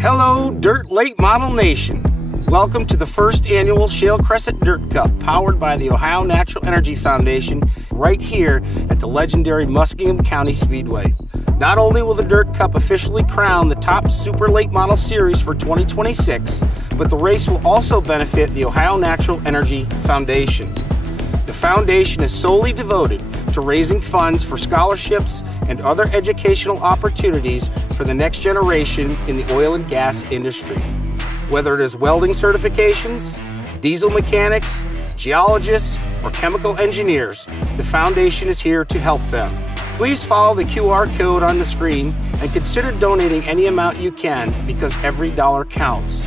Hello, Dirt Late Model Nation. Welcome to the first annual Shale Crescent Dirt Cup, powered by the Ohio Natural Energy Foundation, right here at the legendary Muskingum County Speedway. Not only will the Dirt Cup officially crown the top Super Late Model Series for 2026, but the race will also benefit the Ohio Natural Energy Foundation. The foundation is solely devoted to raising funds for scholarships and other educational opportunities for the next generation in the oil and gas industry. Whether it is welding certifications, diesel mechanics, geologists, or chemical engineers, the foundation is here to help them. Please follow the QR code on the screen and consider donating any amount you can, because every dollar counts.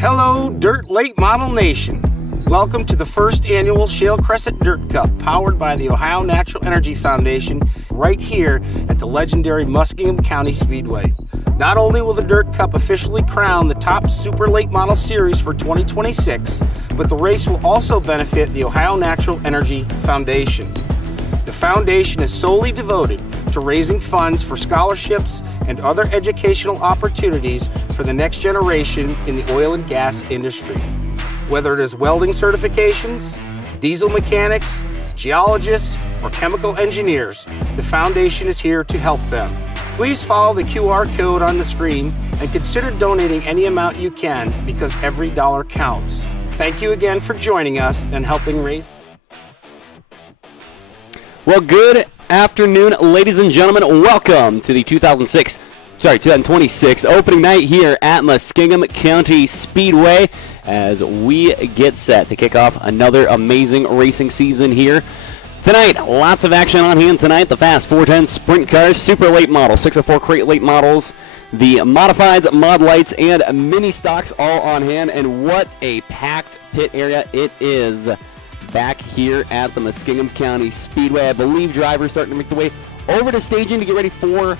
Hello, Dirt Late Model Nation. Welcome to the first annual Shale Crescent Dirt Cup, powered by the Ohio Natural Energy Foundation, right here at the legendary Muskingum County Speedway. Not only will the Dirt Cup officially crown the top Super Late Model Series for 2026, but the race will also benefit the Ohio Natural Energy Foundation. The foundation is solely devoted to raising funds for scholarships and other educational opportunities for the next generation in the oil and gas industry. Whether it is welding certifications, diesel mechanics, geologists, or chemical engineers, the foundation is here to help them. Please follow the QR code on the screen and consider donating any amount you can, because every dollar counts. Thank you again for joining us and helping raise. Well, good afternoon, ladies and gentlemen. Welcome to the 2026 opening night here at Muskingum County Speedway, as we get set to kick off another amazing racing season here tonight. Lots of action on hand tonight. The Fast 410 Sprint Cars, Super Late Model, 604 Crate Late Models, the Modifieds, Mod Lights, and Mini Stocks all on hand. And what a packed pit area it is back here at the Muskingum County Speedway. I believe drivers starting to make the way over to staging to get ready for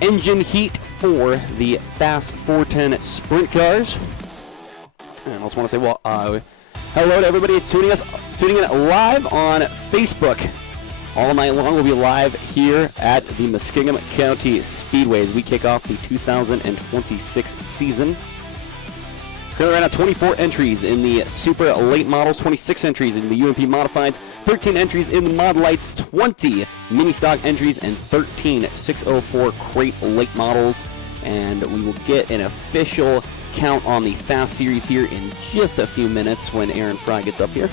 engine heat for the Fast 410 Sprint Cars. And I also want to say, hello to everybody tuning in live on Facebook. All night long, we'll be live here at the Muskingum County Speedway as we kick off the 2026 season. Currently right now, 24 entries in the Super Late Models, 26 entries in the UMP Modifieds, 13 entries in the Mod Lights, 20 Mini Stock entries, and 13 604 Crate Late Models. And we will get an official count on the Fast Series here in just a few minutes when Aaron Fry gets up here.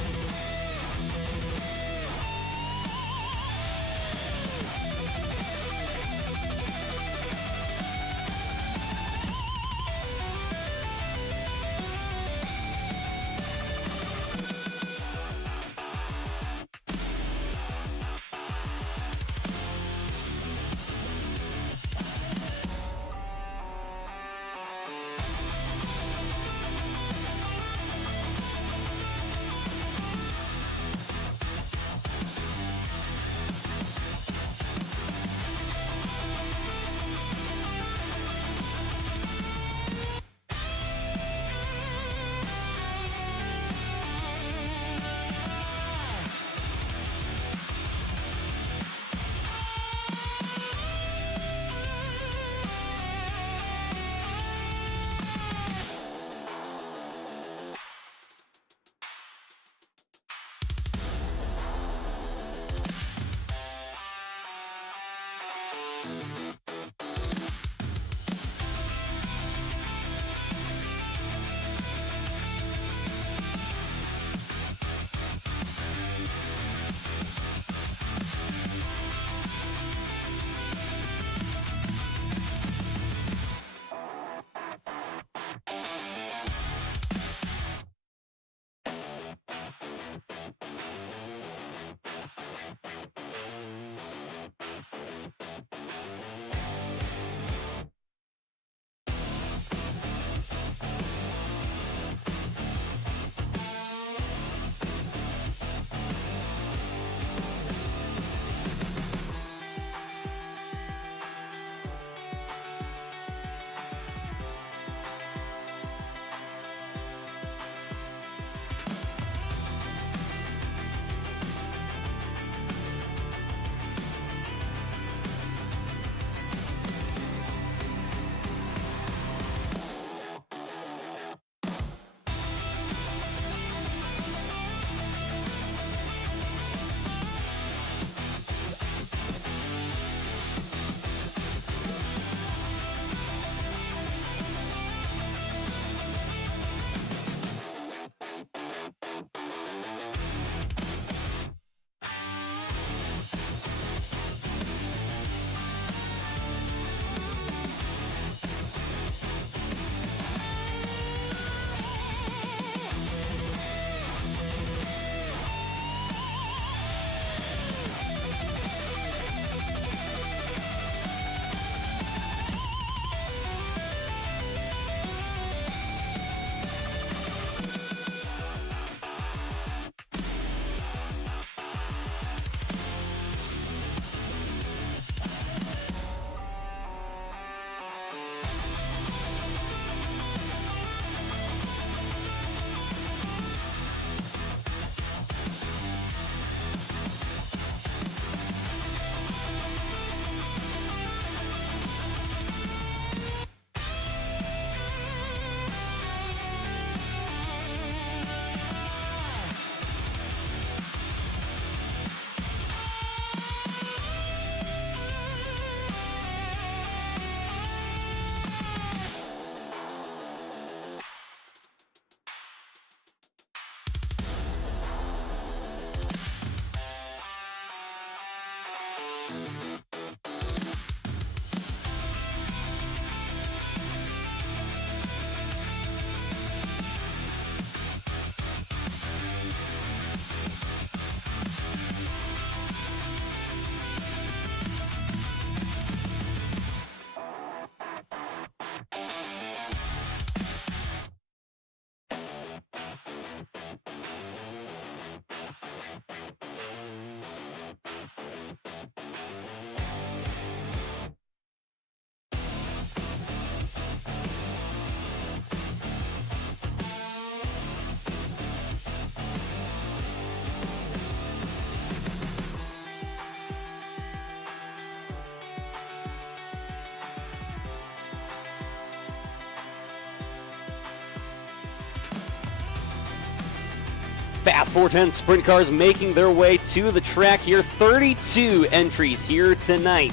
Fast 410 sprint cars making their way to the track here. 32 entries here tonight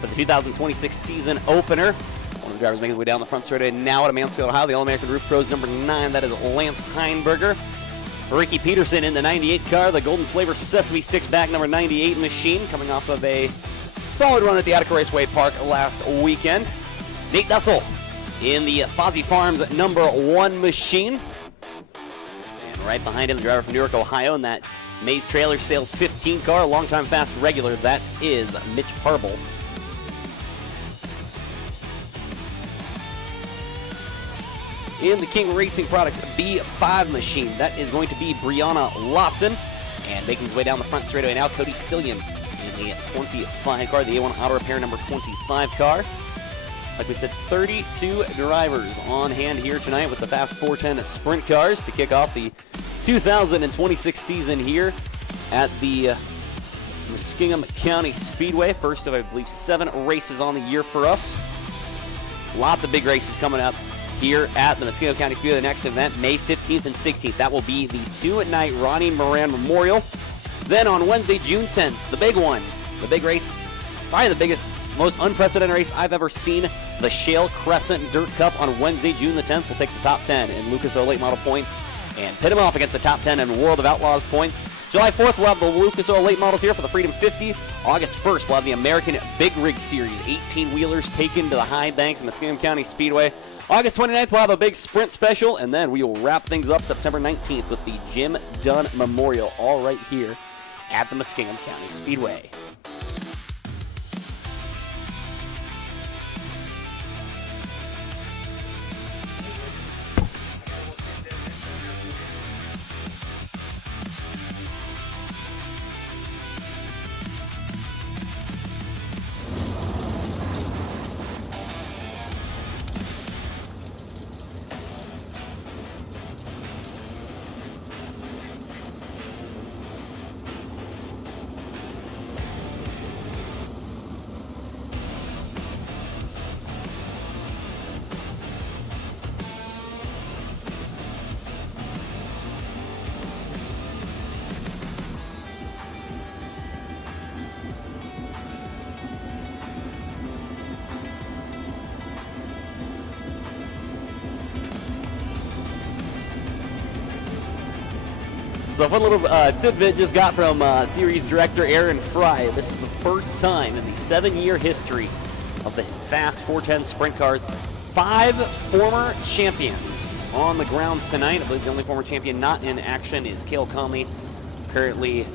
for the 2026 season opener. One of the drivers making their way down the front straightaway now out of Mansfield, Ohio. The All-American Roof Pros number 9, that is Lance Heinberger. Ricky Peterson in the 98 car, the Golden Flavor Sesame Sticks back number 98 machine, coming off of a solid run at the Attica Raceway Park last weekend. Nate Dussel in the Fozzie Farms number 1 machine. Right behind him, the driver from Newark, Ohio, in that Mays Trailer Sales 15 car, longtime fast regular, that is Mitch Harble. In the King Racing Products B5 machine, that is going to be Brianna Lawson. And making his way down the front straightaway now, Cody Stillion in the 25 car, the A1 Auto Repair number 25 car. Like we said, 32 drivers on hand here tonight with the Fast 410 sprint cars to kick off the 2026 season here at the Muskingum County Speedway. First of, I believe, 7 races on the year for us. Lots of big races coming up here at the Muskingum County Speedway. The next event, May 15th and 16th. That will be the 2-night Ronnie Moran Memorial. Then on Wednesday, June 10th, the big one, the big race, probably the biggest, most unprecedented race I've ever seen, the Shale Crescent Dirt Cup on Wednesday, June the 10th. We'll take the top 10 in Lucas Oil Late Model points and pit them off against the top 10 in World of Outlaws points. July 4th, we'll have the Lucas Oil Late Models here for the Freedom 50. August 1st, we'll have the American Big Rig Series, 18-wheelers taken to the high banks of Muskingum County Speedway. August 29th, we'll have a big sprint special, and then we will wrap things up September 19th with the Jim Dunn Memorial, all right here at the Muskingum County Speedway. So a fun little tidbit just got from series director Aaron Fry. This is the first time in the 7-year history of the Fast 410 Sprint Cars, 5 former champions on the grounds tonight. I believe the only former champion not in action is Cale Conley, currently,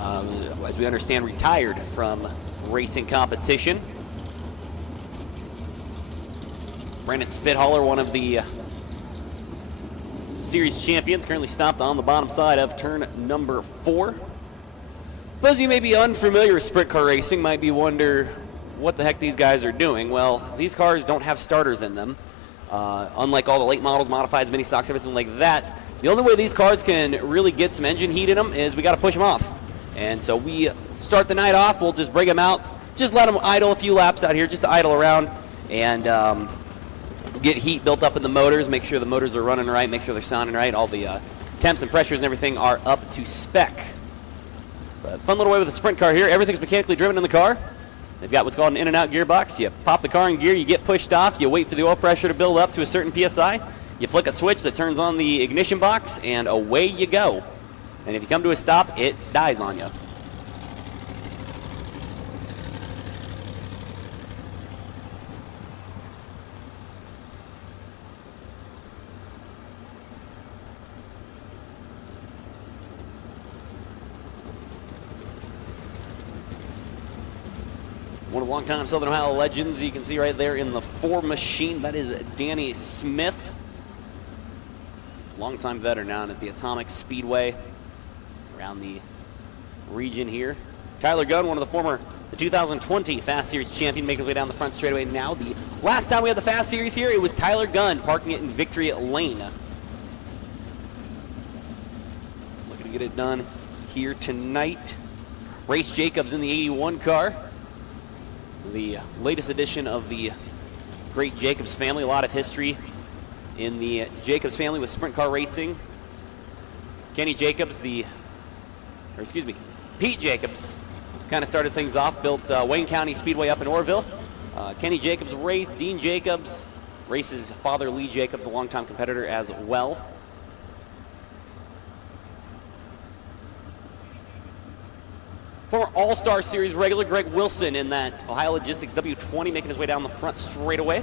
as we understand, retired from racing competition. Brandon Spithaller, one of the series champions, currently stopped on the bottom side of turn number 4. Those of you may be unfamiliar with sprint car racing might be wonder what the heck these guys are doing. Well, these cars don't have starters in them. Unlike all the late models, modifieds, mini stocks, everything like that, the only way these cars can really get some engine heat in them is we got to push them off. And so we start the night off, we'll just bring them out, just let them idle a few laps out here, just to idle around and get heat built up in the motors, make sure the motors are running right, make sure they're sounding right, all the temps and pressures and everything are up to spec. But fun little way with the sprint car here. Everything's mechanically driven in the car. They've got what's called an in and out gearbox. You pop the car in gear, you get pushed off, you wait for the oil pressure to build up to a certain PSI, you flick a switch that turns on the ignition box, and away you go. And if you come to a stop, it dies on you. One of the longtime Southern Ohio legends you can see right there in the 4 machine. That is Danny Smith. Longtime veteran down at the Atomic Speedway around the region here. Tyler Gunn, one of the 2020 Fast Series champion, making his way down the front straightaway now. The last time we had the Fast Series here, it was Tyler Gunn parking it in Victory Lane. Looking to get it done here tonight. Race Jacobs in the 81 car. The latest edition of the great Jacobs family. A lot of history in the Jacobs family with sprint car racing. Pete Jacobs kind of started things off, built Wayne County Speedway up in Orrville. Kenny Jacobs raced, Dean Jacobs races father Lee Jacobs, a longtime competitor as well. Former All-Star Series regular Greg Wilson in that Ohio Logistics W20 making his way down the front straightaway.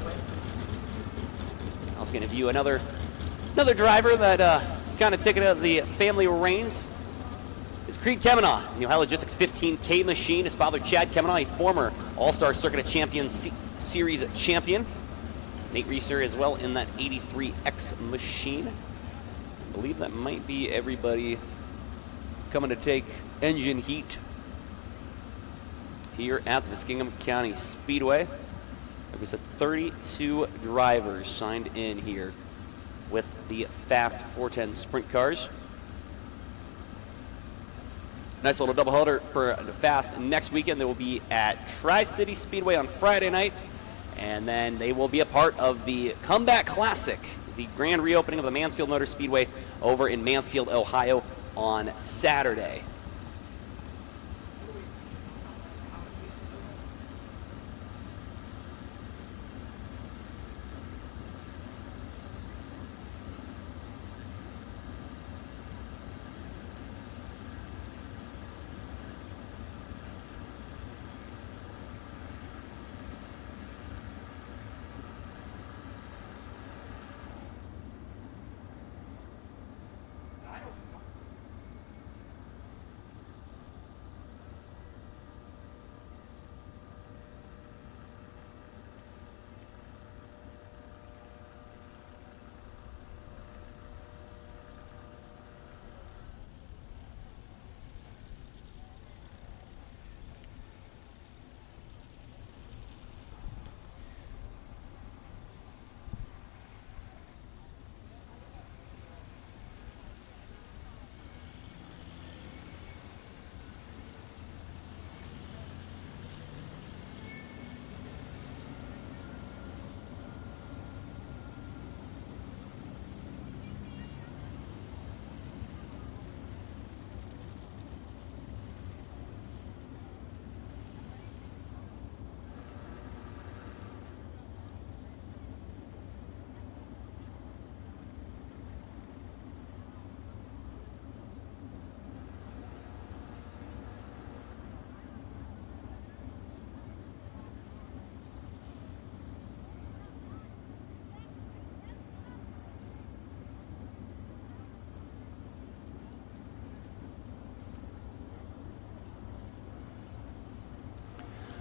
I was going to view another driver that kind of taking out the family reins is Creed Kemenaugh, the Ohio Logistics 15K machine. His father Chad Kemenaugh, a former All-Star Circuit Champions Series champion. Nate Reeser as well in that 83X machine. I believe that might be everybody coming to take engine heat here at the Muskingum County Speedway. Like we said, 32 drivers signed in here with the Fast 410 sprint cars. Nice little doubleheader for the Fast next weekend. They will be at Tri-City Speedway on Friday night, and then they will be a part of the Comeback Classic, the grand reopening of the Mansfield Motor Speedway over in Mansfield, Ohio on Saturday.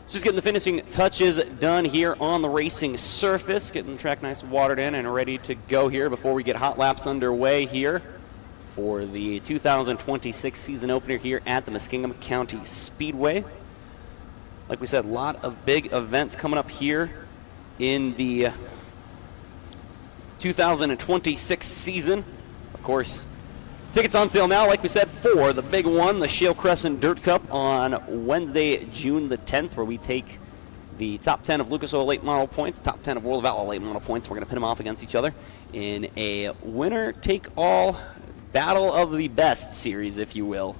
Just getting the finishing touches done here on the racing surface, getting the track nice and watered in and ready to go here before we get hot laps underway here for the 2026 season opener here at the Muskingum County Speedway. Like we said, a lot of big events coming up here in the 2026 season. Of course, tickets on sale now, like we said, for the big one, the Shale Crescent Dirt Cup on Wednesday, June the 10th, where we take the top 10 of Lucas Oil late model points, top 10 of World of Outlaw late model points. We're going to pin them off against each other in a winner-take-all battle of the best series, if you will.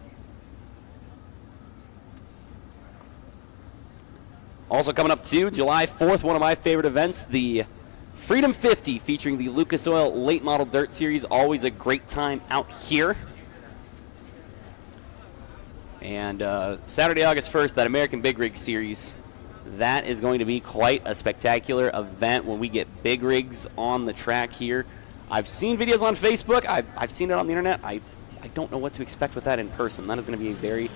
Also coming up too, July 4th, one of my favorite events, the Freedom 50, featuring the Lucas Oil Late Model Dirt Series. Always a great time out here. And Saturday, August 1st, that American Big Rig Series, that is going to be quite a spectacular event when we get big rigs on the track here. I've seen videos on Facebook. I've seen it on the internet. I don't know what to expect with that in person. That is going to be a very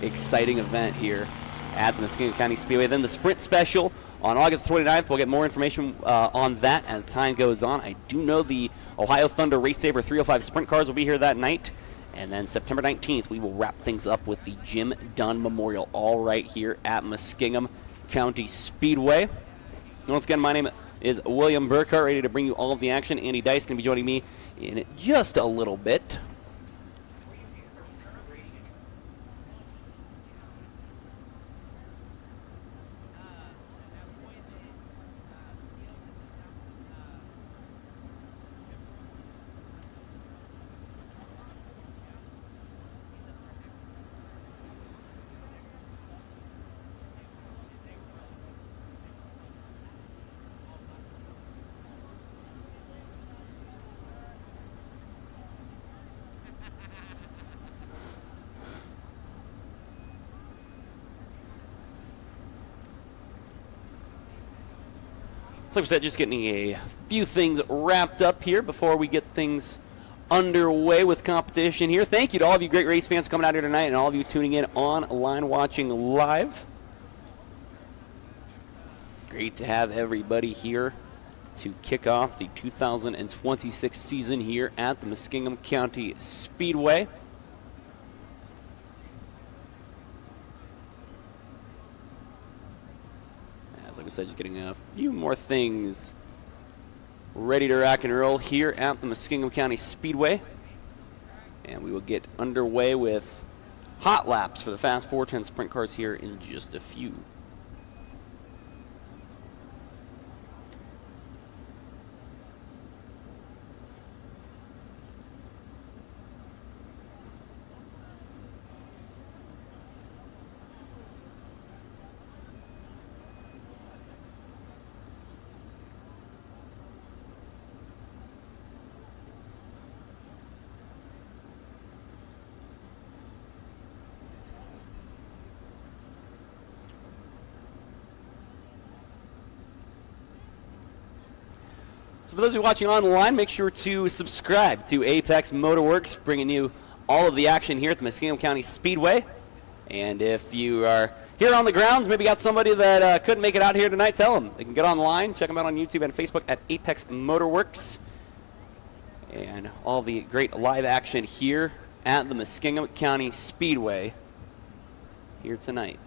exciting event here at the Muskingum County Speedway. Then the Sprint Special on August 29th. We'll get more information on that as time goes on. I do know the Ohio Thunder Race Saver 305 Sprint cars will be here that night. And then September 19th, we will wrap things up with the Jim Dunn Memorial, all right here at Muskingum County Speedway. Once again, my name is William Burkhart, ready to bring you all of the action. Andy Dice going to be joining me in just a little bit. So like I said, just getting a few things wrapped up here before we get things underway with competition here. Thank you to all of you great race fans coming out here tonight and all of you tuning in online watching live. Great to have everybody here to kick off the 2026 season here at the Muskingum County Speedway. As like I said, just getting a few more things ready to rock and roll here at the Muskingum County Speedway. And we will get underway with hot laps for the Fast 410 sprint cars here in just a few. So for those of you watching online, make sure to subscribe to Apex Motoworks, bringing you all of the action here at the Muskingum County Speedway. And if you are here on the grounds, maybe got somebody that couldn't make it out here tonight, tell them. They can get online, check them out on YouTube and Facebook at Apex Motorworks. And all the great live action here at the Muskingum County Speedway here tonight.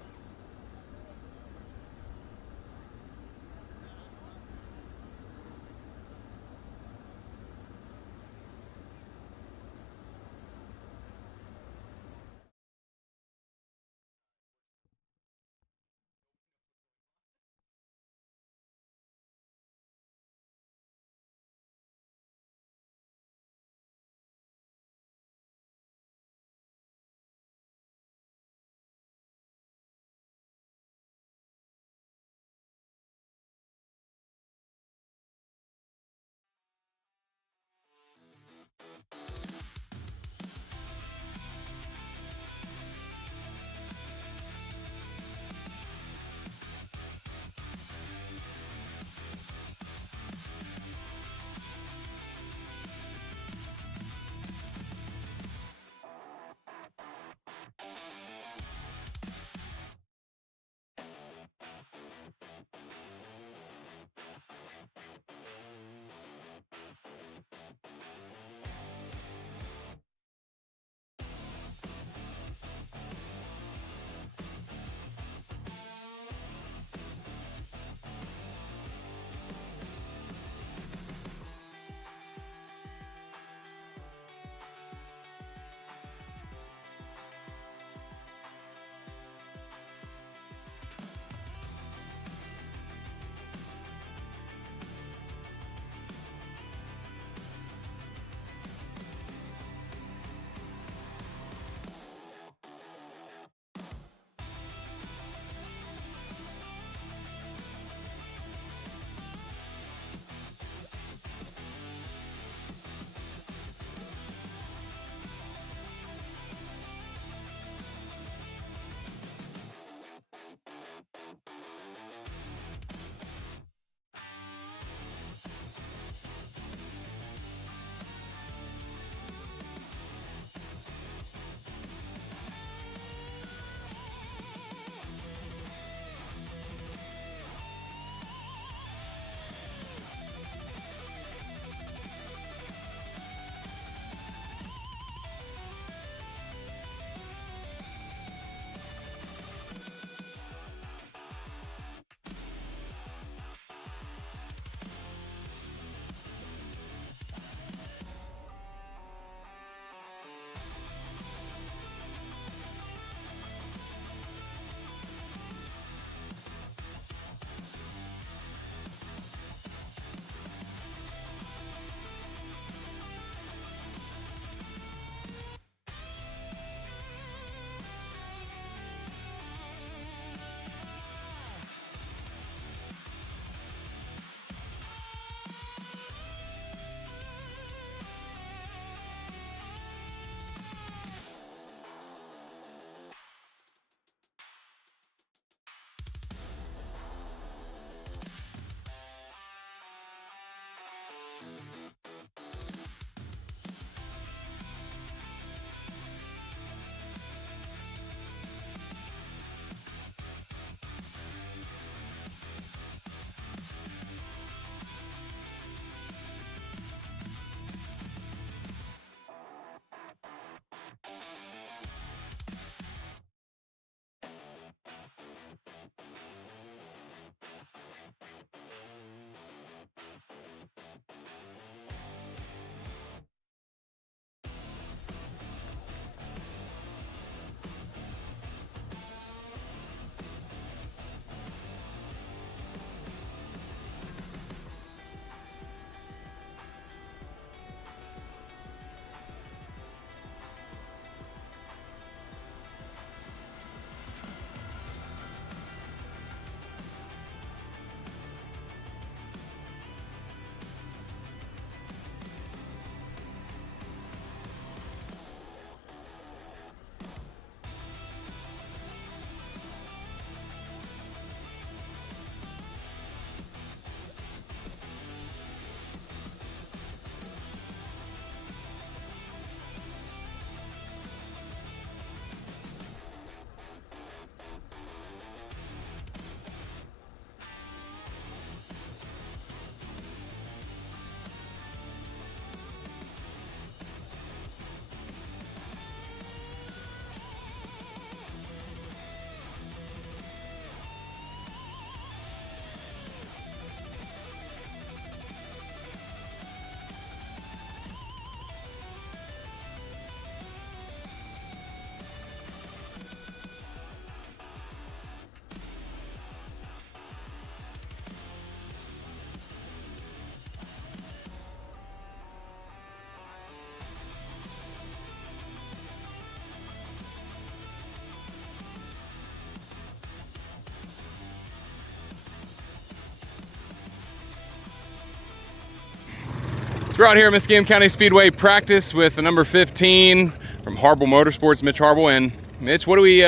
So we're out here at Muskingum County Speedway practice with the number 15 from Harble Motorsports, Mitch Harble. And Mitch, what are we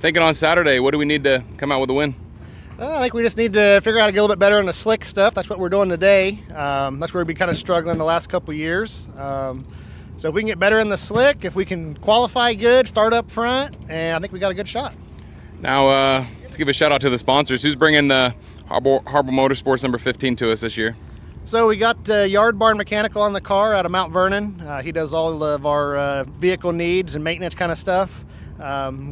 thinking on Saturday? What do we need to come out with a win? I think we just need to figure out to get a little bit better on the slick stuff. That's what we're doing today. That's where we've been kind of struggling the last couple of years. So if we can get better in the slick, if we can qualify good, start up front, and I think we got a good shot. Now, let's give a shout out to the sponsors. Who's bringing the Harble Motorsports number 15 to us this year? So we got Yard Barn Mechanical on the car out of Mount Vernon. He does all of our vehicle needs and maintenance kind of stuff.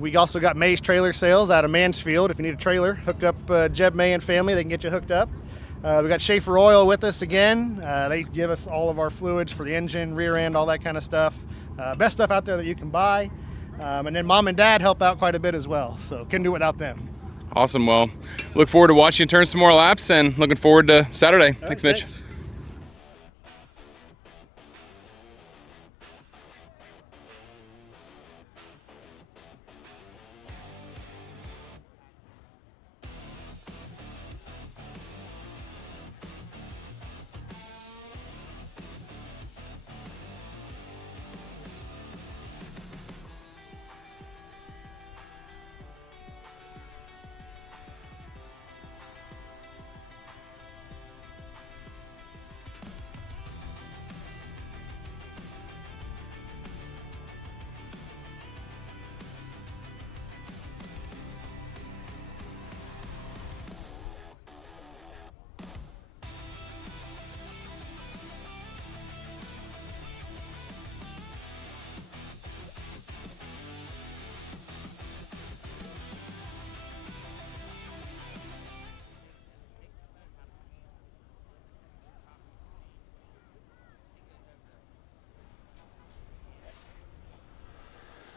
We also got May's Trailer Sales out of Mansfield. If you need a trailer, hook up Jeb May and family. They can get you hooked up. We got Schaefer Oil with us again. They give us all of our fluids for the engine, rear end, all that kind of stuff. Best stuff out there that you can buy. And then Mom and Dad help out quite a bit as well, so couldn't do without them. Awesome. Well, look forward to watching you turn some more laps and looking forward to Saturday. Thanks, Mitch. Thanks.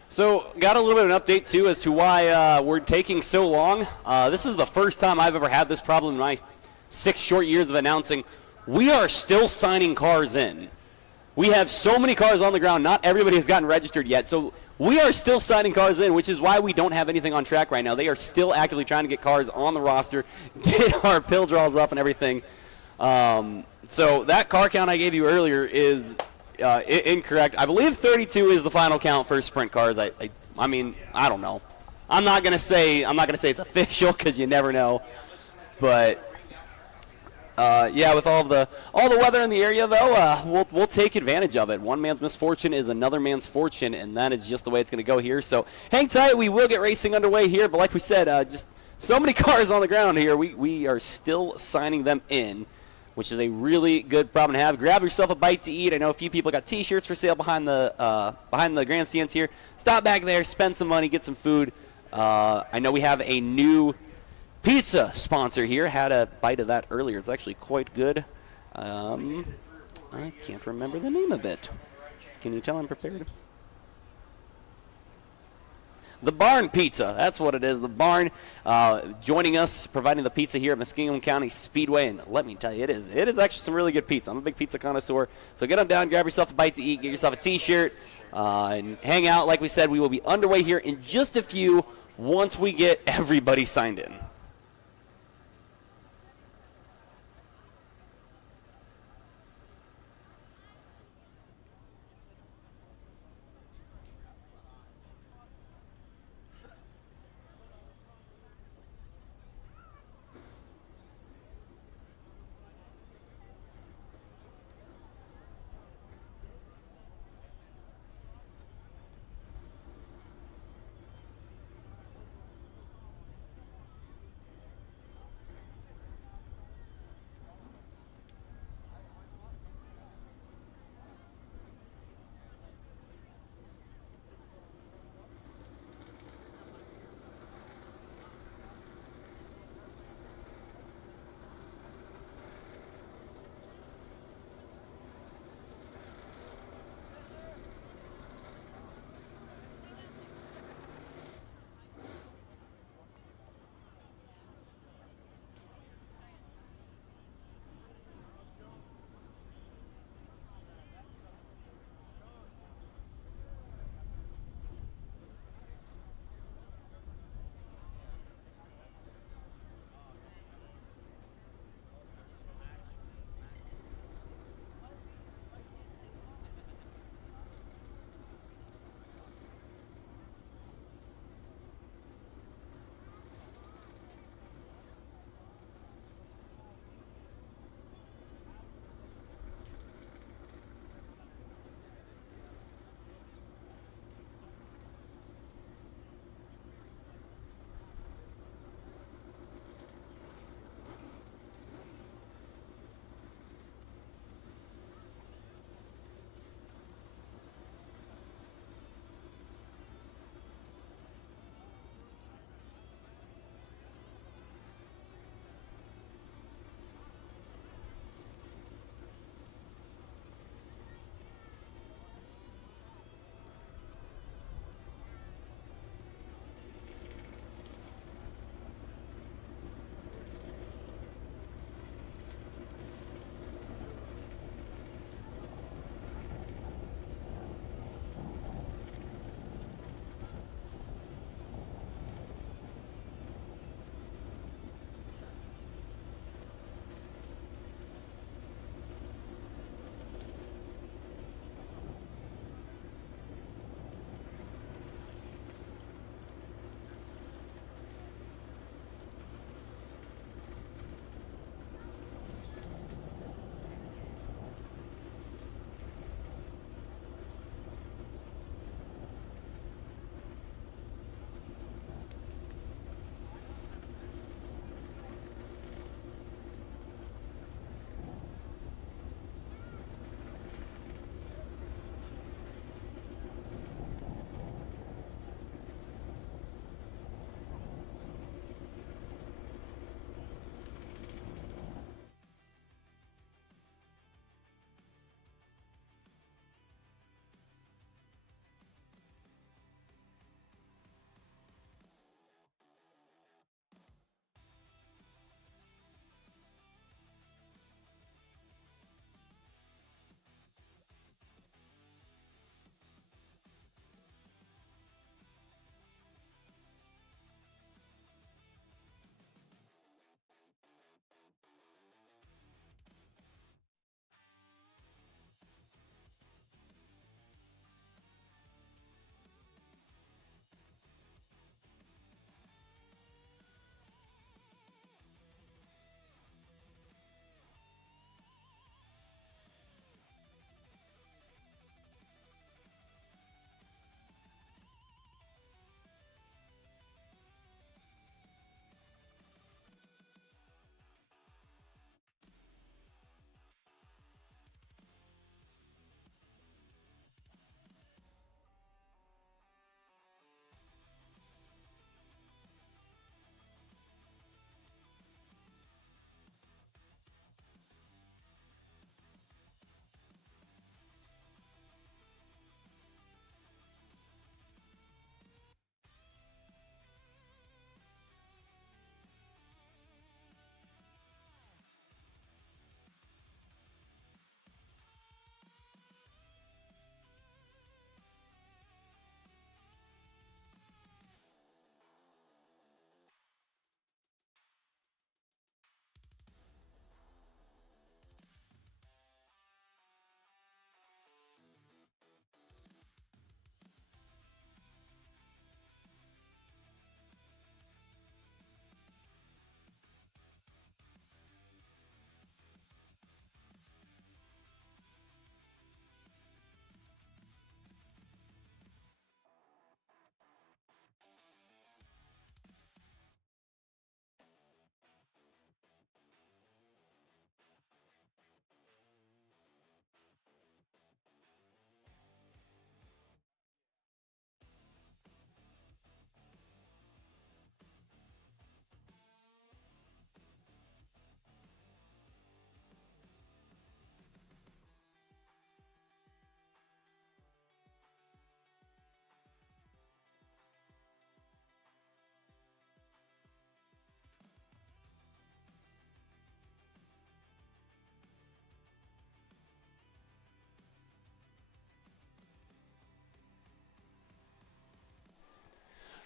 So, got a little bit of an update, too, as to why we're taking so long. This is the first time I've ever had this problem in my 6 short years of announcing. We are still signing cars in. We have so many cars on the ground. Not everybody has gotten registered yet. So, we are still signing cars in, which is why we don't have anything on track right now. They are still actively trying to get cars on the roster, get our pill draws up and everything. So, that car count I gave you earlier is incorrect. I believe 32 is the final count for sprint cars. I mean, I don't know. I'm not gonna say it's official because you never know. But yeah, with all the weather in the area though, we'll take advantage of it. One man's misfortune is another man's fortune, and that is just the way it's gonna go here. So hang tight. We will get racing underway here. But like we said, just so many cars on the ground here. We are still signing them in, which is a really good problem to have. Grab yourself a bite to eat. I know a few people got T-shirts for sale behind the grandstands here. Stop back there, spend some money, get some food. I know we have a new pizza sponsor here. Had a bite of that earlier. It's actually quite good. I can't remember the name of it. Can you tell I'm prepared? The Barn Pizza, that's what it is. The Barn joining us, providing the pizza here at Muskingum County Speedway. And let me tell you, it is actually some really good pizza. I'm a big pizza connoisseur. So get on down, grab yourself a bite to eat, get yourself a T-shirt, and hang out. Like we said, we will be underway here in just a few once we get everybody signed in.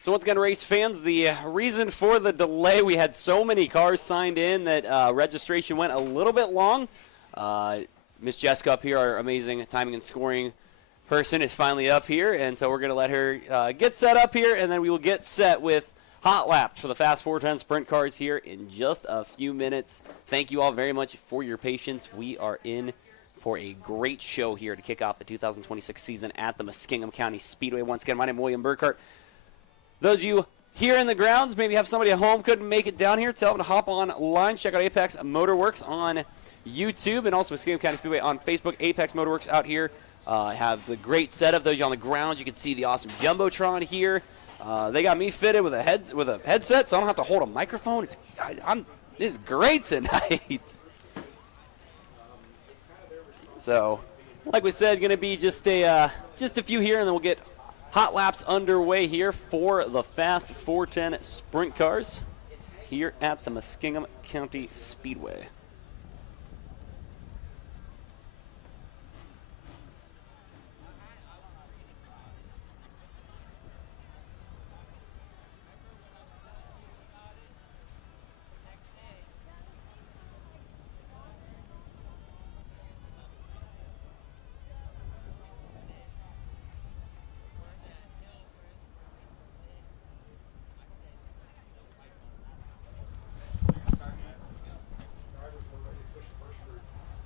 So once again, race fans, the reason for the delay, we had so many cars signed in that registration went a little bit long. Miss Jessica up here, our amazing timing and scoring person, is finally up here, and so we're going to let her get set up here, and then we will get set with hot laps for the Fast 410 Sprint cars here in just a few minutes. Thank you all very much for your patience. We are in for a great show here to kick off the 2026 season at the Muskingum County Speedway. Once again, my name is William Burkhart. Those of you here in the grounds, maybe have somebody at home couldn't make it down here, tell them to hop online, check out Apex Motorworks on YouTube, and also Muskingum County Speedway on Facebook. Apex Motorworks out here have the great setup. Those of you on the ground, you can see the awesome Jumbotron here. They got me fitted with a headset, so I don't have to hold a microphone. It's great tonight. So, like we said, going to be just a few here, and then we'll get hot laps underway here for the Fast 410 Sprint cars here at the Muskingum County Speedway.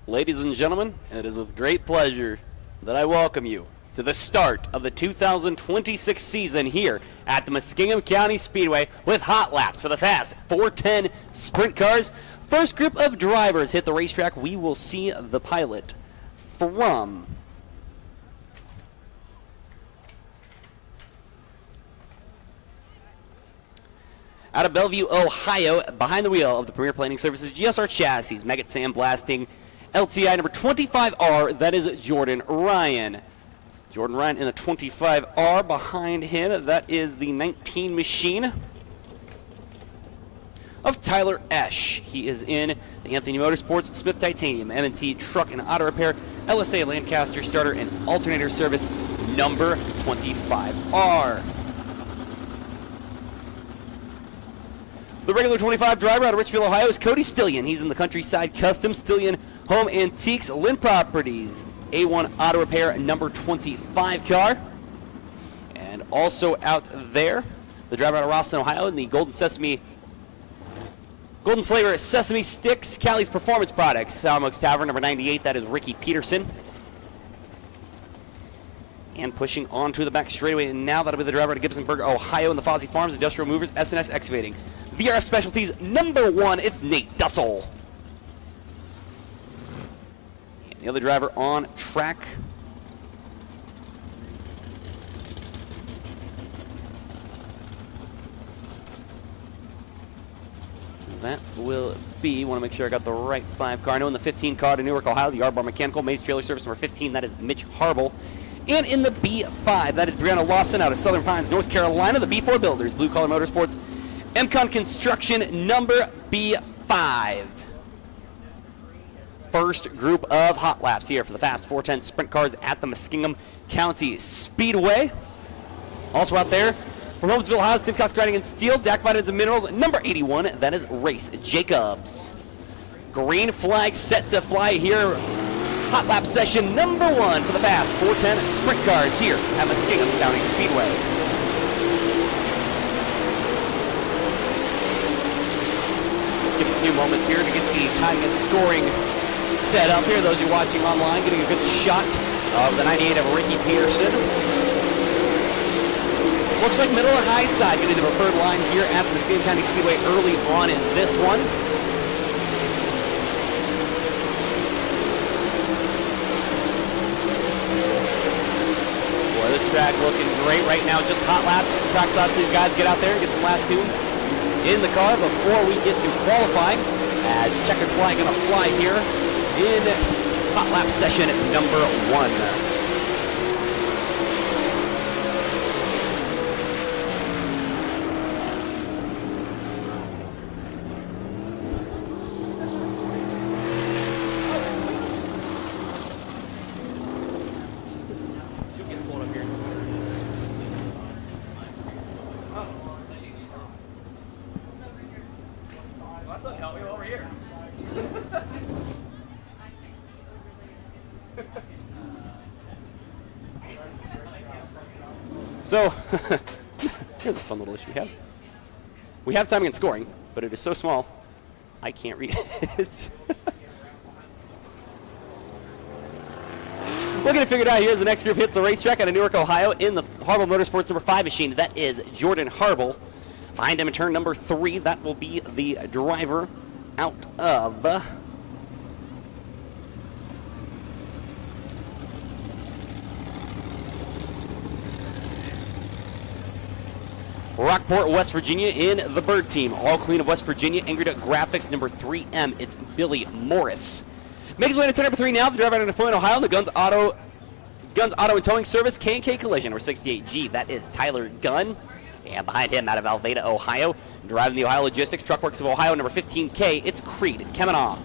Ladies and gentlemen, it is with great pleasure that I welcome you to the start of the 2026 season here at the Muskingum County Speedway with hot laps for the Fast 410 Sprint cars. First group of drivers hit the racetrack. We will see the pilot from out of Bellevue, Ohio, behind the wheel of the Premier Planning Services GSR Chassis, Maggot Sandblasting, LTI number 25R, that is Jordan Ryan. Jordan Ryan in the 25R. Behind him, that is the 19 machine of Tyler Esch. He is in the Anthony Motorsports Smith Titanium M&T Truck and Auto Repair LSA Lancaster Starter and Alternator Service number 25R. The regular 25 driver out of Richfield, Ohio is Cody Stillion. He's in the Countryside Custom Stillion Home Antiques Lynn Properties A1 Auto Repair number 25 car. And also out there, the driver out of Rosslyn, Ohio in the Golden Flavor Sesame Sticks Callie's Performance Products Salamox Tavern number 98. That is Ricky Peterson. And pushing onto the back straightaway, and now that'll be the driver out of Gibsonburg, Ohio in the Fozzie Farms Industrial Movers S&S Excavating. VRF Specialties number 1, it's Nate Dussel. And the other driver on track, that will be, want to make sure I got the right 5 car. I know in the 15 car to Newark, Ohio, the Yardbar Mechanical, Maze Trailer Service number 15, that is Mitch Harble. And in the B5, that is Brianna Lawson out of Southern Pines, North Carolina, the B4 Builders, Blue Collar Motorsports, MCON Construction number B5. First group of hot laps here for the Fast 410 Sprint cars at the Muskingum County Speedway. Also out there, from Holmesville, Ohio, Simcox Grinding and Steel, DAC Vitamins and Minerals, number 81, that is Race Jacobs. Green flag set to fly here. Hot lap session number 1 for the Fast 410 Sprint cars here at Muskingum County Speedway. Give us a few moments here to get the timing and scoring set up here. Those of you watching online getting a good shot of the 98 of Ricky Peterson. Looks like middle and high side getting the preferred line here at the Muskingum County Speedway early on in this one. Boy, this track looking great right now. Just hot laps, just some track stops. These guys get out there and get some last tune in the car before we get to qualifying. As checkered flag going to fly here in hot lap session number 1. over here. So, here's a fun little issue we have. We have timing and scoring, but it is so small, I can't read it. We'll get it figured out here as the next group hits the racetrack out of Newark, Ohio in the Harble Motorsports number 5 machine. That is Jordan Harble. Behind him in turn number 3, that will be the driver out of Rockport, West Virginia in the Bird Team. All Clean of West Virginia, Angry Duck Graphics number 3M. It's Billy Morris. Makes his way to turn number 3 now. The driver out of Napoleon, Ohio, the Guns Auto and Towing Service, K&K Collision, number 68G. That is Tyler Gunn. And behind him, out of Alveda, Ohio, driving the Ohio Logistics Truckworks of Ohio, number 15K, it's Creed Kemanaugh.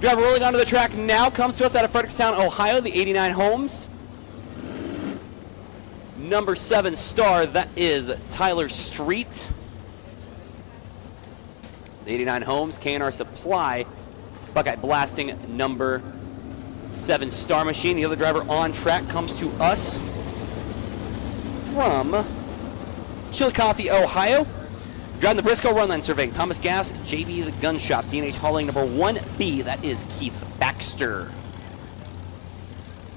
Driver rolling onto the track now comes to us out of Frederickstown, Ohio, the 89 Homes. Number 7 Star, that is Tyler Street. The 89 Homes, K&R Supply, Buckeye Blasting, number 7 Star Machine. The other driver on track comes to us from Chillicothe, Ohio. Driving the Briscoe Runline Surveying, Thomas Gass, JB's Gun Shop, D&H Hauling, number 1B, that is Keith Baxter.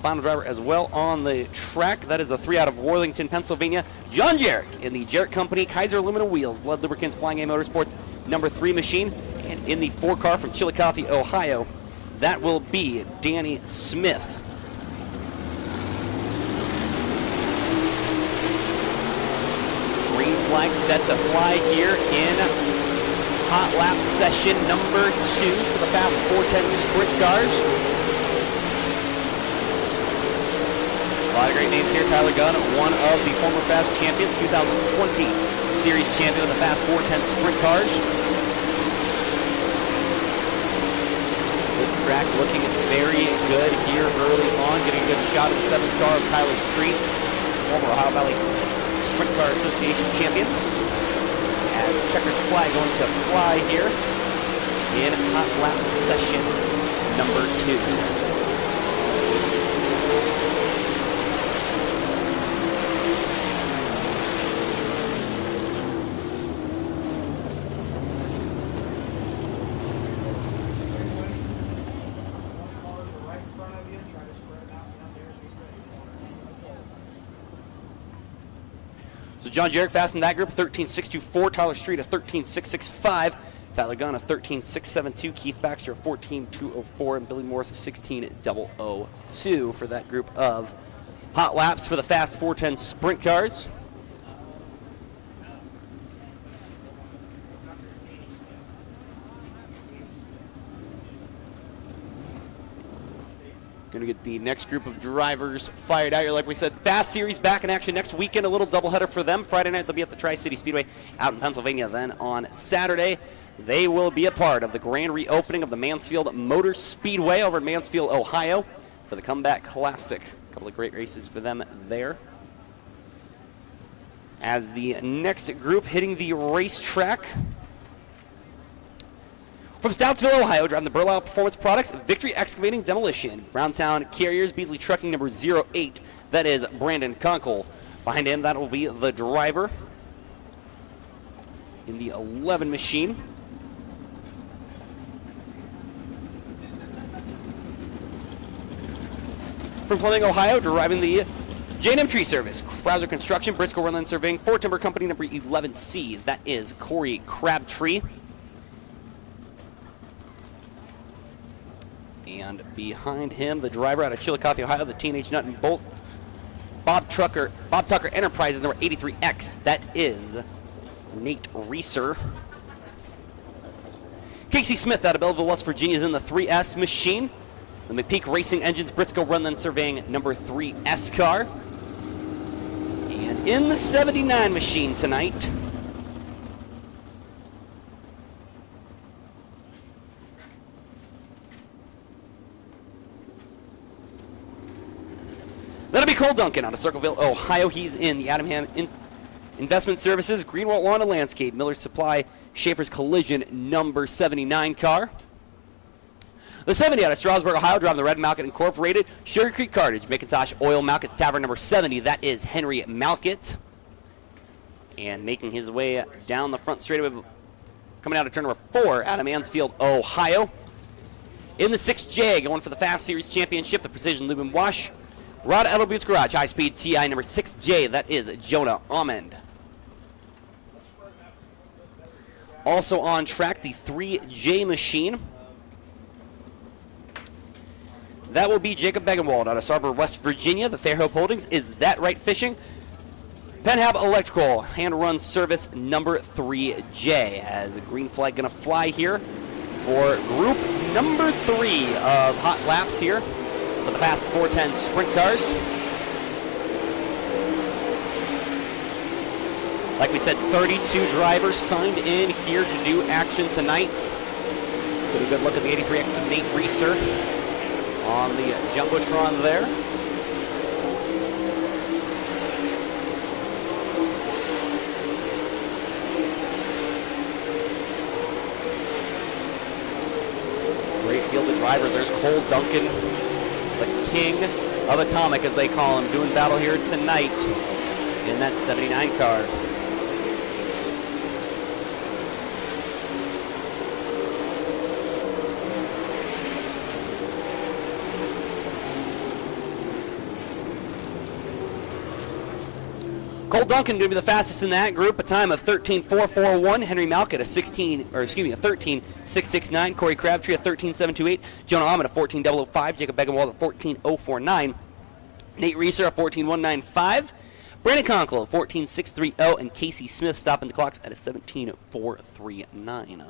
Final driver as well on the track, that is the 3 out of Worthington, Pennsylvania, John Jarrett in the Jarrett Company, Kaiser Aluminum Wheels, Blood Lubricants, Flying A Motorsports, number 3 machine. And in the 4 car from Chillicothe, Ohio, that will be Danny Smith. Green flag set to fly here in hot lap session number 2 for the Fast 410 Sprint cars. A lot of great names here. Tyler Gunn, one of the former Fast champions, 2020 Series champion of the Fast 410 Sprint cars. This track looking very good here early on, getting a good shot of the 7 Star of Tyler Street, former Ohio Valley Sprint Car Association champion. As checkered flag going to fly here in hot lap session number 2. So John Jarrett fast in that group, 13.624. Tyler Street, a 13.665. Tyler Gunn, a 13.672. Keith Baxter, a 14.204. And Billy Morris, a 16.002 for that group of hot laps for the Fast 410 Sprint cars. Going to get the next group of drivers fired out here. Like we said, Fast Series back in action next weekend. A little doubleheader for them. Friday night, they'll be at the Tri-City Speedway out in Pennsylvania. Then on Saturday, they will be a part of the grand reopening of the Mansfield Motor Speedway over in Mansfield, Ohio for the Comeback Classic. A couple of great races for them there. As the next group hitting the racetrack, from Stoutsville, Ohio, driving the Burlisle Performance Products, Victory Excavating Demolition, Browntown Carriers, Beasley Trucking, number 08, that is Brandon Conkle. Behind him, that will be the driver in the 11 machine. From Fleming, Ohio, driving the J&M Tree Service, Krauser Construction, Briscoe Runland Surveying, Ford Timber Company, number 11C, that is Corey Crabtree. And behind him, the driver out of Chillicothe, Ohio, the Teenage Nut and Bolt, Bob Tucker Enterprises, number 83X. That is Nate Reeser. Casey Smith out of Belleville, West Virginia, is in the 3S machine. The McPeak Racing Engines, Briscoe Runland Surveying, number 3S car. And in the 79 machine tonight, that'll be Cole Duncan out of Circleville, Ohio. He's in the Adamham Investment Services, Greenwald Lawn and Landscape, Miller's Supply, Schaefer's Collision number 79 car. The 70 out of Strasburg, Ohio, driving the Red Malket Incorporated. Sugar Creek Cartage, McIntosh Oil, Malket's Tavern number 70. That is Henry Malket. And making his way down the front straightaway, coming out of turn number 4, out of Mansfield, Ohio. In the 6J, going for the Fast Series Championship, the Precision Lube and Wash. Rod Edelbu's Garage, High Speed TI number 6J. That is Jonah Almond. Also on track, the 3J machine. That will be Jacob Begenwald out of Sarver, West Virginia. The Fairhope Holdings is That Right Fishing. Penhab Electrical, hand run service number 3J. As a green flag going to fly here for group number 3 of hot laps here for the Fast 410 sprint cars. Like we said, 32 drivers signed in here to do action tonight. Get a good look at the 83X of Nate Reeser on the Jumbotron there. Great field of drivers. There's Cole Duncan, the king of Atomic, as they call him, doing battle here tonight in that 79 car. Cole Duncan going to be the fastest in that group, a time of 13.441. Henry Malket a 13.669. Corey Crabtree a 13.728. Jonah Almond a 14.005. Jacob Begenwald a 14.049. Nate Reeser a 14.195. Brandon Conkle a 14.630. And Casey Smith stopping the clocks at a 17.439.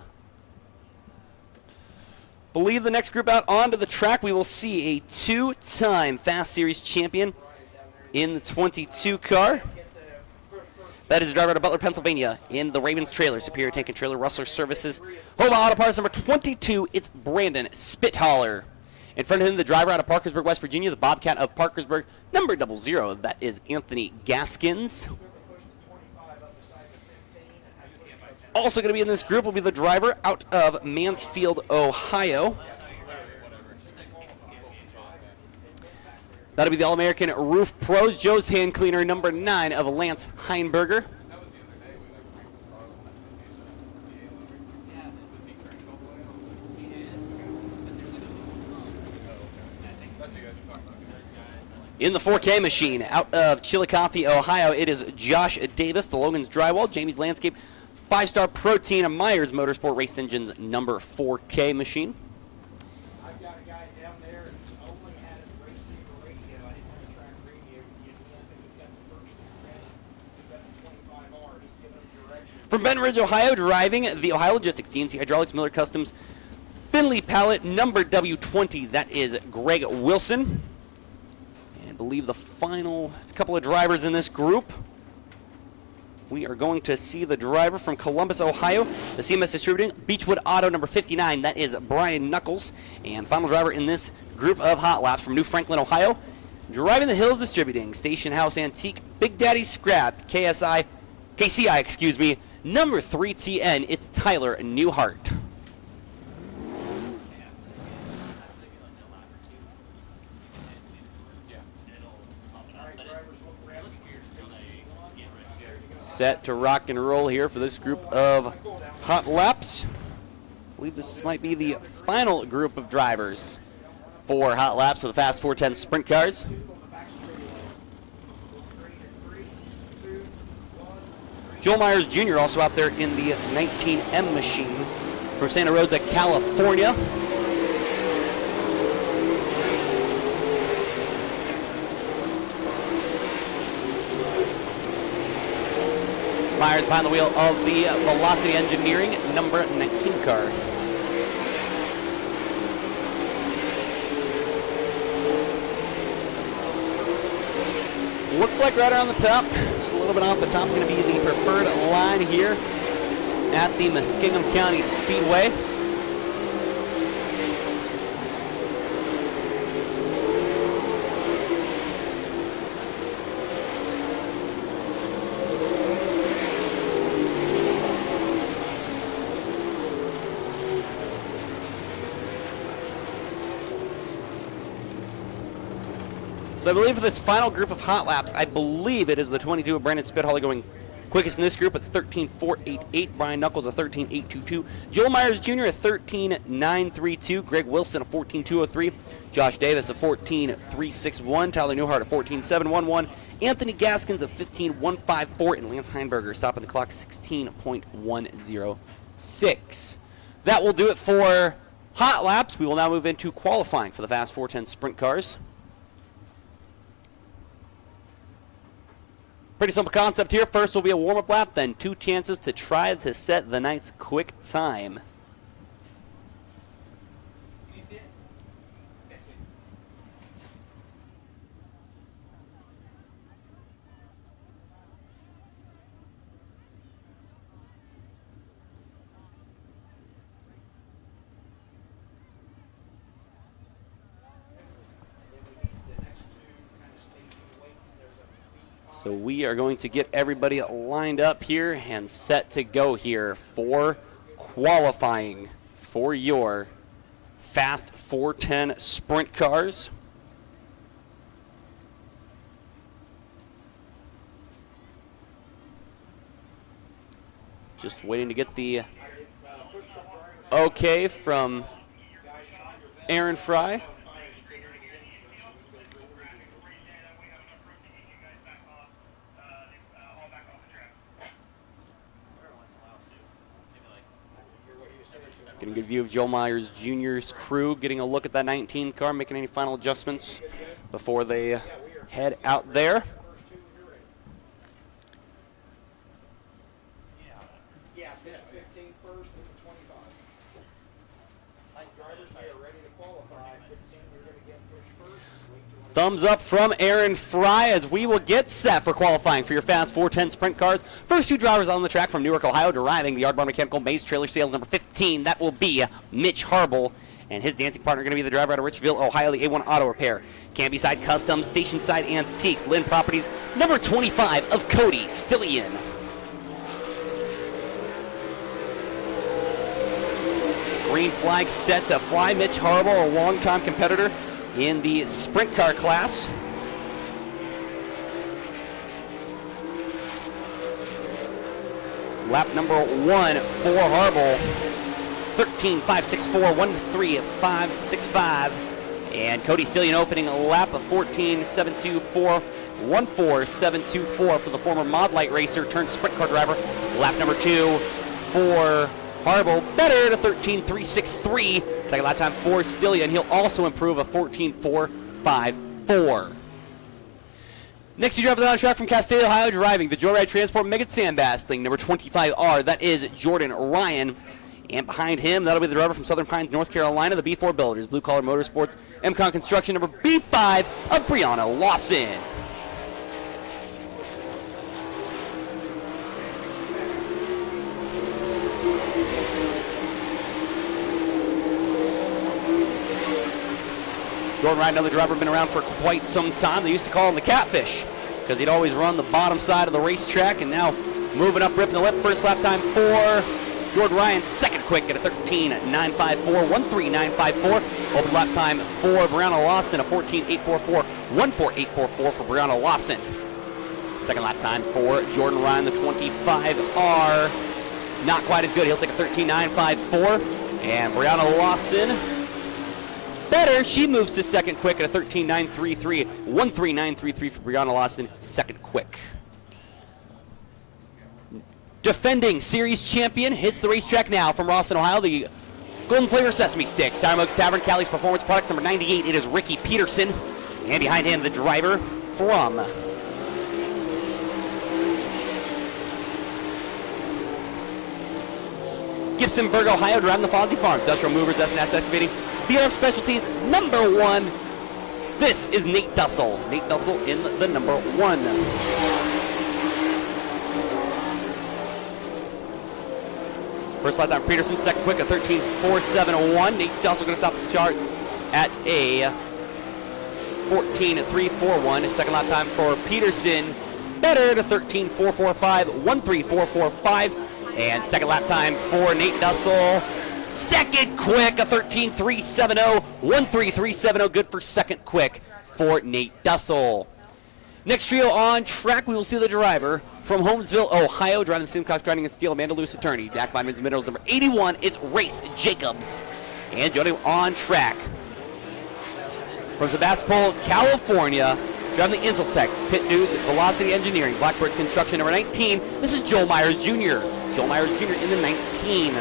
Believe the next group out onto the track, we will see a 2-time Fast Series champion in the 22 car. That is the driver out of Butler, Pennsylvania, in the Ravens trailer, Superior Tank and Trailer Rustler Services. Hova Auto Parts number 22, it's Brandon Spithaler. In front of him, the driver out of Parkersburg, West Virginia, the Bobcat of Parkersburg, number 00, that is Anthony Gaskins. Also going to be in this group will be the driver out of Mansfield, Ohio. That'll be the All-American Roof Pros, Joe's Hand Cleaner, number 9 of Lance Heinberger. In the 4K machine, out of Chillicothe, Ohio, it is Josh Davis, the Logan's Drywall, Jamie's Landscape, 5-Star Protein, and Myers Motorsport Race Engines, number 4K machine. I've got a guy down there who only has race saver radio. I didn't have a track radio to give him. He's got the first ready. He's got the 25R. He's giving him direction. From Ben Ridge, Ohio, driving the Ohio Logistics, DNC Hydraulics, Miller Customs, Finley Pallet, number W20, that is Greg Wilson. And I believe the final couple of drivers in this group, we are going to see the driver from Columbus, Ohio, the CMS Distributing, Beechwood Auto, number 59, that is Brian Knuckles. And final driver in this group of hot laps from New Franklin, Ohio, driving the Hills Distributing, Station House Antique, Big Daddy Scrap, KCI, number 3TN, it's Tyler Newhart. Set to rock and roll here for this group of hot laps. I believe this might be the final group of drivers for hot laps for the Fast 410 sprint cars. Joel Myers Jr. also out there in the 19M machine from Santa Rosa, California. Myers behind the wheel of the Velocity Engineering number 19 car. Looks like right around the top, just a little bit off the top, going to be the preferred line here at the Muskingum County Speedway. So I believe for this final group of hot laps, I believe it is the 22 of Brandon Spitholly going quickest in this group at 13.488. Brian Knuckles a 13.822. Joel Myers Jr. a 13.932. Greg Wilson a 14.203. Josh Davis a 14.361. Tyler Newhart a 14.711. Anthony Gaskins a 15.154. And Lance Heinberger stopping the clock 16.106. That will do it for hot laps. We will now move into qualifying for the Fast 410 sprint cars. Pretty simple concept here. First will be a warm-up lap, then 2 chances to try to set the night's quick time. Can you see it? Okay, see it. So we are going to get everybody lined up here and set to go here for qualifying for your Fast 410 sprint cars. Just waiting to get the okay from Aaron Fry. Getting a good view of Joe Myers Jr.'s crew, getting a look at that 19 car, making any final adjustments before they head out there. Yeah, fish 15 first with the 25. Drivers, they are ready to qualify. 15, you're going to get pushed first. Thumbs up from Aaron Fry as we will get set for qualifying for your Fast 410 sprint cars. First 2 drivers on the track from Newark, Ohio, deriving the Yardbar Mechanical Maze Trailer Sales number 15. That will be Mitch Harble, and his dancing partner going to be the driver out of Richville, Ohio, the A1 Auto Repair. Canby Side Customs, Station Side Antiques, Lynn Properties, number 25 of Cody Stillian. Green flag set to fly. Mitch Harble, a longtime competitor in the sprint car class. Lap number 1 for Harble, 13.564, 1.3565. And Cody Stillian opening a lap of 14.724, 1.4724 for the former Mod Light racer turned sprint car driver. Lap number 2 for Harble, better to 13.363. Second lap time for Stillian. He'll also improve a 14.454. Next, 2 drivers on the track from Castaic, Ohio, driving the Joyride Transport Megan Sandbasting, number 25R. That is Jordan Ryan. And behind him, that'll be the driver from Southern Pines, North Carolina, the B4 Builders, Blue Collar Motorsports, MCon Construction, number B5 of Brianna Lawson. Jordan Ryan, another driver, been around for quite some time. They used to call him the Catfish because he'd always run the bottom side of the racetrack, and now moving up, ripping the lip. First lap time for Jordan Ryan, second quick at a 13.954, 1.3954. Open lap time for Brianna Lawson, a 14.844, 1.4844 for Brianna Lawson. Second lap time for Jordan Ryan, the 25R. Not quite as good. He'll take a 13.954. And Brianna Lawson, better. She moves to second quick at a 13.933, 1.3933 for Brianna Lawson, second quick. Defending series champion hits the racetrack now from Rawson, Ohio, the Golden Flavor Sesame Sticks. Sour Mugs Tavern, Cali's Performance Products, number 98. It is Ricky Peterson. And behind him, the driver from Gibsonburg, Ohio, driving the Fozzie Farm. Industrial Movers, S&S Excavating. VRF Specialties, number 1. This is Nate Dussel. Nate Dussel in the number 1. First lap time, Peterson, second quick, a 13.471. Nate Dussel going to stop the charts at a 14.341. Second lap time for Peterson, better to 13.445, 1.3445. And second lap time for Nate Dussel. Second quick, a 13.370, 1.3370, good for second quick for Nate Dussel. Next trio on track, we will see the driver from Holmesville, Ohio, driving the Simcox Grinding and Steel, Amanda Lewis attorney. Dak Lineman's middle is number 81. It's Race Jacobs. And joining on track from Sebastopol, California, driving the Insultech, Pit Dudes, Velocity Engineering, Blackbirds Construction, number 19. This is Joel Myers Jr. Joel Myers Jr. in the 19.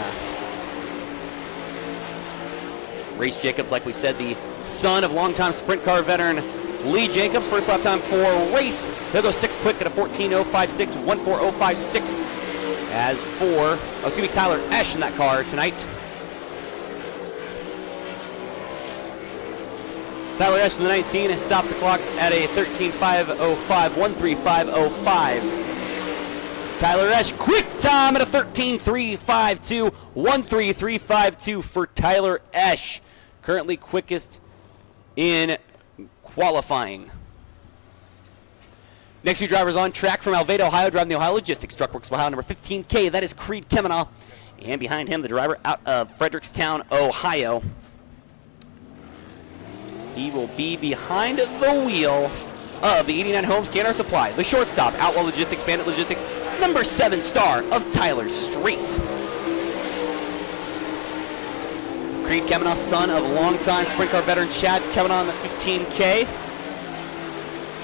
Race Jacobs, like we said, the son of longtime sprint car veteran Lee Jacobs. First lap time for Race. He'll go 6 quick at a 14.056, 14056. As for, Tyler Esch in that car tonight. Tyler Esch in the 19 stops the clocks at a 13.505, 13505. Tyler Esch, quick time at a 13.352, 13352 for Tyler Esch. Currently quickest in qualifying. Next two drivers on track from Alveda, Ohio, driving the Ohio Logistics, Truckworks of Ohio, number 15K. That is Creed Kemenaugh. And behind him, the driver out of Frederickstown, Ohio. He will be behind the wheel of the 89 Homes Canner Supply. The shortstop, Outlaw Logistics, Bandit Logistics, number 7 star of Tyler Street. Creed Kemenaugh, son of longtime sprint car veteran Chad Kemenaugh in the 15K.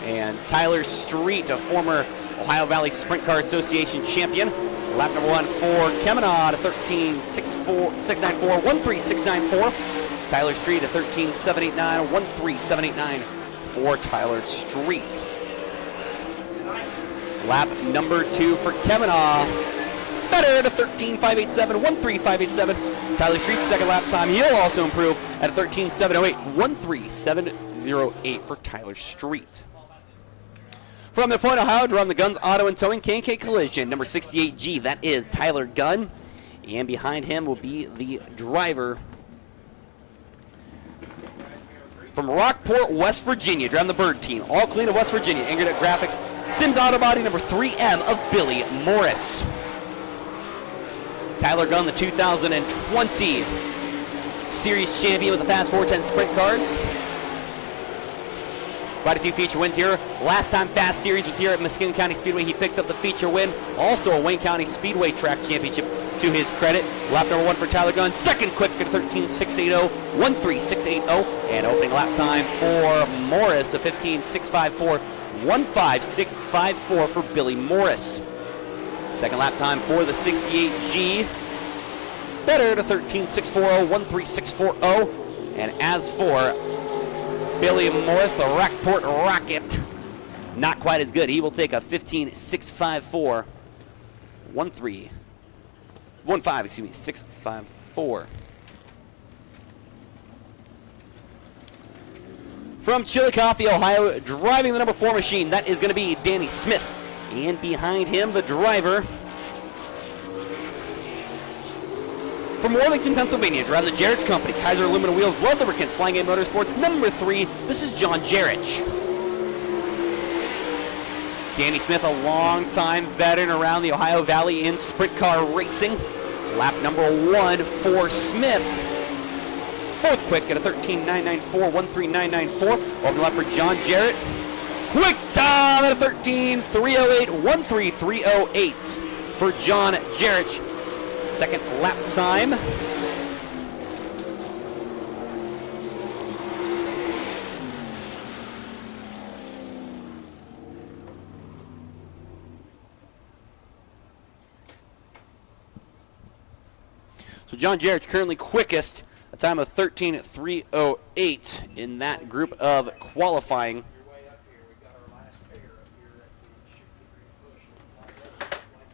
And Tyler Street, a former Ohio Valley Sprint Car Association champion. Lap number 1 for Kemenaugh at 13.694, 13694. Tyler Street at 13.789, 13789 for Tyler Street. Lap number 2 for Kemenaugh. Better to 13.587, 13587. Tyler Street's second lap time. He'll also improve at 13.708, 13708 for Tyler Street. From the Point, Ohio, driving the Guns Auto and Towing, K&K Collision, number 68G. That is Tyler Gunn. And behind him will be the driver from Rockport, West Virginia, driving the Bird Team. All clean of West Virginia. Ingrid Graphics, Sims Auto Body, number 3M of Billy Morris. Tyler Gunn, the 2020 Series champion with the Fast 410 Sprint Cars. Quite a few feature wins here. Last time Fast Series was here at Muskingum County Speedway, he picked up the feature win. Also a Wayne County Speedway Track Championship to his credit. Lap number 1 for Tyler Gunn. Second quick at 13.680, 13680. And opening lap time for Morris, a 15.654, 15654 for Billy Morris. Second lap time for the 68G. Better to 13.640, 13640. And as for Billy Morris, the Rockport Rocket, not quite as good. He will take a 15.654, 654. From Chillicothe, Ohio, driving the number 4 machine, that is going to be Danny Smith. And behind him, the driver from Worthington, Pennsylvania, driving the Jarrett's Company, Kaiser Aluminum Wheels, World Lubricants, Flying A Motorsports, number 3, this is John Jarrett. Danny Smith, a longtime veteran around the Ohio Valley in sprint car racing. Lap number 1 for Smith. Fourth quick at a 13.994, 13994. Open lap for John Jarrett. Quick time at a 13.308, 13308 for John Jarrett. Second lap time. So John Jarrett currently quickest, a time of 13.308 in that group of qualifying.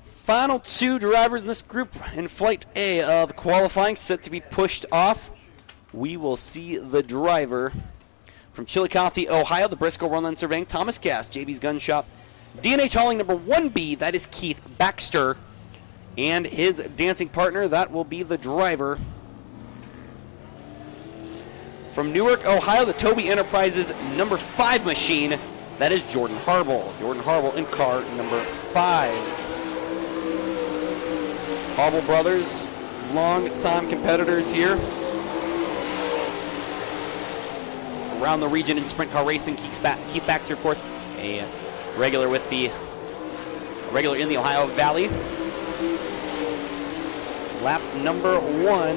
Final 2 drivers in this group in Flight A of qualifying set to be pushed off. We will see the driver from Chillicothe, Ohio, the Briscoe Runline Surveying, Thomas Cass, JB's Gun Shop, D&H Hauling number 1B, that is Keith Baxter, and his dancing partner, that will be the driver from Newark, Ohio, the Toby Enterprises number 5 machine, that is Jordan Harble. Jordan Harble in car number 5. Harble brothers, long-time competitors here around the region in sprint car racing. Keith Baxter, of course, a regular in the Ohio Valley. Lap number 1.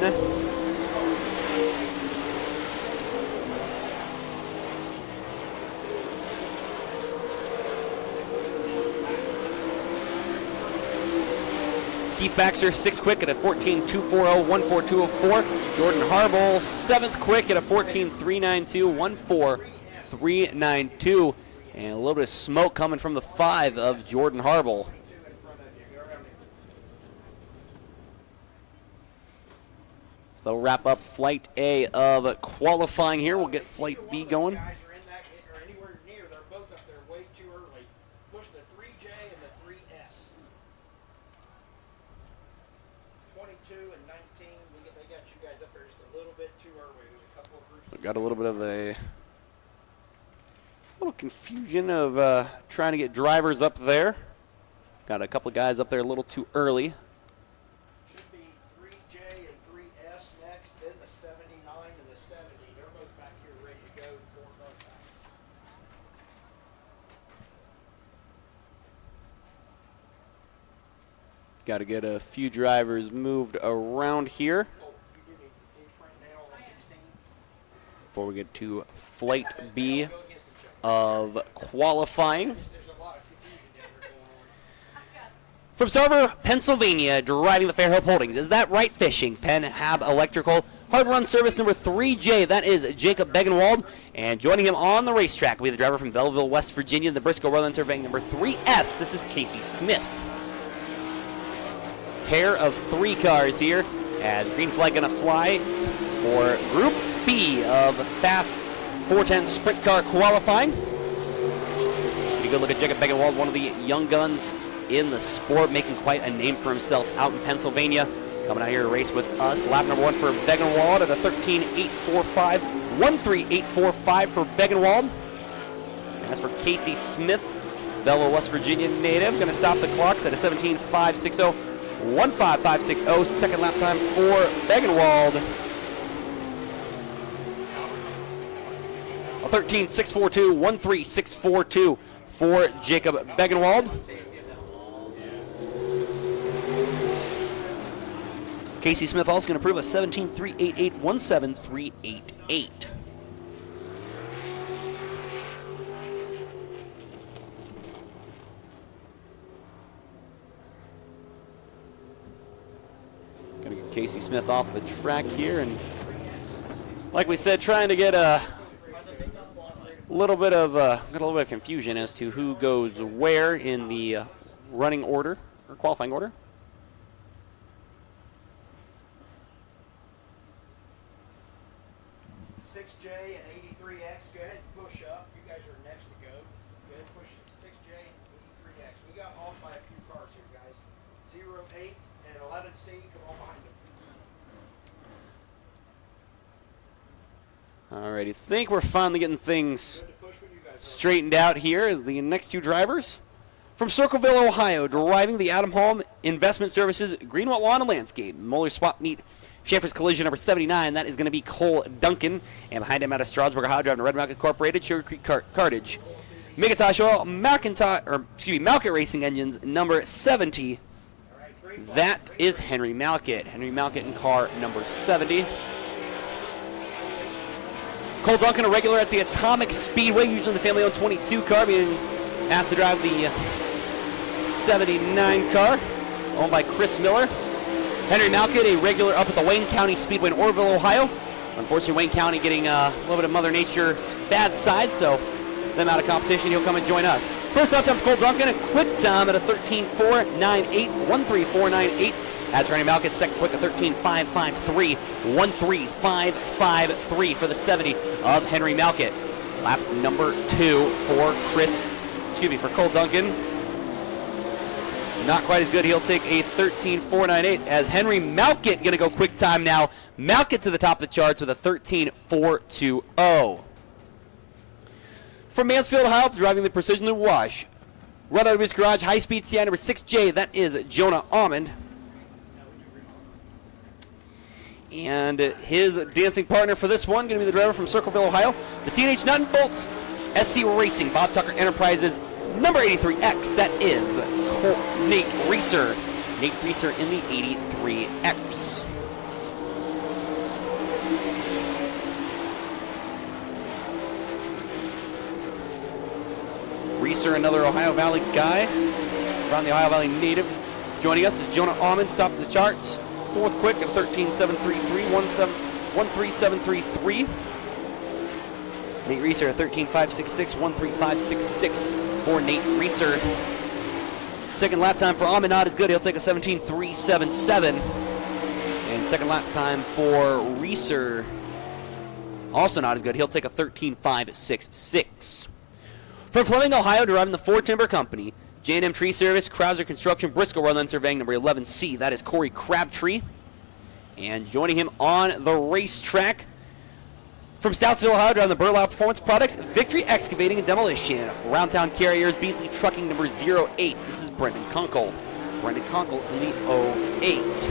Keith Baxter, 6th quick at a 14.240, 142.04. Jordan Harble, 7th quick at a 14.392, 14392. And a little bit of smoke coming from the 5 of Jordan Harble. So they'll wrap up Flight A of qualifying here. We'll get Flight B going. Guys are in that or anywhere near. They're both up there way too early. Push the 3J and the 3S. 22 and 19. They got you guys up there just a little bit too early. There's a couple of groups. Got a little bit of a little confusion of trying to get drivers up there. Got a couple of guys up there a little too early. Should be 3J and 3S next, then the 79 and the 70. They're both back here ready to go. Got to get a few drivers moved around here Oh, you do need print now on 16. before we get to Flight B of qualifying. There's a lot of confusion down there going on. From Sarver, Pennsylvania, driving the Fairhope Holdings. Is that right? Fishing, Penn Hab Electrical. Hard run service number 3J. That is Jacob Begenwald. And joining him on the racetrack will be the driver from Belleville, West Virginia, the Briscoe Rutherland surveying number 3S. This is Casey Smith. Pair of 3 cars here as green flag going to fly for Group B of Fast 410 Sprint Car qualifying. Pretty good look at Jacob Begenwald, one of the young guns in the sport, making quite a name for himself out in Pennsylvania. Coming out here to race with us. Lap number 1 for Begenwald at a 13.845, 13845 for Begenwald. As for Casey Smith, Belleville, West Virginia native, going to stop the clocks at a 17.560, 15560. Second lap time for Begenwald. A 13.642, 13642 for Jacob Begenwald. Casey Smith also going to prove a 17.388, 17388. Going to get Casey Smith off the track here, and like we said, trying to get a little bit of confusion as to who goes where in the running order or qualifying order. J and 83X, go ahead and push up. You guys are next to go. Go ahead and push 6J and 83X. We got off by a few cars here, guys. 08 and 11C, come on behind them. Alrighty, think we're finally getting things straightened out here as the next 2 drivers. From Circleville, Ohio, driving the Adam Home Investment Services Greenwell Lawn and Landscape Moeller Swap Meet Schaefer's Collision number 79. That is going to be Cole Duncan. And behind him out of Strasburg, Ohio, driving the Red Rock Incorporated Sugar Creek Cartage. Megatosh Oil, Malkett Racing Engines number 70. That is Henry Malkett. Henry Malkett in car number 70. Cole Duncan, a regular at the Atomic Speedway, usually in the family-owned 22 car, being asked to drive the 79 car, owned by Chris Miller. Henry Malkett, a regular up at the Wayne County Speedway in Orrville, Ohio. Unfortunately, Wayne County getting a little bit of Mother Nature's bad side, so them out of competition, he'll come and join us. First lap time for Cole Duncan, a quick time at a 13.498, 13498. As for Henry Malkett, second quick, a 13.553, 13553 for the 70 of Henry Malkett. Lap number 2 for for Cole Duncan. Not quite as good. He'll take a 13.498 as Henry Malkett going to go quick time now. Malkett to the top of the charts with a 13.420. From Mansfield, Ohio, driving the Precision and Wash. Run out of his garage, high-speed CI number 6J. That is Jonah Almond. And his dancing partner for this one, going to be the driver from Circleville, Ohio, the Teenage Nut and Bolts SC Racing, Bob Tucker Enterprises, number 83X. That is Nate Reeser. Nate Reeser in the 83X. Reeser, another Ohio Valley guy, from the Ohio Valley native. Joining us is Jonah Almond, top of the charts. Fourth quick at 13.733, 13733. Nate Reeser at 13.566, 13566 for Nate Reeser. Second lap time for Almond not as good. He'll take a 17.377. And second lap time for Reeser, also not as good. He'll take a 13.566. From Fleming, Ohio, driving the Ford Timber Company, J&M Tree Service, Krauser Construction, Briscoe Rutherland Surveying, number 11C. That is Corey Crabtree. And joining him on the racetrack, from Stoutsville, Ohio, driving the Burlow Performance Products, Victory Excavating and Demolition, Round Town Carriers, Beasley Trucking, number 08. This is Brendan Kunkel. Brendan Kunkel in the 08.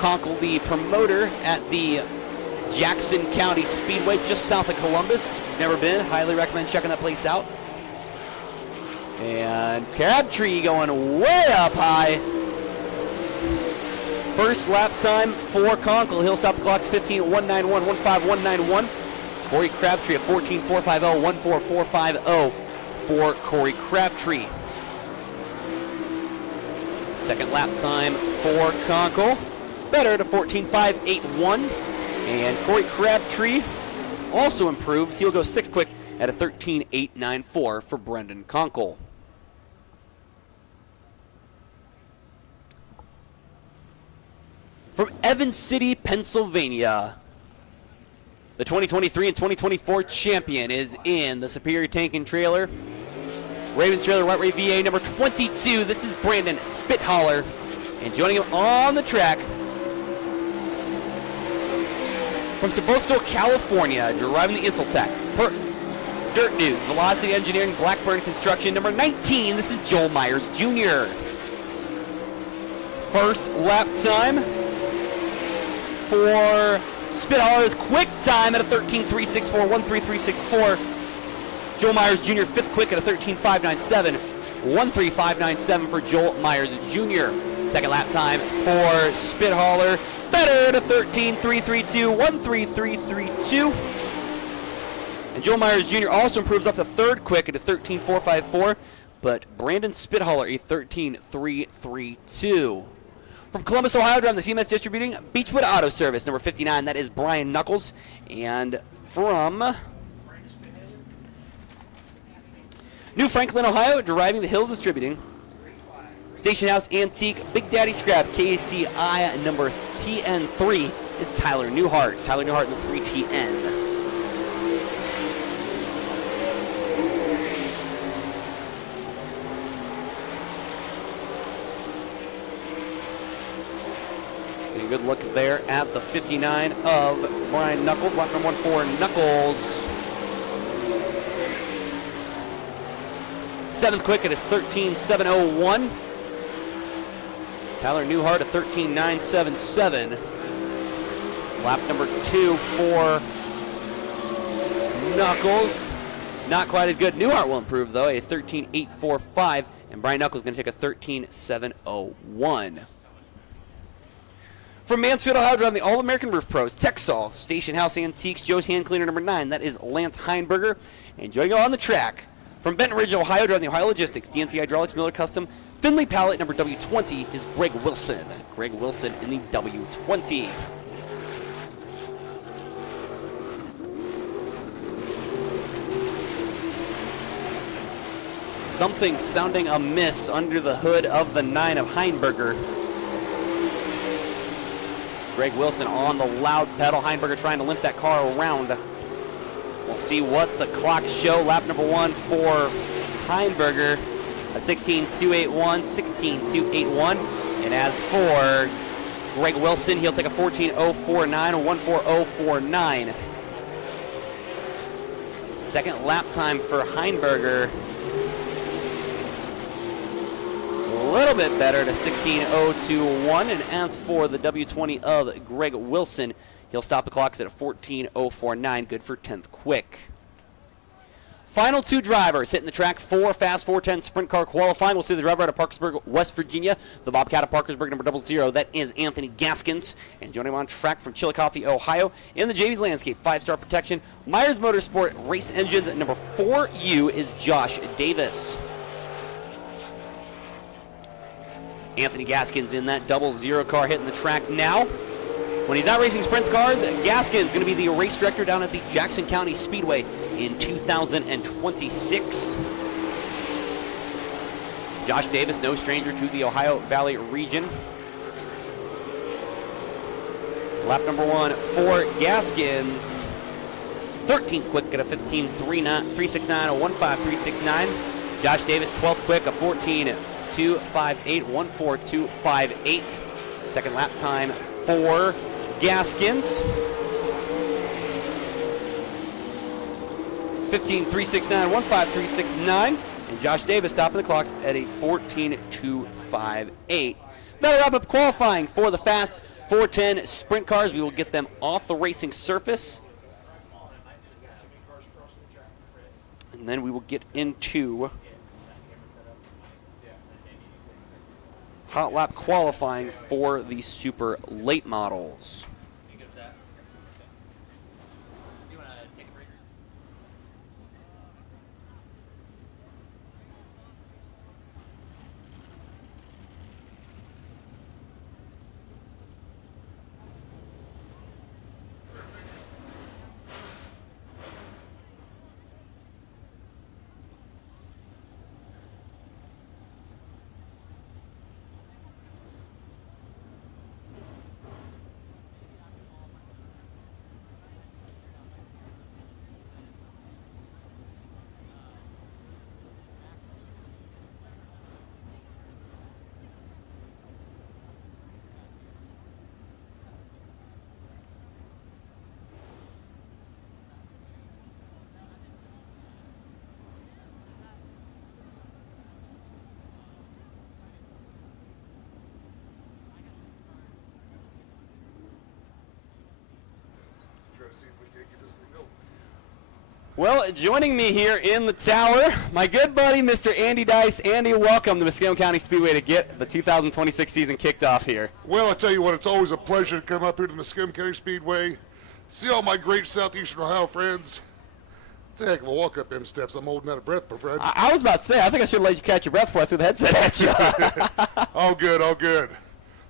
Kunkel, the promoter at the Jackson County Speedway, just south of Columbus. If you've never been, highly recommend checking that place out. And Crabtree going way up high. First lap time for Conkle. He'll stop the clock. It's 15.191, 15191. Corey Crabtree at 14.450, 14450 for Corey Crabtree. Second lap time for Conkle. Better at a 14.581. And Corey Crabtree also improves. He'll go sixth quick at a 13.894 for Brendan Conkle. From Evans City, Pennsylvania, the 2023 and 2024 champion is in the Superior Tank and Trailer. Ravens Trailer White Ray VA number 22. This is Brandon Spithaler. And joining him on the track, from Sebastopol, California, driving the Insultech, Dirt News, Velocity Engineering, Blackburn Construction, number 19. This is Joel Myers Jr. First lap time for Spithaler's quick time at a 13.364, 13364. Joel Myers Jr. fifth quick at a 13.597, 13597 for Joel Myers Jr. Second lap time for Spithaler, better at a 13.332, 13332. And Joel Myers Jr. also improves up to third quick at a 13.454, but Brandon Spithaler a 13.332. From Columbus, Ohio, driving the CMS Distributing Beechwood Auto Service, number 59, that is Brian Knuckles. And from New Franklin, Ohio, driving the Hills Distributing Station House Antique Big Daddy Scrap KCI number TN3 is Tyler Newhart. Tyler Newhart in the 3TN. Getting a good look there at the 59 of Brian Knuckles. Lap number 1 for Knuckles. Seventh quick at his 13.701. Tyler Newhart, a 13.977. Lap number 2 for Knuckles. Not quite as good. Newhart will improve, though, a 13.845. And Brian Knuckles is going to take a 13.701. From Mansfield, Ohio, driving the All-American Roof Pros, Texall, Station House Antiques, Joe's Hand Cleaner number 9. That is Lance Heinberger. And joining on the track, from Benton Ridge, Ohio, driving the Ohio Logistics, DNC Hydraulics, Miller Custom, Finley Pallet number W20 is Greg Wilson. Greg Wilson in the W20. Something sounding amiss under the hood of the 9 of Heinberger. Greg Wilson on the loud pedal. Heinberger trying to limp that car around. We'll see what the clocks show. Lap number 1 for Heinberger, a 16.281, 16.281. And as for Greg Wilson, he'll take a 14.049, a 14049. Second lap time for Heinberger. little bit better to 16.021. And as for the W20 of Greg Wilson, he'll stop the clocks at a 14.049, good for 10th quick. Final two drivers hitting the track for Fast 410 Sprint Car qualifying. We'll see the driver out of Parkersburg, West Virginia, the Bobcat of Parkersburg, number 00. That is Anthony Gaskins. And joining him on track from Chillicothe, Ohio, in the JV's Landscape, 5-star protection, Myers Motorsport Race Engines, number 4U is Josh Davis. Anthony Gaskins in that 00 car hitting the track now. When he's not racing sprint cars, Gaskins going to be the race director down at the Jackson County Speedway in 2026. Josh Davis, no stranger to the Ohio Valley region. Lap number 1 for Gaskins. 13th quick at a 15.369, a 1.5369. Josh Davis, 12th quick, a 14.258, 1.4258. Second lap time for Gaskins. 15.369, 1.5369. And Josh Davis stopping the clocks at a 14.258. That'll wrap up qualifying for the Fast 410 Sprint Cars. We will get them off the racing surface. And then we will get into hot lap qualifying for the super late models. Try to see if we can't get this thing going. Well, joining me here in the tower, my good buddy, Mr. Andy Dice. Andy, welcome to Muskingum County Speedway to get the 2026 season kicked off here. Well, I tell you what, it's always a pleasure to come up here to the Muskingum County Speedway, see all my great Southeastern Ohio friends. It's a heck of a walk up them steps. I'm holding out of breath, my friend. I was about to say, I think I should have let you catch your breath before I threw the headset at you. All good, all good.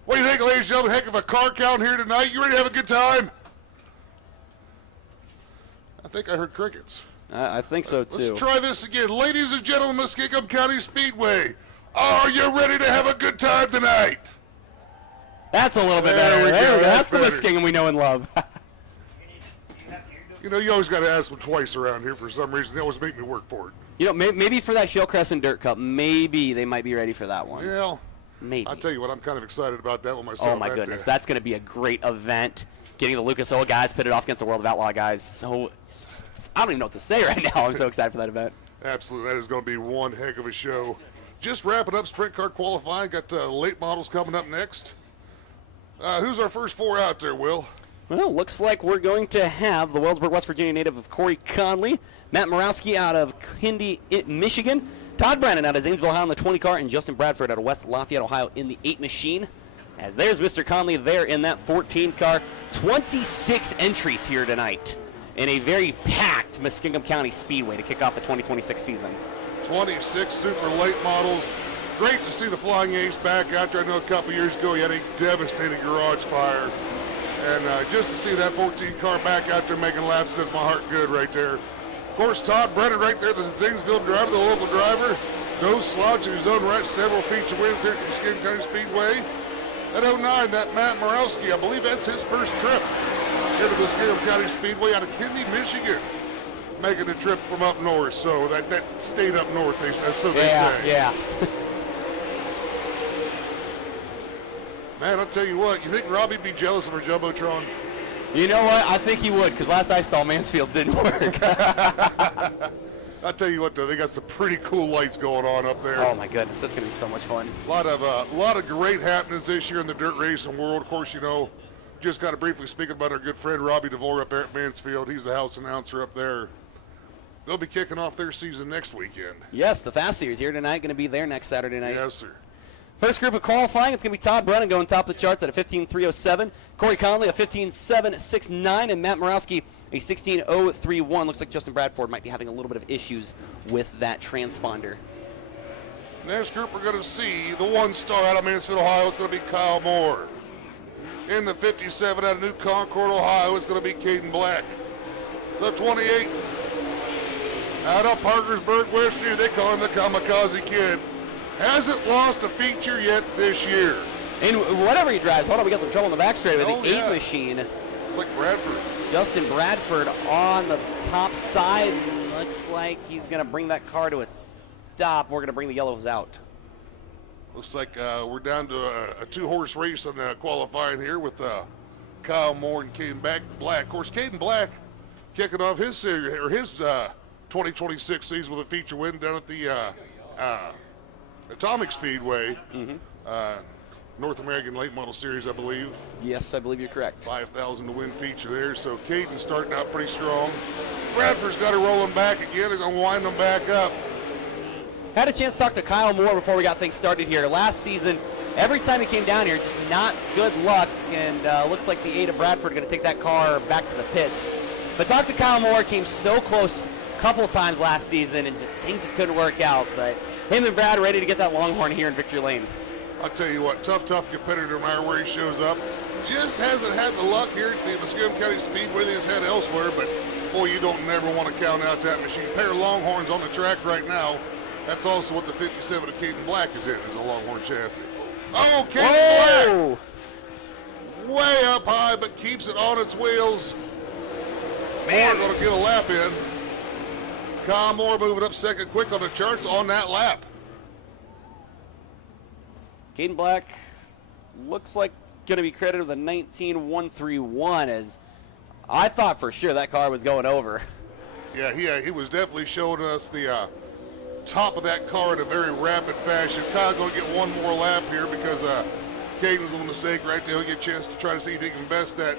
What do you think, ladies and gentlemen? Heck of a car count here tonight. You ready to have a good time? I think I heard crickets. I think so, too. Let's try this again. Ladies and gentlemen, Muskingum County Speedway, are you ready to have a good time tonight? That's a little bit There we better. go. That's the Better. Muskingum we know and love. You know, you always got to ask them twice around here for some reason. They always make me work for it. You know, maybe for that Shale Crescent Dirt Cup, maybe they might be ready for that one. Yeah. Maybe. I'll tell you what, I'm kind of excited about that one myself. Oh, my goodness. That's going to be a great event. Getting the Lucas Oil guys pitted off against the World of Outlaw guys. So, I don't even know what to say right now. I'm so excited for that event. Absolutely. That is going to be one heck of a show. Just wrapping up sprint car qualifying. Got late models coming up next. Who's our first four out there, Will? Well, looks like we're going to have the Wellsburg, West Virginia native of Corey Conley, Matt Morowski out of Hindi, Michigan, Todd Brennan out of Zanesville, Ohio in the 20 car, and Justin Bradford out of West Lafayette, Ohio in the 8 machine. As there's Mr. Conley there in that 14 car. 26 entries here tonight in a very packed Muskingum County Speedway to kick off the 2026 season. 26 super late models. Great to see the Flying Ace back out there. I know a couple years ago he had a devastating garage fire. And just to see that 14 car back out there making laps does my heart good right there. Of course, Todd Brennan right there, the Zanesville driver, the local driver. No slouch in his own right. Several feature wins here at the Muskingum County Speedway. At 09, that Matt Morowski, I believe that's his first trip here to the Muskingum County Speedway out of Hindi, Michigan. Making the trip from up north, so that state up north, that's so they say. Yeah. Man, I'll tell you what, you think Robbie'd be jealous of our Jumbotron? You know what? I think he would, because last I saw, Mansfield's didn't work. I'll tell you what, though, they got some pretty cool lights going on up there. Oh my goodness, that's gonna be so much fun. A lot of great happenings this year in the dirt racing world. Of course, you know, just got to briefly speak about our good friend Robbie DeVore up there at Mansfield. He's the house announcer up there. They'll be kicking off their season next weekend. Yes, the Fast Series here tonight, going to be there next Saturday night. Yes, sir. First group of qualifying, it's going to be Todd Brennan going top of the charts at a 15.307, Corey Conley a 15.769, and Matt Morowski a 16.031. Looks like Justin Bradford might be having a little bit of issues with that transponder. Next group we're going to see, the 1-star out of Mansfield, Ohio, is going to be Kyle Moore. In the 57 out of New Concord, Ohio, is going to be Caden Black. The 28 out of Parkersburg, West Virginia, they call him the Kamikaze Kid. Hasn't lost a feature yet this year. And whatever he drives, hold on, we got some trouble in the back straight with the 8 machine. It's like Bradford. Justin Bradford on the top side. Looks like he's going to bring that car to a stop. We're going to bring the yellows out. Looks like we're down to a 2-horse race on qualifying here with Kyle Moore and Caden Black. Of course, Caden Black kicking off his series, or his 2026 season with a feature win down at the Atomic Speedway, North American Late Model Series, I believe. Yes, I believe you're correct. 5,000 to win feature there, so Caden's starting out pretty strong. Bradford's got to roll him back again. They're going to wind them back up. Had a chance to talk to Kyle Moore before we got things started here. Last season, every time he came down here, just not good luck, and looks like the 8 of Bradford going to take that car back to the pits. But talked to Kyle Moore, came so close a couple times last season, and things just couldn't work out. But him and Brad ready to get that Longhorn here in Victory Lane. I'll tell you what, tough competitor no matter where he shows up. Just hasn't had the luck here at the Muskingum County Speedway that he's had elsewhere, but boy, you don't never want to count out that machine. A pair of Longhorns on the track right now. That's also what the 57 of Caden Black is in, is a Longhorn chassis. Oh, Caden Black! Way up high, but keeps it on its wheels. Moore going to get a lap in. Kyle Moore moving up second quick on the charts on that lap. Caden Black looks like going to be credited with a 19.131, as I thought for sure that car was going over. Yeah, he was definitely showing us the top of that car in a very rapid fashion. Kyle going to get one more lap here because Caden's on the stake right there. He'll get a chance to try to see if he can best that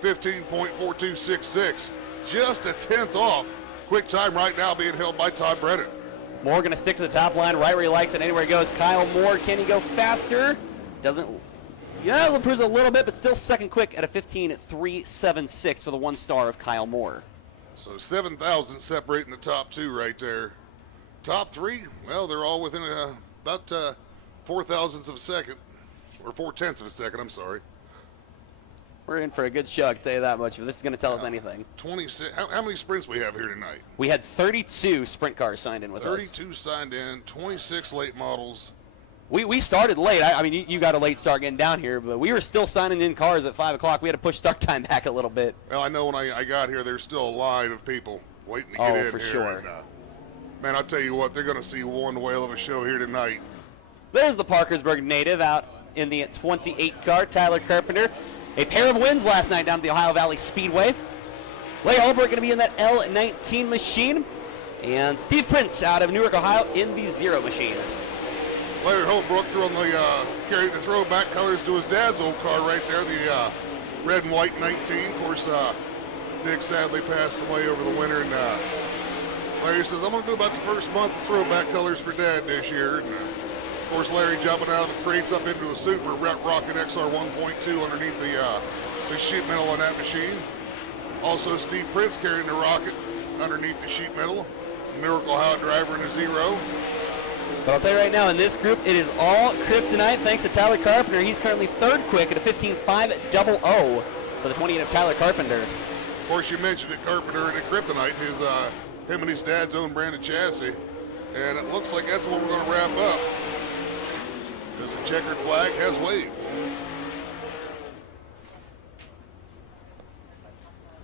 15.4266. Just a tenth off. Quick time right now being held by Todd Brennan. Moore going to stick to the top line right where he likes it, anywhere he goes. Kyle Moore, can he go faster? Doesn't. Yeah, improves a little bit, but still second quick at a 15.376 for the 1-star of Kyle Moore. So 7,000 separating the top 2 right there. Top 3, well, they're all within about 4 thousandths of a second, or 4/10 of a second, I'm sorry. We're in for a good show, I can tell you that much, if this is going to tell us anything. 26. How many sprints we have here tonight? We had 32 sprint cars signed in with 32 signed in, 26 late models. We started late. I mean, you got a late start getting down here, but we were still signing in cars at 5 o'clock. We had to push start time back a little bit. Well, I know when I got here, there's still a line of people waiting to get in for here. sure. And, man, I'll tell you what, they're going to see one whale of a show here tonight. There's the Parkersburg native out in the 28 car, Tyler Carpenter. A pair of wins last night down at the Ohio Valley Speedway. Larry Holbrook going to be in that L19 machine. And Steve Prince out of Newark, Ohio in the 0 machine. Larry Holbrook carried the throwback colors to his dad's old car right there, the red and white 19. Of course, Dick sadly passed away over the winter, and Larry says, I'm going to do about the first month of throwback colors for Dad this year. And, of course, Larry jumping out of the crates up into a Super Rocket XR 1.2 underneath the sheet metal on that machine. Also, Steve Prince carrying the Rocket underneath the sheet metal. Miracle Ohio driver in a 0. But I'll tell you right now, in this group, it is all kryptonite thanks to Tyler Carpenter. He's currently third quick at a 15.500 for the 28 of Tyler Carpenter. Of course, you mentioned it, Carpenter and the kryptonite, him and his dad's own branded chassis. And it looks like that's what we're going to wrap up, because the checkered flag has waved.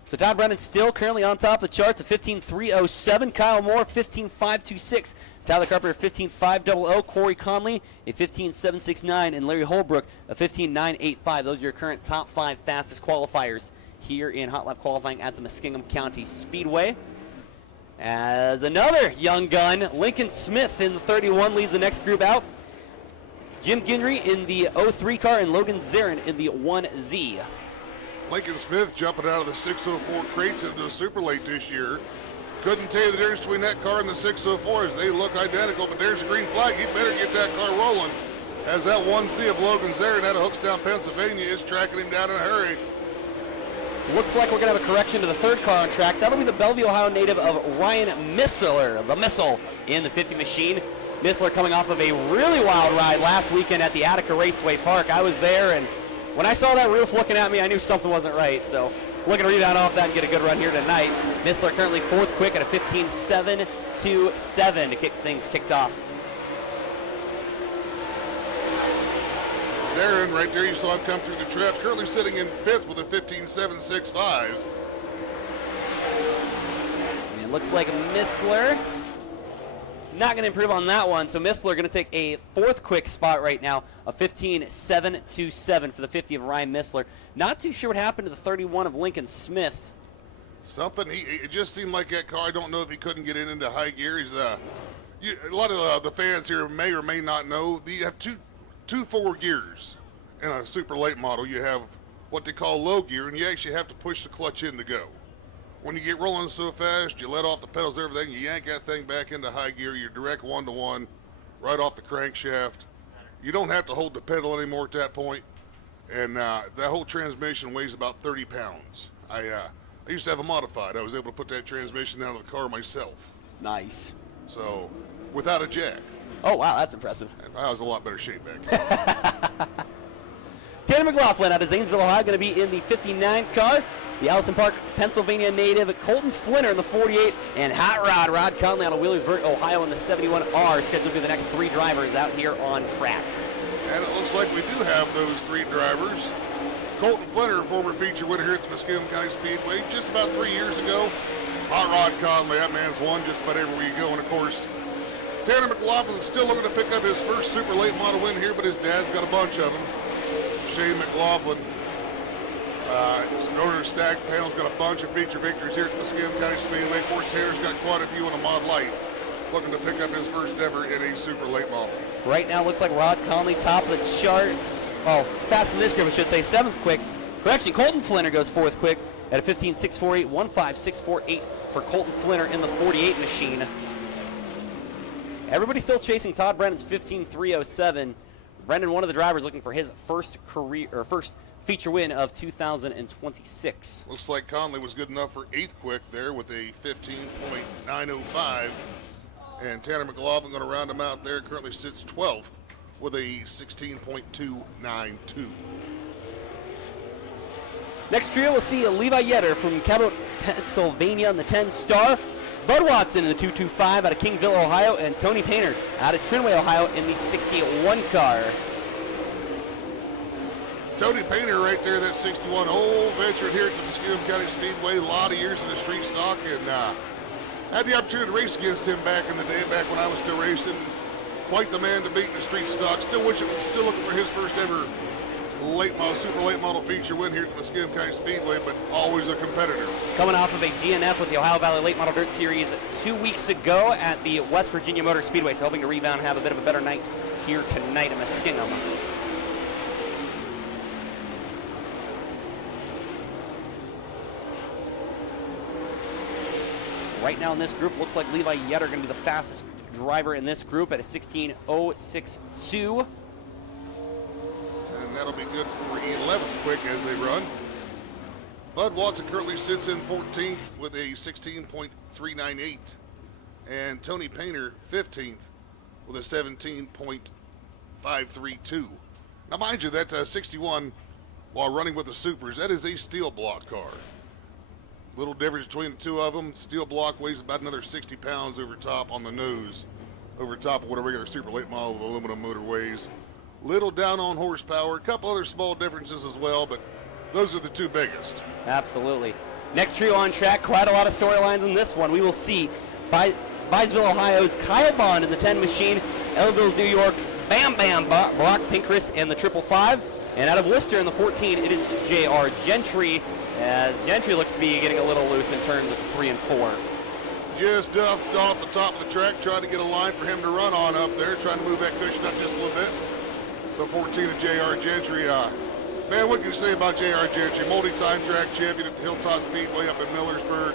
So Todd Brennan still currently on top of the charts at 15.307. Kyle Moore, 15.526. Tyler Carpenter, 15.500. Corey Conley, a 15.769. And Larry Holbrook, a 15.985. Those are your current top 5 fastest qualifiers here in hot lap qualifying at the Muskingum County Speedway. As another young gun, Lincoln Smith in the 31 leads the next group out. Jim Ginry in the 03 car and Logan Zarin in the 1Z. Lincoln Smith jumping out of the 604 crates into the super late this year. Couldn't tell you the difference between that car and the 604 as they look identical, but there's a green flag. You better get that car rolling, as that 1Z of Logan Zarin out of Hookstown, Pennsylvania is tracking him down in a hurry. Looks like we're going to have a correction to the third car on track. That'll be the Bellevue, Ohio native of Ryan Missler, the Missile, in the 50 machine. Missler coming off of a really wild ride last weekend at the Attica Raceway Park. I was there, and when I saw that roof looking at me, I knew something wasn't right. So looking to rebound off that and get a good run here tonight. Missler currently fourth quick at a 15.727 to kick things kicked off. Zarin, right there, you saw him come through the traps, currently sitting in fifth with a 15.765. And it looks like Missler not going to improve on that one, so Missler going to take a fourth quick spot right now, a 15.727 for the 50 of Ryan Missler. Not too sure what happened to the 31 of Lincoln Smith. It just seemed like that car, I don't know if he couldn't get into high gear. He's a lot of the fans here may or may not know, you have two forward gears in a super late model. You have what they call low gear, and you actually have to push the clutch in to go. When you get rolling so fast, you let off the pedals, everything, you yank that thing back into high gear, you're direct one-to-one, right off the crankshaft. You don't have to hold the pedal anymore at that point, and that whole transmission weighs about 30 pounds. I used to have a modified. I was able to put that transmission down to the car myself. Nice. So, without a jack. Oh, wow, that's impressive. I was in a lot better shape back then. Tanner McLaughlin out of Zanesville, Ohio, going to be in the 59 car. The Allison Park, Pennsylvania native Colton Flinner in the 48, and Hot Rod Conley out of Wheelersburg, Ohio in the 71R, scheduled to be the next three drivers out here on track. And it looks like we do have those three drivers. Colton Flinner, former feature winner here at the Muskingum County Speedway just about 3 years ago. Hot Rod Conley, that man's won just about everywhere you go, and of course, Tanner McLaughlin is still looking to pick up his first super late model win here, but his dad's got a bunch of them. Shane McLaughlin, Northern Stack Panel's got a bunch of feature victories here at the Muskingum County Speedway. Of course, Tanner's got quite a few in a Mod Light, looking to pick up his first ever in a super late model. Right now, looks like Rod Conley top of the charts. Oh, fast in this group, I should say, seventh quick. Correction, Colton Flinner goes fourth quick at a 15.648, 15.648 for Colton Flinner in the 48 machine. Everybody's still chasing Todd Brennan's 15.307. Brendan, one of the drivers, looking for his first feature win of 2026. Looks like Conley was good enough for eighth quick there with a 15.905. And Tanner McLaughlin going to round him out there. Currently sits 12th with a 16.292. Next trio, we'll see Levi Yetter from Cabot, Pennsylvania in the 10 star. Bud Watson in the 225 out of Kingville, Ohio, and Tony Painter out of Trinway, Ohio in the 61 car. Tony Painter right there, that 61, old veteran here at the Muskingum County Speedway, a lot of years in the street stock, and had the opportunity to race against him back in the day, back when I was still racing. Quite the man to beat in the street stock. Still looking for his first ever super late model feature win here at the Muskingum County Speedway, but always a competitor. Coming off of a GNF with the Ohio Valley Late Model Dirt Series 2 weeks ago at the West Virginia Motor Speedway, so hoping to rebound and have a bit of a better night here tonight in Muskingum. Right now in this group, looks like Levi Yetter going to be the fastest driver in this group at a 16.062. And that'll be good for 11th quick as they run. Bud Watson currently sits in 14th with a 16.398. And Tony Painter 15th with a 17.532. Now mind you, that 61, while running with the Supers, that is a steel block car. Little difference between the two of them. Steel block weighs about another 60 pounds over top on the nose, over top of what a regular super late model with aluminum motor weighs. Little down on horsepower, a couple other small differences as well, but those are the two biggest. Absolutely. Next trio on track, quite a lot of storylines in this one. We will see Byesville, Ohio's Kyle Bond in the 10 machine, Ellenville, New York's Bam Bam Brock Pinkress in the 555, and out of Worcester in the 14, it is J.R. Gentry, as Gentry looks to be getting a little loose in turns 3 and 4. just duffed off the top of the track, trying to get a line for him to run on up there, trying to move that cushion up just a little bit. The 14 of J.R. Gentry. Man, what can you say about J.R. Gentry? Multi-time track champion at the Hilltop Speedway up in Millersburg.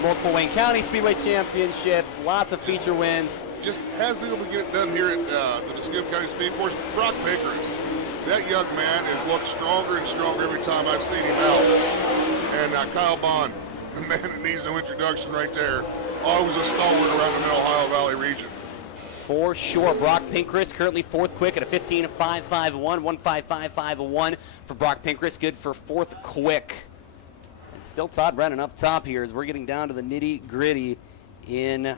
Multiple Wayne County Speedway championships, lots of feature wins. Just hasn't been able to get it done here at the Muskingum County Speedway. Of course, Brock Pickers. That young man has looked stronger and stronger every time I've seen him out. And Kyle Bond, the man that needs no introduction right there, always a stalwart around the Mid-Ohio Valley region. For sure. Brock Pinkrist currently fourth quick at a 15.551, 15551 for Brock Pinkrist. Good for fourth quick. And still Todd Brennan up top here as we're getting down to the nitty-gritty in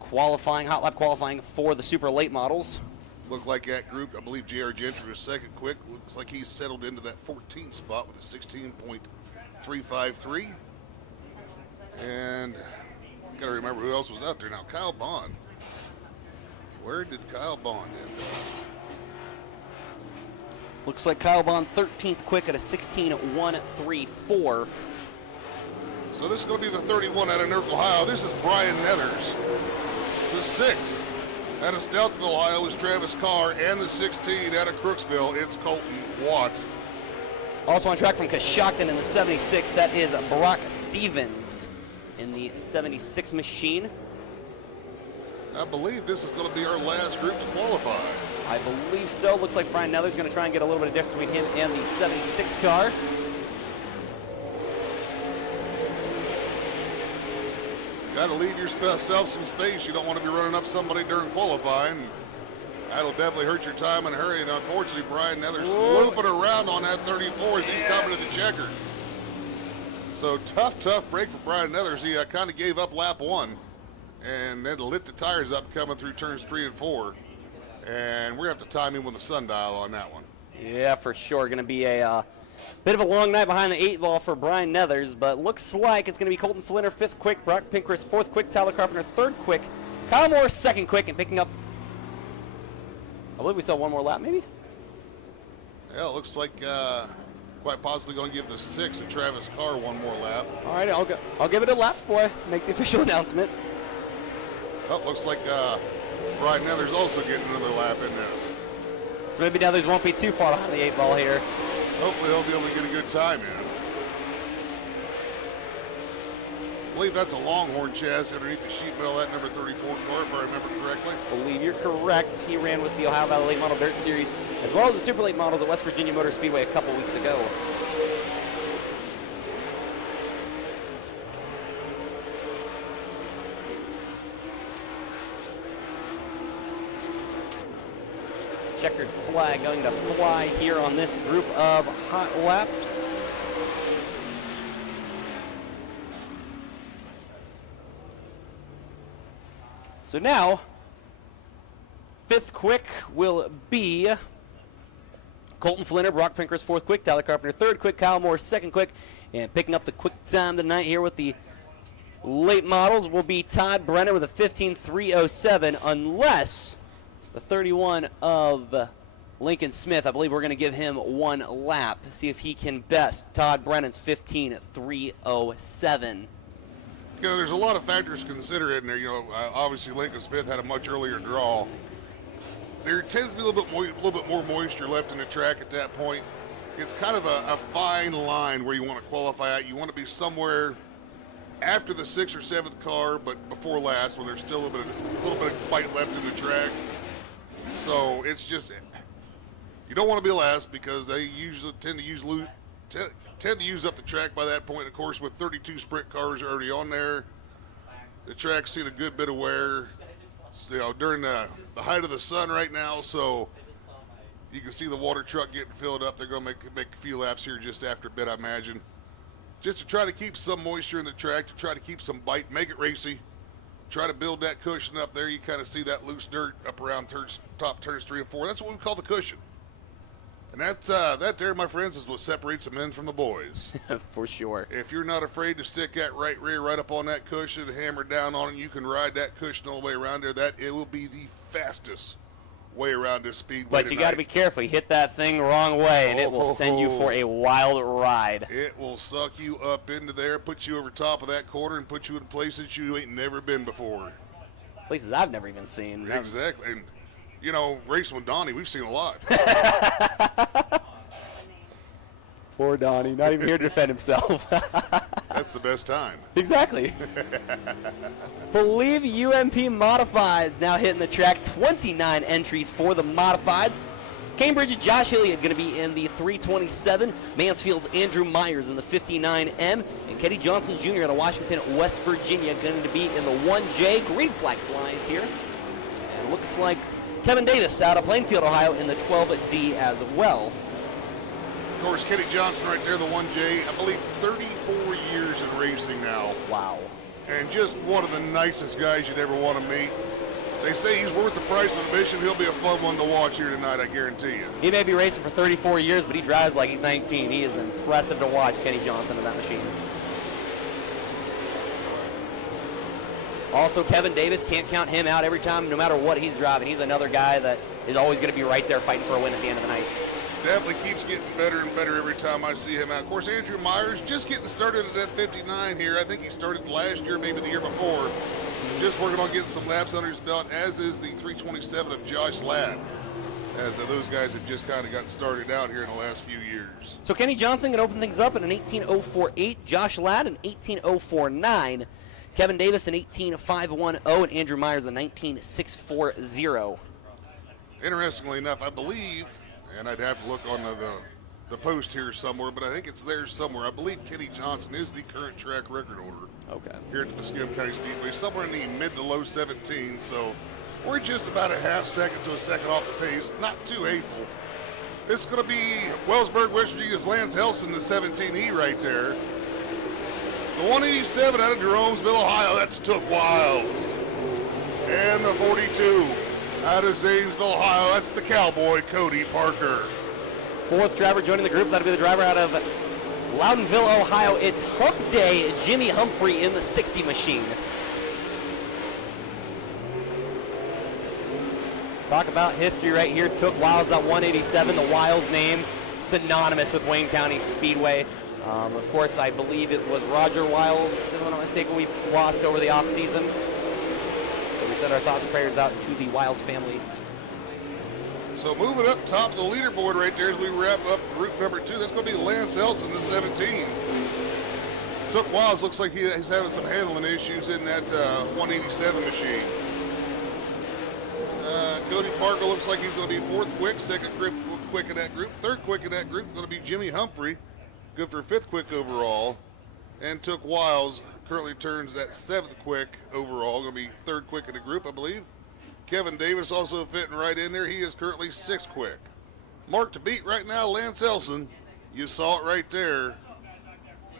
qualifying, hot lap qualifying for the super late models. Looked like that group, I believe J.R. Gentry was second quick. Looks like he's settled into that 14 spot with a 16.353. And got to remember who else was out there now. Kyle Bond. Where did Kyle Bond end up? Looks like Kyle Bond 13th quick at a 16.134. So this is going to be the 31 out of Newark, Ohio. This is Brian Nethers. The 6th out of Stoutsville, Ohio is Travis Carr. And the 16 out of Crooksville, it's Colton Watts. Also on track from Coshocton in the 76, that is Brock Stevens in the 76 machine. I believe this is going to be our last group to qualify. I believe so. Looks like Brian Nether's going to try and get a little bit of distance between him and the 76 car. Got to leave yourself some space. You don't want to be running up somebody during qualifying. That'll definitely hurt your time in a hurry. And unfortunately, Brian Nether's looping around on that 34 as he's coming to the checker. So tough break for Brian Nethers. He kind of gave up lap 1 and then lit the tires up coming through turns 3 and 4. And we're going to have to time him with the sundial on that one. Yeah, for sure. Going to be a bit of a long night behind the 8 ball for Brian Nethers, but looks like it's going to be Colton Flinner 5th quick, Brock Pinkrist 4th quick, Tyler Carpenter 3rd quick, Kyle Moore 2nd quick, and picking up, I believe we saw one more lap maybe? Yeah, it looks like quite possibly going to give the 6 of Travis Carr one more lap. All right, I'll give it a lap before I make the official announcement. Oh, looks like Brian Nethers also getting another lap in this. So maybe Nethers won't be too far behind the 8 ball here. Hopefully he'll be able to get a good time in. I believe that's a Longhorn chassis underneath the sheet metal, that number 34 car, if I remember correctly. I believe you're correct. He ran with the Ohio Valley Late Model Dirt Series, as well as the Super Late Models at West Virginia Motor Speedway a couple weeks ago. Checkered flag going to fly here on this group of hot laps. So now, 5th quick will be Colton Flinner, Brock Pinkrist 4th quick, Tyler Carpenter 3rd quick, Kyle Moore 2nd quick, and picking up the quick time tonight here with the late models will be Todd Brennan with a 15.307, unless the 31 of Lincoln Smith, I believe we're going to give him one lap, see if he can best Todd Brennan's 15.307. You know, there's a lot of factors to consider in there. You know, obviously Lincoln Smith had a much earlier draw. There tends to be a little bit more moisture left in the track at that point. It's kind of a fine line where you want to qualify at. You want to be somewhere after the 6th or 7th car, but before last, when there's still a little bit of bite left in the track. So it's just, you don't want to be last because they usually tend to use up the track by that point. Of course, with 32 sprint cars already on there, the track's seen a good bit of wear. You know, during the height of the sun right now, so you can see the water truck getting filled up. They're going to make a few laps here just after a bit, I imagine, just to try to keep some moisture in the track, to try to keep some bite, make it racy. Try to build that cushion up there. You kind of see that loose dirt up around top turns 3 and 4. That's what we call the cushion. And that there, my friends, is what separates the men from the boys. For sure. If you're not afraid to stick that right rear right up on that cushion, hammer down on it, you can ride that cushion all the way around there. It will be the fastest way around this speedway But you got to be careful. You hit that thing wrong way, and it will send you for a wild ride. It will suck you up into there, put you over top of that corner, and put you in places you ain't never been before. Places I've never even seen. Exactly. And, you know, racing with Donnie, we've seen a lot. Poor Donnie, not even here to defend himself. That's the best time. Exactly. Believe UMP Modifieds now hitting the track. 29 entries for the Modifieds. Cambridge's Josh Hilliard going to be in the 327. Mansfield's Andrew Myers in the 59M. And Kenny Johnson Jr. out of Washington, West Virginia, going to be in the 1J. Green flag flies here. And looks like Kevin Davis out of Plainfield, Ohio, in the 12D as well. Of course, Kenny Johnson right there, the 1J, I believe 34 years in racing now. Wow. And just one of the nicest guys you'd ever want to meet. They say he's worth the price of admission. He'll be a fun one to watch here tonight, I guarantee you. He may be racing for 34 years, but he drives like he's 19. He is impressive to watch, Kenny Johnson, in that machine. Also, Kevin Davis, can't count him out every time, no matter what he's driving. He's another guy that is always going to be right there fighting for a win at the end of the night. Definitely keeps getting better and better every time I see him out. Of course, Andrew Myers just getting started at that 59 here. I think he started last year, maybe the year before. Just working on getting some laps under his belt, as is the 327 of Josh Ladd, as those guys have just kind of got started out here in the last few years. So Kenny Johnson can open things up in an 18.048, Josh Ladd an 18.049, Kevin Davis an 18.510, and Andrew Myers a 19.640. Interestingly enough, I believe, and I'd have to look on the post here somewhere, but I think it's there somewhere. I believe Kenny Johnson is the current track record holder. Okay. Here at the Muskingum County Speedway, somewhere in the mid to low 17, so we're just about a half second to a second off the pace. Not too hateful. This is going to be Wellsburg, West Virginia's Lance Helson, the 17E right there. The 187 out of Jeromesville, Ohio, that's Took Wiles. And the 42 out of Zanesville, Ohio, that's the Cowboy, Cody Parker. Fourth driver joining the group, that'll be the driver out of Loudonville, Ohio. It's Hump Day, Jimmy Humphrey in the 60 machine. Talk about history right here. Took Wiles, that 187, the Wiles name, synonymous with Wayne County Speedway. Of course, I believe it was Roger Wiles, if I'm not mistaken, we lost over the offseason. So we send our thoughts and prayers out to the Wiles family. So moving up top of the leaderboard right there as we wrap up group number 2, that's going to be Lance Helson, the 17. Took Wiles, looks like he's having some handling issues in that 187 machine. Cody Parker looks like he's going to be fourth quick, second quick in that group. Third quick in that group going to be Jimmy Humphrey, good for fifth quick overall. And Took Wiles currently turns that seventh quick overall, going to be third quick in the group, I believe. Kevin Davis also fitting right in there. He is currently sixth quick. Mark to beat right now, Lance Helson. You saw it right there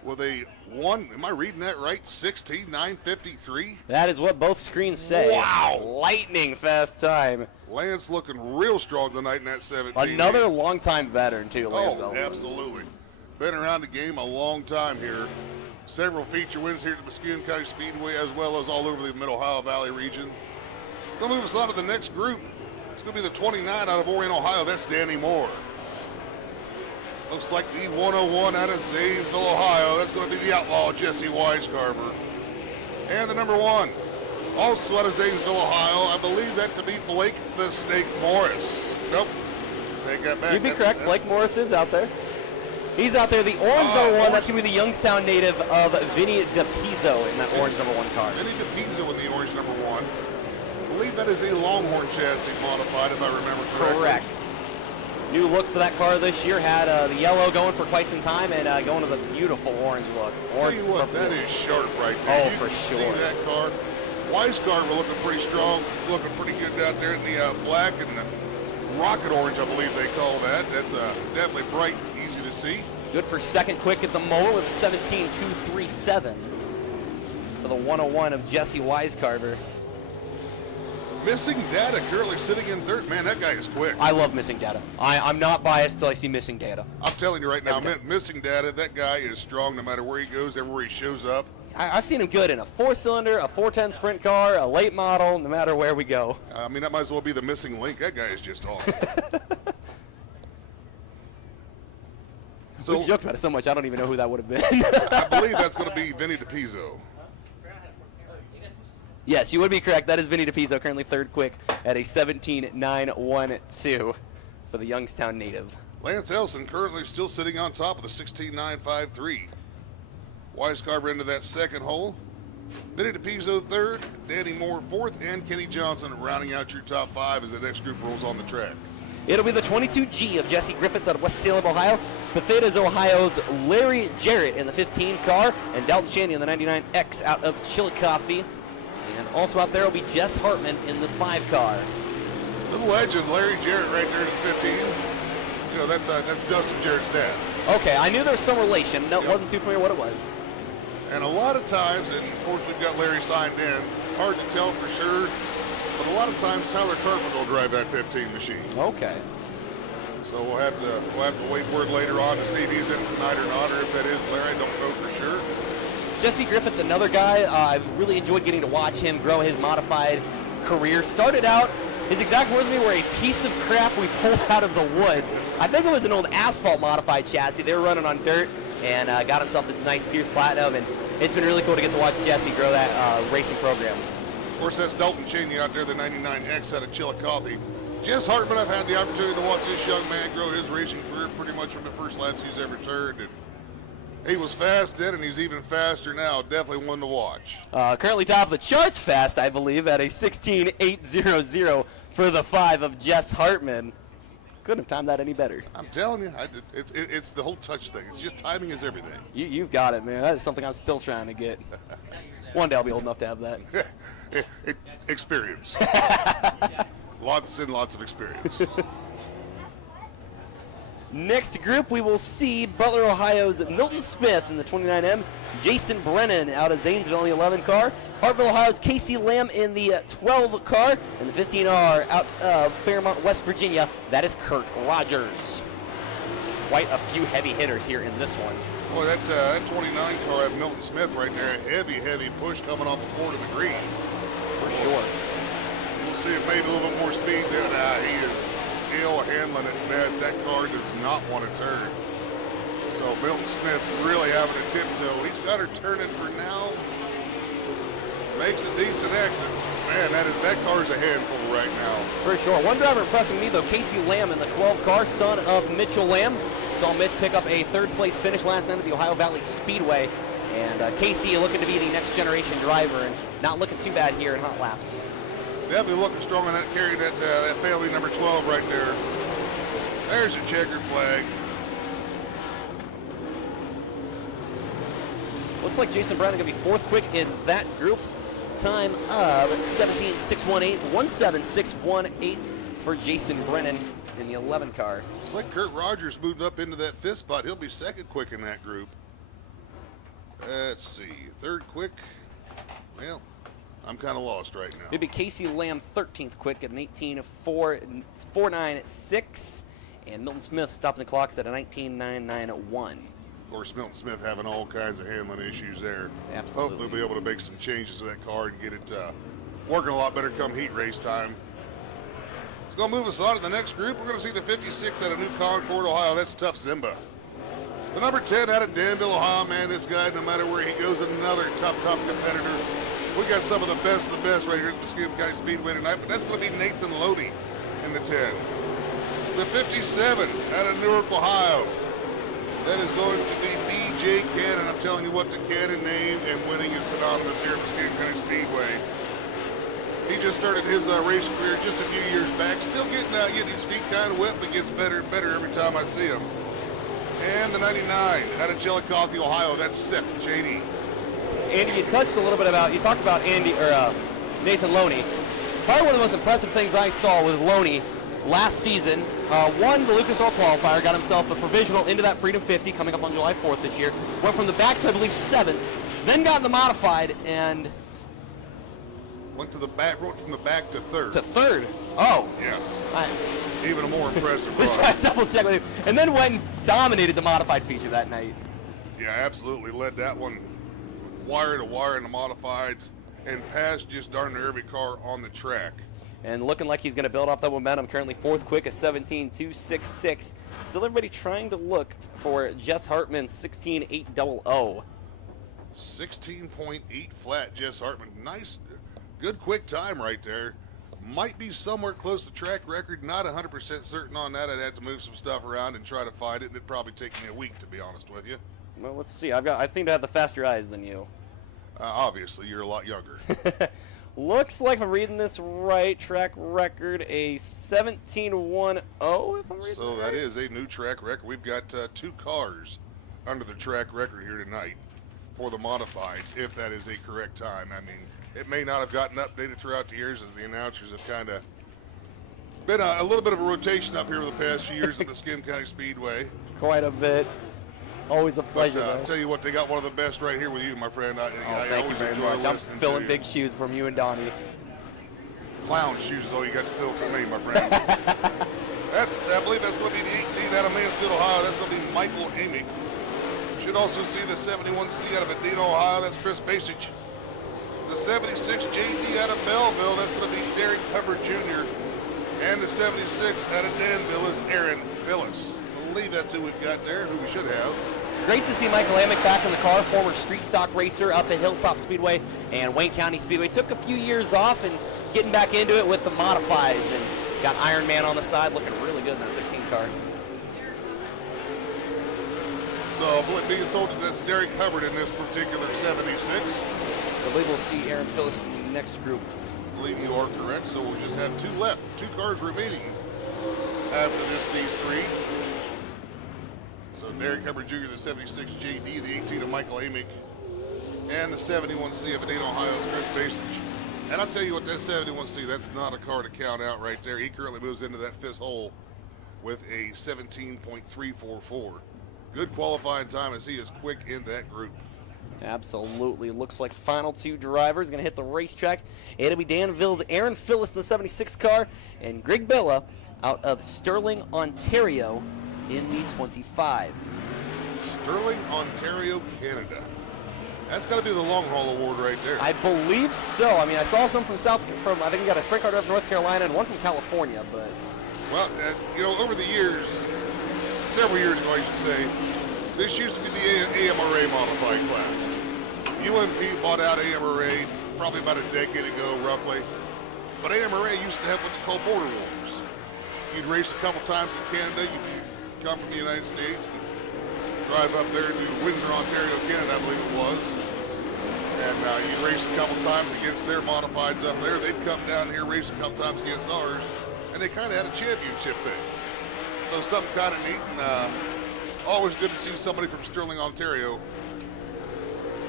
with a am I reading that right? 16.953? That is what both screens say. Wow. Lightning fast time. Lance looking real strong tonight in that 17. Another longtime veteran, too, Lance Helson. Absolutely. Been around the game a long time here. Several feature wins here at the Muskingum County Speedway, as well as all over the Mid-Ohio Valley region. Going to move us on to the next group. It's going to be the 29 out of Orion, Ohio. That's Danny Moore. Looks like the 101 out of Zanesville, Ohio. That's going to be the outlaw, Jesse Weiscarver. And the number 1, also out of Zanesville, Ohio. I believe that to be Blake the Snake Morris. Nope. Take that back. You'd be correct. Blake Morris is out there. He's out there. The orange number 1, that's going to be the Youngstown native of Vinny DePizzo in that orange number 1 car. Vinny DePizzo in the orange number 1. I believe that is a Longhorn chassis modified, if I remember correctly. Correct. New look for that car this year. Had the yellow going for quite some time and going to the beautiful orange look. Tell you what, that is sharp right there. Oh, you for can sure. See that car. Weiscarver looking pretty strong, looking pretty good out there in the black and the rocket orange, I believe they call that. That's definitely bright, easy to see. Good for second quick at the mower with a 17.237 for the 101 of Jesse Weiscarver. Missing Data currently sitting in third. Man, that guy is quick. I love Missing Data. I'm not biased till I see Missing Data. I'm telling you right now, Missing Data, that guy is strong no matter where he goes, everywhere he shows up. I've seen him good in a 4-cylinder, a 410 sprint car, a late model, no matter where we go. I mean, that might as well be the missing link. That guy is just awesome. We joked about it so much, I don't even know who that would have been. I believe that's going to be Vinny DePizzo. Yes, you would be correct. That is Vinny DePizzo, currently third quick at a 17.912 for the Youngstown native. Lance Elson currently still sitting on top of the 16.953. Wise Carver into that second hole. Vinny DePizzo third, Danny Moore fourth, and Kenny Johnson rounding out your top 5 as the next group rolls on the track. It'll be the 22G of Jesse Griffiths out of West Salem, Ohio. Betheda's Ohio's Larry Jarrett in the 15 car, and Dalton Shandy in the 99X out of Chillicothe. And also out there will be Jess Hartman in the 5 car. Little legend, Larry Jarrett right there in the 15. You know, that's Dustin Jarrett's dad. Okay, I knew there was some relation. No, wasn't too familiar what it was. And a lot of times, and of course we've got Larry signed in, it's hard to tell for sure, but a lot of times Tyler Cartman will drive that 15 machine. Okay. So we'll have to wait word later on to see if he's in tonight or not, or if that is Larry, I don't know for sure. Jesse Griffith's another guy. I've really enjoyed getting to watch him grow his modified career. Started out, his exact words to me were a piece of crap we pulled out of the woods. I think it was an old asphalt modified chassis. They were running on dirt and got himself this nice Pierce Platinum, and it's been really cool to get to watch Jesse grow that racing program. Of course, that's Dalton Cheney out there, the 99X out of Chillicothe. Jess Hartman, I've had the opportunity to watch this young man grow his racing career pretty much from the first laps he's ever turned. And he was fast then, and he's even faster now. Definitely one to watch. Currently top of the charts fast, I believe, at a 16.800 for the 5 of Jess Hartman. Couldn't have timed that any better. I'm telling you, it's the whole touch thing. It's just timing is everything. You've got it, man. That is something I'm still trying to get. One day I'll be old enough to have that. Experience. Lots and lots of experience. Next group, we will see Butler, Ohio's Milton Smith in the 29M, Jason Brennan out of Zanesville in the 11 car, Hartville, Ohio's Casey Lamb in the 12 car, and the 15R out of Fairmont, West Virginia, that is Kurt Rogers. Quite a few heavy hitters here in this one. Boy, that 29 car had Milton Smith right there. Heavy push coming off the floor to the green. For sure. We'll see if maybe a little bit more speed there. He is ill handling it best. That car does not want to turn. So Milton Smith really having a tiptoe. He's got her turning for now. Makes a decent exit. Man, that car's a handful right now. For sure. One driver impressing me, though, Casey Lamb in the 12 car, son of Mitchell Lamb. Saw Mitch pick up a 3rd place finish last night at the Ohio Valley Speedway. And Casey looking to be the next generation driver and not looking too bad here in hot laps. Definitely looking strong on that carry, that family number 12 right there. There's a checkered flag. Looks like Jason Brennan going to be 4th quick in that group. Time of 17.618, 17618 for Jason Brennan in the 11 car. It's like Kurt Rogers moved up into that 5th spot. He'll be 2nd quick in that group. Let's see, 3rd quick. Well, I'm kind of lost right now. It'd be Casey Lamb 13th quick at an 18.496, and Milton Smith stopping the clocks at a 19.991. Of course, Milton Smith having all kinds of handling issues there. Absolutely. Hopefully we'll be able to make some changes to that car and get it working a lot better come heat race time. It's going to move us on to the next group. We're going to see the 56 out of New Concord, Ohio. That's Tough Zimba. The number 10 out of Danville, Ohio. Man, this guy, no matter where he goes, another tough competitor. We got some of the best right here at the Muskingum County Speedway tonight, but that's going to be Nathan Lodi in the 10. The 57 out of Newark, Ohio. That is going to be B.J. Cannon. I'm telling you what, the Cannon name and winning is synonymous here at Muskingum County Speedway. He just started his racing career just a few years back. Still getting his feet kind of wet, but gets better and better every time I see him. And the 99 out of Chillicothe, Ohio. That's Seth Cheney. Andy, you touched a little bit about, you talked about Nathan Loney. Probably one of the most impressive things I saw with Loney last season. Won the Lucas Oil Qualifier, got himself a provisional into that Freedom 50 coming up on July 4th this year. Went from the back to, I believe, 7th, then got in the modified and went from the back to 3rd. To 3rd. Oh. Yes. Even a more impressive run. Double check with him. And then went and dominated the modified feature that night. Yeah, absolutely led that one wire to wire in the modifieds and passed just darn near every car on the track. And looking like he's going to build off that momentum. Currently fourth quick at 17.266. Still everybody trying to look for Jess Hartman's 16.800. 16.8 flat, Jess Hartman. Nice, good quick time right there. Might be somewhere close to track record. Not 100% certain on that. I'd have to move some stuff around and try to find it. And it'd probably take me a week, to be honest with you. Well, let's see. I think I have the faster eyes than you. Obviously, you're a lot younger. Looks like, if I'm reading this right, track record a 17.10, if I'm reading So that that right. is a new track record. We've got 2 cars under the track record here tonight for the modifieds, if that is a correct time. I mean, it may not have gotten updated throughout the years as the announcers have kind of been a little bit of a rotation up here over the past few years at the Muskingum County Speedway. Quite a bit. Always a pleasure, But, though. I'll tell you what, they got one of the best right here with you, my friend. I Thank you always very enjoy much. I'm listening to filling you. big shoes from you and Donnie. Clown shoes, though, you got to fill for me, my friend. I believe that's going to be the 18 out of Mansfield, Ohio. That's going to be Michael Amick. Should also see the 71C out of Edina, Ohio. That's Chris Basich. The 76 JD out of Belleville. That's going to be Derek Hubbard Jr. And the 76 out of Danville is Aaron Phillips. I believe that's who we've got there, who we should have. Great to see Michael Amick back in the car, former street stock racer up at Hilltop Speedway and Wayne County Speedway. Took a few years off and getting back into it with the modifieds and got Iron Man on the side, looking really good in that 16 car. So being told that that's Derek Hubbard in this particular 76. I believe we'll see Aaron Phillips in the next group. I believe you are correct. So we'll just have 2 left. 2 cars remaining after these 3. So Derek Hubbard Jr., the 76 JD, the 18 of Michael Amick, and the 71C of Edina, Ohio's Chris Basich. And I'll tell you what, that 71C, that's not a car to count out right there. He currently moves into that 5th hole with a 17.344. Good qualifying time as he is quick in that group. Absolutely. Looks like final 2 drivers going to hit the racetrack. It'll be Danville's Aaron Phillips in the 76 car and Greg Bella out of Sterling, Ontario in the 25. Sterling, Ontario, Canada. That's got to be the long haul award right there. I believe so. I mean, I saw some from I think we got a sprint car driver from North Carolina and one from California, but. Well, over the years, several years ago, I should say, this used to be the AMRA modified class. UMP bought out AMRA probably about a decade ago, roughly. But AMRA used to have what they call border wars. You'd race a couple times in Canada, you'd come from the United States and drive up there to Windsor, Ontario, Canada, I believe it was. And you'd race a couple times against their modifieds up there. They'd come down here, race a couple times against ours, and they kind of had a championship thing. So something kind of neat, and always good to see somebody from Sterling, Ontario,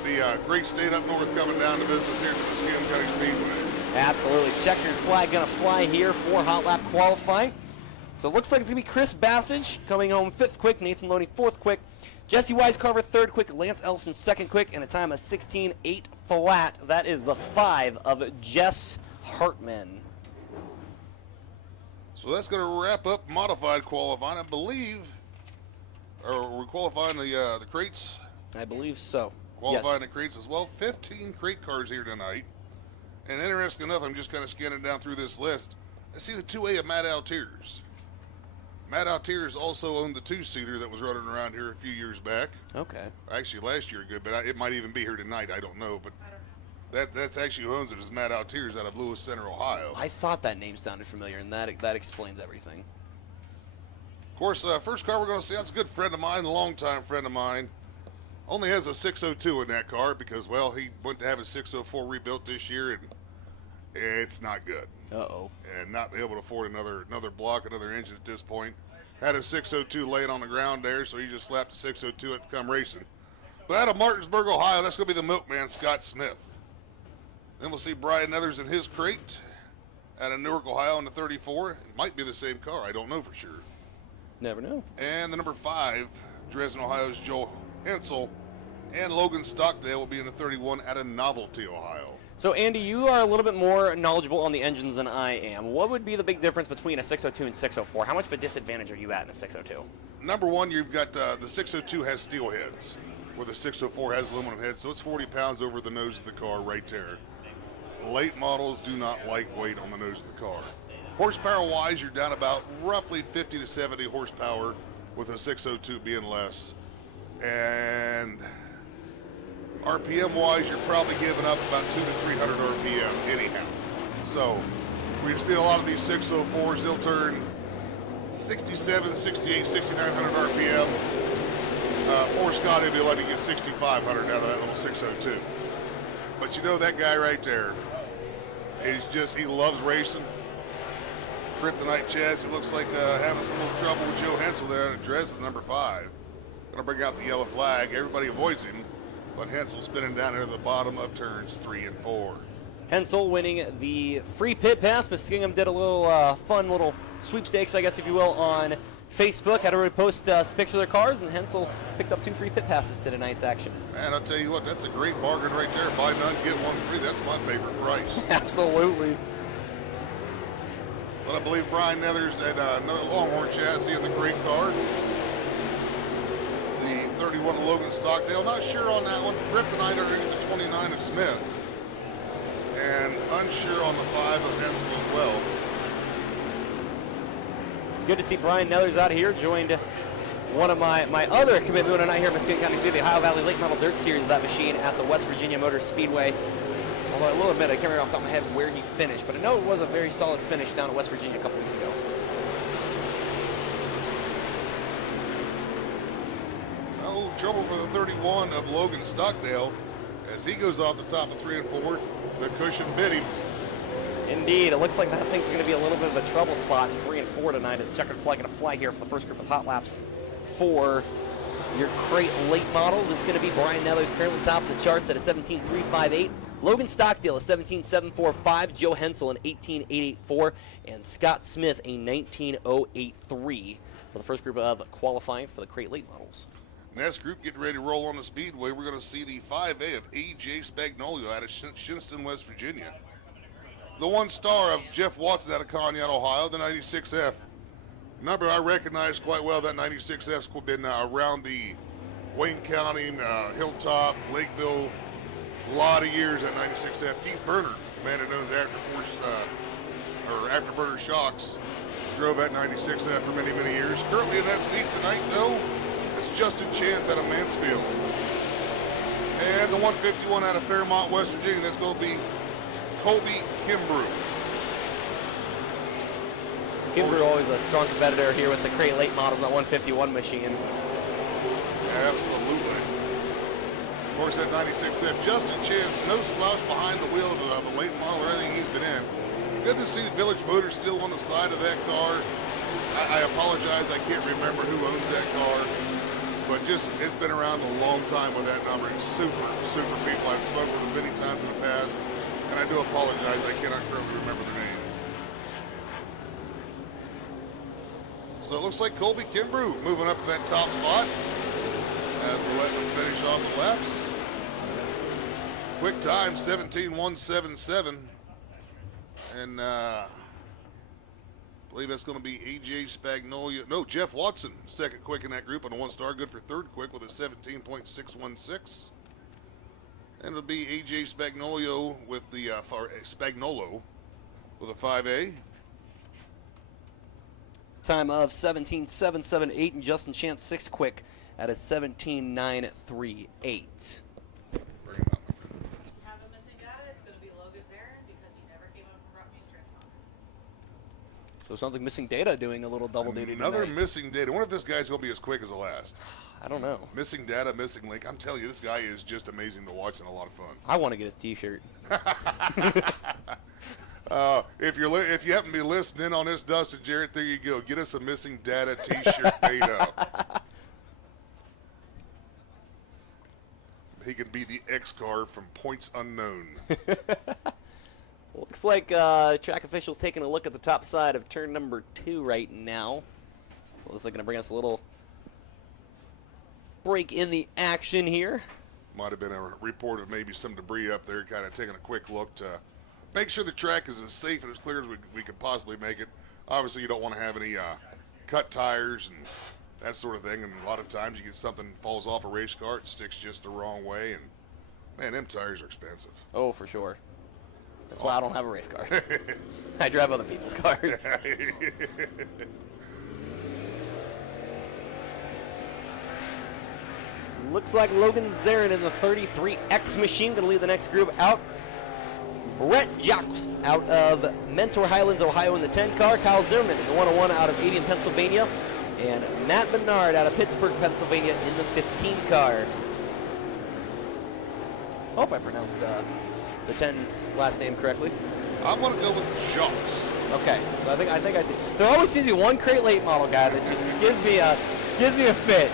the great state up north, coming down to business here at the Muskingum County Speedway. Absolutely. Checkered flag going to fly here for hot lap qualifying. So it looks like it's going to be Chris Bassage coming home 5th quick, Nathan Loney 4th quick, Jesse Wisecarver 3rd quick, Lance Elson 2nd quick, and a time of 16.8 flat. That is the 5 of Jess Hartman. So that's going to wrap up modified qualifying, I believe. Or we're qualifying the crates. I believe so. Qualifying the crates as well. 15 crate cars here tonight. And interesting enough, I'm just kind of scanning down through this list. I see the 2A of Matt Altiers. Matt Altiers also owned the 2-seater that was running around here a few years back. Okay. Actually, last year good, but it might even be here tonight. I don't know. But that's actually who owns it is Matt Altiers out of Lewis Center, Ohio. I thought that name sounded familiar, and that explains everything. Of course, first car we're going to see, that's a good friend of mine, a longtime friend of mine. Only has a 602 in that car because, well, he went to have his 604 rebuilt this year, and it's not good. Uh-oh. And not be able to afford another block, another engine at this point. Had a 602 laying on the ground there, so he just slapped the 602 and come racing. But out of Martinsburg, Ohio, that's going to be the milkman, Scott Smith. Then we'll see Brian Others in his crate out of Newark, Ohio in the 34. It might be the same car. I don't know for sure. Never know. And the number 5, Dresden, Ohio's Joel Hensel. And Logan Stockdale will be in the 31 out of Novelty, Ohio. So, Andy, you are a little bit more knowledgeable on the engines than I am. What would be the big difference between a 602 and 604? How much of a disadvantage are you at in a 602? Number 1, you've got the 602 has steel heads, where the 604 has aluminum head, so it's 40 pounds over the nose of the car right there. Late models do not like weight on the nose of the car. Horsepower-wise, you're down about roughly 50 to 70 horsepower with a 602 being less. And RPM-wise, you're probably giving up about 200 to 300 RPM anyhow. So we've seen a lot of these 604s, they'll turn 67, 68, 6,900 RPM. Poor Scott will be letting you get 6,500 out of that little 602. But you know that guy right there is just, he loves racing. Kryptonite chassis, looks like having some little trouble with Joe Hensel there at dress at number 5. Gonna bring out the yellow flag. Everybody avoids him, but Hensel spinning down into the bottom of turns 3 and 4. Hensel winning the free pit pass. Muskingum did a little fun little sweepstakes, I guess, if you will, on Facebook. Had everybody post a picture of their cars, and Hensel picked up 2 free pit passes to tonight's action. Man, I'll tell you what, that's a great bargain right there. Buy none, get one free. That's my favorite price. Absolutely. But I believe Brian Nethers had another Longhorn chassis in the crate car. The 31 of Logan Stockdale. Not sure on that one. Kryptonite underneath the 29 of Smith. And unsure on the 5 of Hensel as well. Good to see Brian Nethers out here. Joined one of my other commitment tonight here at Muskingum County Speedway, the Ohio Valley Late Model Dirt Series of that machine at the West Virginia Motor Speedway. Although I will admit, I can't remember off the top of my head where he finished, but I know it was a very solid finish down at West Virginia a couple weeks ago. No trouble for the 31 of Logan Stockdale as he goes off the top of 3 and 4. The cushion bit him. Indeed, it looks like that thing's going to be a little bit of a trouble spot in 3 and 4 tonight as checkered flag going to fly here for the first group of hot laps for your crate late models. It's going to be Brian Nethers currently top of the charts at a 17.358. Logan Stockdale a 17.745. Joe Hensel an 18.884. And Scott Smith a 19.083 for the first group of qualifying for the crate late models. Next group getting ready to roll on the speedway. We're going to see the 5A of A.J. Spagnolio out of Shinston, West Virginia. The 1 star of Jeff Watson out of Conneaut, Ohio, the 96F. Number I recognize quite well, that 96F's been around the Wayne County, Hilltop, Lakeville, a lot of years, that 96F. Keith Berner, man that knows Afterburner Shocks, drove that 96F for many, many years. Currently in that seat tonight, though, it's Justin Chance out of Mansfield. And the 151 out of Fairmont, West Virginia, that's going to be Colby Kimbrough. Kimbrough always a strong competitor here with the crate late models on that 151 machine. Absolutely. Of course, that 96F, Justin Chance, no slouch behind the wheel of the late model or anything he's been in. Good to see the Village Motors still on the side of that car. I apologize, I can't remember who owns that car, but just, it's been around a long time with that number. It's super, super people. I've spoken with them many times in the past. And I do apologize, I cannot currently remember the name. So it looks like Colby Kimbrough moving up to that top spot as we let them finish off the laps. Quick time, 17.177. And I believe that's going to be A.J. Spagnolio. No, Jeff Watson, second quick in that group on a 1 star, good for third quick with a 17.616. And it'll be A.J. Spagnolo with the Spagnolo with a 5A. Time of 17.778 and Justin Chance 6th quick at a 17.938. Bring him up. Have a missing data, it's going to be Logan's errand because he never came up and brought me his transponder. So it sounds like missing data doing a little double duty Another tonight. missing data. I wonder if this guy's going to be as quick as the last. I don't know. Missing data, missing link. I'm telling you, this guy is just amazing to watch and a lot of fun. I want to get his t-shirt. If you happen to be listening on this, Dustin Jarrett, there you go. Get us a missing data t-shirt made up. He could be the X car from Points Unknown. Looks like track officials taking a look at the top side of turn number 2 right now. So it looks like going to bring us a little break in the action here. Might have been a report of maybe some debris up there, kind of taking a quick look to make sure the track is as safe and as clear as we could possibly make it. Obviously, you don't want to have any cut tires and that sort of thing. And a lot of times you get something falls off a race car, it sticks just the wrong way, and man, them tires are expensive. Oh, for sure. That's why I don't have a race car. I drive other people's cars. Looks like Logan Zarin in the 33X machine going to lead the next group out. Brett Jacques out of Mentor Highlands, Ohio in the 10 car. Kyle Zimmerman in the 101 out of Adian, Pennsylvania. And Matt Bernard out of Pittsburgh, Pennsylvania in the 15 car. Hope I pronounced the 10's last name correctly. I'm going to go with Jacques. Okay, I think I did. There always seems to be one crate late model guy that just gives me a fit.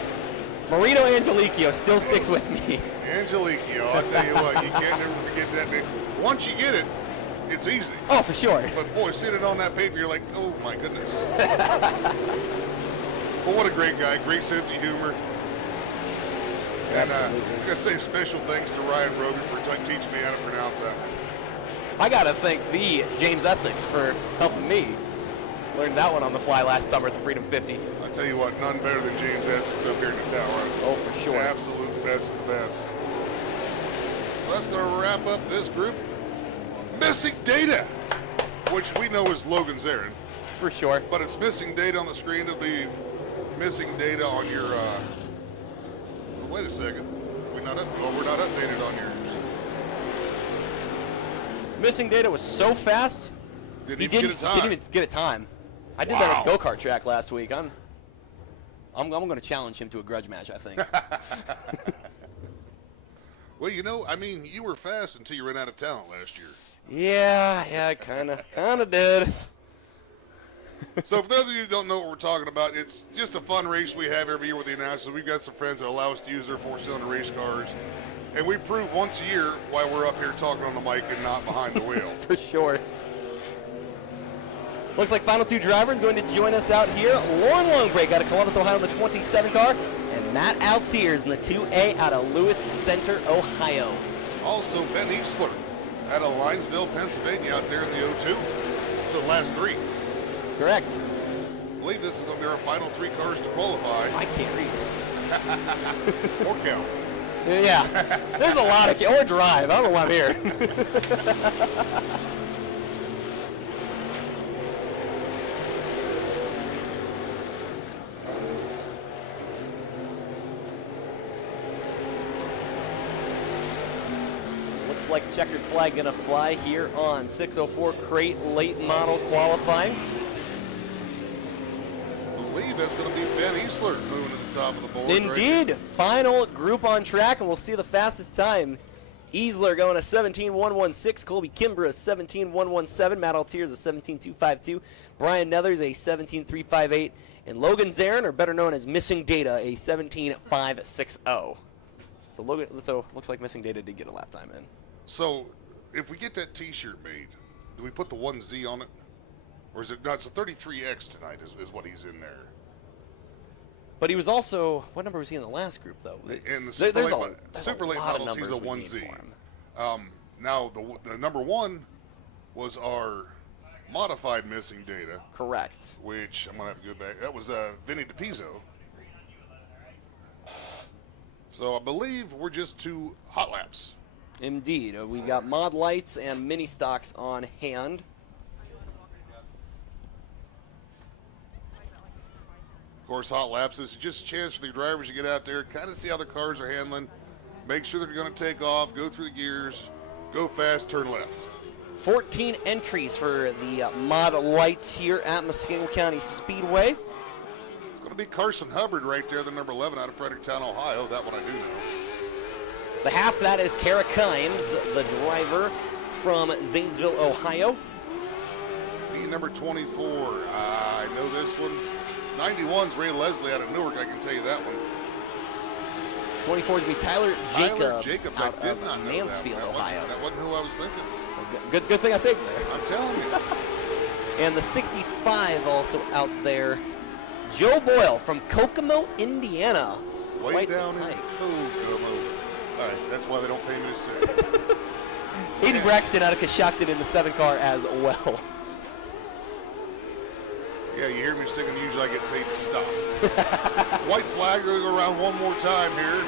Marino Angelichio still sticks with me. Angelichio, I'll tell you what, you can't never forget that name. Once you get it, it's easy. Oh, for sure. But boy, seeing it on that paper, you're like, oh my goodness. But what a great guy, great sense of humor. And I gotta say special thanks to Ryan Rogan for teaching me how to pronounce that. I gotta thank the James Essex for helping me learn that one on the fly last summer at the Freedom 50. I tell you what, none better than James Essex up here in the tower. Oh, for sure. Absolute best of the best. Well, that's gonna wrap up this group. Missing data, which we know is Logan Zarin. For sure. But it's missing data on the screen. It'll be missing data on your, wait a second. We're not updated on yours. Missing data was so fast, Didn't he even didn't even get a time. I did that at the go-kart track last week. I'm going to challenge him to a grudge match, I think. Well, you know, I mean, you were fast until you ran out of talent last year. Yeah, kind of did. So for those of you who don't know what we're talking about, it's just a fun race we have every year with the announcers. We've got some friends that allow us to use their four-cylinder race cars, and we prove once a year why we're up here talking on the mic and not behind the wheel. For sure. Looks like final two drivers going to join us out here. Lauren Longbreak out of Columbus, Ohio in the 27 car, and Matt Altiers in the 2A out of Lewis Center, Ohio. Also, Ben Eastler out of Linesville, Pennsylvania out there in the 02. So the last three. Correct. I believe this is going to be our final three cars to qualify. I can't read. Or count. Yeah, there's a lot of, or drive, I don't know why I'm here. Looks like checkered flag gonna fly here on 604 crate late model qualifying. I believe that's going to be Ben Eastler moving to the top of the board. Indeed, final group on track, and we'll see the fastest time. Easler going a 17.116, Colby Kimbrough a 17.117, Matt Altiers a 17.252, Brian Nethers a 17.358, and Logan Zarin, or better known as Missing Data, a 17.560. So looks like Missing Data did get a lap time in. So if we get that T-shirt made, do we put the 1Z on it? Or is it not? It's a 33X tonight is what he's in there. But he was also, what number was he in the last group, though? And the super late models, he's a 1Z. Now, the number one was our modified Missing Data. Correct. Which, I'm going to have to go back. That was Vinny DePizzo. So I believe we're just 2 hot laps. Indeed. We've got mod lights and mini stocks on hand. Of course, hot laps, this is just a chance for the drivers to get out there, kind of see how their cars are handling, make sure they're going to take off, go through the gears, go fast, turn left. 14 entries for the mod lights here at Muskingum County Speedway. It's going to be Carson Hubbard right there, the number 11 out of Fredericktown, Ohio. That one I do know. The half that is Kara Kimes, the driver from Zanesville, Ohio. The number 24, I know this one. 91's Ray Leslie out of Newark, I can tell you that one. 24 is going to be Tyler Jacobs I out did of not know Mansfield, Ohio. That wasn't who I was thinking. Good thing I saved you there. I'm telling you. And the 65 also out there, Joe Boyle from Kokomo, Indiana. Way Quite down in the hike. Kokomo. All right, that's why they don't pay me to say. Hayden Braxton out of Coshocton in the 7 car as well. Yeah, you hear me singing, usually I get paid to stop. White flag, going to go around one more time here.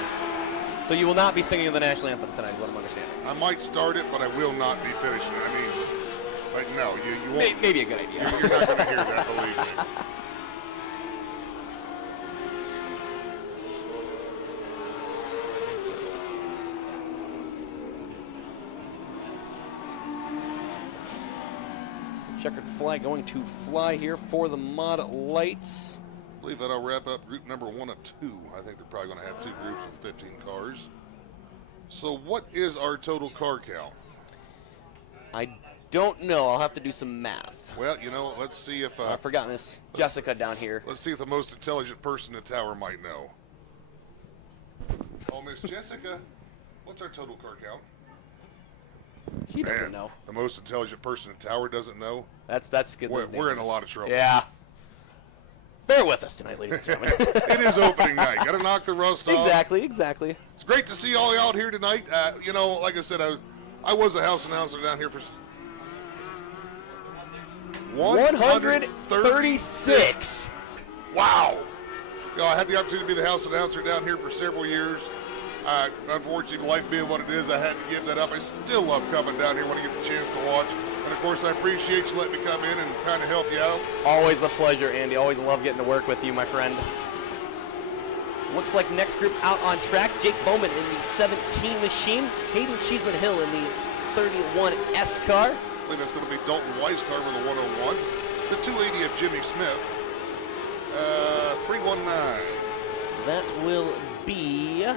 So you will not be singing the national anthem tonight, is what I'm understanding. I might start it, but I will not be finishing it. I mean, like, no, you won't. Maybe a good idea. You're not going to hear that, believe me. Checkered flag going to fly here for the Mod Lights. I believe that'll wrap up group number 1 of 2. I think they're probably going to have 2 groups of 15 cars. So what is our total car count? I don't know. I'll have to do some math. Well, you know, let's see if... I forgot Miss Jessica down here. Let's see if the most intelligent person in the tower might know. Oh, Miss Jessica, what's our total car count? She doesn't Man, know. The most intelligent person in the tower doesn't know? That's good. We're in a lot of trouble. Yeah. Bear with us tonight, ladies and gentlemen. It is opening night. Got to knock the rust off. Exactly. It's great to see all y'all out here tonight. You know, like I said, I was a house announcer down here for 136. Wow. You know, I had the opportunity to be the house announcer down here for several years. Unfortunately, life being what it is, I had to give that up. I still love coming down here when I get the chance to watch. And, of course, I appreciate you letting me come in and kind of help you out. Always a pleasure, Andy. Always love getting to work with you, my friend. Looks like next group out on track, Jake Bowman in the 17 machine, Hayden Cheeseman Hill in the 31 S car. I believe that's going to be Dalton Weiss car with the 101. The 280 of Jimmy Smith. 319. That will be...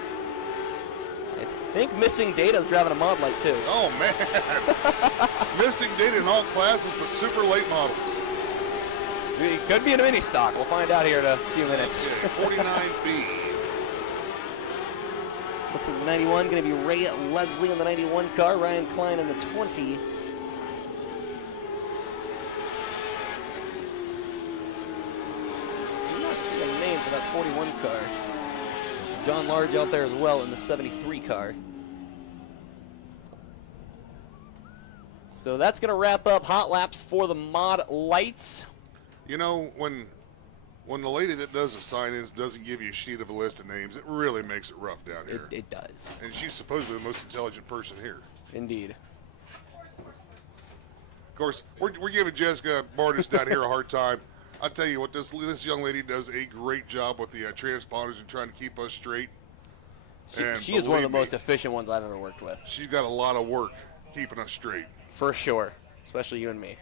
I think Missing Data's driving a mod light too. Oh, man. Missing Data in all classes, but super late models. It could be in a mini stock. We'll find out here in a few minutes. Okay, 49B. Looks like the 91 going to be Ray Leslie in the 91 car, Ryan Klein in the 20. Do not see a name for that 41 car. John Large out there as well in the 73 car. So that's going to wrap up hot laps for the Mod Lights. You know, when the lady that does the sign-ins doesn't give you a sheet of a list of names, it really makes it rough down here. It does. And she's supposedly the most intelligent person here. Indeed. Of course, we're giving Jessica Bartis down here a hard time. I'll tell you what, this young lady does a great job with the transponders and trying to keep us straight. She is one of the most efficient ones I've ever worked with. She's got a lot of work keeping us straight. For sure. Especially you and me.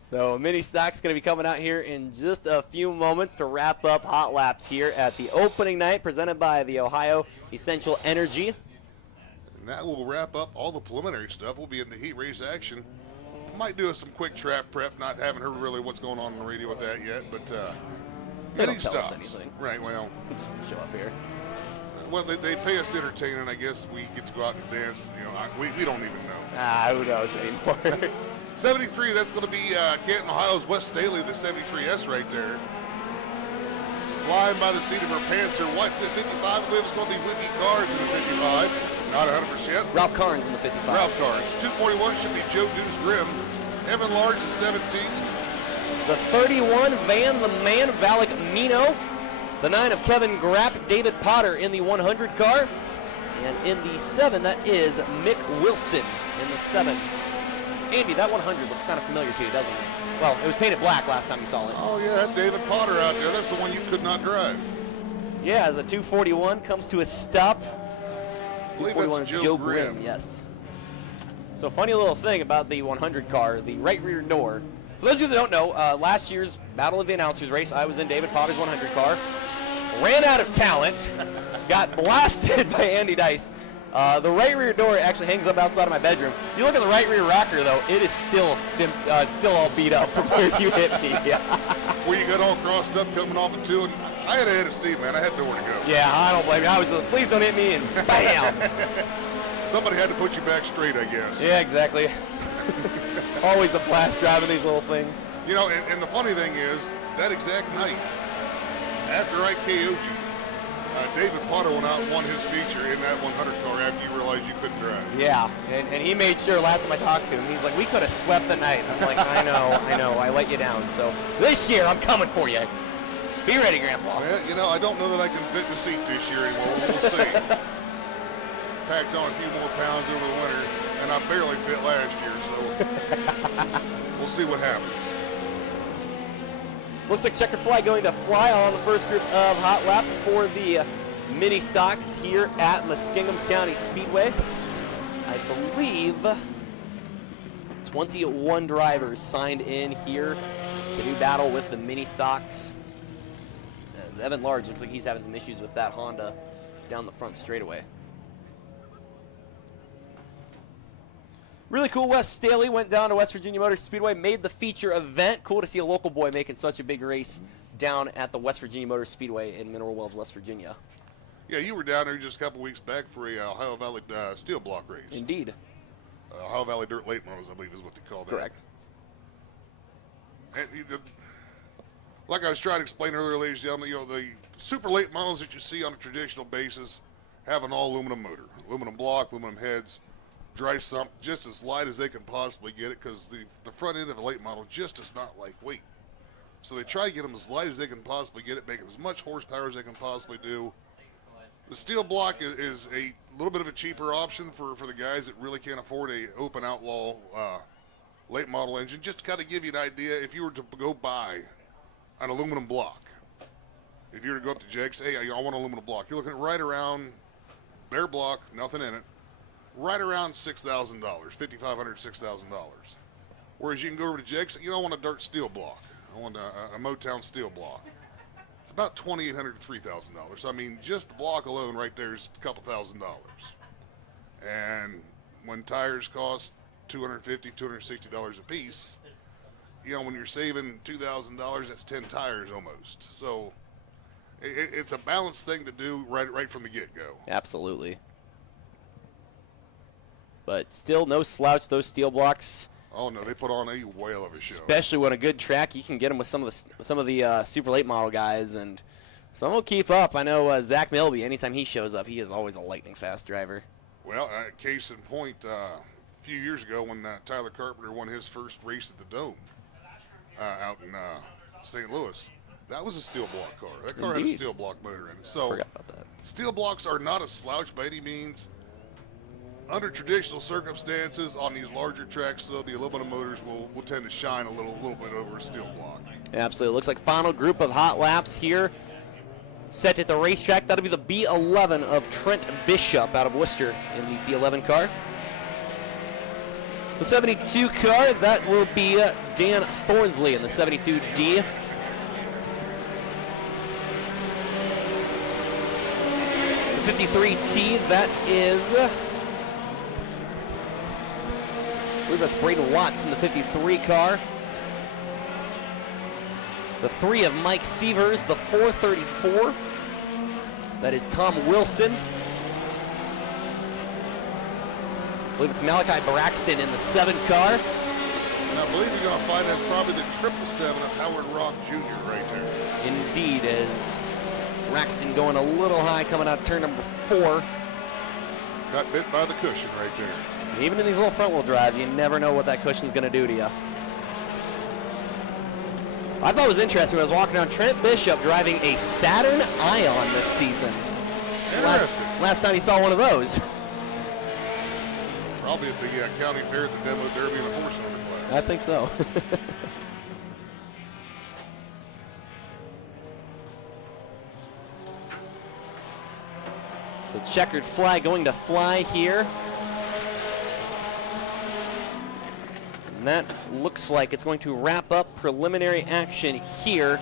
So mini stock's going to be coming out here in just a few moments to wrap up hot laps here at the opening night presented by the Ohio Essential Energy. And that will wrap up all the preliminary stuff. We'll be in the heat race action. Might do some quick trap prep. Not having heard really what's going on the radio with that yet, but They many don't tell us stops. anything. Right. Well, We'll just show up here. well, they pay us to entertain, and I guess we get to go out and dance. You know, we don't even know. Who knows anymore. 73, that's going to be Canton, Ohio's Wes Staley, the 73S right there. Flying by the seat of her pants. Her wife, the 55, I believe it's going to be Whitney Carnes in the 55. Not 100%. Ralph Carnes in the 55. Ralph Carnes. 241 should be Joe Deuce Grimm. Evan Large is 17. The 31, Van the Man, Valak Mino. The 9 of Kevin Grapp, David Potter in the 100 car. And in the 7, that is Mick Wilson in the 7. Andy, that 100 looks kind of familiar to you, doesn't it? Well, it was painted black last time you saw it. Oh, yeah, that David Potter out there. That's the one you could not drive. Yeah, as a 241 comes to a stop. I believe 241 that's of Joe Grimm, Grimm. yes. So funny little thing about the 100 car, the right rear door. For those of you that don't know, last year's Battle of the Announcers race, I was in David Potter's 100 car. Ran out of talent, got blasted by Andy Dice. The right rear door actually hangs up outside of my bedroom. If you look at the right rear rocker, though, it is still all beat up from where you hit me. Yeah. Where you got all crossed up coming off of 2, and I had a head of steam, man. I had nowhere to go. Yeah, I don't blame you. I was like, please don't hit me, and bam! Somebody had to put you back straight, I guess. Yeah, exactly. Always a blast driving these little things. You know, and the funny thing is, that exact night, after I KO'd you, David Potter went out and won his feature in that 100 car after you realized you couldn't drive. Yeah, and he made sure last time I talked to him, he's like, we could have swept the night. I'm like, I know, I let you down. So this year, I'm coming for you. Be ready, Grandpa. Well, you know, I don't know that I can fit in the seat this year anymore. We'll see. Packed on a few more pounds over the winter, and I barely fit last year, so we'll see what happens. So looks like checkered flag going to fly on the first group of hot laps for the mini stocks here at Muskingum County Speedway. I believe 21 drivers signed in here to do battle with the mini stocks. As Evan Large looks like he's having some issues with that Honda down the front straightaway. Really cool. Wes Staley went down to West Virginia Motor Speedway, made the feature event. Cool to see a local boy making such a big race down at the West Virginia Motor Speedway in Mineral Wells, West Virginia. Yeah, you were down there just a couple weeks back for a Ohio Valley steel block race. Indeed. Ohio Valley Dirt Late Models, I believe is what they call that. Correct. And like I was trying to explain earlier, ladies and gentlemen, you know, the super late models that you see on a traditional basis have an all aluminum motor, aluminum block, aluminum heads, dry sump, just as light as they can possibly get it, because the front end of a late model just does not like weight. So they try to get them as light as they can possibly get it, making as much horsepower as they can possibly do. The steel block is a little bit of a cheaper option for the guys that really can't afford a open outlaw late model engine. Just to kind of give you an idea, if you were to go buy an aluminum block, if you were to go up to Jake's, hey, I want an aluminum block, you're looking at right around, bare block, nothing in it, right around $6,000, $5,500, $6,000. Whereas you can go over to Jake's, you don't want a dirt steel block. I want a Motown steel block. It's about $2,800 to $3,000. So I mean, just the block alone right there is a couple $1,000. And when tires cost $250, $260 a piece, you know, when you're saving $2,000, that's 10 tires almost. So it's a balanced thing to do right from the get-go. Absolutely. But still no slouch, those steel blocks. Oh no, they put on a whale of a show. Especially when a good track, you can get them with some of the super late model guys, and some will keep up. I know Zach Milby, anytime he shows up, he is always a lightning fast driver. Well, case in point, a few years ago when Tyler Carpenter won his first race at the Dome out in St. Louis, that was a steel block car. That car had a steel block motor in it. So Forgot about that. Steel blocks are not a slouch by any means. Under traditional circumstances on these larger tracks, though, the aluminum motors will tend to shine a little bit over a steel block. Absolutely. Looks like final group of hot laps here set at the racetrack. That'll be the B11 of Trent Bishop out of Worcester in the B11 car. The 72 car, that will be Dan Thornsley in the 72D. The 53T, that is... I believe that's Braden Watts in the 53 car. The 3 of Mike Sievers, the 434. That is Tom Wilson. I believe it's Malachi Braxton in the 7 car. And I believe you're going to find that's probably the 777 of Howard Rock Jr. right there. Indeed, as Braxton going a little high coming out turn number 4. Got bit by the cushion right there. Even in these little front-wheel drives, you never know what that cushion's going to do to you. I thought it was interesting when I was walking around, Trent Bishop driving a Saturn Ion this season. Last time he saw one of those. Probably at the county fair at the Demo Derby and the horse number class. I think so. So checkered flag going to fly here. And that looks like it's going to wrap up preliminary action here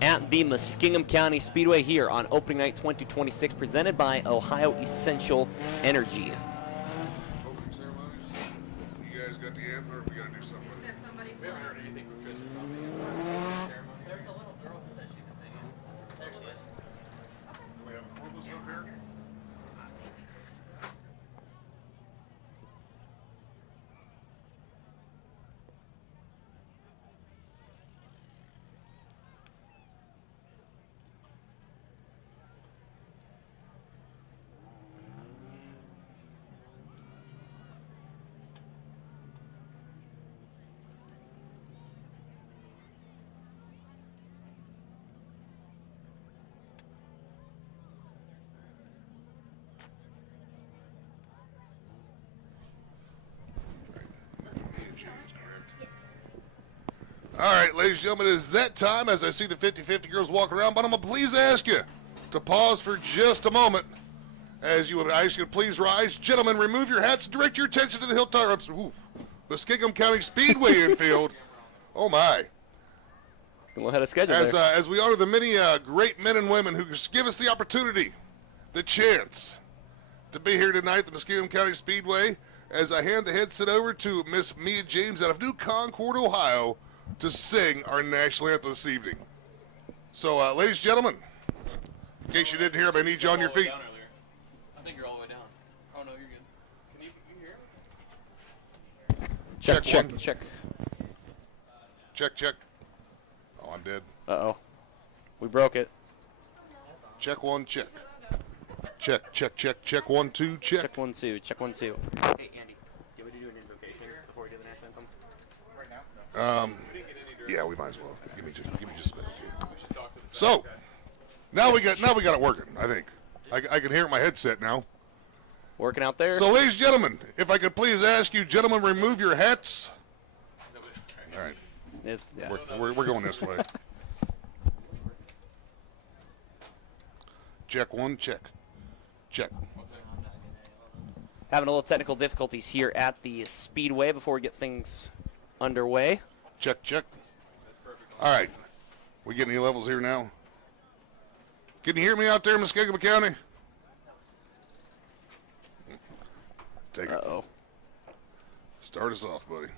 at the Muskingum County Speedway here on opening night 2026, presented by Ohio Essential Energy. Opening ceremonies. You guys got the anthem, or we got to do something with it? We haven't heard anything from Tristan. There's a little girl who said she could sing it. There she is. Do we have a corpus up here? All right, ladies and gentlemen, it is that time as I see the 50-50 girls walking around, but I'm going to please ask you to pause for just a moment as you would ask you to please rise. Gentlemen, remove your hats and direct your attention to the hill tire ups. Muskingum County Speedway infield. Oh, my. A little ahead of schedule there. As we honor the many great men and women who give us the opportunity, the chance to be here tonight at the Muskingum County Speedway, as I hand the headset over to Miss Mia James out of New Concord, Ohio, to sing our national anthem this evening. So, ladies and gentlemen, in case you didn't hear, I need you on your feet. I think you're all the way down. Oh, no, you're good. Can you hear? Check. Check. Oh, I'm dead. Uh-oh. We broke it. Check one, check. Check, 1, 2, check. Check 1, 2. Hey, Andy, do you want to do an invocation before we do the national anthem? Right now? Yeah, we might as well. Give me just a minute, okay. So, now we got it working, I think. I can hear it in my headset now. Working out there? So, ladies and gentlemen, if I could please ask you, gentlemen, remove your hats. All right. Yeah. We're going this way. Check one, check. Having a little technical difficulties here at the Speedway before we get things underway. Check. All right. We getting any levels here now? Can you hear me out there, Muskingum County? Take it. Uh-oh. Start us off, buddy.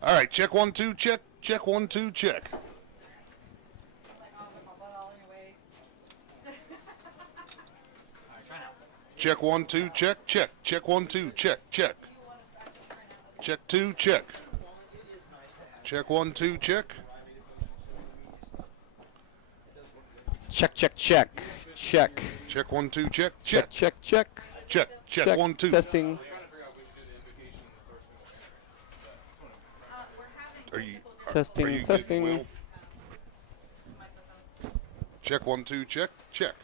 All right, check 1, 2, check. Check 1, 2, check. Check 1, 2, check. Check 1, 2, check. Check 2, check. Check 1, 2, check. Check. Check 1, 2, check. Check 1, 2. Testing. Are you Testing. getting well? Check 1, 2, check. Check.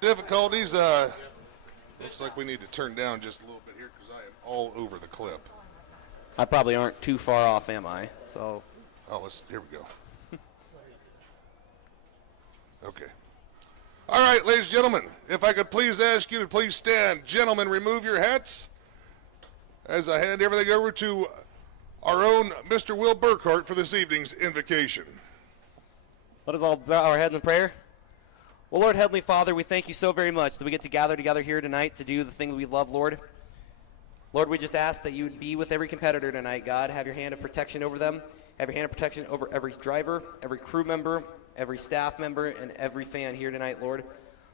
Difficulties. Looks like we need to turn down just a little bit here because I am all over the clip. I probably aren't too far off, am I? So. Oh, here we go. Okay. All right, ladies and gentlemen, if I could please ask you to please stand. Gentlemen, remove your hats as I hand everything over to our own Mr. Will Burkhart for this evening's invocation. Let us all bow our heads in prayer. Well, Lord, Heavenly Father, we thank you so very much that we get to gather together here tonight to do the thing that we love, Lord. Lord, we just ask that you would be with every competitor tonight, God. Have your hand of protection over them. Have your hand of protection over every driver, every crew member, every staff member, and every fan here tonight, Lord.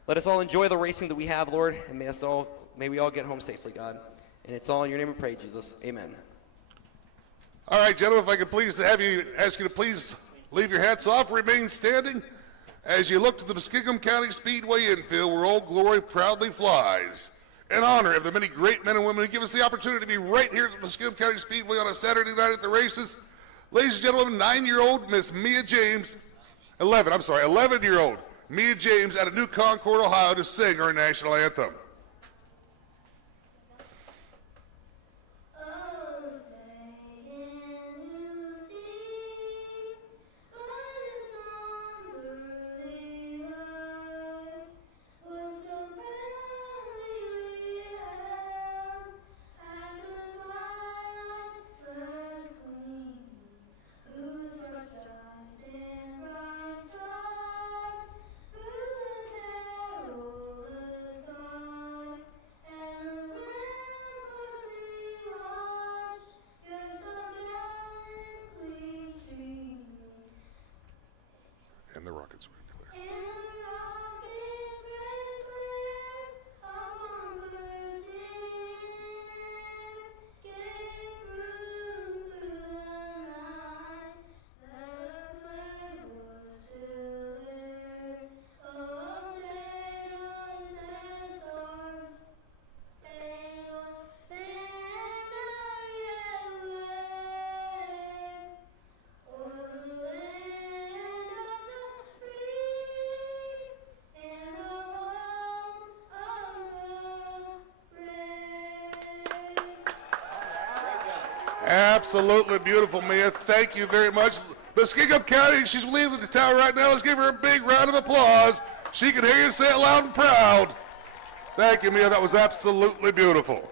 Let us all enjoy the racing that we have, Lord, and may we all get home safely, God. And it's all in your name we pray, Jesus. Amen. All right, gentlemen, if I could please ask you to please Leave your hats off, remain standing as you look to the Muskingum County Speedway infield where Old Glory proudly flies. In honor of the many great men and women who give us the opportunity to be right here at the Muskingum County Speedway on a Saturday night at the races, ladies and gentlemen, 9-year-old Miss Mia James, 11-year-old Mia James out of New Concord, Ohio to sing our national anthem. And the rockets were clear. Absolutely beautiful, Mia. Thank you very much. Muskingum County, she's leaving the tower right now. Let's give her a big round of applause. She can hear you say it loud and proud. Thank you, Mia. That was absolutely beautiful.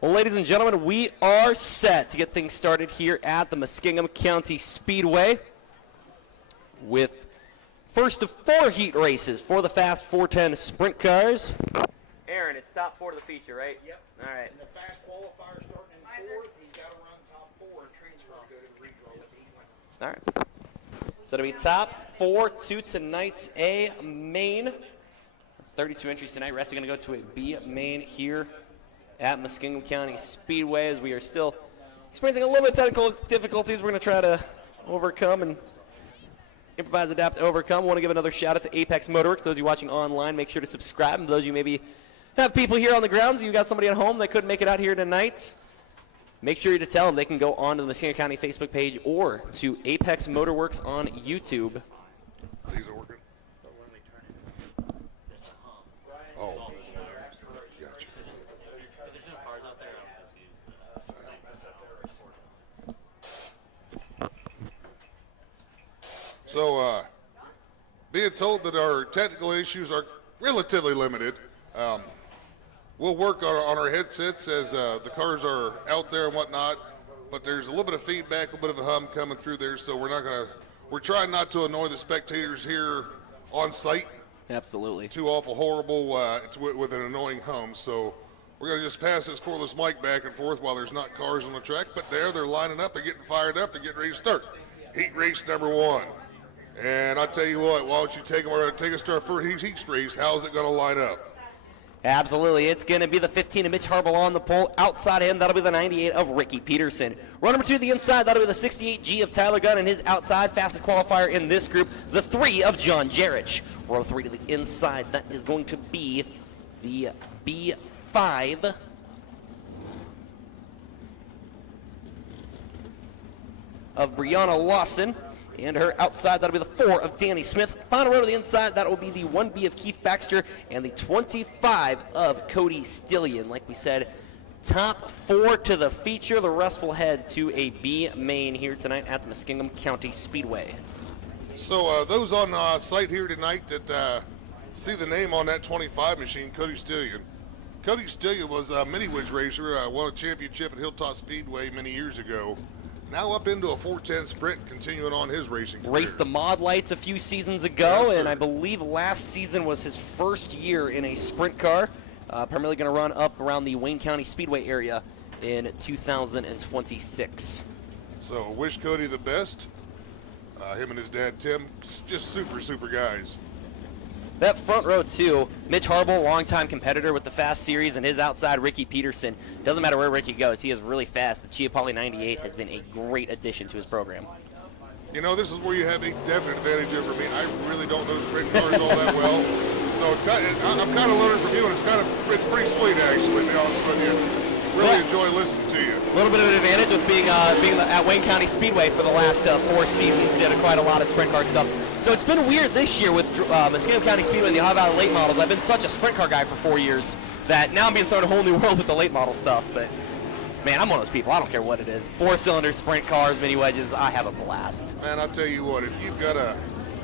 Well, ladies and gentlemen, we are set to get things started here at the Muskingum County Speedway with first of 4 heat races for the Fast 410 sprint cars. Aaron, it's top 4 to the feature, right? Yep. All right. And the fast qualifier starting in 4th, he's got to run top 4 and transfer to go to the redraw with the heat limit. All right. So it'll be top 4 to tonight's A main. 32 entries tonight. Rest are going to go to a B main here at Muskingum County Speedway as we are still experiencing a little bit of technical difficulties. We're going to try to overcome and improvise, adapt, overcome. I want to give another shout out to Apex Motoworks. Those of you watching online, make sure to subscribe. And those of you maybe have people here on the grounds, you got somebody at home that couldn't make it out here tonight, make sure to tell them they can go on to the Muskingum County Facebook page or to Apex Motorworks on YouTube. These are working. Oh. Gotcha. So, being told that our technical issues are relatively limited, we'll work on our headsets as the cars are out there and whatnot, but there's a little bit of feedback, a little bit of a hum coming through there, so we're trying not to annoy the spectators here on site. Absolutely. Too awful horrible with an annoying hum, so we're going to just pass this cordless mic back and forth while there's not cars on the track, but they're lining up, they're getting fired up, they're getting ready to start. Heat race number 1. And I tell you what, why don't you take us to our first heat race? How's it going to line up? Absolutely. It's going to be the 15 of Mitch Harbaugh on the pole. Outside him, that'll be the 98 of Ricky Peterson. Run number 2 to the inside, that'll be the 68G of Tyler Gunn, and his outside fastest qualifier in this group, the 3 of John Jarich. Row 3 to the inside, that is going to be the B5 of Brianna Lawson. And her outside, that'll be the 4 of Danny Smith. Final row to the inside, that will be the 1B of Keith Baxter and the 25 of Cody Stillion. Like we said, top 4 to the feature. The rest will head to a B main here tonight at the Muskingum County Speedway. So those on site here tonight that see the name on that 25 machine, Cody Stillion. Cody Stillion was a mini wedge racer, won a championship at Hilltop Speedway many years ago. Now up into a 410 sprint, continuing on his racing career. Raced the Mod Lights a few seasons ago, Yes, and I believe last season was his first year in a sprint car. Primarily going to run up around the Wayne County Speedway area in 2026. So wish Cody the best. Him and his dad Tim, just super guys. That front row, too, Mitch Harbaugh, longtime competitor with the Fast Series, and his outside, Ricky Peterson. Doesn't matter where Ricky goes, he is really fast. The Chiapoli 98 has been a great addition to his program. You know, this is where you have a definite advantage over me. I really don't know sprint cars all that well. So I'm kind of learning from you, and it's pretty sweet, actually, to be honest with you. Really enjoy listening to you. A little bit of an advantage with being at Wayne County Speedway for the last 4 seasons. We did quite a lot of sprint car stuff. So it's been weird this year with Muskingum County Speedway and the Ohio Valley late models. I've been such a sprint car guy for 4 years that now I'm being thrown a whole new world with the late model stuff. But man, I'm one of those people. I don't care what it is. 4-cylinder sprint cars, mini wedges. I have a blast. Man, I'll tell you what. If you've got a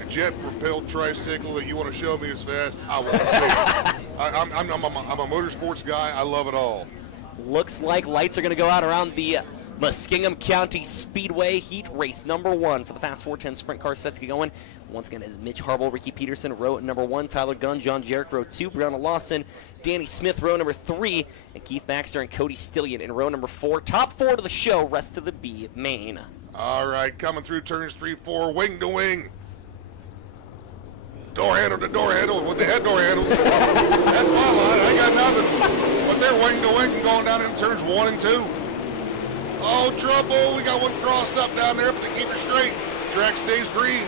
jet-propelled tricycle that you want to show me as fast, I want to see it. I'm a motorsports guy. I love it all. Looks like lights are going to go out around the Muskingum County Speedway heat race number 1 for the Fast 410 sprint car set to get going. Once again, is Mitch Harbaugh, Ricky Peterson, row number 1, Tyler Gunn, John Jarek, row 2, Brianna Lawson, Danny Smith, row number 3, and Keith Baxter and Cody Stillion in row number 4. Top 4 to the show, rest of the B main. All right, coming through turns 3, 4, wing to wing. Door handle to door handle with the head door handles. That's my line. I got nothing. But they're wing to wing and going down in turns 1 and 2. Oh, trouble. We got one crossed up down there, but they keep her straight. Track stays green.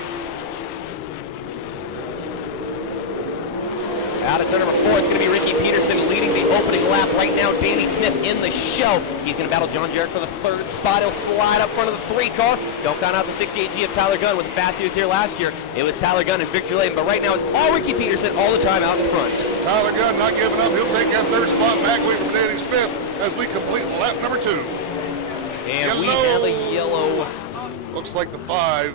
Out of turn number 4, it's going to be Ricky Peterson leading the opening lap right now. Danny Smith in the show. He's going to battle John Jarek for the 3rd spot. He'll slide up front of the 3 car. Don't count out the 68G of Tyler Gunn. When the Fast was here last year, it was Tyler Gunn and Victor Layton. But right now, it's all Ricky Peterson all the time out in front. Tyler Gunn not giving up. He'll take that 3rd spot back away from Danny Smith as we complete lap number 2. And we have a yellow. Looks like the 5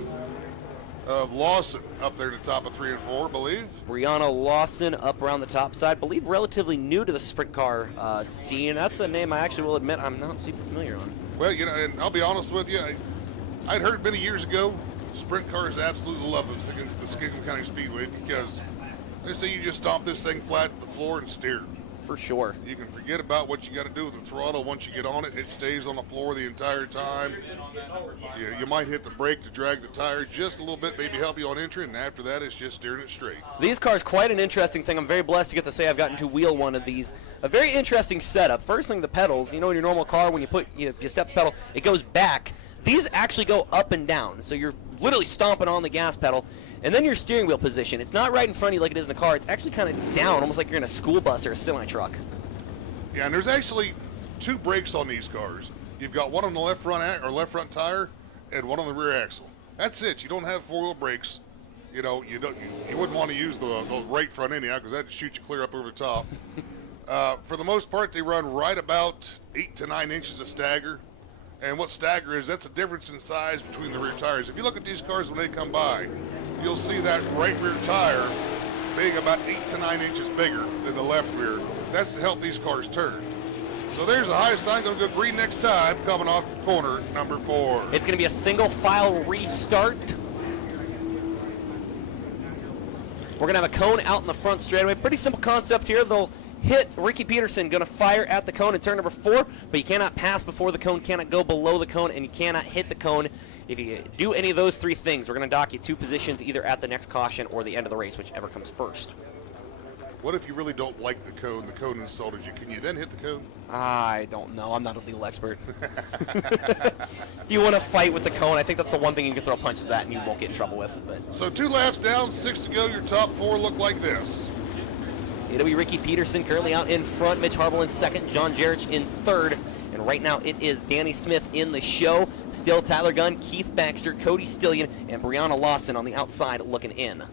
of Lawson up there at the top of 3 and 4, I believe. Brianna Lawson up around the top side. Believe relatively new to the sprint car scene. That's a name I actually will admit I'm not super familiar on. Well, you know, and I'll be honest with you, I'd heard many years ago, sprint cars absolutely love the Muskingum County Speedway because they say you just stomp this thing flat to the floor and steer. For sure. You can forget about what you got to do with the throttle. Once you get on it, it stays on the floor the entire time. You might hit the brake to drag the tire just a little bit, maybe help you on entry, and after that, it's just steering it straight. These cars, quite an interesting thing. I'm very blessed to get to say I've gotten to wheel one of these. A very interesting setup. First thing, the pedals. You know, in your normal car, when you step the pedal, it goes back. These actually go up and down, so you're literally stomping on the gas pedal. And then your steering wheel position, it's not right in front of you like it is in the car. It's actually kind of down, almost like you're in a school bus or a semi-truck. Yeah, and there's actually 2 brakes on these cars. You've got one on the left front tire and one on the rear axle. That's it. You don't have 4-wheel brakes. You know, you wouldn't want to use the right front anyhow because that'd shoot you clear up over the top. For the most part, they run right about 8 to 9 inches of stagger. And what stagger is, that's a difference in size between the rear tires. If you look at these cars when they come by, you'll see that right rear tire being about 8 to 9 inches bigger than the left rear. That's to help these cars turn. So there's a high sign going to go green next time, coming off corner number 4. It's going to be a single file restart. We're going to have a cone out in the front straightaway. Pretty simple concept here. They'll hit Ricky Peterson, going to fire at the cone in turn number 4, but you cannot pass before the cone, cannot go below the cone, and you cannot hit the cone. If you do any of those 3 things, we're going to dock you 2 positions either at the next caution or the end of the race, whichever comes first. What if you really don't like the cone insulted you? Can you then hit the cone? I don't know. I'm not a legal expert. If you want to fight with the cone, I think that's the one thing you can throw punches at and you won't get in trouble with. But So 2 laps down, 6 to go. Your top 4 look like this. it'll be Ricky Peterson currently out in front, Mitch Harbaugh in second, John Jarek in third. And right now it is Danny Smith in the show. Still Tyler Gunn, Keith Baxter, Cody Stillion, and Brianna Lawson on the outside looking in.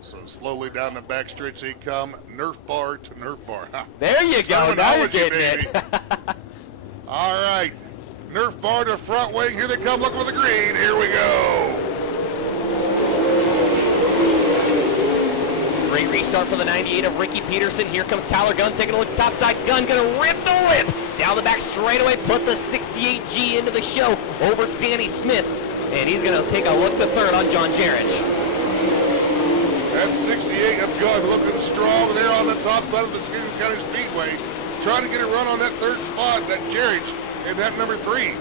So slowly down the back stretch they come, Nerf bar to Nerf bar. There you go, now you're getting it. All right, Nerf bar to front wing. Here they come, looking for the green. Here we go. Great restart for the 98 of Ricky Peterson. Here comes Tyler Gunn taking a look top side. Gunn gonna rip the whip. Down the back straightaway, put the 68G into the show over Danny Smith. And he's gonna take a look to third on John Jarek. That's 68 of Gunn looking strong there on the top side of the Muskingum County Speedway. Trying to get a run on that 3rd spot, that Jarek, and that number 3.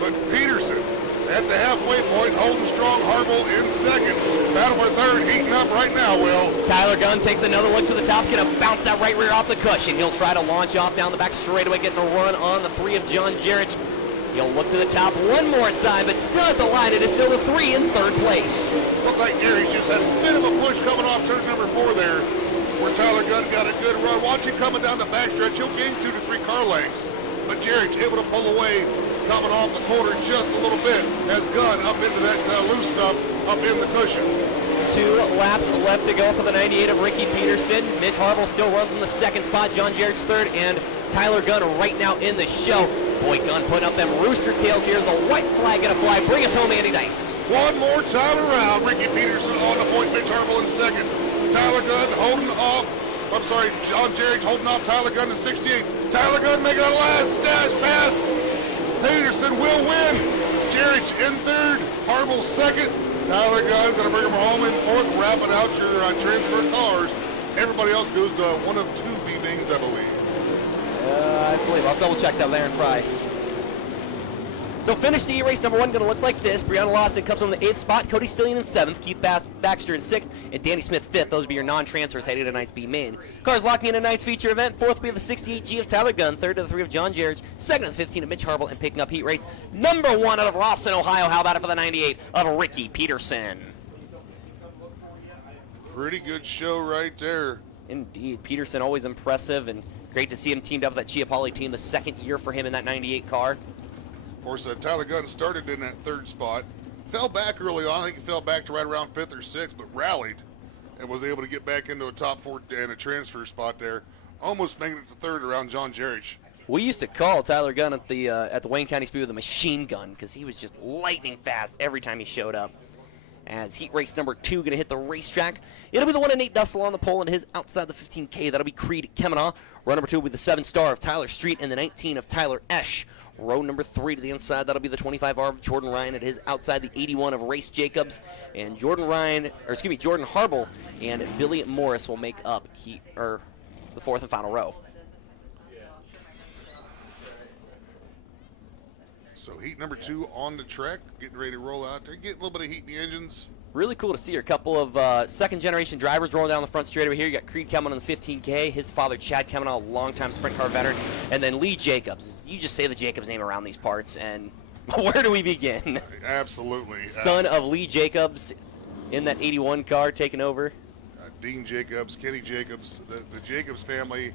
But Peterson at the halfway point, holding strong Harble in second. Battle for third, heating up right now, Will. Tyler Gunn takes another look to the top, gonna bounce that right rear off the cushion. He'll try to launch off down the back straightaway, getting a run on the 3 of John Jarrett. He'll look to the top one more time, but still at the line, it is still the 3 in third place. Looked like Gary's just had a bit of a push coming off turn number 4 there, where Tyler Gunn got a good run. Watch him coming down the backstretch. He'll gain 2 to 3 car lengths, but Jarrett's able to pull away, coming off the corner just a little bit, as Gunn up into that loose stuff up in the cushion. 2 laps left to go for the 98 of Ricky Peterson. Mitch Harble still runs in the second spot. John Jarrett's third, and Tyler Gunn right now in the show. Boy, Gunn putting up them rooster tails. Here's the white flag gonna fly. Bring us home, Andy Dice. One more time around. Ricky Peterson on the point. Mitch Harble in second. Tyler Gunn holding off. I'm sorry, John Jarrett's holding off Tyler Gunn to 68. Tyler Gunn making a last dash pass. Peterson will win. Jarrett's in third. Harble second. Tyler Gunn going to bring him home in fourth, wrapping out your transfer cars. Everybody else goes to one of 2 B-mains, I believe. I believe. I'll double check that there and Fry. So finish the race number 1 going to look like this. Brianna Lawson comes on the 8th spot. Cody Stillian in 7th. Keith Baxter in 6th. And Danny Smith 5th. Those will be your non-transfers heading to tonight's B-main. Cars locking in tonight's feature event. 4th will be the 68G of Tyler Gunn. 3rd to the 3 of John Jarrett. 2nd to the 15 of Mitch Harble. And picking up heat race number 1 out of Rawson, Ohio. How about it for the 98 of Ricky Peterson? Pretty good show right there. Indeed. Peterson always impressive, and great to see him teamed up with that Chiapoli team. The 2nd year for him in that 98 car. Of course, Tyler Gunn started in that 3rd spot. Fell back early on. I think he fell back to right around 5th or 6th, but rallied and was able to get back into a top 4 and a transfer spot there. Almost making it to 3rd around John Jarrett. We used to call Tyler Gunn at the Wayne County Speedway the machine gun, because he was just lightning fast every time he showed up. As heat race number 2 going to hit the racetrack. It'll be the 1 of Nate Dussel on the pole and his outside the 15K. That'll be Creed Kemenaugh. Row number 2 will be the 7-star of Tyler Street and the 19 of Tyler Esch. Row number 3 to the inside, that'll be the 25R of Jordan Ryan at his outside the 81 of Race Jacobs. And Jordan Harble and Billy Morris will make up the 4th and final row. So heat number 2 on the track, getting ready to roll out there. Get a little bit of heat in the engines. Really cool to see a couple of second-generation drivers rolling down the front straight over here. You got Creed Kemenaugh on the 15K, his father Chad Kemenaugh, a longtime sprint car veteran, and then Lee Jacobs. You just say the Jacobs name around these parts, and where do we begin? Absolutely. Son of Lee Jacobs in that 81 car taking over. Dean Jacobs, Kenny Jacobs, the Jacobs family,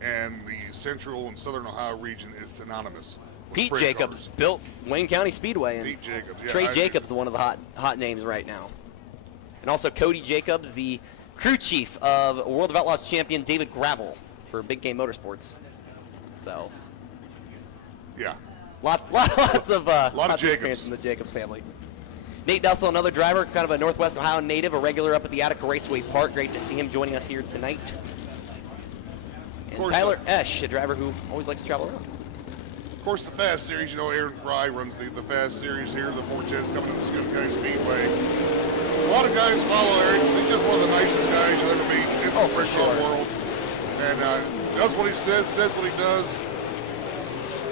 and the central and southern Ohio region is synonymous. Pete Jacobs built Wayne County Speedway, and Pete Jacobs, yeah, Trey Jacobs, one of the hot names right now. And also Cody Jacobs, the crew chief of World of Outlaws champion David Gravel for Big Game Motorsports. So, yeah, lots of Jacobs. experience in the Jacobs family. Nate Dussel, another driver, kind of a Northwest Ohio native, a regular up at the Attica Raceway Park. Great to see him joining us here tonight. And Tyler Esch, a driver who always likes to travel around. Of course, the Fast Series, Aaron Fry runs the Fast Series here, the 410s coming to the Muskingum County Speedway. A lot of guys follow Eric. He's just one of the nicest guys you'll ever meet in the sprint car world. And does what he says what he does.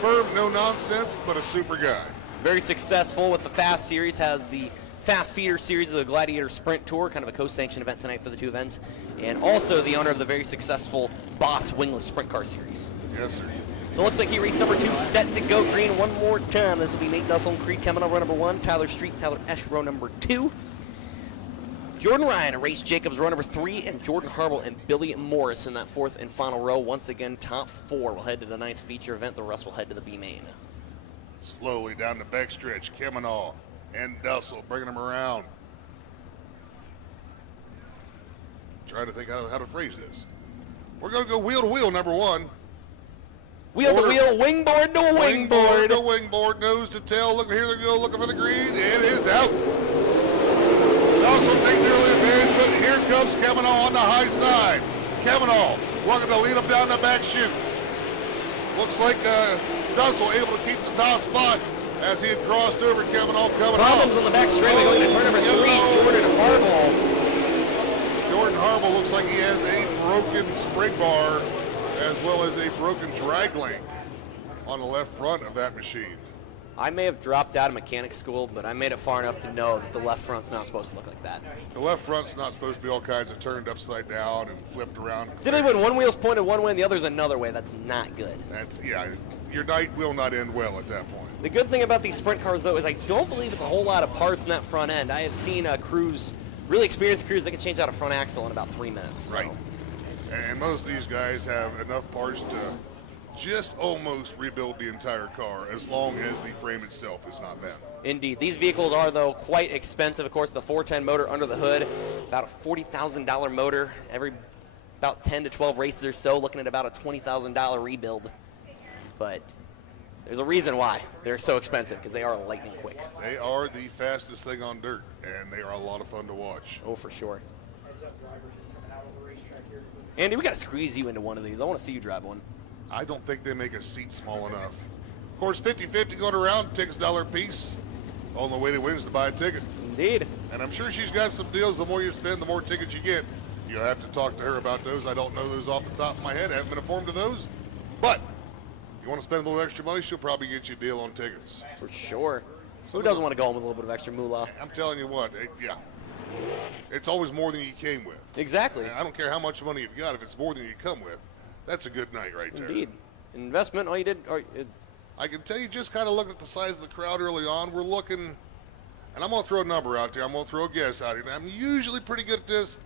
Firm, no nonsense, but a super guy. Very successful with the Fast Series, has the Fast Feeder Series of the Gladiator Sprint Tour, kind of a co-sanctioned event tonight for the 2 events, and also the owner of the very successful Boss Wingless Sprint Car Series. Yes, sir. So it looks like he race number 2 set to go green one more time. This will be Nate Dussel and Creed Kemenaugh, row number 1, Tyler Street, Tyler Esch, row number 2. Jordan Ryan, Race Jacobs, row number 3, and Jordan Harble and Billy Morris in that 4th and final row. Once again, top 4 will head to the night's feature event. The rest will head to the B-main. Slowly down the backstretch, Kemenaugh and Dussel bringing them around. Trying to think how to phrase this. We're going to go wheel to wheel, number 1. Wheel to wheel, wingboard to wingboard. To wingboard, nose to tail. Look, here they go, looking for the green. It is out. Also taking the early advantage, but here comes Kemenaugh on the high side. Kemenaugh working to lead him down the back chute. Looks like Dussel able to keep the top spot as he had crossed over Kemenaugh coming Problems off. on the back straightaway going to turn number 3, Jordan Harble. Jordan Harble looks like he has a broken spring bar as well as a broken drag link on the left front of that machine. I may have dropped out of mechanic school, but I made it far enough to know that the left front's not supposed to look like that. The left front's not supposed to be all kinds of turned upside down and flipped around. Typically when one wheel's pointed one way and the other's another way, that's not good. That's, yeah, your night will not end well at that point. The good thing about these sprint cars, though, is I don't believe it's a whole lot of parts in that front end. I have seen crews, really experienced crews, that can change out a front axle in about 3 minutes. So. Right. And most of these guys have enough parts to just almost rebuild the entire car, as long as the frame itself is not bent. Indeed. These vehicles are, though, quite expensive. Of course, the 410 motor under the hood, about a $40,000 motor. Every about 10 to 12 races or so, looking at about a $20,000 rebuild. But there's a reason why they're so expensive, because they are lightning quick. They are the fastest thing on dirt, and they are a lot of fun to watch. Oh, for sure. Heads up, drivers just coming out of the racetrack here. Andy, we got to squeeze you into one of these. I want to see you drive one. I don't think they make a seat small enough. Of course, 50-50 going around, tickets $1 a piece. Only way to win is to buy a ticket. Indeed. And I'm sure she's got some deals. The more you spend, the more tickets you get. You'll have to talk to her about those. I don't know those off the top of my head. I haven't been informed of those. But you want to spend a little extra money, she'll probably get you a deal on tickets. For sure. Who doesn't want to go home with a little bit of extra moolah? I'm telling you what, yeah. It's always more than you came with. Exactly. I don't care how much money you've got. If it's more than you come with, that's a good night right there. Indeed. Investment, all you did... I can tell you, just kind of looking at the size of the crowd early on, we're looking, and I'm going to throw a number out there. I'm going to throw a guess out here. And I'm usually pretty good at this.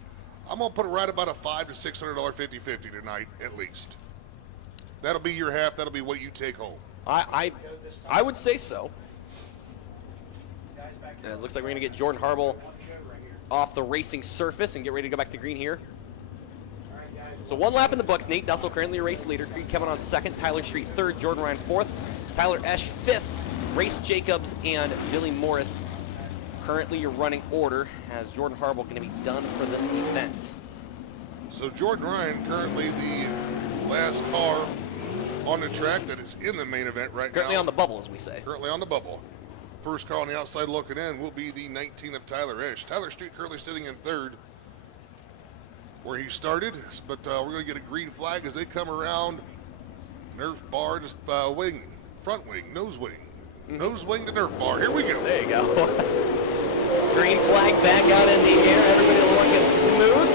I'm going to put it right about a $500 to $600 50-50 tonight, at least. That'll be your half. That'll be what you take home. I would say so. And it looks like we're going to get Jordan Harble off the racing surface and get ready to go back to green here. So one lap in the books. Nate Dussel currently a race leader. Creed Kevin on second. Tyler Street third. Jordan Ryan fourth. Tyler Esch fifth. Race Jacobs and Billy Morris currently your running order, as Jordan Harble going to be done for this event. So Jordan Ryan currently the last car on the track that is in the main event right now. Currently on the bubble, as we say. Currently on the bubble. First car on the outside looking in will be the 19 of Tyler Esch. Tyler Street currently sitting in third where he started, but we're going to get a green flag as they come around. Nerf bar, just wing, front wing, nose wing. Nose wing to Nerf bar. Here we go. There you go. Green flag back out in the air. Everybody looking smooth.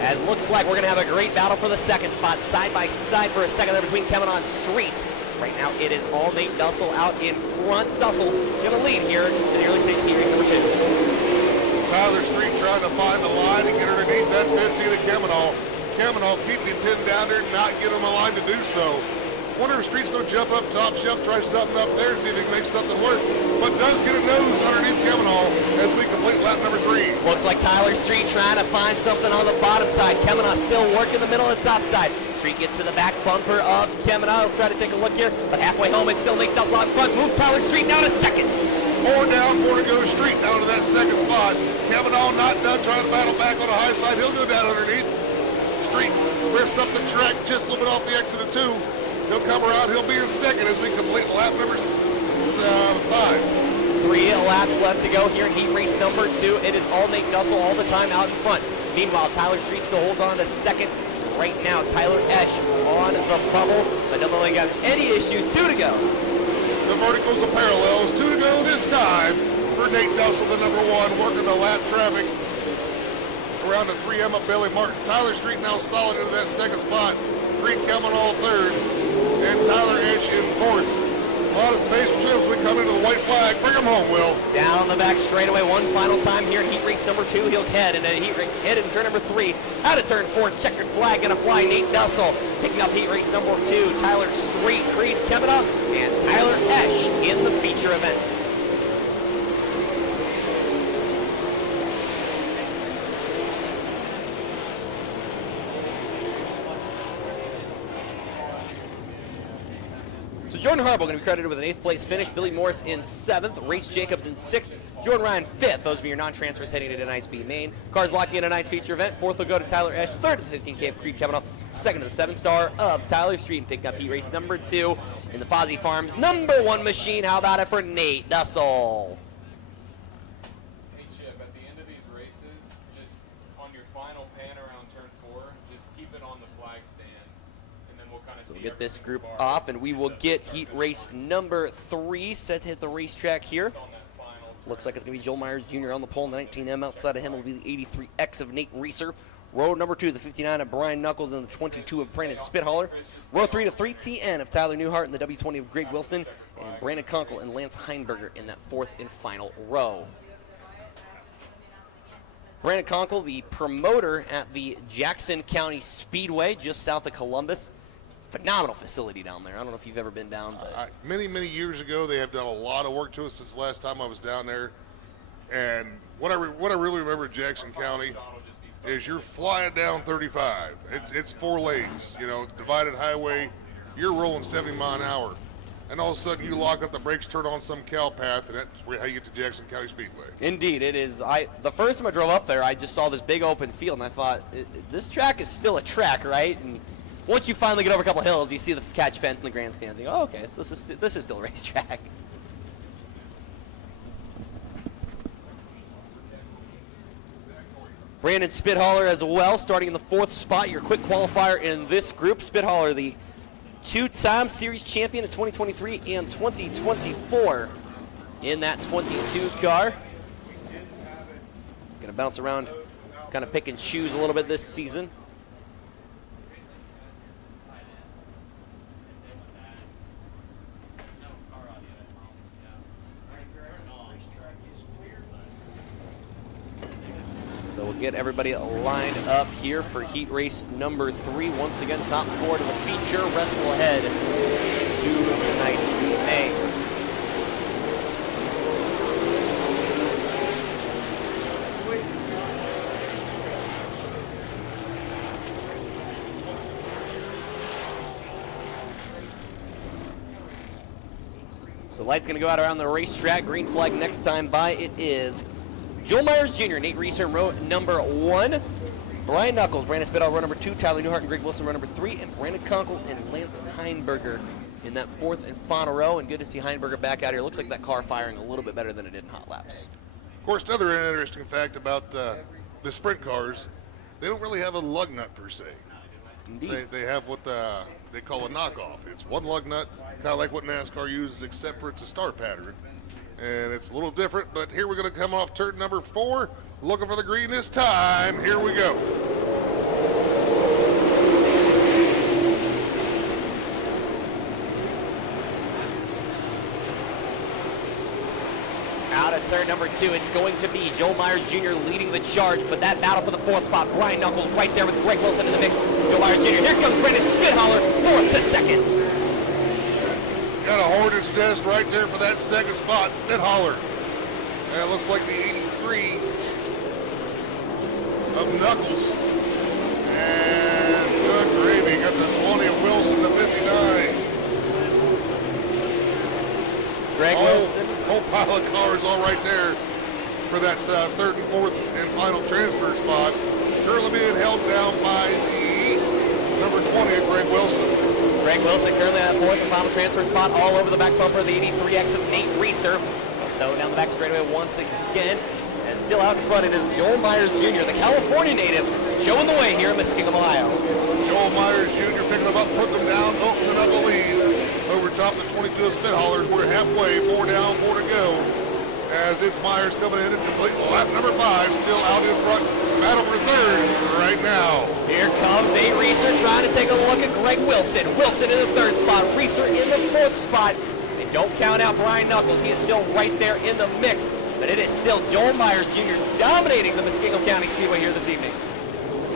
As looks like we're going to have a great battle for the second spot. Side by side for a second there between Kevin on Street. Right now it is all Nate Dussel out in front. Dussel going to lead here in the early stage heat race number 2. Tyler Street trying to find the line and get underneath that 15 of Kemenall. Kemenall keeping him pinned down there and not giving him a line to do so. Wonder if Street's going to jump up top shelf, try something up there, see if he can make something work. But does get a nose underneath Kemenall as we complete lap number 3. Looks like Tyler Street trying to find something on the bottom side. Kemenall still working the middle of the top side. Street gets to the back bumper of Kemenall. He'll try to take a look here, but halfway home it's still Nate Dussel in front. Move Tyler Street down to second. 4 down, 4 to go. Street down to that second spot. Kemenall not done, trying to battle back on the high side. He'll go down underneath. Street wrists up the track just a little bit off the exit of 2. He'll come around. He'll be in second as we complete lap number 5. 3 laps left to go here in heat race number 2. It is all Nate Dussel all the time out in front. Meanwhile, Tyler Street still holds on to second. Right now, Tyler Esch on the bubble. I don't think I have any issues. 2 to go. The verticals are parallels. 2 to go this time for Nate Dussel, the number 1, working the lap traffic around the 3M of Billy Martin. Tyler Street now solid into that second spot. Creed Kemenall third, and Tyler Esch in fourth. A lot of space for Will as we come into the white flag. Bring him home, Will. Down on the back straightaway one final time here in heat race number 2. He'll head into head in turn number 3. Out of turn 4, checkered flag gonna fly. Nate Dussel picking up heat race number 2. Tyler Street, Creed Kemenall, and Tyler Esch in the feature event. So Jordan Harble going to be credited with an 8th place finish. Billy Morris in 7th. Race Jacobs in 6th. Jordan Ryan 5th. Those will be your non-transfers heading to tonight's B main. Cars locking in tonight's feature event. 4th will go to Tyler Esch. 3rd to the 15K of Creed Kemenall. 2nd to the 7-star of Tyler Street. And picked up heat race number 2 in the Fozzie Farms number 1 machine. How about it for Nate Dussel? Hey Chip, at the end of these races, just on your final pan around turn 4, just keep it on the flag stand, and then we'll kind of So we'll get this group off, and we will get heat race number 3 set to hit the racetrack here. Looks like it's going to be Joel Myers Jr. on the pole. The 19M outside of him will be the 83X of Nate Reeser. Row number 2, the 59 of Brian Knuckles, and the 22 of Brandon Spithaller. Row 3 to 3TN of Tyler Newhart, and the W20 of Greg Wilson, and Brandon Kunkel and Lance Heinberger in that 4th and final row. Brandon Kunkel, the promoter at the Jackson County Speedway, just south of Columbus. Phenomenal facility down there. I don't know if you've ever been down. But Many years ago, they have done a lot of work to us since the last time I was down there. And what I really remember at Jackson County is you're flying down 35. It's 4 lanes, divided highway. You're rolling 70 mile an hour. And all of a sudden you lock up the brakes, turn on some cow path, and that's how you get to Jackson County Speedway. Indeed, it is. The first time I drove up there, I just saw this big open field, and I thought, this track is still a track, right? And once you finally get over a couple hills, you see the catch fence and the grandstands. You go, oh, okay, so this is still a racetrack. Brandon Spithaller as well, starting in the 4th spot, your quick qualifier in this group. Spithaller, the 2-time series champion in 2023 and 2024 in that 22 car. Gonna bounce around, kind of pick and choose a little bit this season. So we'll get everybody lined up here for heat race number 3. Once again, top 4 to the feature. Rest will head to tonight's main. So lights gonna go out around the racetrack. Green flag next time by. It is Joel Myers Jr., Nate Reeser in row number 1. Brian Knuckles, Brandon Spithaller, row number 2. Tyler Newhart and Greg Wilson, row number 3. And Brandon Kunkel and Lance Heinberger in that 4th and final row. And good to see Heinberger back out here. Looks like that car firing a little bit better than it did in hot laps. Of course, another interesting fact about the sprint cars, they don't really have a lug nut per se. Indeed. They have what they call a knockoff. It's one lug nut, kind of like what NASCAR uses, except for it's a star pattern. And it's a little different, but here we're going to come off turn number 4. Looking for the green this time. Here we go. Out of turn number 2, it's going to be Joel Myers Jr. leading the charge, but that battle for the 4th spot, Brian Knuckles right there with Greg Wilson in the mix. Joel Myers Jr. Here comes Brandon Spithaller, 4th to 2nd. Got a hornet's nest right there for that 2nd spot, Spithaller. And it looks like the 83 of Knuckles. And good gravy, got the 20 of Wilson, the 59. Greg Wilson. Whole pile of cars all right there for that 3rd and 4th and final transfer spots. Currently being held down by the number 20 of Greg Wilson. Greg Wilson currently at 4th and final transfer spot all over the back bumper of the 83X of Nate Reeser. So down the back straightaway once again. And still out in front it is Joel Myers Jr., the California native, showing the way here in Muskingum, Ohio. Joel Myers Jr. picking them up, putting them down, opening up a lead. Over top of the 22 of Spithallers. We're halfway, 4 down, 4 to go. As it's Myers coming in and complete lap number 5, still out in front. Battle for 3rd right now. Here comes Nate Reeser trying to take a look at Greg Wilson. Wilson in the 3rd spot, Reeser in the 4th spot. And don't count out Brian Knuckles. He is still right there in the mix. But it is still Joel Myers Jr. dominating the Muskingum County Speedway here this evening.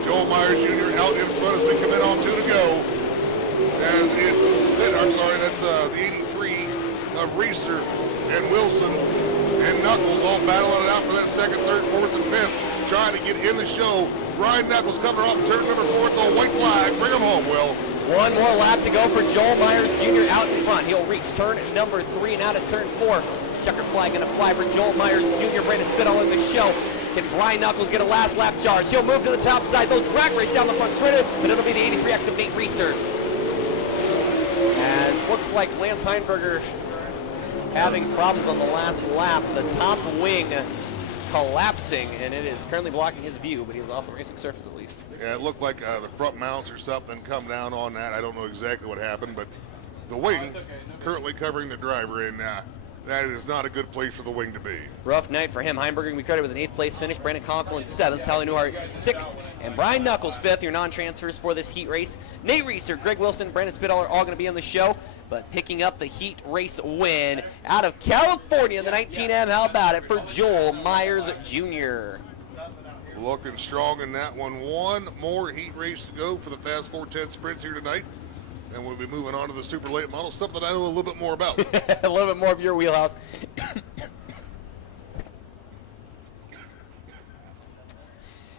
Joel Myers Jr. out in front as we come in on 2 to go. As that's the 83 of Reeser and Wilson and Knuckles all battling it out for that 2nd, 3rd, 4th, and 5th, trying to get in the show. Brian Knuckles coming off turn number 4 with the white flag. Bring him home, Will. One more lap to go for Joel Myers Jr. out in front. He'll reach turn number 3 and out at turn 4. Checker flag going to fly for Joel Myers Jr. Brandon Spithaller in the show. Can Brian Knuckles get a last lap charge? He'll move to the top side. They'll drag race down the front straight, but it'll be the 83X of Nate Reeser. As looks like Lance Heinberger having problems on the last lap. The top wing collapsing, and it is currently blocking his view, but he's off the racing surface at least. Yeah, it looked like the front mounts or something come down on that. I don't know exactly what happened, but the wing currently covering the driver, and that is not a good place for the wing to be. Rough night for him. Heimberger can be credited with an 8th place finish. Brandon Conklin 7th. Tally Newhart 6th. And Brian Knuckles 5th. Your non-transfers for this heat race. Nate Reeser, Greg Wilson, Brandon Spitaler all going to be on the show. But picking up the heat race win out of California in the 19M. How about it for Joel Myers Jr.? Looking strong in that one. One more heat race to go for the Fast 410 sprints here tonight. And we'll be moving on to the super late model, something I know a little bit more about. A little bit more of your wheelhouse.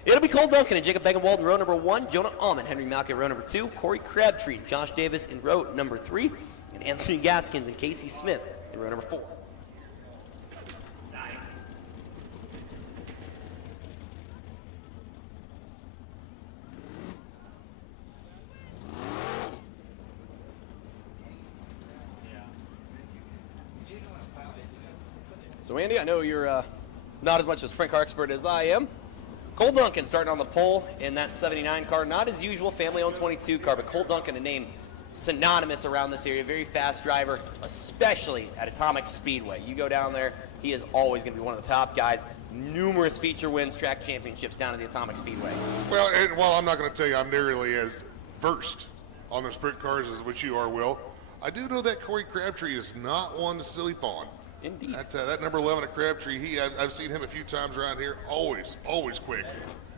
It'll be Cole Duncan and Jacob Begenwald in row number 1, Jonah Allman, Henry Malkin in row number 2, Corey Crabtree and Josh Davis in row number 3, and Anthony Gaskins and Casey Smith in row number 4. So Andy, I know you're not as much of a sprint car expert as I am. Cole Duncan starting on the pole in that 79 car. Not his usual family-owned 22 car, but Cole Duncan, a name synonymous around this area. Very fast driver, especially at Atomic Speedway. You go down there, he is always going to be one of the top guys. Numerous feature wins, track championships down at the Atomic Speedway. Well, and while I'm not going to tell you I'm nearly as versed on the sprint cars as what you are, Will, I do know that Corey Crabtree is not one to sleep on. Indeed. That number 11 at Crabtree, I've seen him a few times around here, always quick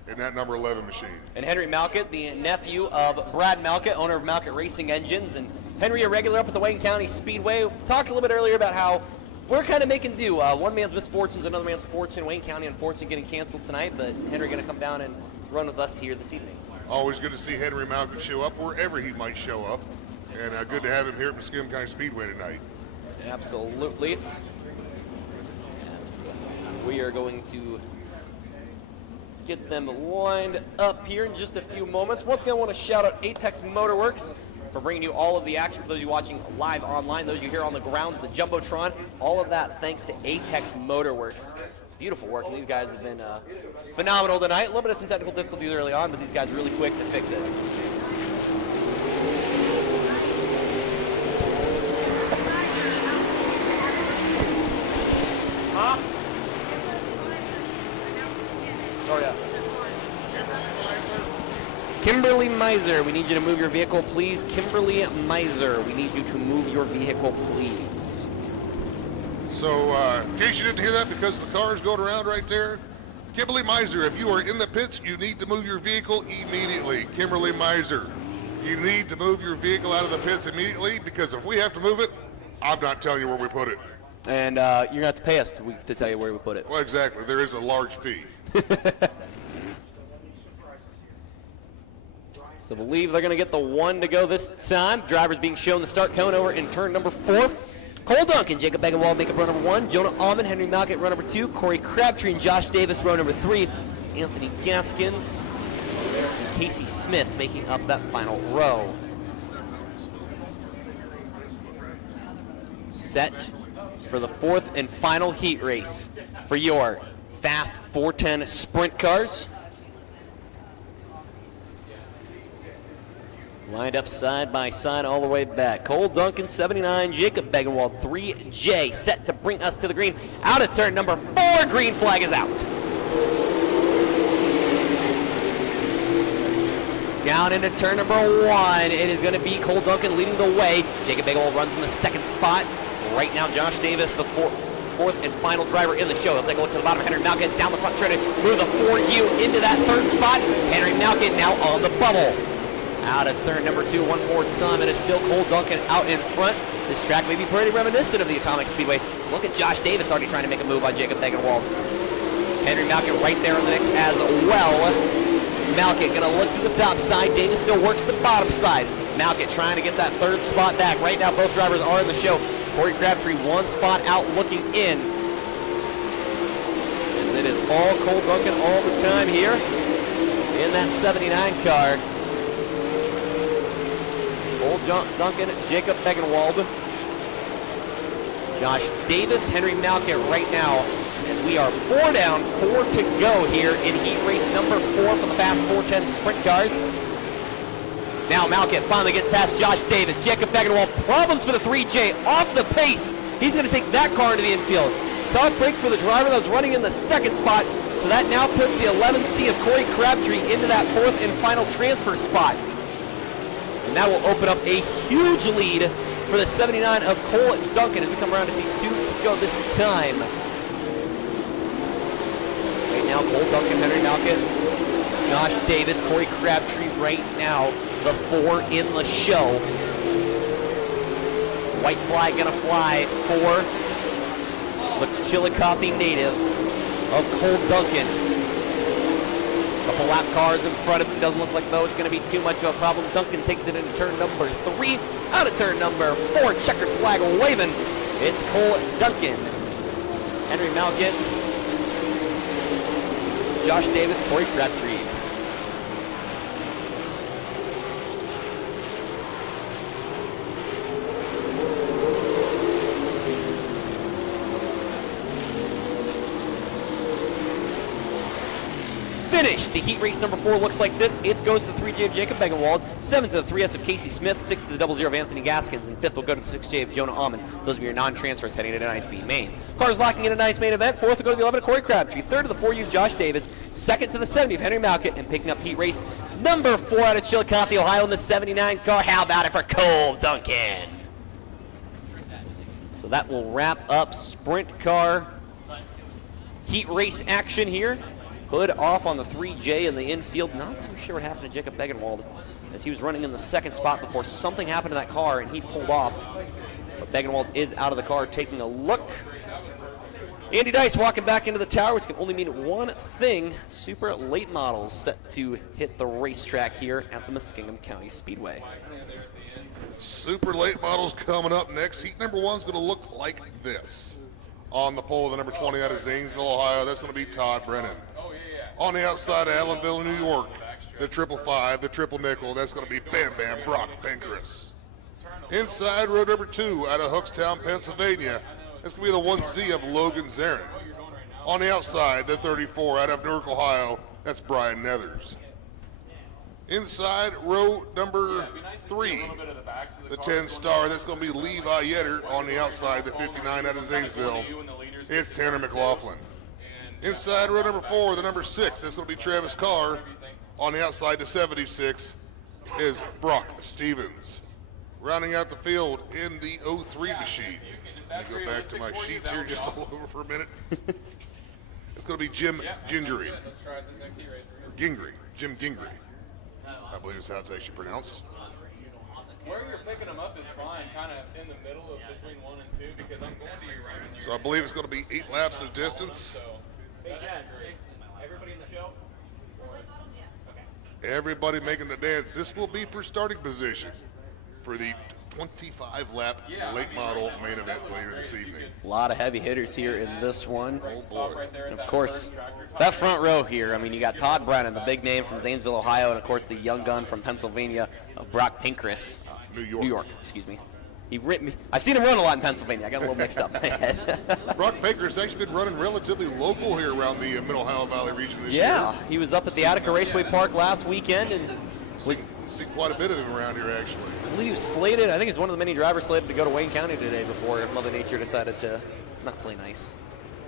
in that number 11 machine. And Henry Malkett, the nephew of Brad Malkett, owner of Malkett Racing Engines. And Henry, a regular up at the Wayne County Speedway. We talked a little bit earlier about how we're kind of making do. One man's misfortunes, another man's fortune. Wayne County, unfortunately, getting canceled tonight, but Henry going to come down and run with us here this evening. Always good to see Henry Malkett show up wherever he might show up. And good to have him here at Muskingum County Speedway tonight. Absolutely. We are going to get them lined up here in just a few moments. Once again, I want to shout out Apex Motorworks for bringing you all of the action. For those of you watching live online, those you hear on the grounds, the Jumbotron, all of that thanks to Apex Motorworks. Beautiful work, and these guys have been phenomenal tonight. A little bit of some technical difficulties early on, but these guys are really quick to fix it. Oh, yeah. Kimberly Miser, we need you to move your vehicle, please. Kimberly Miser, we need you to move your vehicle, please. So, in case you didn't hear that, because the car is going around right there, Kimberly Miser, if you are in the pits, you need to move your vehicle immediately. Kimberly Miser, you need to move your vehicle out of the pits immediately, because if we have to move it, I'm not telling you where we put it. And you're going to have to pay us to tell you where we put it. Well, exactly. There is a large fee. So I believe they're going to get the 1 to go this time. Drivers being shown the start cone over in turn number 4. Cole Duncan, Jacob Begenwald make up row number 1. Jonah Allman, Henry Malkett row number 2. Corey Crabtree and Josh Davis row number 3. Anthony Gaskins and Casey Smith making up that final row. Set for the 4th and final heat race for your Fast 410 sprint cars. Lined up side by side all the way back. Cole Duncan, 79. Jacob Begenwald, 3J, set to bring us to the green. Out of turn number 4, green flag is out. Down into turn number 1, it is going to be Cole Duncan leading the way. Jacob Begenwald runs in the 2nd spot. Right now, Josh Davis, the 4th and final driver in the show. He'll take a look to the bottom. Henry Malkett down the front straight, move the 4U into that 3rd spot. Henry Malkett now on the bubble. Out of turn number 2 one more time. It is still Cole Duncan out in front. This track may be pretty reminiscent of the Atomic Speedway. Look at Josh Davis already trying to make a move on Jacob Begenwald. Henry Malkett right there in the mix as well. Malkett gonna look to the top side. Davis still works the bottom side. Malkett trying to get that 3rd spot back. Right now both drivers are in the show. Corey Crabtree 1 spot out looking in. As it is all Cole Duncan all the time here in that 79 car. Cole Duncan, Jacob Begenwald, Josh Davis, Henry Malkett right now. And We are 4 down, 4 to go here in heat race number 4 for the Fast 410 sprint cars. Now Malkin finally gets past Josh Davis. Jacob Beckenwald, problems for the 3J, off the pace. He's going to take that car into the infield. Tough break for the driver that was running in the second spot. So that now puts the 11C of Corey Crabtree into that 4th and final transfer spot. And that will open up a huge lead for the 79 of Cole Duncan as we come around to see 2 to go this time. Right now, Cole Duncan, Henry Malkin, Josh Davis, Corey Crabtree right now, the 4 in the show. White flag gonna fly for the Chillicothe native of Cole Duncan. Couple lap cars in front of him. Doesn't look like though it's going to be too much of a problem. Duncan takes it into turn number 3. Out of turn number 4, checkered flag waving. It's Cole Duncan. Henry Malkit, Josh Davis, Corey Crabtree. Finish to heat race number 4 looks like this. 8th goes to the 3J of Jacob Begenwald, 7th to the 3S of Casey Smith, 6th to the 00 of Anthony Gaskins, and 5th will go to the 6J of Jonah Almond. Those will be your non-transfers heading into tonight's B main. Cars locking in tonight's main event. 4th will go to the 11 of Corey Crabtree, 3rd to the 4U of Josh Davis, 2nd to the 70 of Henry Malkit, and picking up heat race number 4 out of Chillicothe, Ohio in the 79 car. How about it for Cole Duncan? So that will wrap up sprint car heat race action here. Hood off on the 3J in the infield. Not too sure what happened to Jacob Begenwald as he was running in the second spot before something happened to that car and he pulled off. But Begenwald is out of the car taking a look. Andy Dice walking back into the tower, which can only mean one thing. Super late models set to hit the racetrack here at the Muskingum County Speedway. Super late models coming up next. Heat number 1 is going to look like this. On the pole, the number 20 out of Zanesville, Ohio, that's going to be Todd Brennan. On the outside of Allenville, New York, the 555, the triple nickel, that's going to be Bam Bam Brock Pinkerus. Inside, row number 2 out of Hookstown, Pennsylvania, that's going to be the 1Z of Logan Zarin. On the outside, the 34 out of Newark, Ohio, that's Brian Nethers. Inside, row number 3, the 10 star, that's going to be Levi Yetter. On the outside, the 59 out of Zanesville, it's Tanner McLaughlin. Inside, row number 4, the number 6, that's going to be Travis Carr. On the outside, the 76 is Brock Stevens. Rounding out the field in the 03 machine. Let me go back to my sheets here just a little over for a minute. It's going to be Jim Gingery. Gingery. Jim Gingery. I believe is how it's actually pronounced. Where you're picking them up is fine, kind of in the middle of between 1 and 2, because I'm going to you right in your. So I believe it's going to be 8 laps of distance. Hey, Jess, everybody in the show? For late models, yes. Okay. Everybody making the dance. This will be for starting position for the 25-lap late model main event later this evening. A lot of heavy hitters here in this one. Oh boy. And of course, that front row here, I mean, you got Todd Brennan, the big name from Zanesville, Ohio, and of course the young gun from Pennsylvania of Brock Pinkerus. New York, excuse me. I've seen him run a lot in Pennsylvania. I got a little mixed up. Brock Pinkerus actually been running relatively local here around the Middle Ohio Valley region this year. Yeah, he was up at the Attica Raceway Park last weekend and was see quite a bit of him around here actually. I believe he was slated. I think he's one of the many drivers slated to go to Wayne County today before Mother Nature decided to not play nice.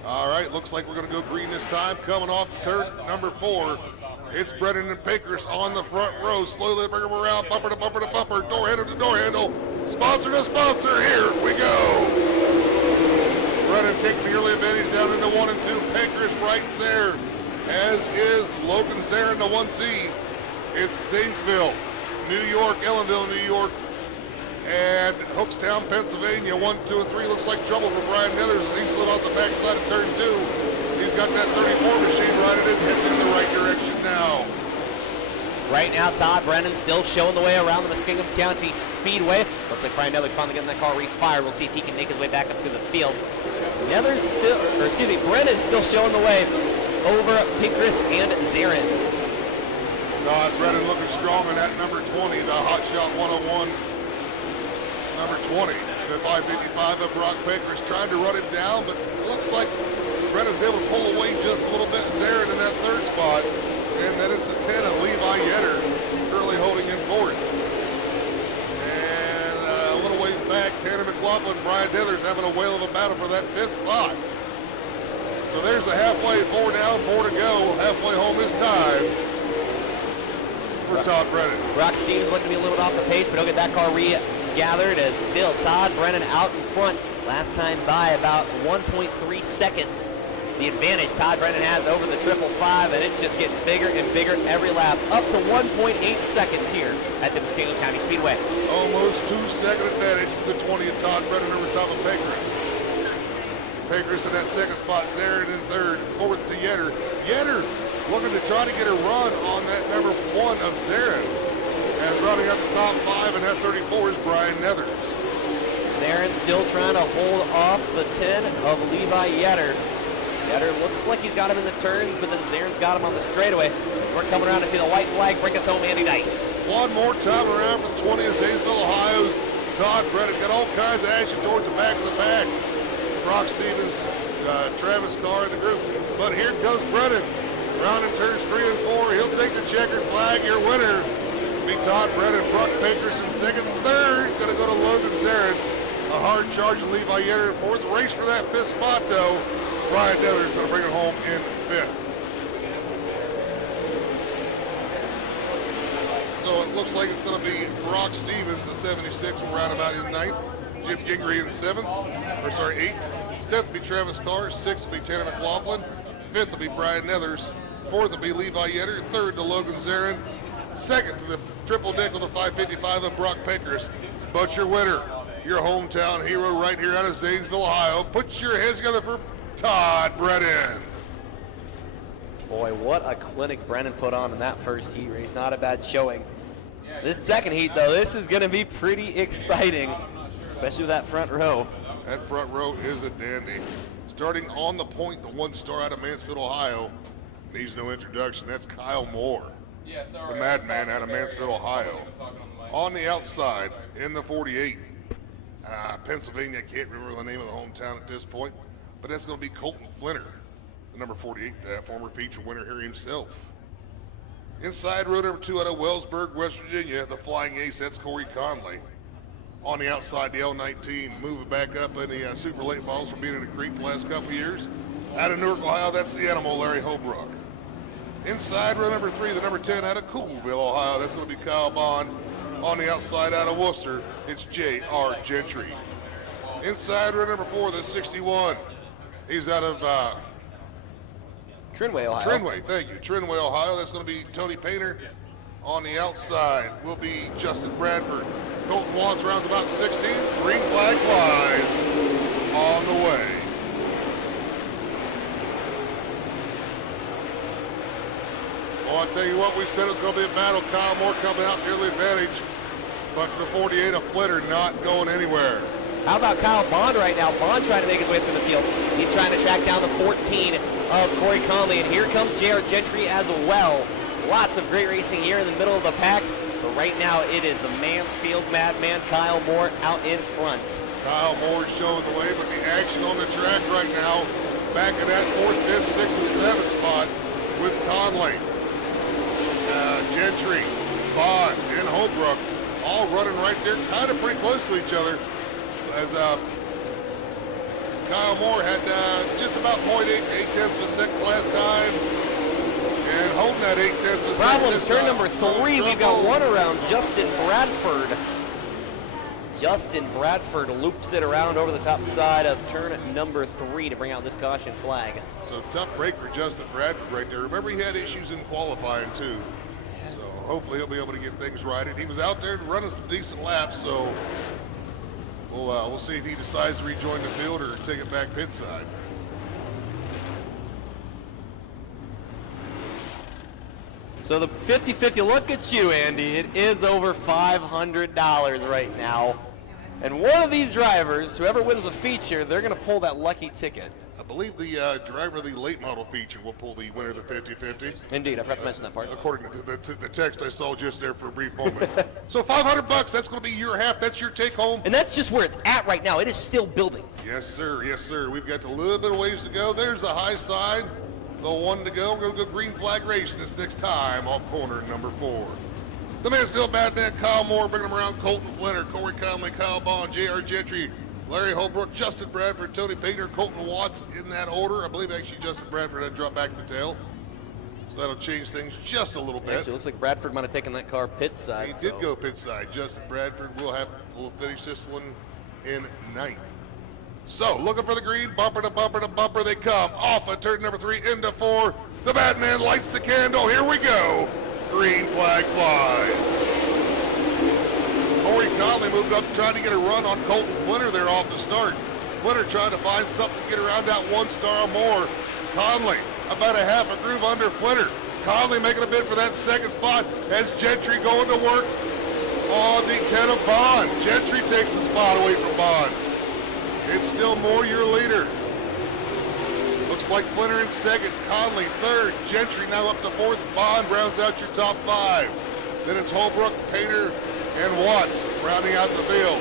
All right, looks like we're going to go green this time. Coming off turn number 4, it's Brennan and Pinkerus on the front row. Slowly bring them around, bumper to bumper to bumper, door handle to door handle, sponsor to sponsor. Here we go. Brennan taking the early advantage down into 1 and 2. Pinkerus right there, as is Logan Zarin, the 1Z. It's Zanesville, New York, Ellenville, New York, and Hookstown, Pennsylvania. 1, 2, and 3 looks like trouble for Brian Nethers as he slid off the backside of turn 2. He's got that 34 machine riding it, heading in the right direction now. Right now, Todd Brennan still showing the way around the Muskingum County Speedway. Looks like Brian Nethers finally getting that car refired. We'll see if he can make his way back up through the field. Brennan still showing the way over Pinkerus and Zarin. Todd Brennan looking strong in that number 20, the Hot Shot 101. Number 20, the 555 of Brock Pinkerus trying to run him down, but it looks like Brennan's able to pull away just a little bit. Zarin in that third spot. And then it's the 10 of Levi Yetter currently holding in fourth. And a little ways back, Tanner McLaughlin, Brian Dithers having a whale of a battle for that fifth spot. So there's the halfway, 4 down, 4 to go. Halfway home this time for Todd Brennan. Brock Stevens looking to be a little bit off the pace, but he'll get that car regathered as still Todd Brennan out in front. Last time by about 1.3 seconds. The advantage Todd Brennan has over the 555, and it's just getting bigger and bigger every lap, up to 1.8 seconds here at the Muskingum County Speedway. Almost 2-second advantage for the 20 of Todd Brennan over top of Pecris. Pecris in that second spot, Zarin in third, fourth to Yetter. Yetter looking to try to get a run on that number 1 of Zarin. As running up the top 5 in that 34 is Brian Nethers. Zarin still trying to hold off the 10 of Levi Yetter. Yetter looks like he's got him in the turns, but then Zarin's got him on the straightaway. As we're coming around to see the white flag bring us home, Andy Dice. One more time around for the 20 of Zanesville, Ohio's Todd Brennan. Got all kinds of action towards the back of the pack. Brock Stevens, Travis Carr in the group. But here comes Brennan. Round in turns 3 and 4. He'll take the checkered flag. Your winner will be Todd Brennan. Brock Bakers in second. Third, going to go to Logan Zarin. A hard charge of Levi Yetter in fourth. Race for that fifth spot, though. Brian Dithers going to bring it home in fifth. So it looks like it's going to be Brock Stevens, the 76, will round him out in ninth. Jim Gingrey in eighth. Seventh will be Travis Carr. Sixth will be Tanner McLaughlin. Fifth will be Brian Nethers. Fourth will be Levi Yetter. Third to Logan Zarin. Second to the triple nickel, the 555 of Brock Pecris. But your winner, your hometown hero right here out of Zanesville, Ohio. Put your hands together for Todd Brennan. Boy, what a clinic Brennan put on in that first heat race. Not a bad showing. This second heat, though, this is going to be pretty exciting, especially with that front row. That front row is a dandy. Starting on the point, the 1-star out of Mansfield, Ohio. Needs no introduction. That's Kyle Moore, the madman out of Mansfield, Ohio. On the outside, in the 48, Pennsylvania, I can't remember the name of the hometown at this point, but that's going to be Colton Flinner, the number 48, former feature winner here himself. Inside row number 2 out of Wellsburg, West Virginia, the flying ace, that's Corey Conley. On the outside, the L19, moving back up in the super late models from being in the creek the last couple of years. Out of Newark, Ohio, that's the animal, Larry Holbrook. Inside row number 3, the number 10 out of Coolville, Ohio, that's going to be Kyle Bond. On the outside out of Worcester, it's J.R. Gentry. Inside row number 4, the 61. He's out of Trinway, Ohio. Trinway, thank you. Trinway, Ohio. That's going to be Tony Painter. On the outside will be Justin Bradford. Colton Watts rounds about 16. Green flag flies on the way. Well, I'll tell you what, we said it was going to be a battle. Kyle Moore coming out the early advantage. But for the 48 of Flitter not going anywhere. How about Kyle Bond right now? Bond trying to make his way through the field. He's trying to track down the 14 of Corey Conley. And here comes J.R. Gentry as well. Lots of great racing here in the middle of the pack. But right now it is the Mansfield madman Kyle Moore out in front. Kyle Moore showing the way, but the action on the track right now, back in that 4th, 5th, 6th, and 7th spot with Conley. Gentry, Bond, and Holbrook all running right there, kind of pretty close to each other. As Kyle Moore had just about 0.8 of a second last time, and holding that 0.8 of a second. Problems, turn number 3, we've got one around Justin Bradford. Justin Bradford loops it around over the top side of turn number 3 to bring out this caution flag. So tough break for Justin Bradford right there. Remember, he had issues in qualifying too. So hopefully he'll be able to get things righted. He was out there running some decent laps, so we'll see if he decides to rejoin the field or take it back pit side. So the 50-50 look at you, Andy. It is over $500 right now. And one of these drivers, whoever wins the feature, they're going to pull that lucky ticket. I believe the driver of the late model feature will pull the winner of the 50-50. Indeed, I forgot to mention that part. According to the text I saw just there for a brief moment. So $500, that's going to be your half. That's your take home. And that's just where it's at right now. It is still building. Yes, sir. Yes, sir. We've got a little bit of ways to go. There's the high side. The one to go. We're going to go green flag racing this next time off corner number 4. The Mansfield Madman, Kyle Moore, bringing them around. Colton Flinter, Corey Conley, Kyle Bond, J.R. Gentry, Larry Holbrook, Justin Bradford, Tony Painter, Colton Watts in that order. I believe actually Justin Bradford had dropped back to the tail. So that'll change things just a little bit. Actually, it looks like Bradford might have taken that car pit side. He did go pit side. Justin Bradford will finish this one in 9th. So looking for the green, bumper to bumper to bumper they come. Off of turn number 3 into 4. The Batman lights the candle. Here we go. Green flag flies. Corey Conley moved up trying to get a run on Colton Flinter there off the start. Flinter trying to find something to get around that 1 star or more. Conley about a half a groove under Flinter. Conley making a bid for that 2nd spot as Gentry going to work on the 10 of Bond. Gentry takes the spot away from Bond. It's still Moore your leader. Looks like Flinter in 2nd, Conley 3rd, Gentry now up to 4th. Bond rounds out your top 5. Then it's Holbrook, Painter, and Watts rounding out the field.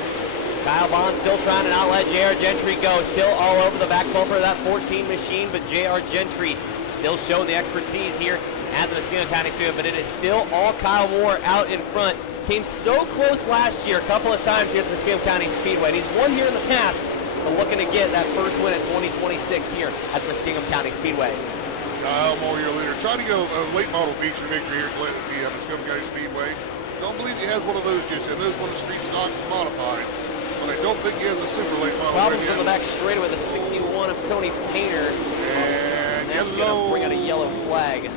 Kyle Bond still trying to not let J.R. Gentry go. Still all over the back bumper of that 14 machine, but J.R. Gentry still showing the expertise here at the Muskingum County Speedway, but it is still all Kyle Moore out in front. Came so close last year a couple of times here at the Muskingum County Speedway, and he's won here in the past, but looking to get that first win in 2026 here at the Muskingum County Speedway. Kyle Moore, your leader, trying to get a late model feature victory here at the Muskingum County Speedway. Don't believe he has one of those just yet. There's one of the street stocks and modifieds, but I don't think he has a super late model. Problems on the back straightaway, the 61 of Tony Painter. And that's going to bring out a yellow flag.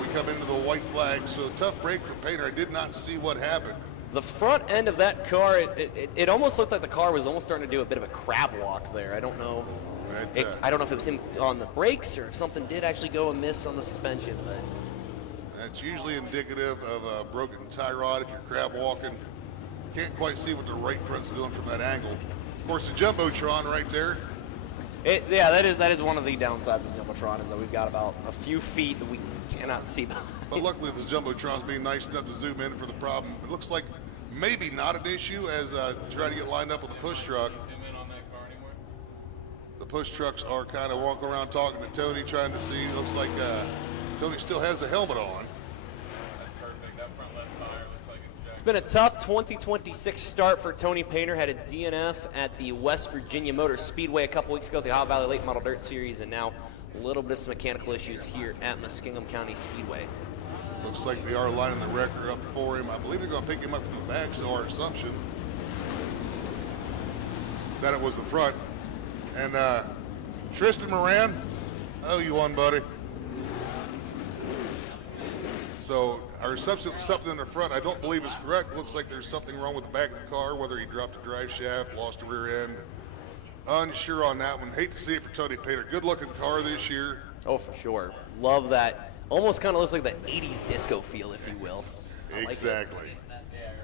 We come into the white flag, so tough break for Painter. I did not see what happened. The front end of that car, it almost looked like the car was almost starting to do a bit of a crab walk there. I don't know. I don't know if it was him on the brakes or if something did actually go amiss on the suspension, but that's usually indicative of a broken tie rod if you're crab walking. Can't quite see what the right front's doing from that angle. Of course, the Jumbotron right there. Yeah, that is one of the downsides of the Jumbotron is that we've got about a few feet that we cannot see behind. But luckily, the Jumbotron's being nice enough to zoom in for the problem. It looks like maybe not an issue as try to get lined up with a push truck. The push trucks are kind of walking around talking to Tony, trying to see. Looks like Tony still has a helmet on. That's perfect. That front left tire looks like it's jacked. It's been a tough 2026 start for Tony Painter. Had a DNF at the West Virginia Motor Speedway a couple weeks ago, the Ohio Valley Late Model Dirt Series, and now a little bit of some mechanical issues here at Muskingum County Speedway. Looks like they are lining the wrecker up for him. I believe they're going to pick him up from the back, so our assumption that it was the front. And Tristan Moran, oh, you won, buddy. So our assumption was something in the front I don't believe is correct. Looks like there's something wrong with the back of the car, whether he dropped a drive shaft, lost a rear end. Unsure on that one. Hate to see it for Tony Painter. Good looking car this year. Oh, for sure. Love that. Almost kind of looks like the 80s disco feel, if you will. Exactly.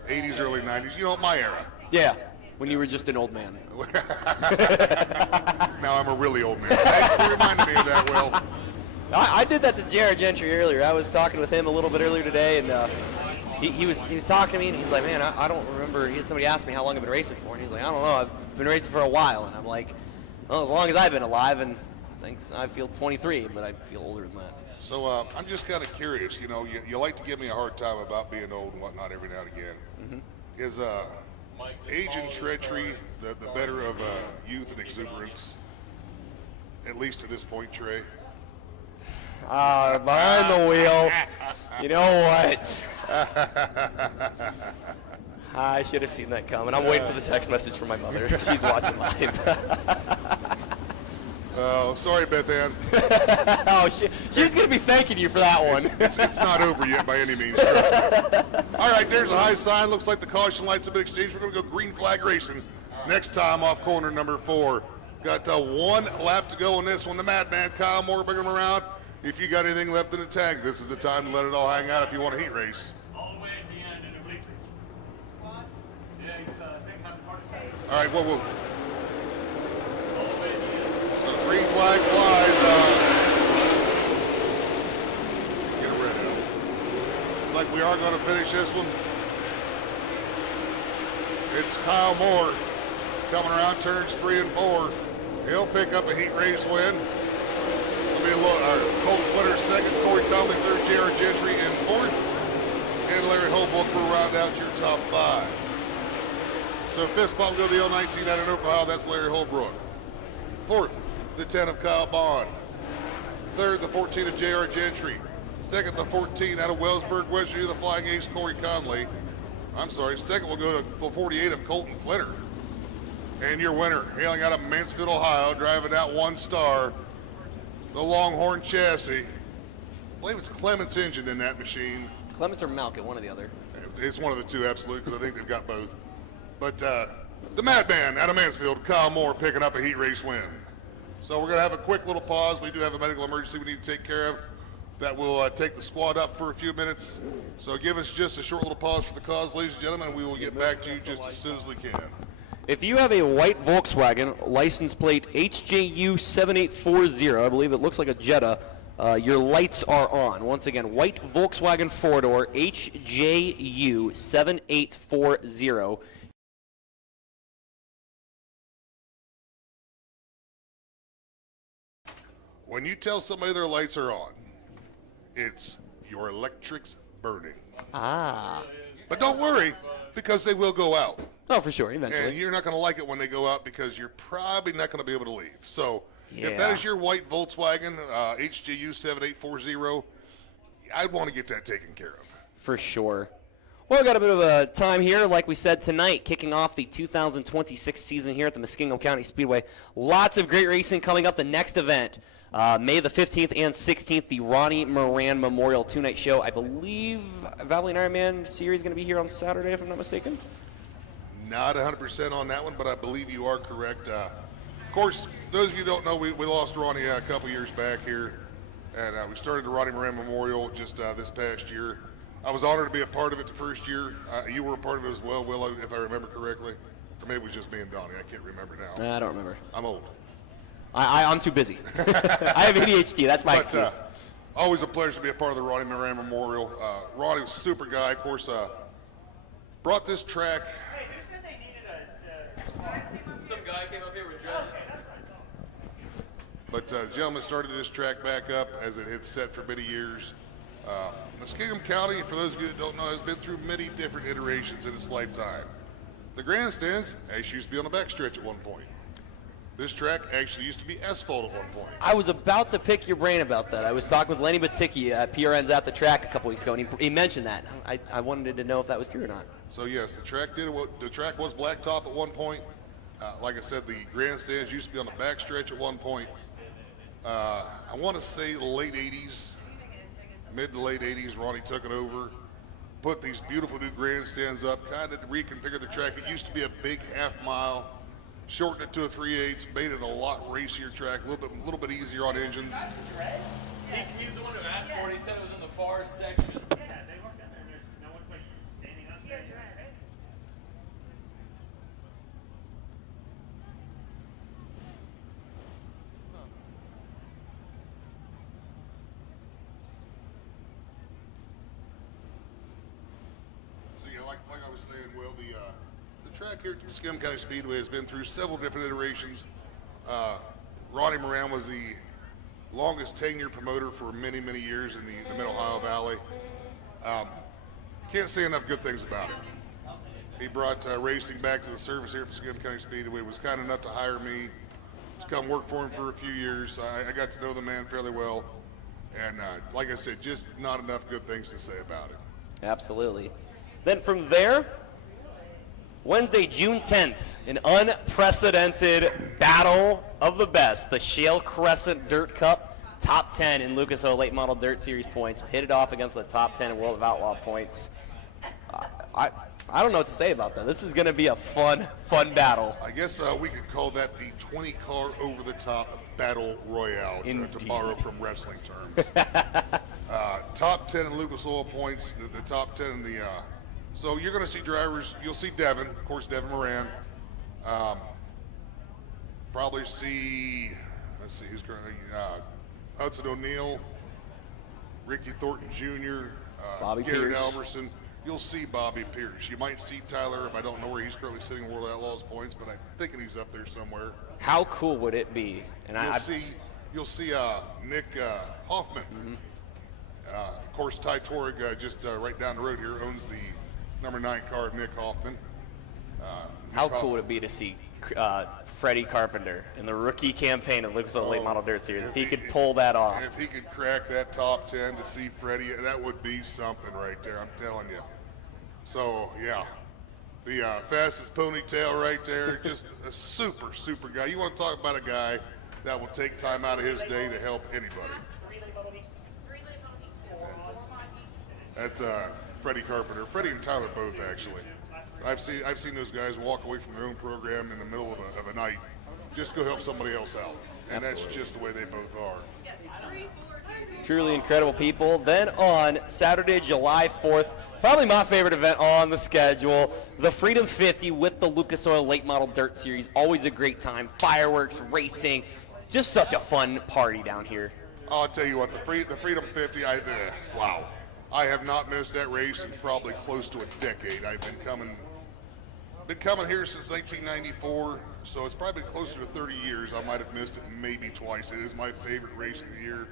80s, early 90s. You know, my era. Yeah, when you were just an old man. Now I'm a really old man. Thanks for reminding me of that, Will. I did that to Jared Gentry earlier. I was talking with him a little bit earlier today, and he was talking to me, and he's like, man, I don't remember. He had somebody ask me how long I've been racing for, and he's like, I don't know. I've been racing for a while. And I'm like, well, as long as I've been alive, and thanks, I feel 23, but I feel older than that. So I'm just kind of curious. You know, you like to give me a hard time about being old and whatnot every now and again. Mm-hmm. Is age and treachery the better of youth and exuberance, at least to this point, Trey? Behind the wheel. You know what? I should have seen that coming. I'm waiting for the text message from my mother. She's watching live. Oh, sorry, Beth Ann. Oh, she's going to be thanking you for that one. It's not over yet by any means. Trust me. All right, there's a high sign. Looks like the caution lights have been exchanged. We're going to go green flag racing next time off corner number 4. Got 1 lap to go on this one. The Madman, Kyle Moore, bring him around. If you got anything left in the tank, this is the time to let it all hang out if you want a heat race. All the way at the end in the bleachers. Squad? Yeah, he's I think having a heart attack. All right, whoa. All the way at the end. So green flag flies. Get it ready. Looks like we are going to finish this one. It's Kyle Moore coming around turns 3 and 4. He'll pick up a heat race win. It'll be Colton Flitter second, Corey Conley third, J.R. Gentry in fourth, and Larry Holbrook will round out your top 5. So fifth spot will go to the L19 out of Ohio. That's Larry Holbrook. Fourth, the 10 of Kyle Bond. Third, the 14 of J.R. Gentry. Second, the 14 out of Wellsburg, West Virginia, the Flying Ace, Corey Conley. I'm sorry, second will go to the 48 of Colton Flitter. And your winner, hailing out of Mansfield, Ohio, driving out 1 star, the Longhorn chassis. I believe it's Clement's engine in that machine. Clements or Malkin, one or the other. It's one of the two, absolutely, because I think they've got both. But the Madman out of Mansfield, Kyle Moore, picking up a heat race win. So we're going to have a quick little pause. We do have a medical emergency we need to take care of. That will take the squad up for a few minutes. So give us just a short little pause for the cause, ladies and gentlemen, and we will get back to you just as soon as we can. If you have a white Volkswagen, license plate HJU 7840, I believe it looks like a Jetta, your lights are on. Once again, white Volkswagen 4-door HJU 7840. When you tell somebody their lights are on, it's your electric's burning. Ah. But don't worry, because they will go out. Oh, for sure, eventually. And you're not going to like it when they go out because you're probably not going to be able to leave. So Yeah. if that is your white Volkswagen HJU 7840, I'd want to get that taken care of. For sure. Well, we got a bit of a time here, like we said tonight, kicking off the 2026 season here at the Muskingum County Speedway. Lots of great racing coming up. The next event, May the 15th and 16th, the Ronnie Moran Memorial 2-night show. I believe Valley and Ironman series is going to be here on Saturday, if I'm not mistaken. Not 100% on that one, but I believe you are correct. Of course, those of you who don't know, we lost Ronnie a couple years back here, and we started the Ronnie Moran Memorial just this past year. I was honored to be a part of it the first year. You were a part of it as well, Will, if I remember correctly. Or maybe it was just me and Donnie. I can't remember now. I don't remember. I'm old. I'm too busy. I have ADHD. That's my excuse. Always a pleasure to be a part of the Ronnie Moran Memorial. Ronnie was a super guy. Of course, brought this track. Hey, who said they needed a Some guy came up here with judges. But gentlemen, started this track back up as it had set for many years. Muskingum County, for those of you that don't know, has been through many different iterations in its lifetime. The grandstands actually used to be on the backstretch at one point. This track actually used to be asphalt at one point. I was about to pick your brain about that. I was talking with Lenny Baticki at PRN's at the track a couple weeks ago, and he mentioned that. I wanted to know if that was true or not. So yes, the track was blacktop at one point. Like I said, the grandstands used to be on the backstretch at one point. I want to say late 80s, mid to late 80s, Ronnie took it over, put these beautiful new grandstands up, kind of reconfigured the track. It used to be a big half mile, shortened it to a 3/8, made it a lot racier track, a little bit easier on engines. He's the one who asked for it. He said it was in the far section. Yeah, they weren't down there. There's no one's like standing up there. So yeah, like I was saying, Will, the track here at the Muskingum County Speedway has been through several different iterations. Ronnie Moran was the longest tenure promoter for many, many years in the Mid-Ohio Valley. Can't say enough good things about him. He brought racing back to the service here at Muskingum County Speedway, was kind enough to hire me to come work for him for a few years. I got to know the man fairly well, and like I said, just not enough good things to say about him. Absolutely. Then from there, Wednesday, June 10th, an unprecedented battle of the best. The Shale Crescent Dirt Cup, top 10 in Lucas Oil Late Model Dirt Series points, pitted off against the top 10 in World of Outlaw points. I don't know what to say about that. This is going to be a fun battle. I guess we could call that the 20-car over-the-top battle royale, to borrow from wrestling terms. Top 10 in Lucas Oil points, the top 10 in the... So you're going to see drivers, you'll see Devin, of course, Devin Moran. Probably see let's see, who's currently Hudson O'Neill, Ricky Thornton Jr., Bobby Garrett Pierce. Alverson. You'll see Bobby Pierce. You might see Tyler, if I don't know where he's currently sitting in World Outlaws points, but I'm thinking he's up there somewhere. How cool would it be? And You'll see Nick Hoffman. Of course, Ty Torrig, just right down the road here, owns the number 9 car of Nick Hoffman. How cool would it be to see Freddie Carpenter in the rookie campaign of Lucas Oil Late Model Dirt Series? If he could pull that off. If he could crack that top 10 to see Freddie, that would be something right there, I'm telling you. So, yeah, the fastest ponytail right there, just a super, super guy. You want to talk about a guy that will take time out of his day to help anybody. 3 late model heats, 4 mod heats. That's Freddie Carpenter. Freddie and Tyler both, actually. I've seen those guys walk away from their own program in the middle of a night just to go help somebody else out. And that's just the way they both are. Yes, 3, 4, 2, 2. Truly incredible people. Then on Saturday, July 4th, probably my favorite event on the schedule, the Freedom 50 with the Lucas Oil Late Model Dirt Series. Always a great time. Fireworks, racing, just such a fun party down here. I'll tell you what, the Freedom 50, wow. I have not missed that race in probably close to a decade. I've been coming here since 1994, so it's probably closer to 30 years. I might have missed it maybe twice. It is my favorite race of the year.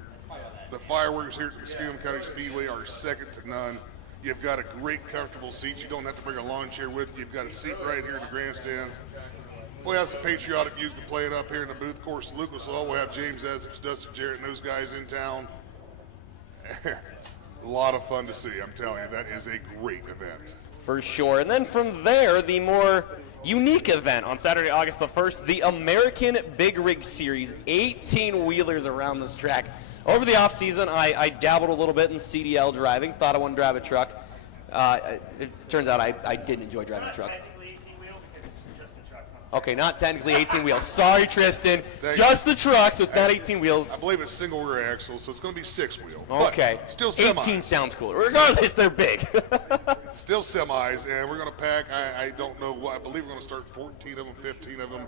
The fireworks here at the Muskingum County Speedway are second to none. You've got a great, comfortable seat. You don't have to bring a lawn chair with you. You've got a seat right here in the grandstands. We'll have some patriotic music playing up here in the booth. Of course, Lucas Oil. We'll have James Essex, Dustin Jarrett, and those guys in town. A lot of fun to see. I'm telling you, that is a great event. For sure. And then from there, the more unique event on Saturday, August the 1st, the American Big Rig Series, 18 wheelers around this track. Over the off season, I dabbled a little bit in CDL driving, thought I wanted to drive a truck. It turns out I didn't enjoy driving a truck. Okay, not technically 18 wheels. Sorry, Tristan. Just the truck, so it's not 18 wheels. I believe it's single rear axle, so it's going to be 6-wheel. Okay. Still semi. 18 sounds cool. Regardless, they're big. Still semis, and we're going to pack, I don't know, I believe we're going to start 14 of them, 15 of them.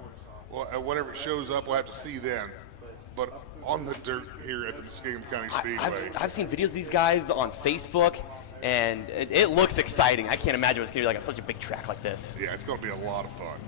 Well, whatever shows up, we'll have to see then. But on the dirt here at the Muskingum County Speedway. I've seen videos of these guys on Facebook, and it looks exciting. I can't imagine what's going to be like on such a big track like this. Yeah, it's going to be a lot of fun.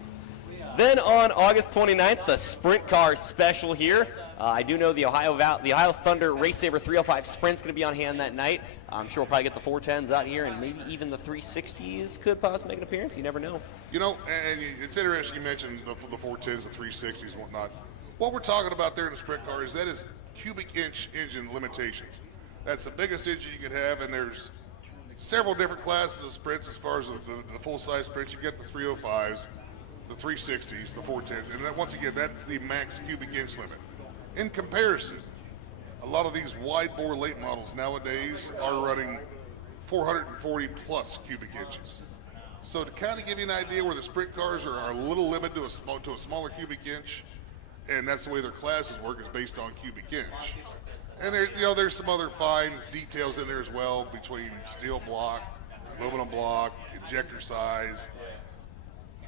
Then on August 29th, the Sprint Car Special here. I do know the Ohio Thunder Race Saver 305 Sprint's going to be on hand that night. I'm sure we'll probably get the 410s out here, and maybe even the 360s could possibly make an appearance. You never know. You know, and it's interesting you mentioned the 410s, the 360s, and whatnot. What we're talking about there in the Sprint Car is cubic inch engine limitations. That's the biggest engine you can have, and there's several different classes of Sprints as far as the full-size Sprints. You get the 305s, the 360s, the 410s, and then once again, that's the max cubic inch limit. In comparison, a lot of these wide-bore late models nowadays are running 440 plus cubic inches. So to kind of give you an idea where the Sprint cars are a little limited to a smaller cubic inch, and that's the way their classes work, is based on cubic inch. And there's some other fine details in there as well, between steel block, aluminum block, injector size.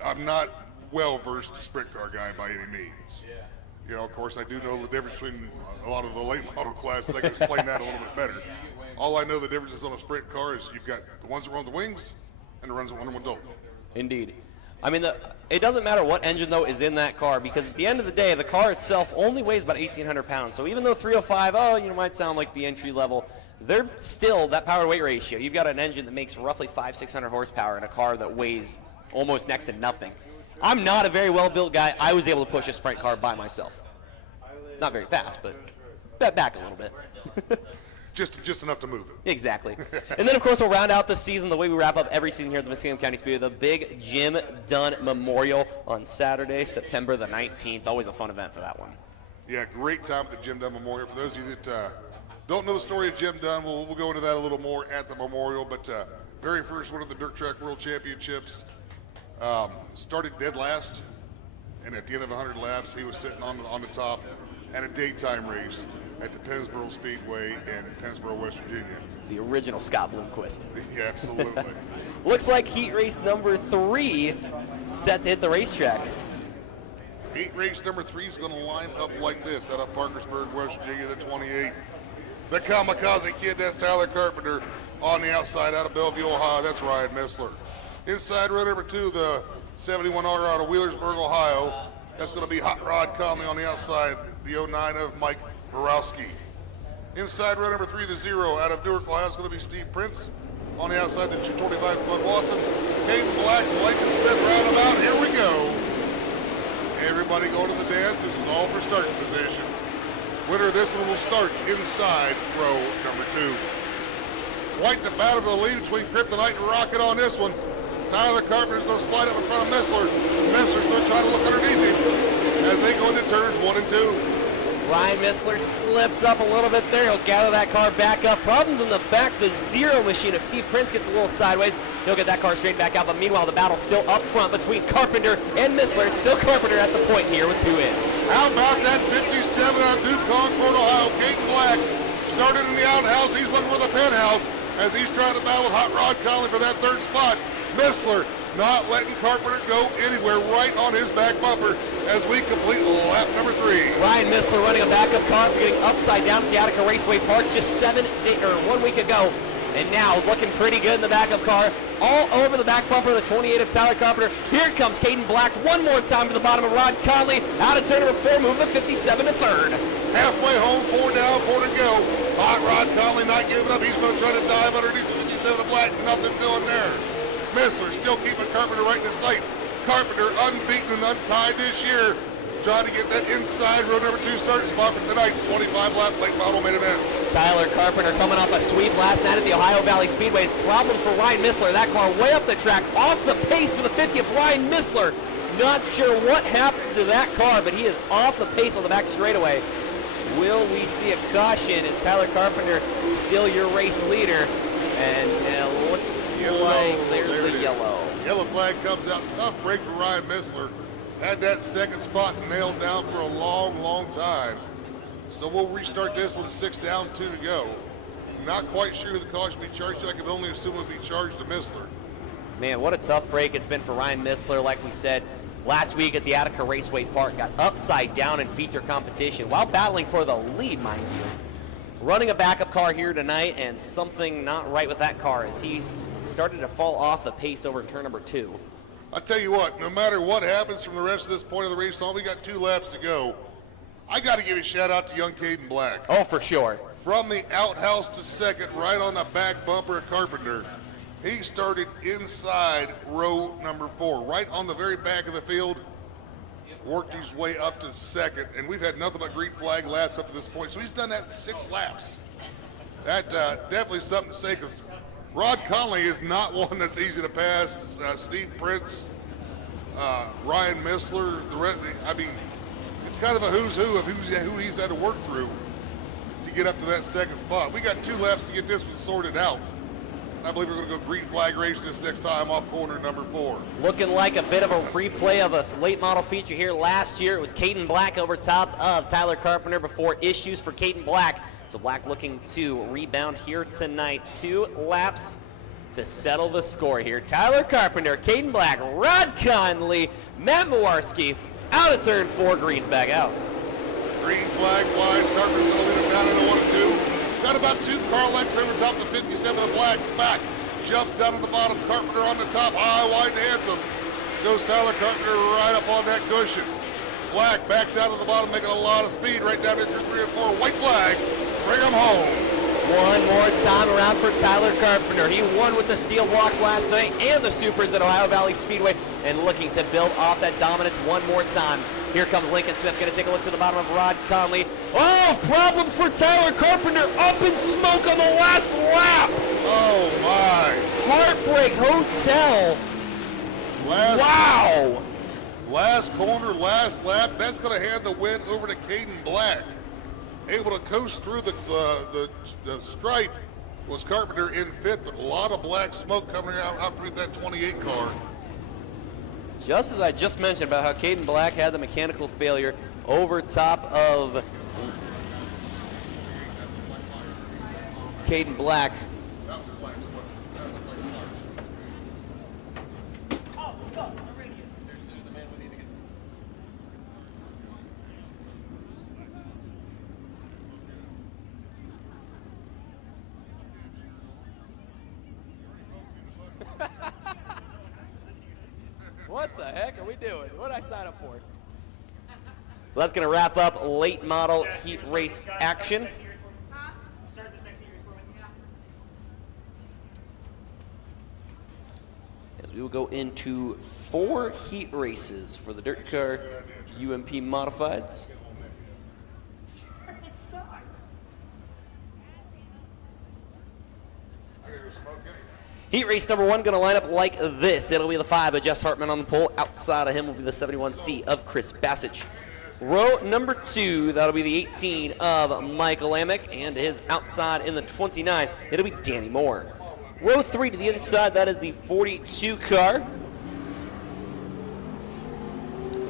I'm not well-versed sprint car guy by any means. You know, of course, I do know the difference between a lot of the late model classes. I can explain that a little bit better. All I know the differences on a sprint car is you've got the ones that run the wings and the ones that don't. Indeed. I mean, it doesn't matter what engine, though, is in that car, because at the end of the day, the car itself only weighs about 1,800 pounds. So even though 305, might sound like the entry level, they're still that power-weight ratio. You've got an engine that makes roughly 500-600 horsepower in a car that weighs almost next to nothing. I'm not a very well-built guy. I was able to push a sprint car by myself. Not very fast, but back a little bit. Just enough to move it. Exactly. And then, of course, we'll round out the season the way we wrap up every season here at the Muskingum County Speedway, the big Jim Dunn Memorial on Saturday, September the 19th. Always a fun event for that one. Yeah, great time at the Jim Dunn Memorial. For those of you that don't know the story of Jim Dunn, we'll go into that a little more at the memorial. But very first one of the Dirt Track World Championships, started dead last, and at the end of 100 laps, he was sitting on the top at a daytime race at the Pennsboro Speedway in Pennsboro, West Virginia. The original Scott Bloomquist. Yeah, absolutely. Looks like heat race number 3 set to hit the racetrack. Heat race number 3 is going to line up like this out of Parkersburg, West Virginia, the 28. The Kamikaze Kid, that's Tyler Carpenter. On the outside out of Bellevue, Ohio, that's Ryan Missler. Inside row number 2, the 71R out of Wheelersburg, Ohio. That's going to be Hot Rod Conley on the outside, the 09 of Mike Borowski. Inside row number 3, the 0 out of Newark, Ohio, is going to be Steve Prince. On the outside, the 225 is Bud Watson. Caden Black, Lincoln Smith roundabout. Here we go. Everybody go to the dance. This is all for starting position. Winner of this one will start inside row number 2. Quite the battle for the lead between Kryptonite and Rocket on this one. Tyler Carpenter's going to slide up in front of Missler. Missler's going to try to look underneath him as they go into turns 1 and 2. Ryan Missler slips up a little bit there. He'll gather that car back up. Problems in the back. The 0 machine. If Steve Prince gets a little sideways, he'll get that car straight back out. But meanwhile, the battle's still up front between Carpenter and Missler. It's still Carpenter at the point here with 2 in. How about that 57 out of Duke Concord, Ohio? Caden Black started in the outhouse. He's looking for the penthouse as he's trying to battle with Hot Rod Conley for that 3rd spot. Missler not letting Carpenter go anywhere, right on his back bumper as we complete lap number 3. Ryan Missler running a backup car after getting upside down at the Attica Raceway Park just 1 week ago. And now looking pretty good in the backup car. All over the back bumper of the 28 of Tyler Carpenter. Here comes Caden Black one more time to the bottom of Rod Conley. Out of turn number 4, moving 57 to 3rd. Halfway home, 4 down, 4 to go. Hot Rod Conley not giving up. He's going to try to dive underneath the 57 of Black. Nothing doing there. Missler still keeping Carpenter right in his sights. Carpenter unbeaten and untied this year. Trying to get that inside row number 2 starting spot for tonight's 25-lap late model main event. Tyler Carpenter coming off a sweep last night at the Ohio Valley Speedways. Problems for Ryan Missler. That car way up the track, off the pace for the 50th. Ryan Missler, not sure what happened to that car, but he is off the pace on the back straightaway. Will we see a caution? Is Tyler Carpenter still your race leader? And it looks like there's the yellow. Yellow flag comes out. Tough break for Ryan Missler. Had that 2nd spot nailed down for a long, long time. So we'll restart this one, 6 down, 2 to go. Not quite sure who the caution will be charged to. I can only assume it will be charged to Missler. Man, what a tough break it's been for Ryan Missler. Like we said last week at the Attica Raceway Park, got upside down in feature competition while battling for the lead, mind you. Running a backup car here tonight, and something not right with that car as he started to fall off the pace over turn number 2. I'll tell you what, no matter what happens from the rest of this point of the race on, we got 2 laps to go. I got to give a shout out to young Caden Black. Oh, for sure. From the outhouse to 2nd, right on the back bumper of Carpenter. He started inside row number 4, right on the very back of the field. Worked his way up to 2nd, and we've had nothing but green flag laps up to this point. So he's done that 6 laps. That definitely something to say, because Rod Conley is not one that's easy to pass. Steve Prince, Ryan Missler, I mean, it's kind of a who's who of who he's had to work through to get up to that 2nd spot. We got 2 laps to get this one sorted out. I believe we're going to go green flag race this next time off corner number 4. Looking like a bit of a replay of a late model feature here last year. It was Caden Black over top of Tyler Carpenter before issues for Caden Black. So Black looking to rebound here tonight. 2 laps to settle the score here. Tyler Carpenter, Caden Black, Rod Conley, Matt Mawarski out of turn 4, greens back out. Green flag flies. Carpenter's going to lead him down into 1 and 2. Got about 2 car lengths over top of the 57 of Black. Back. Jumps down to the bottom. Carpenter on the top. High, wide, and handsome. Goes Tyler Carpenter right up on that cushion. Black back down to the bottom, making a lot of speed right down into 3 and 4. White flag. Bring him home. One more time around for Tyler Carpenter. He won with the steel blocks last night and the supers at Ohio Valley Speedway, and looking to build off that dominance one more time. Here comes Lincoln Smith, going to take a look to the bottom of Rod Conley. Oh, problems for Tyler Carpenter, up in smoke on the last lap. Oh, my. Heartbreak Hotel. Wow. Last corner, last lap. That's going to hand the win over to Caden Black. Able to coast through the stripe was Carpenter in 5th, but a lot of black smoke coming out through that 28 car. Just as I just mentioned about how Caden Black had the mechanical failure over top of Caden Black. What the heck are we doing? What did I sign up for? So that's going to wrap up late model heat race action. Start this next series for me. Yeah. As we will go into 4 heat races for the Dirt Car UMP Modifieds. Heat race number 1 going to line up like this. It'll be the 5 of Jess Hartman on the pole. Outside of him will be the 71C of Chris Bassich. Row number 2, that'll be the 18 of Michael Amick, and to his outside in the 29, it'll be Danny Moore. Row 3 to the inside, that is the 42 car.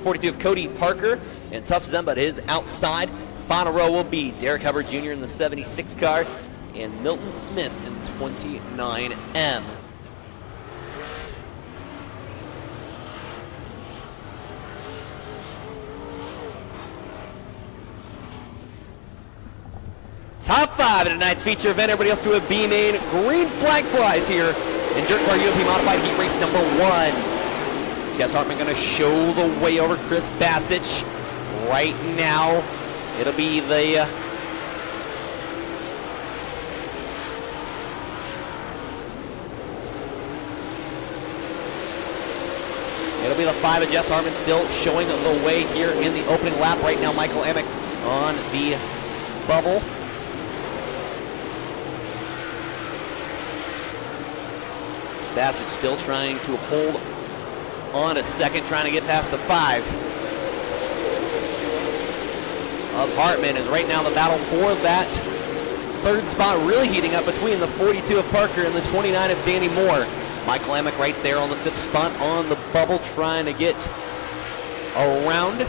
42 of Cody Parker and Tough Zemba to his outside. Final row will be Derek Hubbard Jr. in the 76 car and Milton Smith in 29M. Top 5 in tonight's feature event. Everybody else to a B main. Green flag flies here in Dirt Car UMP Modified Heat Race number 1. Jess Hartman going to show the way over Chris Bassich. Right now, it'll be the it'll be the 5 of Jess Hartman still showing the way here in the opening lap. Right now, Michael Amick on the bubble. Bassett still trying to hold on a second, trying to get past the 5 of Hartman. Is right now the battle for that 3rd spot really heating up between the 42 of Parker and the 29 of Danny Moore. Michael Amick right there on the 5th spot on the bubble, trying to get around. It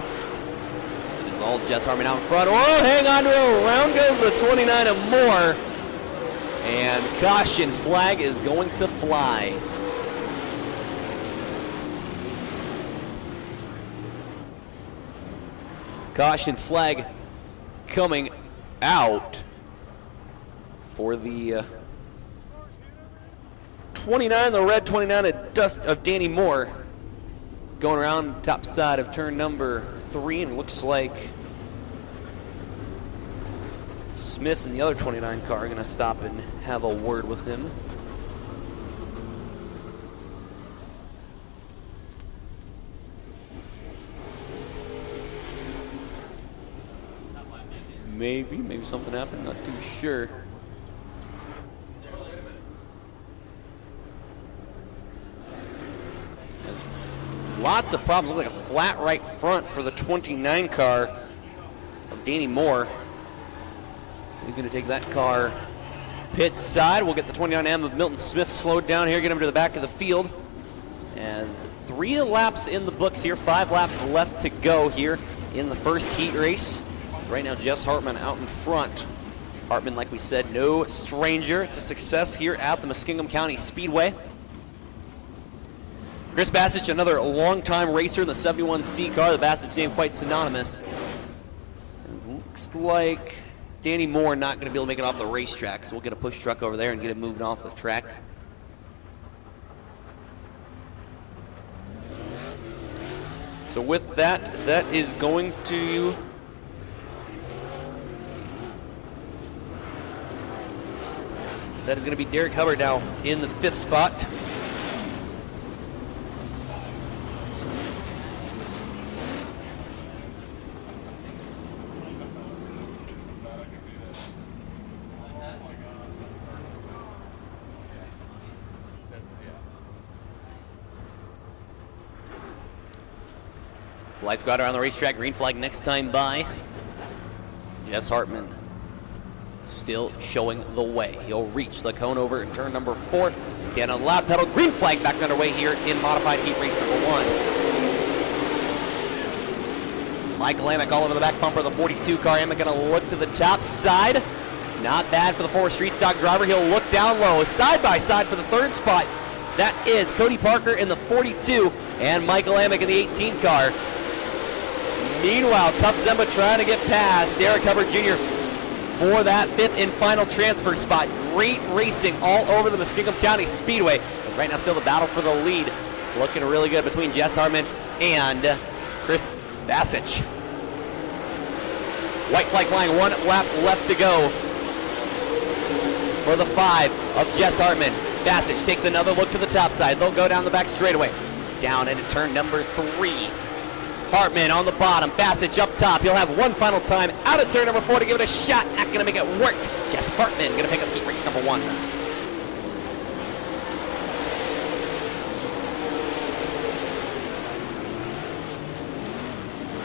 is all Jess Hartman out in front. Oh, hang on to him. Around goes the 29 of Moore. And caution flag is going to fly. Caution flag coming out for the 29, the red 29 of Danny Moore. Going around top side of turn number 3, and it looks like Smith and the other 29 car are going to stop and have a word with him. Maybe something happened, not too sure. There's lots of problems. Looks like a flat right front for the 29 car of Danny Moore. So he's going to take that car pit side. We'll get the 29M of Milton Smith slowed down here, get him to the back of the field. As 3 laps in the books here, 5 laps left to go here in the first heat race. Right now, Jess Hartman out in front. Hartman, like we said, no stranger to success here at the Muskingum County Speedway. Chris Bassich, another longtime racer in the 71C car. The Bassich name quite synonymous. It looks like Danny Moore not going to be able to make it off the racetrack, so we'll get a push truck over there and get it moved off the track. So with that, that is going to be Derek Hubbard now in the 5th spot. Lights go out around the racetrack. Green flag next time by. Jess Hartman still showing the way. He'll reach the cone over in turn number 4. Stand on the loud pedal. Green flag back underway here in modified heat race number 1. Michael Amick all over the back bumper of the 42 car. Amick going to look to the top side. Not bad for the former street stock driver. He'll look down low. Side by side for the 3rd spot. That is Cody Parker in the 42 and Michael Amick in the 18 car. Meanwhile, Tough Zemba trying to get past Derek Hubbard Jr. for that 5th and final transfer spot. Great racing all over the Muskingum County Speedway. As right now still the battle for the lead. Looking really good between Jess Hartman and Chris Bassich. White flag flying, 1 lap left to go for the 5 of Jess Hartman. Bassich takes another look to the top side. They'll go down the back straightaway. Down into turn number 3. Hartman on the bottom, Bassich up top. He'll have one final time out of turn number 4 to give it a shot. Not going to make it work. Jess Hartman going to pick up heat race number 1.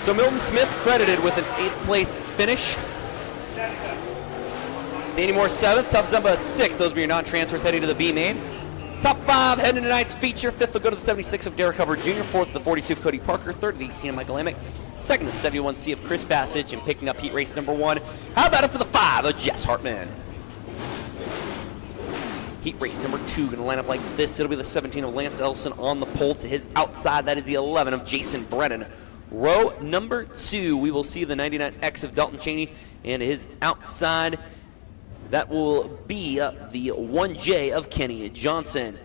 So Milton Smith credited with an 8th place finish. Danny Moore 7th, Tough Zumba 6th. Those will be your non-transfers heading to the B main. Top 5 heading to tonight's feature. 5th will go to the 76 of Derek Hubbard Jr., 4th the 42 of Cody Parker, 3rd the 18 of Michael Amick, 2nd the 71C of Chris Bassich, and picking up heat race number 1. How about it for the 5 of Jess Hartman? Heat race number 2 going to line up like this. It'll be the 17 of Lance Elson on the pole. To his outside, that is the 11 of Jason Brennan. Row number 2, we will see the 99X of Dalton Cheney, and his outside, that will be the 1J of Kenny Johnson.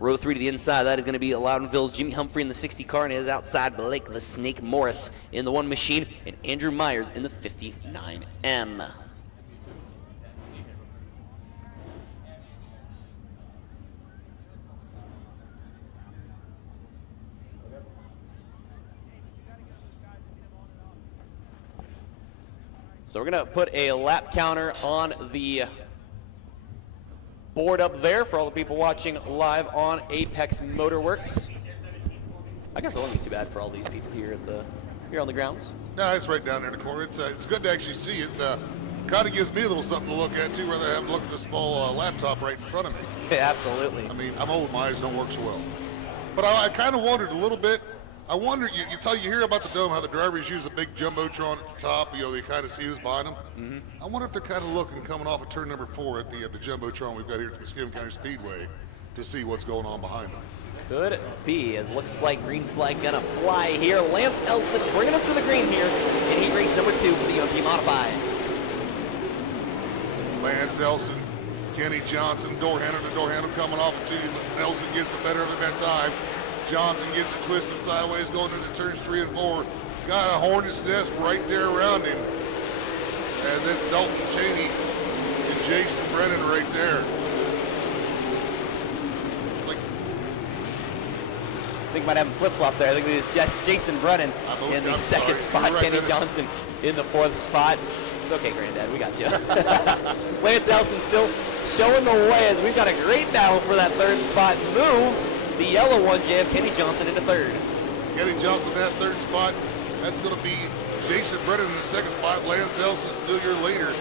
Row 3 to the inside, that is going to be Loudonville's Jimmy Humphrey in the 60 car, and his outside, Blake the Snake Morris in the 1 machine, and Andrew Myers in the 59M. So we're going to put a lap counter on the board up there for all the people watching live on Apex Motorworks. I guess it won't be too bad for all these people here on the grounds. No, it's right down there in the corner. It's good to actually see it. Kind of gives me a little something to look at too, rather than have to look at the small laptop right in front of me. Yeah, absolutely. I mean, I'm old, my eyes don't work so well. But I kind of wondered a little bit. I wonder, you hear about the dome, how the drivers use a big jumbotron at the top, they kind of see who's behind them. Mm-hmm. I wonder if they're kind of looking coming off of turn number 4 at the jumbotron we've got here at the Muskingum County Speedway to see what's going on behind them. Could be, as looks like green flag gonna fly here. Lance Elson bringing us to the green here in heat race number 2 for the UMP Modifieds. Lance Elson, Kenny Johnson, door handle to door handle coming off of 2. Elson gets the better of it that time. Johnson gets it twisted sideways going into turns 3 and 4. Got a hornet's nest right there around him. As it's Dalton Cheney and Jason Brennan right there. It's like, I think might have him flip-flop there. I think it's just Jason Brennan in the 2nd spot. Right, Kenny Johnson in the 4th spot. It's okay, Granddad, we got you. Lance Elson still showing the way as we've got a great battle for that 3rd spot. Move the yellow 1J of Kenny Johnson into 3rd. Kenny Johnson in that 3rd spot. That's going to be Jason Brennan in the 2nd spot. Lance Elson still your leader.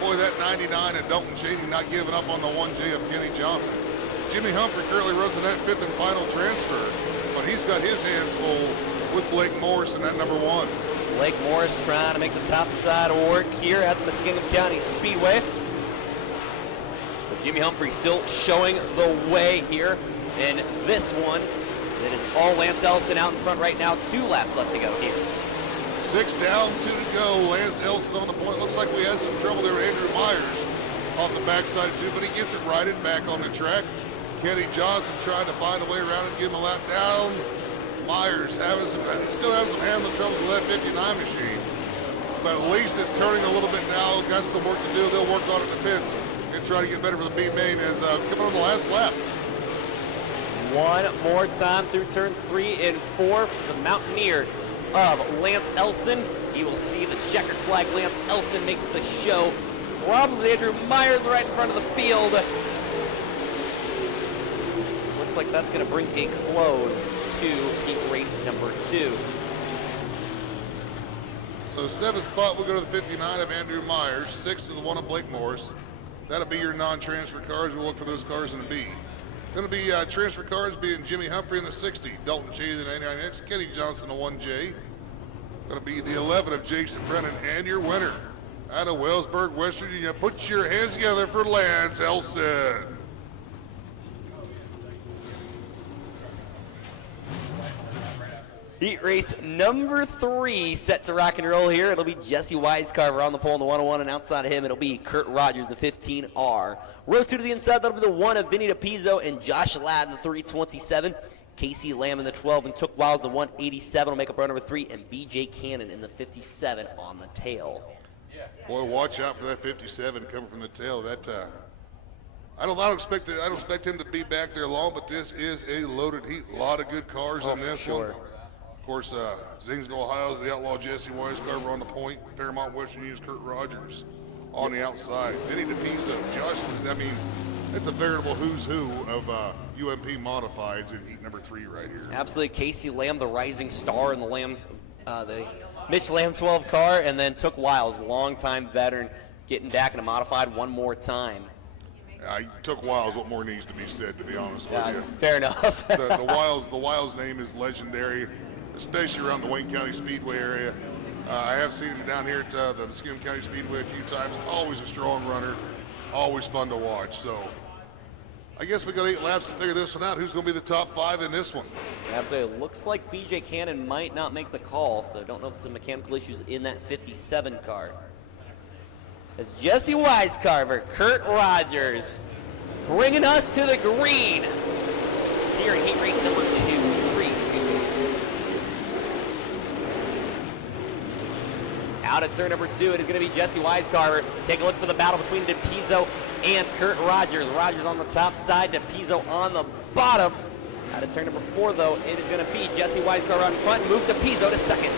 Boy, that 99 and Dalton Cheney not giving up on the 1J of Kenny Johnson. Jimmy Humphrey currently runs in that 5th and final transfer, but he's got his hands full with Blake Morris in that number 1. Blake Morris trying to make the top side work here at the Muskingum County Speedway. But Jimmy Humphrey still showing the way here in this one. It is all Lance Elson out in front right now. 2 laps left to go here. 6 down, 2 to go. Lance Elson on the point. Looks like we had some trouble there. Andrew Myers off the backside too, but he gets it righted back on the track. Kenny Johnson trying to find a way around and give him a lap down. Myers still having some handling troubles with that 59 machine, but at least it's turning a little bit now. Got some work to do. They'll work on it in the pits and try to get better for the B main as coming on the last lap. One more time through turns 3 and 4 for the Mountaineer of Lance Elson. He will see the checkered flag. Lance Elson makes the show. Probably Andrew Myers right in front of the field. Looks like that's going to bring a close to heat race number 2. So 7th spot, we'll go to the 59 of Andrew Myers. 6th to the 1 of Blake Morris. That'll be your non-transfer cars. We'll look for those cars in the B. Going to be transfer cars being Jimmy Humphrey in the 60, Dalton Cheney the 99X, Kenny Johnson the 1J. Going to be the 11 of Jason Brennan, and your winner out of Wellsburg, West Virginia. Put your hands together for Lance Elson. Heat race number 3 set to rock and roll here. It'll be Jesse Wisecarver on the pole in the 101, and outside of him, it'll be Kurt Rogers, the 15R. Row 2 to the inside, that'll be the 1 of Vinny DePizzo and Josh Ladd in the 327. Casey Lamb in the 12 and Took Wiles the 187 will make up row number 3, and BJ Cannon in the 57 on the tail. Boy, watch out for that 57 coming from the tail. That I don't expect him to be back there long, but this is a loaded heat. A lot of good cars in this one. Of course, Zanesville, Ohio's the outlaw Jesse Wisecarver on the point. Fairmont, West Virginia's Kurt Rogers on the outside. Vinny DePizzo, Josh, I mean, it's a veritable who's who of UMP modifieds in heat number 3 right here. Absolutely. Casey Lamb, the rising star in the Mitch Lamb 12 car, and then Took Wiles, longtime veteran, getting back in a modified one more time. Took Wiles. What more needs to be said, to be honest with you? Fair enough. the Wiles name is legendary, especially around the Wayne County Speedway area. I have seen him down here at the Muskingum County Speedway a few times. Always a strong runner, always fun to watch. So I guess we got 8 laps to figure this one out. Who's going to be the top 5 in this one? Absolutely. It looks like BJ Cannon might not make the call, so I don't know if there's mechanical issues in that 57 car. It's Jesse Wisecarver, Kurt Rogers, bringing us to the green here in heat race number 2. 3, 2. Out at turn number 2, it is going to be Jesse Wisecarver. Take a look for the battle between DePizzo and Kurt Rogers. Rogers on the top side, DePizzo on the bottom. Out of turn number 4, though, it is going to be Jesse Wisecarver on front, move DePizzo to second.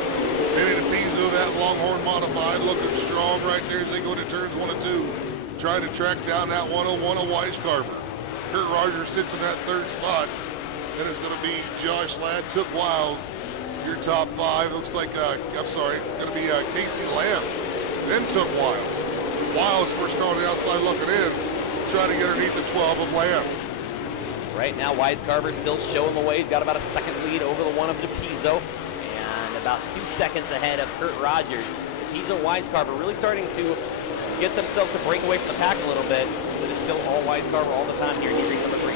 Vinny DePizzo, that Longhorn modified, looking strong right there as they go to turns 1 and 2. Trying to track down that 101 of Wisecarver. Kurt Rogers sits in that 3rd spot. Then it's going to be Josh Ladd, Took Wiles. Your top 5 looks like, going to be Casey Lamb, then Took Wiles. Wiles first car on the outside looking in, trying to get underneath the 12 of Lamb. Right now, Wisecarver still showing the way. He's got about a second lead over the 1 of DePizzo and about 2 seconds ahead of Kurt Rogers. DePizzo and Wisecarver really starting to get themselves to break away from the pack a little bit. But it's still all Wisecarver all the time here in heat race number 3.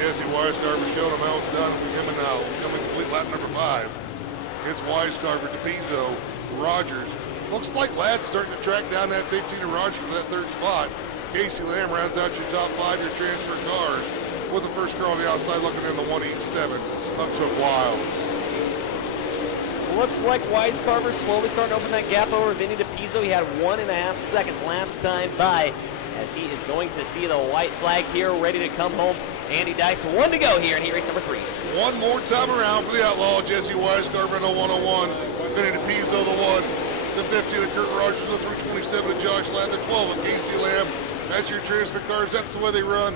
Jesse Wisecarver showing him how it's done for him and now coming complete lap number 5. It's Wisecarver, DePizzo, Rogers. Looks like Ladd's starting to track down that 15 of Rogers for that 3rd spot. Casey Lamb rounds out your top 5, your transfer cars, with the first car on the outside looking in the 187 of Took Wiles. Looks like Wisecarver slowly starting to open that gap over Vinny DePizzo. He had 1.5 seconds last time by, as he is going to see the white flag here, ready to come home. Andy Dice, 1 to go here in heat race number 3. One more time around for the outlaw, Jesse Wisecarver in the 101. Vinny DePizzo, the 1. The 15 of Kurt Rogers, the 327 of Josh Ladd, the 12 of Casey Lamb. That's your transfer cars. That's the way they run.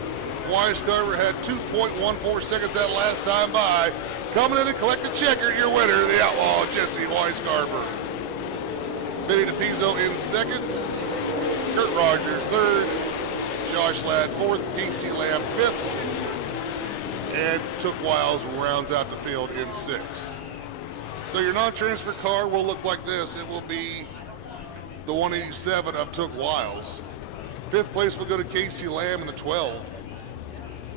Wisecarver had 2.14 seconds that last time by. Coming in to collect the checker, your winner, the outlaw, Jesse Wisecarver. Vinny DePizzo in 2nd. Kurt Rogers 3rd. Josh Ladd 4th. Casey Lamb 5th. And Took Wiles rounds out the field in 6th. So your non-transfer car will look like this. It will be the 187 of Took Wiles. 5th place will go to Casey Lamb in the 12.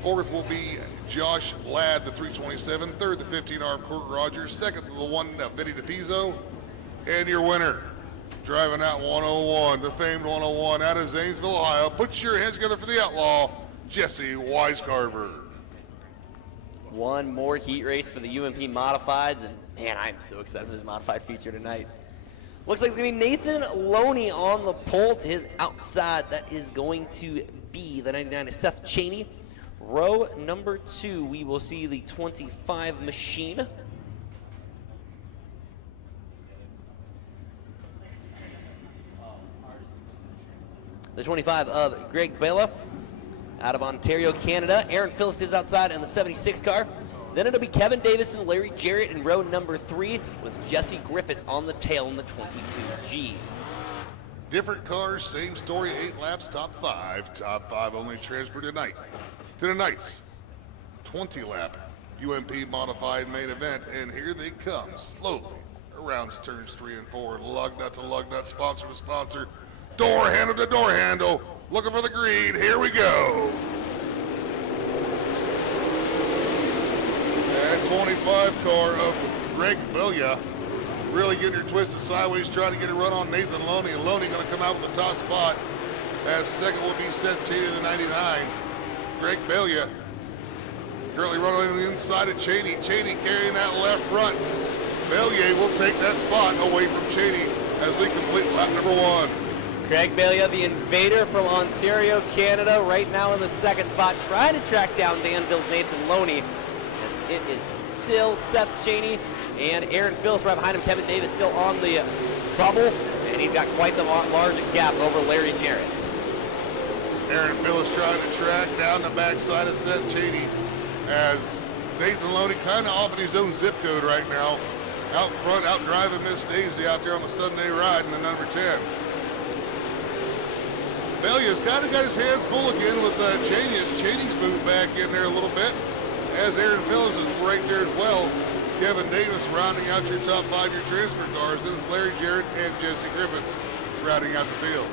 4th will be Josh Ladd, the 327. 3rd, the 15R of Kurt Rogers. 2nd, the 1 Vinny DePizzo. And your winner, driving out 101, the famed 101 out of Zanesville, Ohio. Put your hands together for the outlaw, Jesse Wisecarver. One more heat race for the UMP Modifieds, and man, I'm so excited for this modified feature tonight. Looks like it's going to be Nathan Loney on the pole. To his outside, that is going to be the 99 of Seth Cheney. Row number 2, we will see the 25 machine. The 25 of Greg Bella out of Ontario, Canada. Aaron Phillips is outside in the 76 car. Then it'll be Kevin Davis and Larry Jarrett in row number 3 with Jesse Griffiths on the tail in the 22G. Different cars, same story, 8 laps, top 5. Top 5 only transfer tonight to tonight's 20-lap UMP modified main event. And here they come, slowly around turns 3 and 4. Lug nut to lug nut, sponsor to sponsor, door handle to door handle. Looking for the green, here we go. And 25 car of Greg Belia. Really getting her twisted sideways, trying to get a run on Nathan Loney. And Loney going to come out with the top spot. As second will be Seth Cheney of the 99. Greg Belia currently running on the inside of Cheney. Cheney carrying that left front. Belia will take that spot away from Cheney as we complete lap number 1. Craig Belia, the invader from Ontario, Canada, right now in the second spot, trying to track down Danville's Nathan Loney. As it is still Seth Cheney and Aaron Phillips right behind him. Kevin Davis still on the bubble, and he's got quite the large gap over Larry Jarrett. Aaron Phillips trying to track down the backside of Seth Cheney as Nathan Loney kind of off in his own zip code right now. Out front, out driving Miss Daisy out there on the Sunday ride in the number 10. Belia's kind of got his hands full again with Cheney as Cheney's moved back in there a little bit. As Aaron Phillips is right there as well. Kevin Davis rounding out your top 5-year transfer cars. Then it's Larry Jarrett and Jesse Griffiths rounding out the field.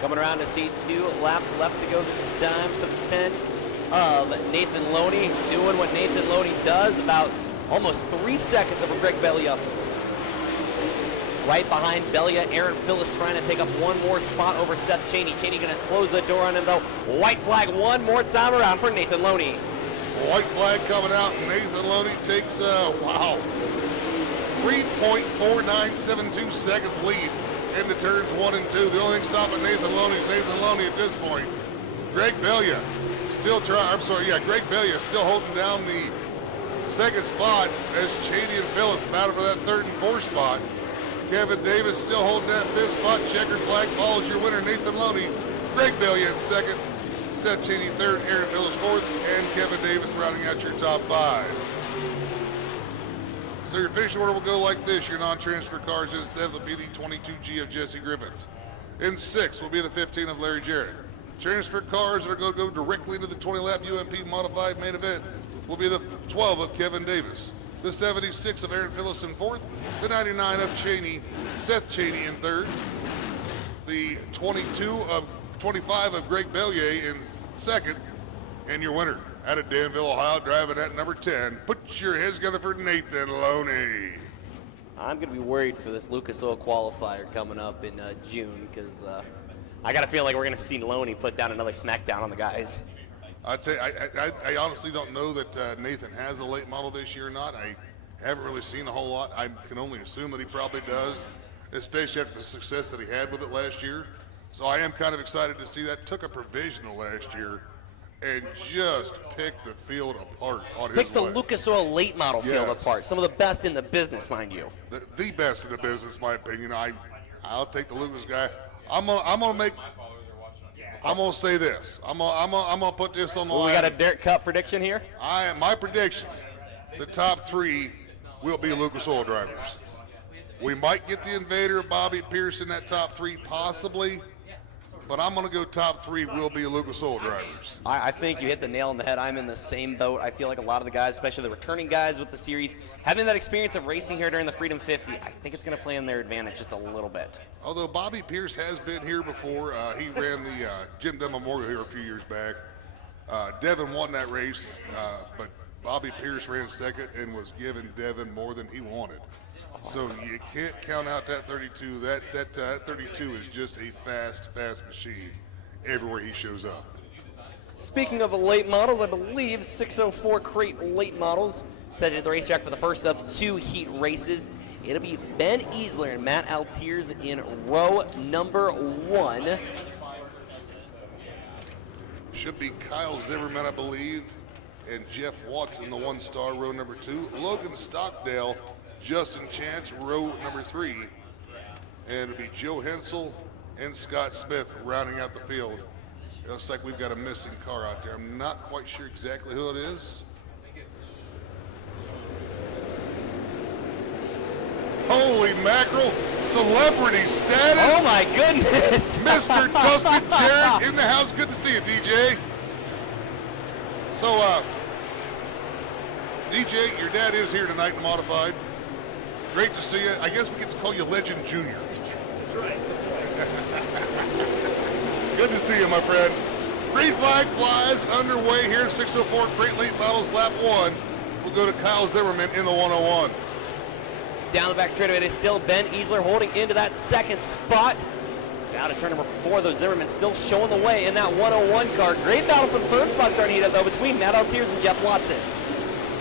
Coming around to see 2 laps left to go this time for the 10 of Nathan Loney. Doing what Nathan Loney does, about almost 3 seconds over Greg Belia. Right behind Belia, Aaron Phillips trying to pick up one more spot over Seth Cheney. Cheney going to close the door on him though. White flag one more time around for Nathan Loney. White flag coming out, and Nathan Loney takes, 3.4972 seconds lead into turns 1 and 2. The only thing stopping Nathan Loney is Nathan Loney at this point. Greg Belia still Greg Belia still holding down the second spot as Cheney and Phillips battle for that 3rd and 4th spot. Kevin Davis still holding that 5th spot. Checkered flag follows your winner, Nathan Loney. Greg Belia in 2nd. Seth Cheney 3rd, Aaron Phillips 4th, and Kevin Davis rounding out your top 5. So your finish order will go like this. Your non-transfer cars in 7th will be the 22G of Jesse Griffiths. In 6th will be the 15 of Larry Jarrett. Transfer cars that are going to go directly to the 20-lap UMP modified main event will be the 12 of Kevin Davis, the 76 of Aaron Phillips in 4th, the 99 of Seth Cheney in 3rd, the 25 of Greg Belia in 2nd, and your winner out of Danville, Ohio, driving at number 10. Put your heads together for Nathan Loney. I'm going to be worried for this Lucas Oil qualifier coming up in June because I got a feeling like we're going to see Loney put down another smackdown on the guys. I honestly don't know that Nathan has a late model this year or not. I haven't really seen a whole lot. I can only assume that he probably does, especially after the success that he had with it last year. So I am kind of excited to see that. Took a provisional last year and just picked the field apart on his way. Picked the Lucas Oil late model field apart. Some of the best in the business, mind you. The best in the business, in my opinion. I'll take the Lucas guy. I'm gonna say this. I'm gonna put this on the line. We got a Dirt Cup prediction here. My prediction: the top 3 will be Lucas Oil drivers. We might get the Invader, Bobby Pierce in that top 3, possibly. But I'm going to go top 3 will be Lucas Oil drivers. I think you hit the nail on the head. I'm in the same boat. I feel like a lot of the guys, especially the returning guys with the series, having that experience of racing here during the Freedom 50, I think it's going to play in their advantage just a little bit. Although Bobby Pierce has been here before. He ran the Jim Dunn Memorial here a few years back. Devin won that race, but Bobby Pierce ran 2nd and was giving Devin more than he wanted. So you can't count out that 32. That 32 is just a fast machine everywhere he shows up. Speaking of late models, I believe 604 crate late models headed to the racetrack for the first of 2 heat races. It'll be Ben Easler and Matt Altiers in row number 1. Should be Kyle Zimmerman, I believe, and Jeff Watson, the 1-star, row number 2. Logan Stockdale, Justin Chance, row number 3. And it'll be Joe Hensel and Scott Smith rounding out the field. It looks like we've got a missing car out there. I'm not quite sure exactly who it is. Holy mackerel, celebrity status. Oh my goodness. Mr. Dustin Jarrett in the house. Good to see you, DJ. So, DJ, your dad is here tonight in the modified. Great to see you. I guess we get to call you Legend Junior. That's right. Good to see you, my friend. Green flag flies underway here. 604 Crate Late Models Lap 1. will go to Kyle Zimmerman in the 101. Down the back straightaway, it is still Ben Easler holding into that second spot. Down to turn number 4, though, Zimmerman still showing the way in that 101 car. Great battle for the third spot starting to heat up, though, between Matt Altiers and Jeff Watson.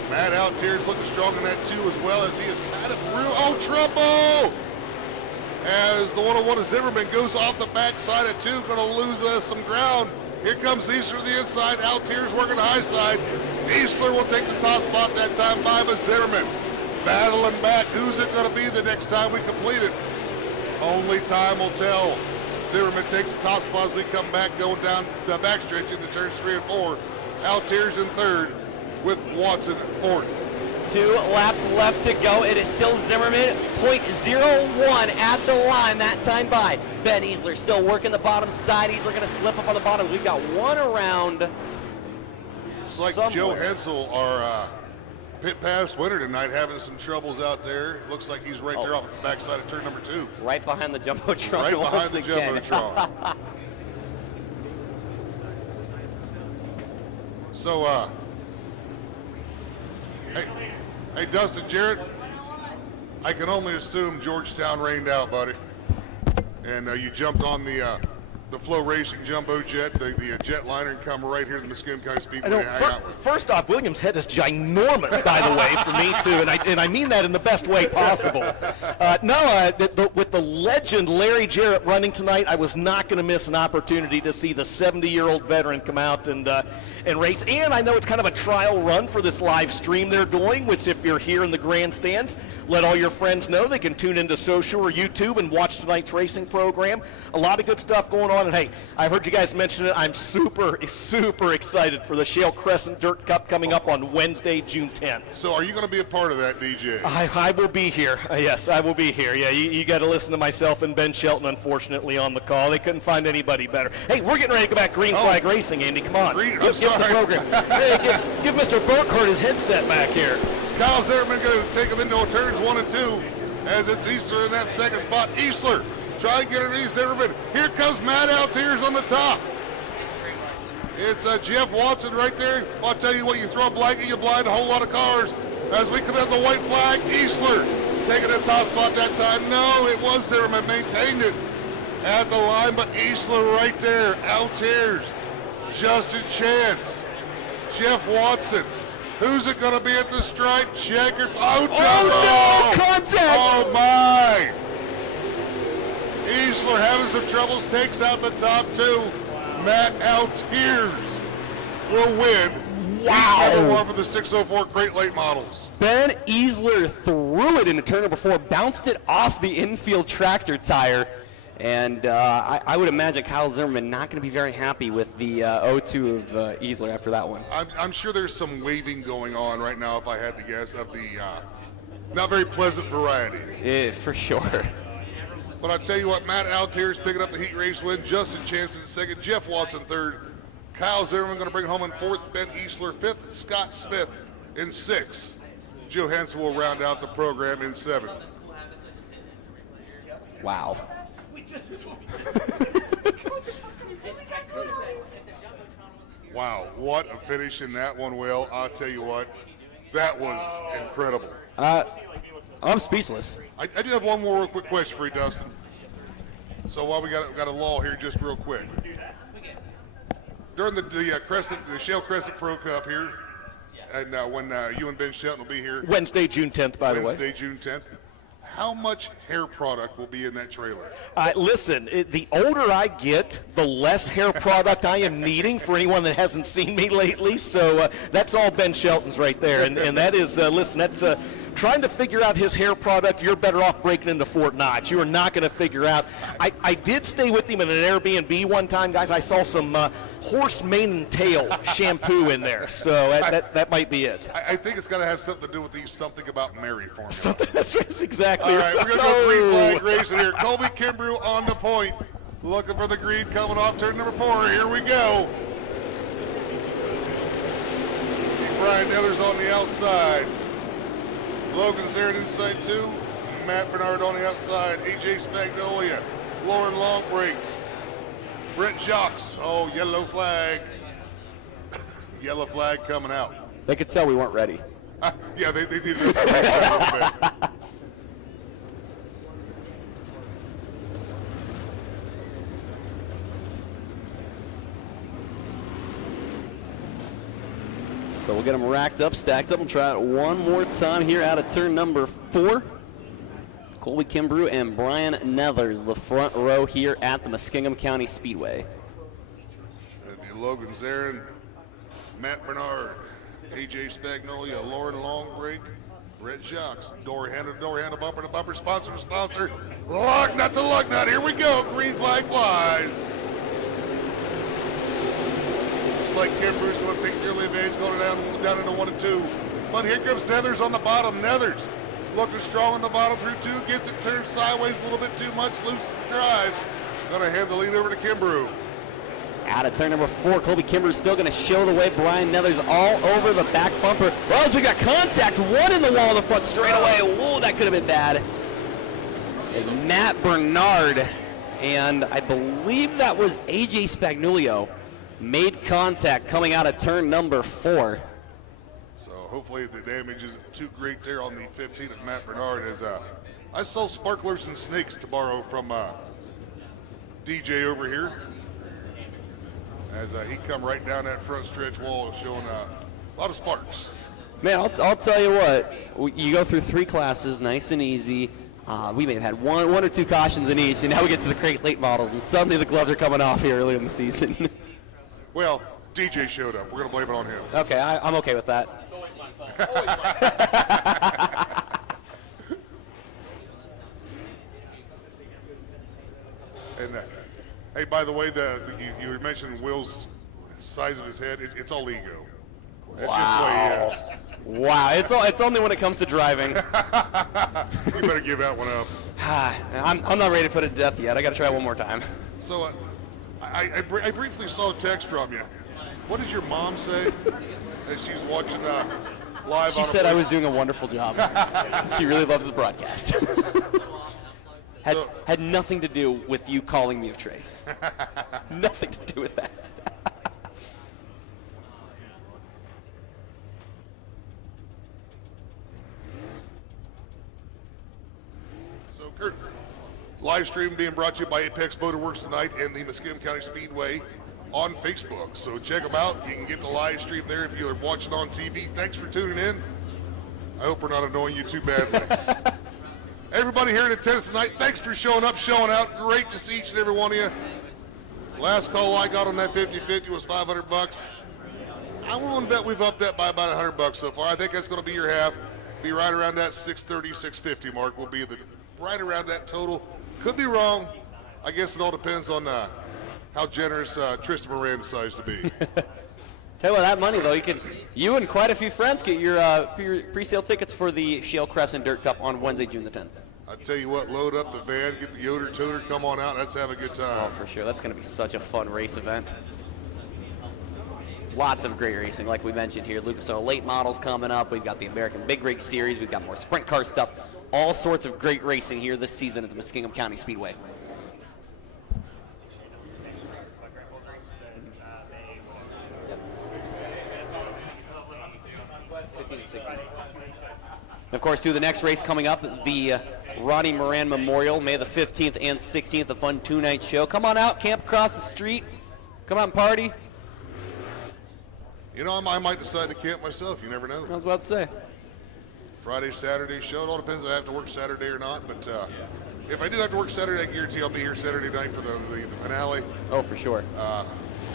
Matt Altiers looking strong in that 2 as well, as he is kind of through. Oh, trouble! As the 101 of Zimmerman goes off the backside of 2, going to lose some ground. Here comes Easler to the inside. Altiers working the high side. Easler will take the top spot that time by Zimmerman. Battling back. Who's it going to be the next time we complete it? Only time will tell. Zimmerman takes the top spot as we come back, going down the backstretch into turns 3 and 4. Altiers in 3rd with Watson 4th. 2 laps left to go. It is still Zimmerman, 0.01 at the line that time by. Ben Easler still working the bottom side. Easler going to slip up on the bottom. We've got one around. It's like somewhere. Joe Hensel, our pit pass winner tonight, having some troubles out there. Looks like he's right there off the backside of turn number 2. Right behind the Jumbotron. Right behind once the again. Jumbotron. So, hey, Dustin Jarrett, I can only assume Georgetown rained out, buddy. And you jumped on the Flow Racing Jumbo Jet, the jetliner, and come right here to the Muskingum County Speedway. I know, first off, Williams' head is ginormous, by the way, for me too, and I mean that in the best way possible. With the legend Larry Jarrett running tonight, I was not going to miss an opportunity to see the 70-year-old veteran come out and race. And I know it's kind of a trial run for this live stream they're doing, which if you're here in the grandstands, let all your friends know they can tune into social or YouTube and watch tonight's racing program. A lot of good stuff going on. And hey, I heard you guys mention it. I'm super excited for the Shale Crescent Dirt Cup coming up on Wednesday, June 10th. So are you going to be a part of that, DJ? I will be here. Yes, I will be here. Yeah, you got to listen to myself and Ben Shelton, unfortunately, on the call. They couldn't find anybody better. Hey, we're getting ready to go back green flag racing, Andy. Come on. Green, Get the program. Hey, give Mr. Burkhardt his headset back here. Kyle Zimmerman going to take him into turns 1 and 2 as it's Easler in that second spot. Easler try and get underneath Zimmerman. Here comes Matt Altiers on the top. It's Jeff Watson right there. I'll tell you what, you throw a blanket, you blind a whole lot of cars. As we come out the white flag, Easler taking the top spot that time. No, it was Zimmerman, maintained it at the line, but Easler right there. Altiers, Justin Chance, Jeff Watson. Who's it going to be at the stripe? Checker. Oh, no! Contact! Oh, my! Easler having some troubles, takes out the top 2. Matt Altiers will win. Wow! Number 1 for the 604 Crate Late Models. Ben Easler threw it into turn number 4, bounced it off the infield tractor tire, and I would imagine Kyle Zimmerman not going to be very happy with the 0-2 of Easler after that one. I'm sure there's some waving going on right now, if I had to guess, of the not very pleasant variety. For sure. But I'll tell you what, Matt Altiers picking up the heat race win, Justin Chance in 2nd, Jeff Watson 3rd, Kyle Zimmerman going to bring it home in 4th, Ben Easler 5th, Scott Smith in 6th. Joe Hansen will round out the program in 7th. Wow. Wow, what a finish in that one, Will. I'll tell you what, that was incredible. I'm speechless. I do have one more real quick question for you, Dustin. So while we got a lull here just real quick. During the Shale Crescent Pro Cup here, and when you and Ben Shelton will be here. Wednesday, June 10th, by the way. Wednesday, June 10th. How much hair product will be in that trailer? Listen, the older I get, the less hair product I am needing for anyone that hasn't seen me lately. So that's all Ben Shelton's right there. And that is, listen, that's trying to figure out his hair product. You're better off breaking into Fort Knox. You are not going to figure out. I did stay with him in an Airbnb one time, guys. I saw some horse mane and tail shampoo in there. So that might be it. I think it's going to have something to do with something about Mary formula. Something, that's exactly all right. We're going to go green flag racing here. Colby Kimbrough on the point. Looking for the green coming off turn number 4. Here we go. Brian Nellers on the outside. Logan's there at inside 2. Matt Bernard on the outside. AJ Spagnolia. Lauren Longbreak. Brett Jocks. Oh, yellow flag. Yellow flag coming out. They could tell we weren't ready. Yeah, they need to do that a little bit. So we'll get them racked up, stacked up, and try it one more time here out of turn number 4. Colby Kimbrough and Brian Nethers, the front row here at the Muskingum County Speedway. That'd be Logan Zarin, Matt Bernard, AJ Spagnolia, Lauren Longbreak, Brett Jacques, door handle, bumper to bumper, sponsor to sponsor, lug nut to lug nut. Here we go. Green flag flies. Like Kimbrough's going to take the early advantage, going down into 1 and 2. But here comes Nethers on the bottom. Nethers looking strong on the bottom through 2, gets it turned sideways a little bit too much, loses the drive. Going to hand the lead over to Kimbrough. Out of turn number 4, Colby Kimbrough still going to show the way. Brian Nethers all over the back bumper. Well, as we got contact, one in the wall in the front straight away. Whoa, that could have been bad. Is Matt Bernard, and I believe that was AJ Spagnolio, made contact coming out of turn number 4. So hopefully the damage isn't too great there on the 15 of Matt Bernard. As I saw sparklers and snakes to borrow from DJ over here. As he come right down that front stretch wall, showing a lot of sparks. Man, I'll tell you what. You go through 3 classes, nice and easy. We may have had one or 2 cautions in each, and now we get to the crate late models, and suddenly the gloves are coming off here early in the season. Well, DJ showed up. We're going to blame it on him. Okay, I'm okay with that. It's always my fault. Always my fault. And hey, by the way, you mentioned Will's size of his head. It's all ego. That's just the way he is. Wow, it's only when it comes to driving. You better give that one up. I'm not ready to put it to death yet. I got to try it one more time. So I briefly saw a text from you. What did your mom say as she's watching live? She said I was doing a wonderful job. She really loves the broadcast. Had nothing to do with you calling me of Trace. Nothing to do with that. So, Kurt, live stream being brought to you by Apex Motoworks tonight and the Muskingum County Speedway on Facebook. So check them out. You can get the live stream there if you're watching on TV. Thanks for tuning in. I hope we're not annoying you too badly. Everybody here in attendance tonight, thanks for showing up, showing out. Great to see each and every one of you. Last call I got on that 50-50 was $500. I'm willing to bet we've upped that by about $100 so far. I think that's going to be your half. Be right around that 630, 650 mark. We'll be right around that total. Could be wrong. I guess it all depends on how generous Tristan Moran decides to be. Tell you what, that money though, you and quite a few friends get your pre-sale tickets for the Shale Crescent Dirt Cup on Wednesday, June the 10th. I tell you what, load up the van, get the Yoder Toter, come on out, let's have a good time. Oh, for sure. That's going to be such a fun race event. Lots of great racing, like we mentioned here. Lucas Oil late models coming up. We've got the American Big Rig Series. We've got more sprint car stuff. All sorts of great racing here this season at the Muskingum County Speedway. Of course, too, the next race coming up, the Ronnie Moran Memorial, May the 15th and 16th, a fun 2-night show. Come on out, camp across the street, come out and party. You know, I might decide to camp myself, you never know. I was about to say. Friday, Saturday show, it all depends if I have to work Saturday or not, but if I do have to work Saturday, I guarantee I'll be here Saturday night for the finale. Oh, for sure.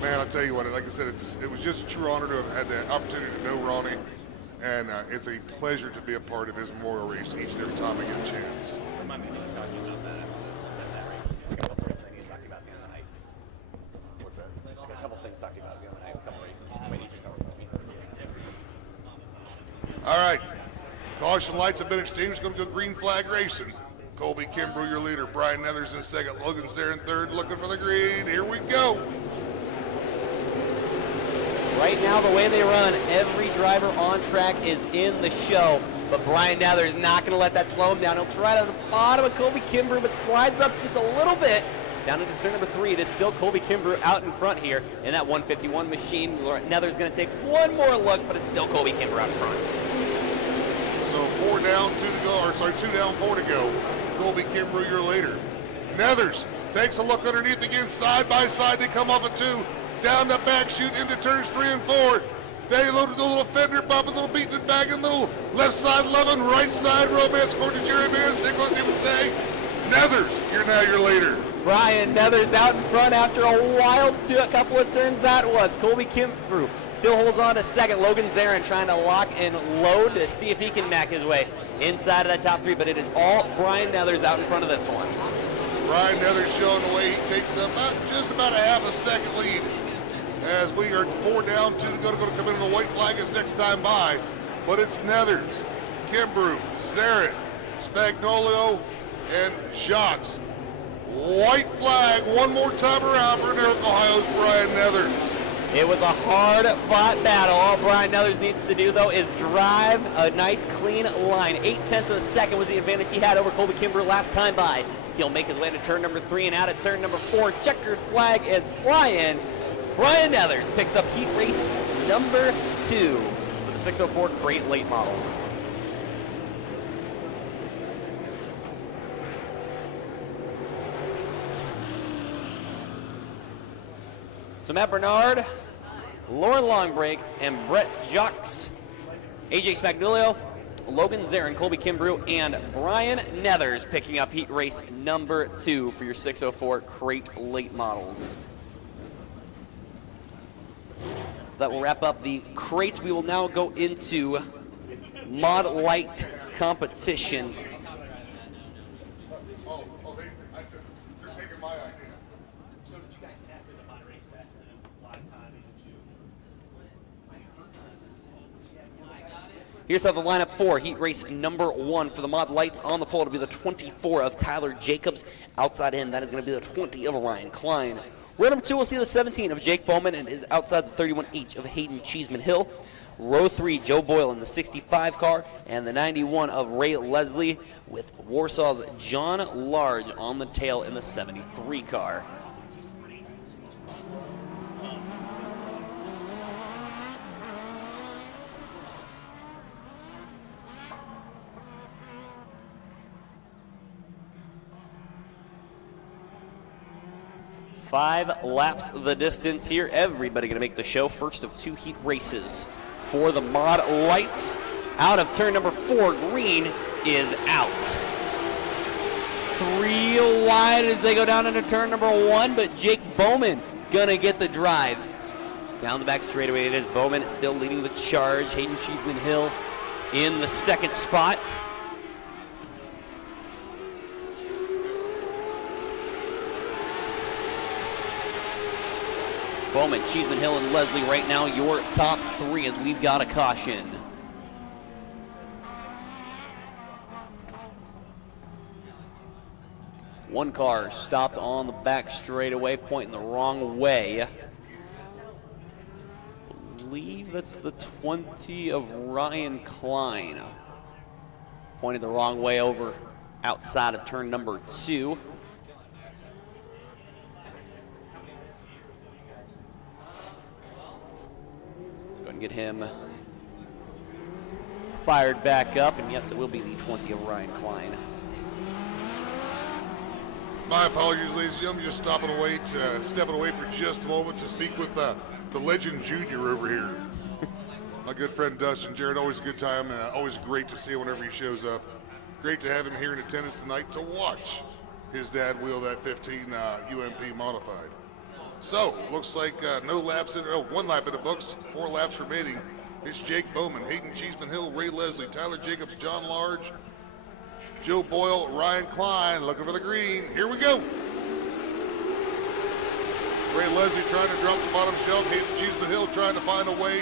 Man, I'll tell you what, like I said, it was just a true honor to have had the opportunity to know Ronnie. And it's a pleasure to be a part of his memorial race each and every time I get a chance. What's that? A couple things talked about the other night, a couple races. We need you to cover for me. All right. Caution lights have been extinguished. Going to go green flag racing. Colby Kimbrough, your leader. Brian Nethers in second. Logan's there in third. Looking for the green. Here we go. Right now, the way they run, every driver on track is in the show. But Brian Nethers is not going to let that slow him down. He'll try to the bottom of Colby Kimbrough, but slides up just a little bit. Down into turn number 3, it is still Colby Kimbrough out in front here in that 151 machine. Nethers going to take one more look, but it's still Colby Kimbrough out in front. So 4 down, 2 to go, or sorry, 2 down, 4 to go. Colby Kimbrough, your leader. Nethers takes a look underneath again, side by side. They come off a 2, down the back chute into turns 3 and 4. They loaded a little fender bump, a little beating it back, a little left side loving, right side romance, according to Jerry Van Sickles, he would say. Nethers, you're now your leader. Brian Nethers out in front after a wild couple of turns that was. Colby Kimbrough still holds on to second. Logan Zarin trying to lock and load to see if he can back his way inside of that top 3, but it is all Brian Nethers out in front of this one. Brian Nethers showing the way. He takes up just about a half a second lead as we are 4 down, 2 to go come in on the white flag this next time by. But it's Nethers, Kimbrough, Zarin, Spagnolo, and Shocks. White flag one more time around for North Ohio's Brian Nethers. It was a hard-fought battle. All Brian Nethers needs to do, though, is drive a nice, clean line. 0.8 of a second was the advantage he had over Colby Kimbrough last time by. He'll make his way to turn number 3 and out at turn number 4. Checkered flag is flying. Brian Nethers picks up heat race number 2 for the 604 Crate Late Models. So Matt Bernard, Lauren Longbrake, and Brett Jacques, AJ Spagnolio, Logan Zarin, Colby Kimbrough, and Brian Nethers picking up heat race number 2 for your 604 Crate Late Models. So that will wrap up the crates. We will now go into Mod Light competition. They're taking my idea. So did you guys tap into my race fast live time? Here's how the lineup for heat race number 1 for the Mod Lights on the pole to be the 24 of Tyler Jacobs. Outside in, that is going to be the 20 of Ryan Klein. Row number 2 will see the 17 of Jake Bowman and is outside the 31H of Hayden Cheeseman Hill. Row 3, Joe Boyle in the 65 car and the 91 of Ray Leslie with Warsaw's John Large on the tail in the 73 car. Five laps the distance here. Everybody going to make the show. First of 2 heat races for the Mod Lights. Out of turn number 4, green is out. 3 wide as they go down into turn number 1, but Jake Bowman going to get the drive. Down the back straightaway it is. Bowman still leading the charge. Hayden Cheeseman Hill in the 2nd spot. Bowman, Cheeseman Hill, and Leslie right now your top 3 as we've got a caution. One car stopped on the back straightaway, pointing the wrong way. I believe that's the 20 of Ryan Klein. Pointed the wrong way over outside of turn number 2. Get him fired back up, and yes, it will be the 20 of Ryan Klein. My apologies, ladies and gentlemen, just stepping away for just a moment to speak with the legend junior over here. My good friend Dustin Jarrett, always a good time, always great to see him whenever he shows up. Great to have him here in attendance tonight to watch his dad wheel that 15 UMP modified. So, looks like no laps in, 1 lap in the books, 4 laps remaining. It's Jake Bowman, Hayden Cheeseman Hill, Ray Leslie, Tyler Jacobs, John Large, Joe Boyle, Ryan Klein, looking for the green. Here we go. Ray Leslie trying to drop the bottom shelf. Hayden Cheeseman Hill trying to find a way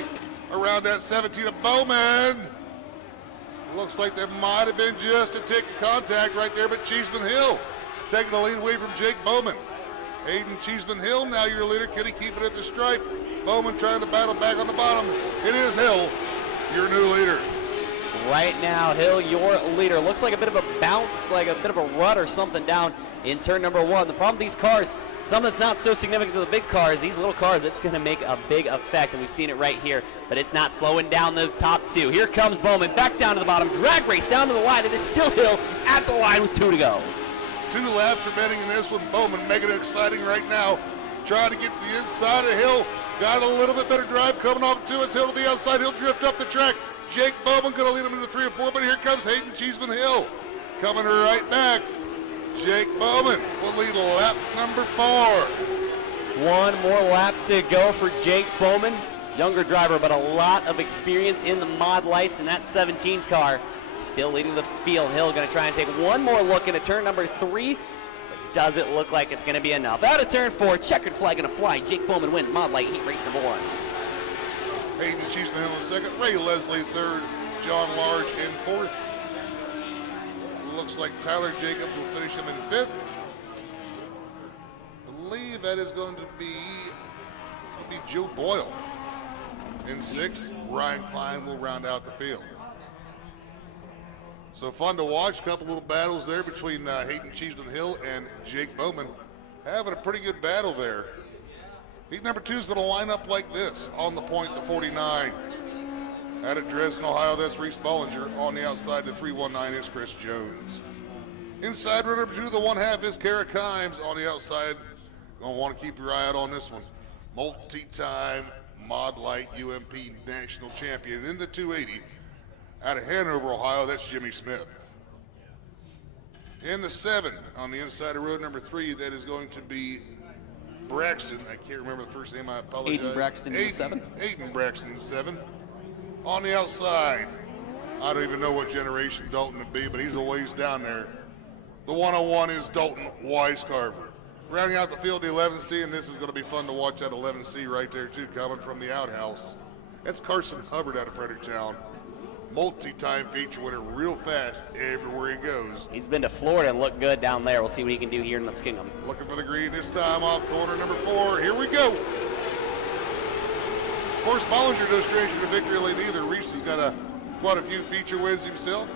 around that 17 of Bowman. Looks like there might have been just a tick of contact right there, but Cheeseman Hill taking the lead away from Jake Bowman. Hayden Cheeseman Hill, now your leader. Can he keep it at the stripe? Bowman trying to battle back on the bottom. It is Hill, your new leader. right now. Hill, your leader. Looks like a bit of a bounce, like a bit of a rut or something down in turn number 1. The problem with these cars, something that's not so significant to the big cars, these little cars, it's going to make a big effect, and we've seen it right here, but it's not slowing down the top 2. Here comes Bowman, back down to the bottom, drag race down to the line. It is still Hill at the line with 2 to go. 2 laps remaining in this one. Bowman making it exciting right now. Trying to get to the inside of Hill. Got a little bit better drive coming off to his Hill to the outside. He'll drift up the track. Jake Bowman going to lead him into 3 or 4, but here comes Hayden Cheeseman Hill. Coming right back. Jake Bowman will lead lap number 4. 1 more lap to go for Jake Bowman. Younger driver, but a lot of experience in the mod lights in that 17 car. Still leading the field. Hill going to try and take one more look into turn number 3. But does it look like it's going to be enough? Out of turn 4, checkered flag going to fly. Jake Bowman wins mod light heat race number 1. Hayden Cheeseman Hill in second. Ray Leslie third. John Large in fourth. Looks like Tyler Jacobs will finish him in fifth. I believe that is going to be Joe Boyle in sixth. Ryan Klein will round out the field. So fun to watch. A couple little battles there between Hayden Cheeseman Hill and Jake Bowman. Having a pretty good battle there. Heat number 2 is going to line up like this. On the point, the 49. Out of Dresden, Ohio, that's Reese Bollinger. On the outside, the 319 is Chris Jones. Inside, row number 2, the 1/2 is Kara Kimes. On the outside, going to want to keep your eye out on this one. Multi-time Mod Light UMP national champion in the 280. Out of Hanover, Ohio, that's Jimmy Smith. In the 7, on the inside of road number 3, that is going to be Braxton. I can't remember the first name, I apologize. Aiden Braxton in the 7. Aiden Braxton in the 7. On the outside, I don't even know what generation Dalton would be, but he's a ways down there. The 101 is Dalton Weiscarver. Rounding out the field, the 11C, and this is going to be fun to watch that 11C right there, too, coming from the outhouse. That's Carson Hubbard out of Fredericktown. Multi-time feature winner, real fast everywhere he goes. He's been to Florida and looked good down there. We'll see what he can do here in Muskingum. Looking for the green this time off corner number 4. Here we go. Of course, Bollinger does stretch to victory lane either. Reese has got quite a few feature wins himself.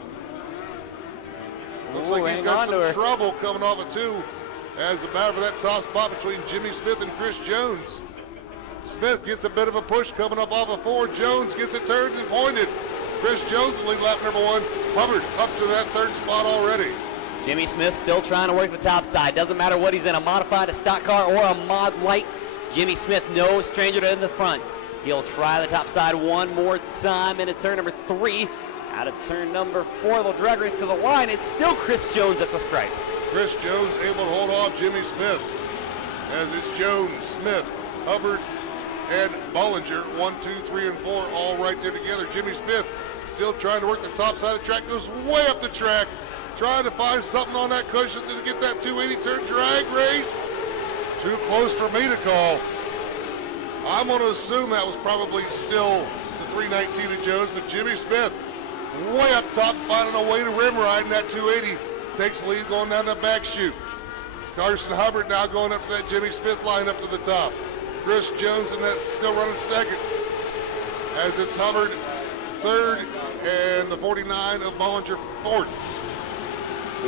Looks like he's got some trouble coming off of 2 as the battle for that top spot between Jimmy Smith and Chris Jones. Smith gets a bit of a push coming up off of 4. Jones gets it turned and pointed. Chris Jones will lead lap number 1. Hubbard up to that 3rd spot already. Jimmy Smith still trying to work the top side. Doesn't matter what he's in, a modified, a stock car, or a mod light. Jimmy Smith, no stranger to in the front. He'll try the top side one more time into turn number 3. Out of turn number 4, they'll drag race to the line. It's still Chris Jones at the stripe. Chris Jones able to hold off Jimmy Smith as it's Jones, Smith, Hubbard, and Bollinger. 1, 2, 3, and 4 all right there together. Jimmy Smith still trying to work the top side of the track, goes way up the track, trying to find something on that cushion to get that 280 turn drag race. Too close for me to call. I'm going to assume that was probably still the 319 of Jones, but Jimmy Smith way up top, finding a way to rim ride in that 280. Takes the lead going down the back chute. Carson Hubbard now going up to that Jimmy Smith line up to the top. Chris Jones and that's still running second as it's Hubbard 3rd and the 49 of Bollinger 4th.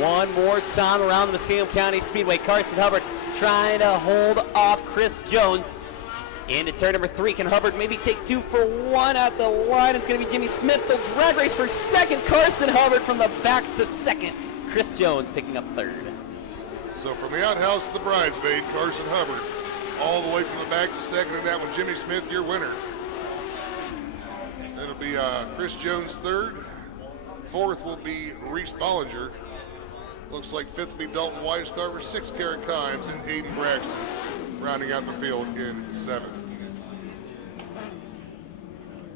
One more time around the Muskingum County Speedway. Carson Hubbard trying to hold off Chris Jones. Into turn number 3, can Hubbard maybe take 2 for 1 at the line? It's going to be Jimmy Smith. They'll drag race for 2nd. Carson Hubbard from the back to 2nd. Chris Jones picking up 3rd. So from the outhouse to the bridesmaid, Carson Hubbard, all the way from the back to 2nd in that one. Jimmy Smith, your winner. It'll be Chris Jones 3rd. 4th will be Reese Bollinger. Looks like 5th will be Dalton Weiscarver. 6th, Kara Kimes, and Aiden Braxton rounding out the field in 7th.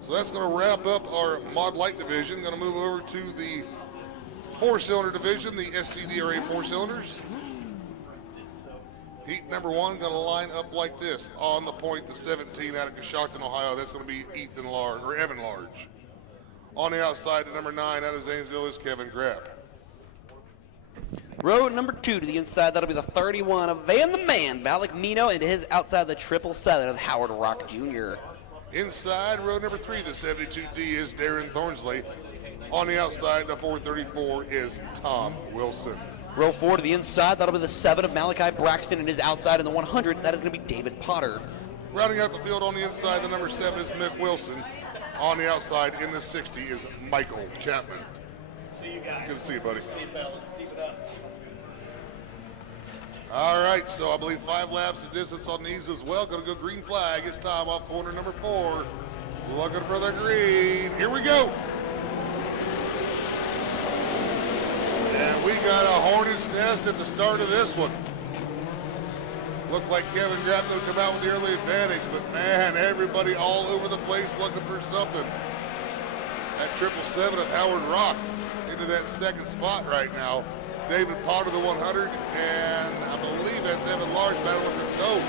So that's going to wrap up our Mod Light division. Going to move over to the 4-cylinder division, the SCDRA 4-cylinders. Heat number 1 going to line up like this. On the point, the 17 out of Coshocton, Ohio. That's going to be Evan Large. On the outside, the number 9 out of Zanesville is Kevin Grapp. Row number 2 to the inside, that'll be the 31 of Van the Man, Valagnino, and his outside the 777 of Howard Rock Jr. Inside, row number 3, the 72D is Darren Thornsley. On the outside, the 434 is Tom Wilson. Row 4 to the inside, that'll be the 7 of Malachi Braxton, and his outside in the 100, that is going to be David Potter. Rounding out the field on the inside, the number 7 is Mick Wilson. On the outside in the 60 is Michael Chapman. See you guys. Good to see you, buddy. See you, fellas. Keep it up. All right, so I believe 5 laps of distance on these as well. Gonna go green flag. It's time off corner number 4. Looking for the green. Here we go. And we got a hornet's nest at the start of this one. Looked like Kevin Grapp going to come out with the early advantage, but man, everybody all over the place looking for something. That 777 of Howard Rock into that second spot right now. David Potter, the 100, and I believe that's Evan Large battling for, no,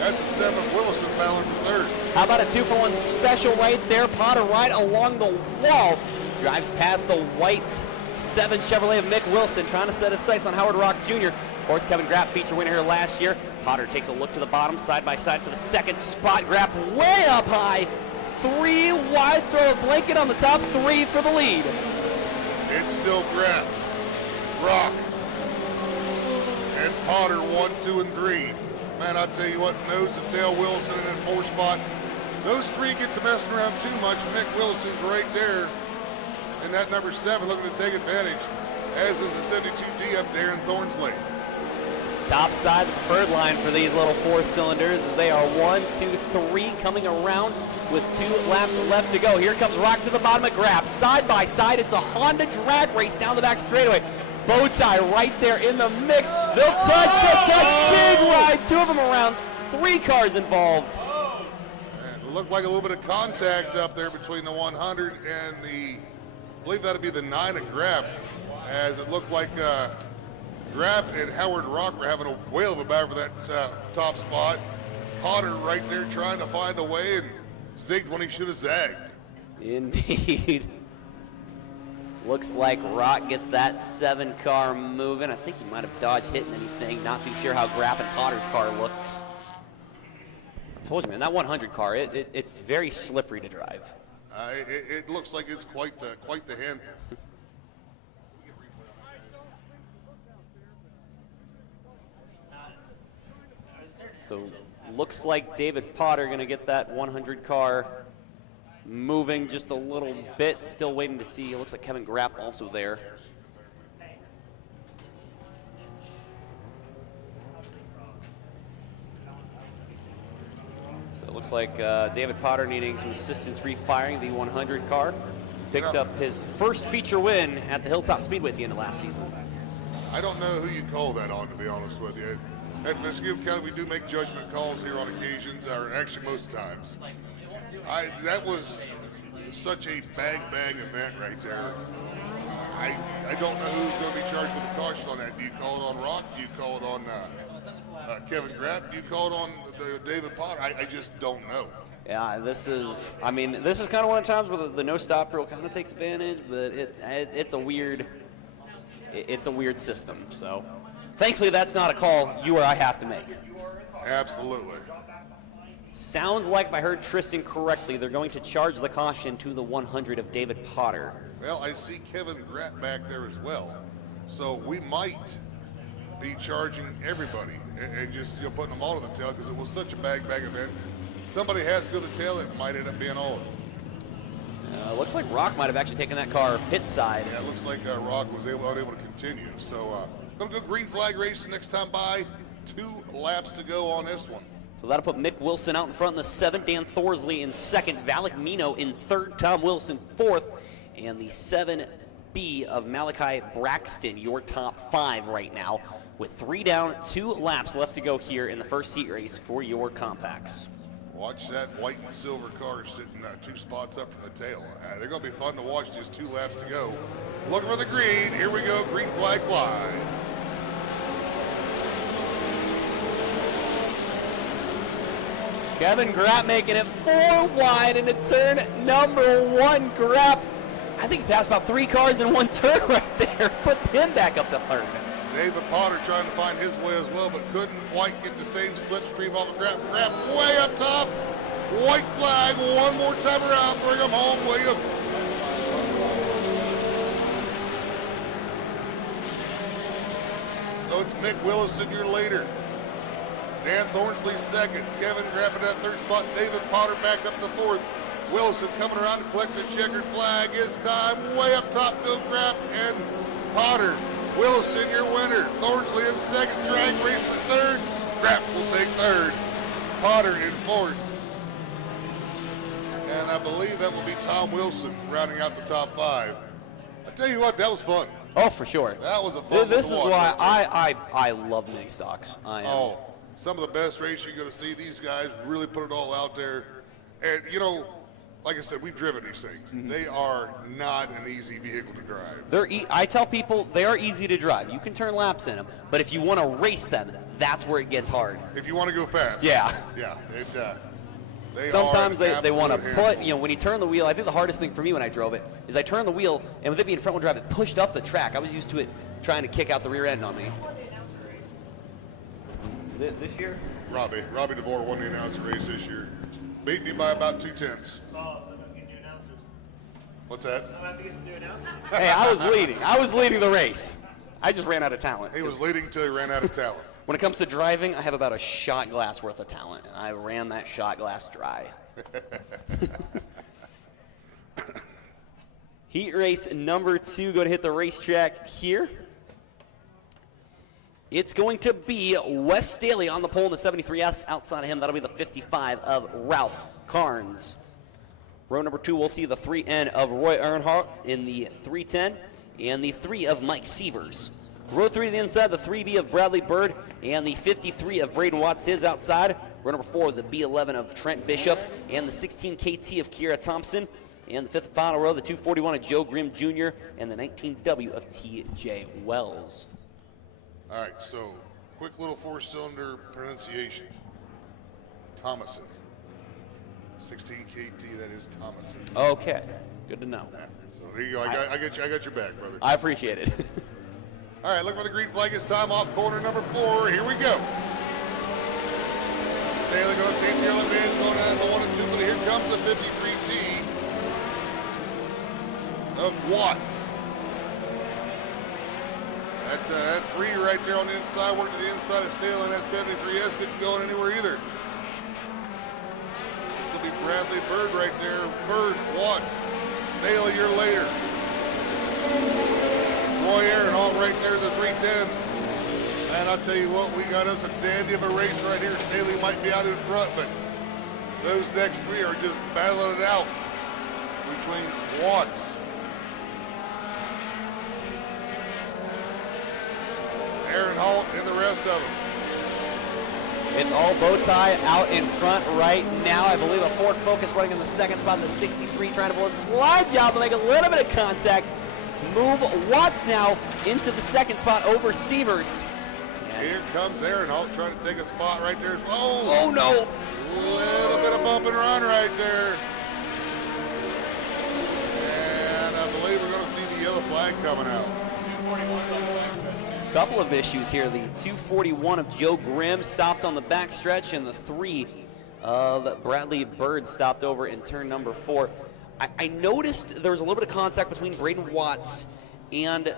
that's a 7 Willison battling for third. How about a 2-for-1 special right there? Potter right along the wall. Drives past the white 7 Chevrolet of Mick Wilson, trying to set his sights on Howard Rock Jr. Of course, Kevin Grapp, feature winner here last year. Potter takes a look to the bottom, side by side for the second spot. Grapp way up high. 3 wide, throw a blanket on the top, 3 for the lead. It's still Grapp, Rock, and Potter 1, 2, and 3. Man, I'll tell you what, nose and tail Wilson in that 4 spot. Those 3 get to messing around too much. Mick Wilson's right there. And that number 7 looking to take advantage, as is the 72D up there in Thornsley. Top side, the preferred line for these little 4 cylinders as they are 1, 2, 3 coming around with 2 laps left to go. Here comes Rock to the bottom of Grapp. Side by side, it's a Honda drag race down the back straightaway. Bow tie right there in the mix. They'll touch, big ride. 2 of them around, 3 cars involved. And it looked like a little bit of contact up there between the 100 and the, I believe that'd be the 9 of Grapp, as it looked like Grapp and Howard Rock were having a whale of a battle for that top spot. Potter right there trying to find a way and zigged when he should have zagged. Indeed. Looks like Rock gets that 7 car moving. I think he might have dodged hitting anything. Not too sure how Grapp and Potter's car looks. I told you, man, that 100 car, it's very slippery to drive. It looks like it's quite the handful. So looks like David Potter going to get that 100 car moving just a little bit. Still waiting to see. It looks like Kevin Grapp also there. So it looks like David Potter needing some assistance refiring the 100 car. Picked up his first feature win at the Hilltop Speedway at the end of last season. I don't know who you call that on, to be honest with you. At Muskingum County, we do make judgment calls here on occasions, or actually most times. That was such a bang event right there. I don't know who's going to be charged with a caution on that. Do you call it on Rock? Do you call it on Kevin Grapp? Do you call it on David Potter? I just don't know. Yeah, this is kind of one of the times where the no-stop rule kind of takes advantage, but it's a weird system. So thankfully, that's not a call you or I have to make. Absolutely. Sounds like, if I heard Tristan correctly, they're going to charge the caution to the 100 of David Potter. Well, I see Kevin Grapp back there as well. So we might be charging everybody and just putting them all to the tail, because it was such a bang event. Somebody has to go to the tail. It might end up being all of them. Looks like Rock might have actually taken that car pit side. Yeah, it looks like Rock was unable to continue. So going to go green flag race the next time by. 2 laps to go on this one. So that'll put Mick Wilson out in front in the 7th, Dan Thorsley in 2nd, Valak Mino in 3rd, Tom Wilson 4th, and the 7B of Malachi Braxton, your top 5 right now, with 3 down, 2 laps left to go here in the first heat race for your compacts. Watch that white and silver car sitting 2 spots up from the tail. They're going to be fun to watch, just 2 laps to go. Looking for the green. Here we go. Green flag flies. Kevin Grapp making it 4 wide into turn number 1. Grapp, I think he passed about 3 cars in 1 turn right there. Put him back up to 3rd. David Potter trying to find his way as well, but couldn't quite get the same slipstream off of Grapp. Grapp way up top. White flag one more time around. Bring him home, William. Mick Willison, your leader. Dan Thornsley second. Kevin grabbing that third spot. David Potter back up to fourth. Willison coming around to collect the checkered flag. His time way up top. Go Grapp and Potter. Willison, your winner. Thornsley in second. Drag race for third. Grapp will take third. Potter in fourth. And I believe that will be Tom Wilson rounding out the top 5. I tell you what, that was fun. Oh, for sure. That was a fun This is one to why watch right I love mini stocks. I am. Oh, some of the best races you're going to see. These guys really put it all out there. And, you know, like I said, we've driven these things. Mm-hmm. They are not an easy vehicle to drive. I tell people they are easy to drive. You can turn laps in them, but if you want to race them, that's where it gets hard. If you want to go fast. Yeah. Yeah. Sometimes they want to absolute put, when you turn the wheel, I think the hardest thing for me when I drove it is I turned the wheel, and with it being front wheel drive, it pushed up the track. I was used to it trying to kick out the rear end on me. This year? Robbie DeVore won the announcer race this year. Beat me by about 2/10. Oh, I'm going to get new announcers. What's that? I'm going to have to get some new announcers. Hey, I was leading. I was leading the race. I just ran out of talent. He was leading until he ran out of talent. When it comes to driving, I have about a shot glass worth of talent, and I ran that shot glass dry. Heat race number 2, going to hit the racetrack here. It's going to be Wes Staley on the pole in the 73S. Outside of him, that'll be the 55 of Ralph Carnes. Row number 2, we'll see the 3N of Roy Earnhardt in the 310 and the 3 of Mike Sievers. Row 3 to the inside, the 3B of Bradley Bird and the 53 of Braden Watts, his outside. Row number 4, the B11 of Trent Bishop and the 16 KT of Kiera Thompson. And the 5th and final row, the 241 of Joe Grimm Jr. and the 19W of TJ Wells. All right, so quick little 4-cylinder pronunciation. Thomason. 16 KT, that is Thomason. Okay, good to know. So there you go. I got your back, brother. I appreciate it. All right, look for the green flag. It's time off corner number 4. Here we go. Staley going to take the early advantage, going down to 1 and 2, but here comes the 53T of Watts. That 3 right there on the inside, work to the inside of Staley, and that 73S isn't going anywhere either. It's going to be Bradley Bird right there. Bird, Watts, Staley, you're later. Roy Earnhardt right there, the 310. And I'll tell you what, we got us a dandy of a race right here. Staley might be out in front, but those next 3 are just battling it out between Watts, Earnhardt, and the rest of them. It's all bow tie out in front right now. I believe a Ford Focus running in the second spot, the 63 trying to pull a slide job to make a little bit of contact. Move Watts now into the second spot over Sievers. Here comes Earnhardt trying to take a spot right there as well. Oh no! Little bit of bump and run right there. And I believe we're going to see the yellow flag coming out. Couple of issues here. The 241 of Joe Grimm stopped on the backstretch, and the 3 of Bradley Bird stopped over in turn number 4. I noticed there was a little bit of contact between Braden Watts and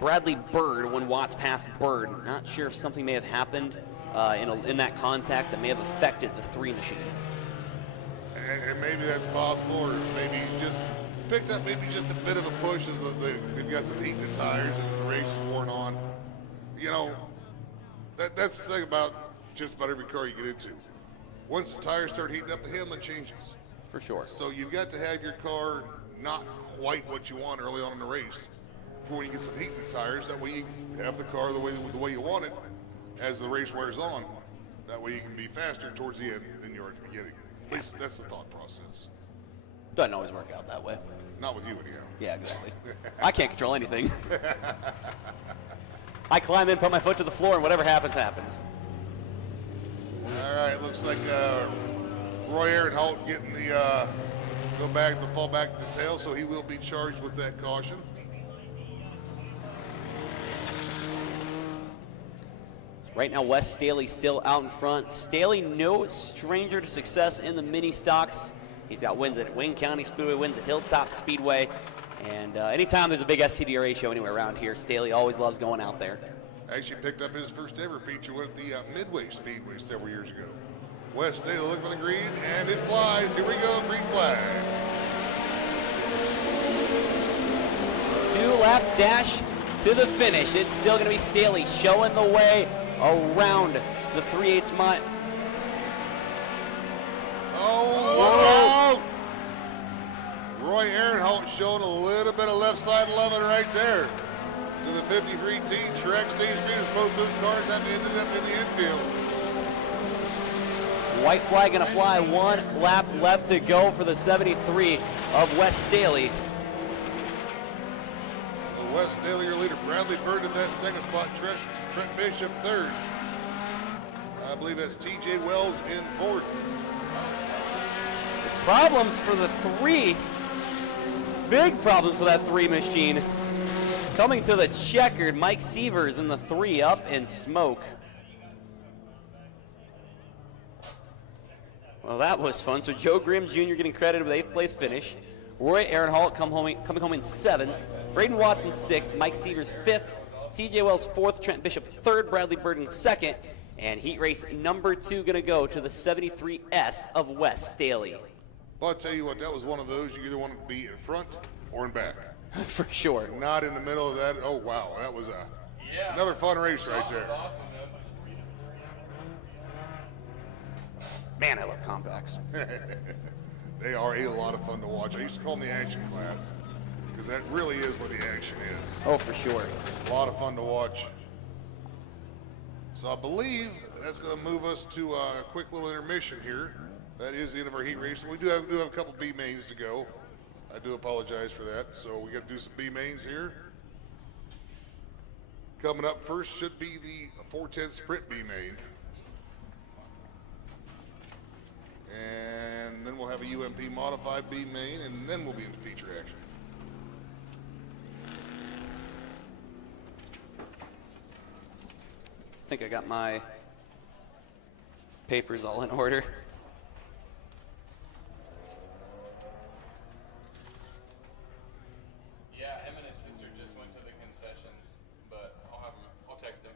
Bradley Bird when Watts passed Bird. Not sure if something may have happened in that contact that may have affected the 3 machine. And maybe that's possible, or maybe just picked up maybe just a bit of a push as they've got some heat in the tires and the race is worn on. You know, that's the thing about just about every car you get into. Once the tires start heating up, the handling changes. For sure. So you've got to have your car not quite what you want early on in the race for when you get some heat in the tires. That way you have the car the way you want it as the race wears on. That way you can be faster towards the end than you are at the beginning. At least that's the thought process. Doesn't always work out that way. Not with you anyhow. Yeah, exactly. I can't control anything. I climb in, put my foot to the floor, and whatever happens, happens. All right, looks like Roy Earnhardt getting the fall back to the tail, so he will be charged with that caution. Right now, Wes Staley still out in front. Staley, no stranger to success in the mini stocks. He's got wins at Wayne County Speedway, wins at Hilltop Speedway. And anytime there's a big SCDRA show anywhere around here, Staley always loves going out there. Actually picked up his first ever feature win at the Midway Speedway several years ago. Wes Staley looking for the green, and it flies. Here we go, green flag. 2-lap dash to the finish. It's still going to be Staley showing the way around the 3/8 mile. Oh, look out! Roy Ehrenholt showing a little bit of left side loving right there. To the 53T Trek stage speeders, both those cars have ended up in the infield. White flag going to fly. 1 lap left to go for the 73 of Wes Staley. So Wes Staley, your leader. Bradley Bird in that second spot. Trent Bishop third. I believe that's TJ Wells in fourth. Problems for the 3. Big problems for that 3 machine. Coming to the checkered, Mike Sievers in the 3 up in smoke. Well, that was fun. So Joe Grimm Jr. getting credited with 8th place finish. Roy Ehrenholt coming home in 7th. Braden Watson 6th. Mike Sievers 5th. TJ Wells 4th. Trent Bishop 3rd. Bradley Burden 2nd. And heat race number 2 going to go to the 73S of Wes Staley. Well, I'll tell you what, that was one of those you either want to be in front or in back. For sure. Not in the middle of that. Oh, wow. That was another fun race right there. Awesome, Man, I love compacts. They are a lot of fun to watch. I used to call them the action class because that really is where the action is. Oh, for sure. A lot of fun to watch. So I believe that's going to move us to a quick little intermission here. That is the end of our heat race. We do have a couple B mains to go. I do apologize for that. So we got to do some B mains here. Coming up first should be the 410 Sprint B main. And then we'll have a UMP modified B main, and then we'll be into feature action. I think I got my papers all in order. Yeah, him and his sister just went to the concessions, but I'll text him.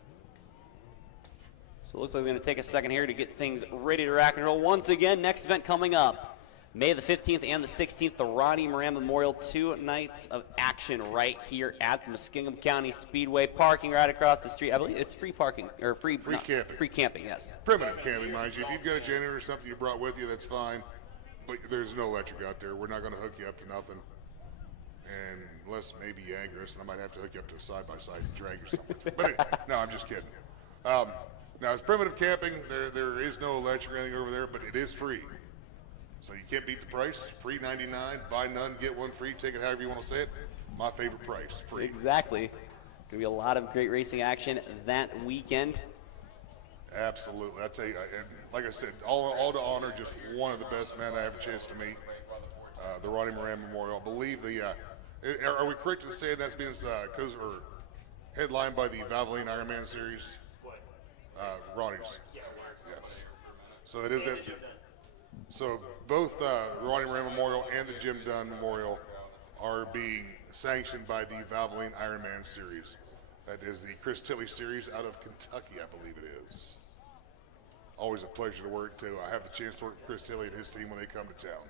So it looks like we're going to take a second here to get things ready to rock and roll. Once again, next event coming up, May the 15th and the 16th, the Ronnie Moran Memorial. 2 nights of action right here at the Muskingum County Speedway. Parking right across the street. I believe it's free parking, or free camping. Free camping, yes. Primitive camping, mind you. If you've got a generator or something you brought with you, that's fine. But there's no electric out there. We're not going to hook you up to nothing. And unless maybe you anger us, and I might have to hook you up to a side-by-side and drag you somewhere. But anyway, no, I'm just kidding. Now, it's primitive camping. There is no electric or anything over there, but it is free. So you can't beat the price. Free 99, buy none, get one free. Take it however you want to say it. My favorite price, free. Exactly. Going to be a lot of great racing action that weekend. Absolutely. I tell you, and like I said, all to honor just one of the best men I have a chance to meet, the Ronnie Moran Memorial. I believe are we correct in saying that's being headlined by the Valvoline Ironman Series? Ronnie's. Yes. So it is it. So both the Ronnie Moran Memorial and the Jim Dunn Memorial are being sanctioned by the Valvoline Ironman Series. That is the Chris Tilley Series out of Kentucky, I believe it is. Always a pleasure to have the chance to work with Chris Tilley and his team when they come to town.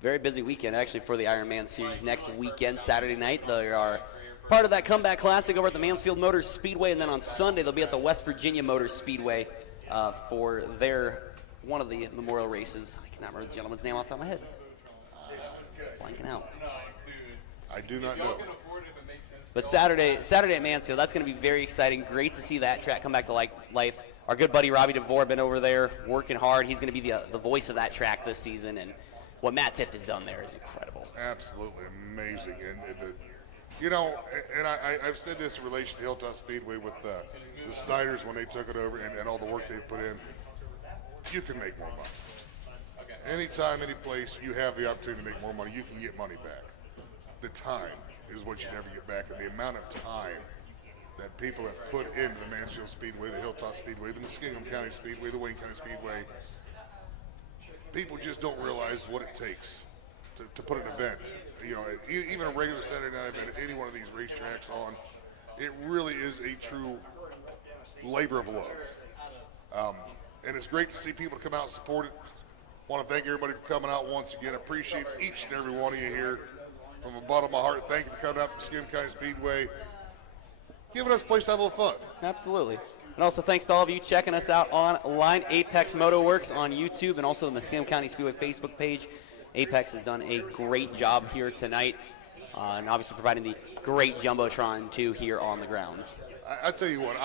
Very busy weekend, actually, for the Ironman Series. Next weekend, Saturday night, they are part of that comeback classic over at the Mansfield Motor Speedway, and then on Sunday, they'll be at the West Virginia Motor Speedway for one of the memorial races. I cannot remember the gentleman's name off the top of my head. Blanking out. I do not know. But Saturday at Mansfield, that's going to be very exciting. Great to see that track come back to life. Our good buddy Robbie DeVore been over there working hard. He's going to be the voice of that track this season, and what Matt Tift has done there is incredible. Absolutely amazing. And I've said this in relation to Hilltop Speedway with the Snyders when they took it over and all the work they've put in. You can make more money. Anytime, any place you have the opportunity to make more money, you can get money back. The time is what you never get back, and the amount of time that people have put into the Mansfield Speedway, the Hilltop Speedway, the Muskingum County Speedway, the Wayne County Speedway, people just don't realize what it takes to put an event, even a regular Saturday night event at any one of these racetracks on. It really is a true labor of love. And it's great to see people come out and support it. Want to thank everybody for coming out once again. Appreciate each and every one of you here. From the bottom of my heart, thank you for coming out to Muskingum County Speedway, giving us a place to have a little fun. Absolutely. And also thanks to all of you checking us out online, Apex Motoworks on YouTube, and also the Muskingum County Speedway Facebook page. Apex has done a great job here tonight, and obviously providing the great Jumbotron, too, here on the grounds. I tell you what,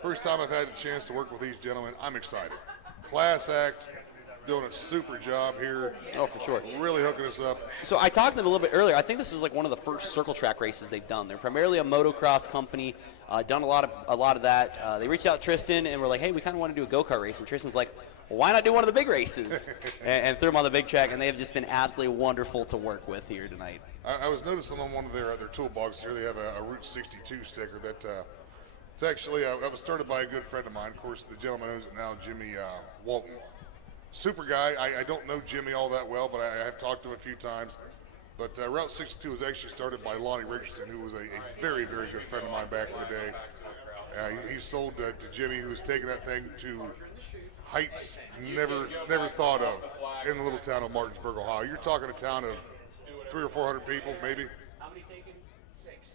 first time I've had a chance to work with these gentlemen, I'm excited. Class act, doing a super job here. Oh, for sure. Really hooking us up. So I talked to them a little bit earlier. I think this is like one of the first circle track races they've done. They're primarily a motocross company, done a lot of that. They reached out to Tristan and were like, hey, we kind of want to do a go-kart race. And Tristan's like, well, why not do one of the big races? and threw them on the big track, and they have just been absolutely wonderful to work with here tonight. I was noticing on one of their toolboxes here, they have a Route 62 sticker that it's actually, that was started by a good friend of mine. Of course, the gentleman owns it now, Jimmy Walton. Super guy. I don't know Jimmy all that well, but I have talked to him a few times. But Route 62 was actually started by Lonnie Richardson, who was a very, very good friend of mine back in the day. He sold to Jimmy, who was taking that thing to heights never thought of in the little town of Martinsburg, Ohio. You're talking a town of 300 or 400 people, maybe. How many taken? Six.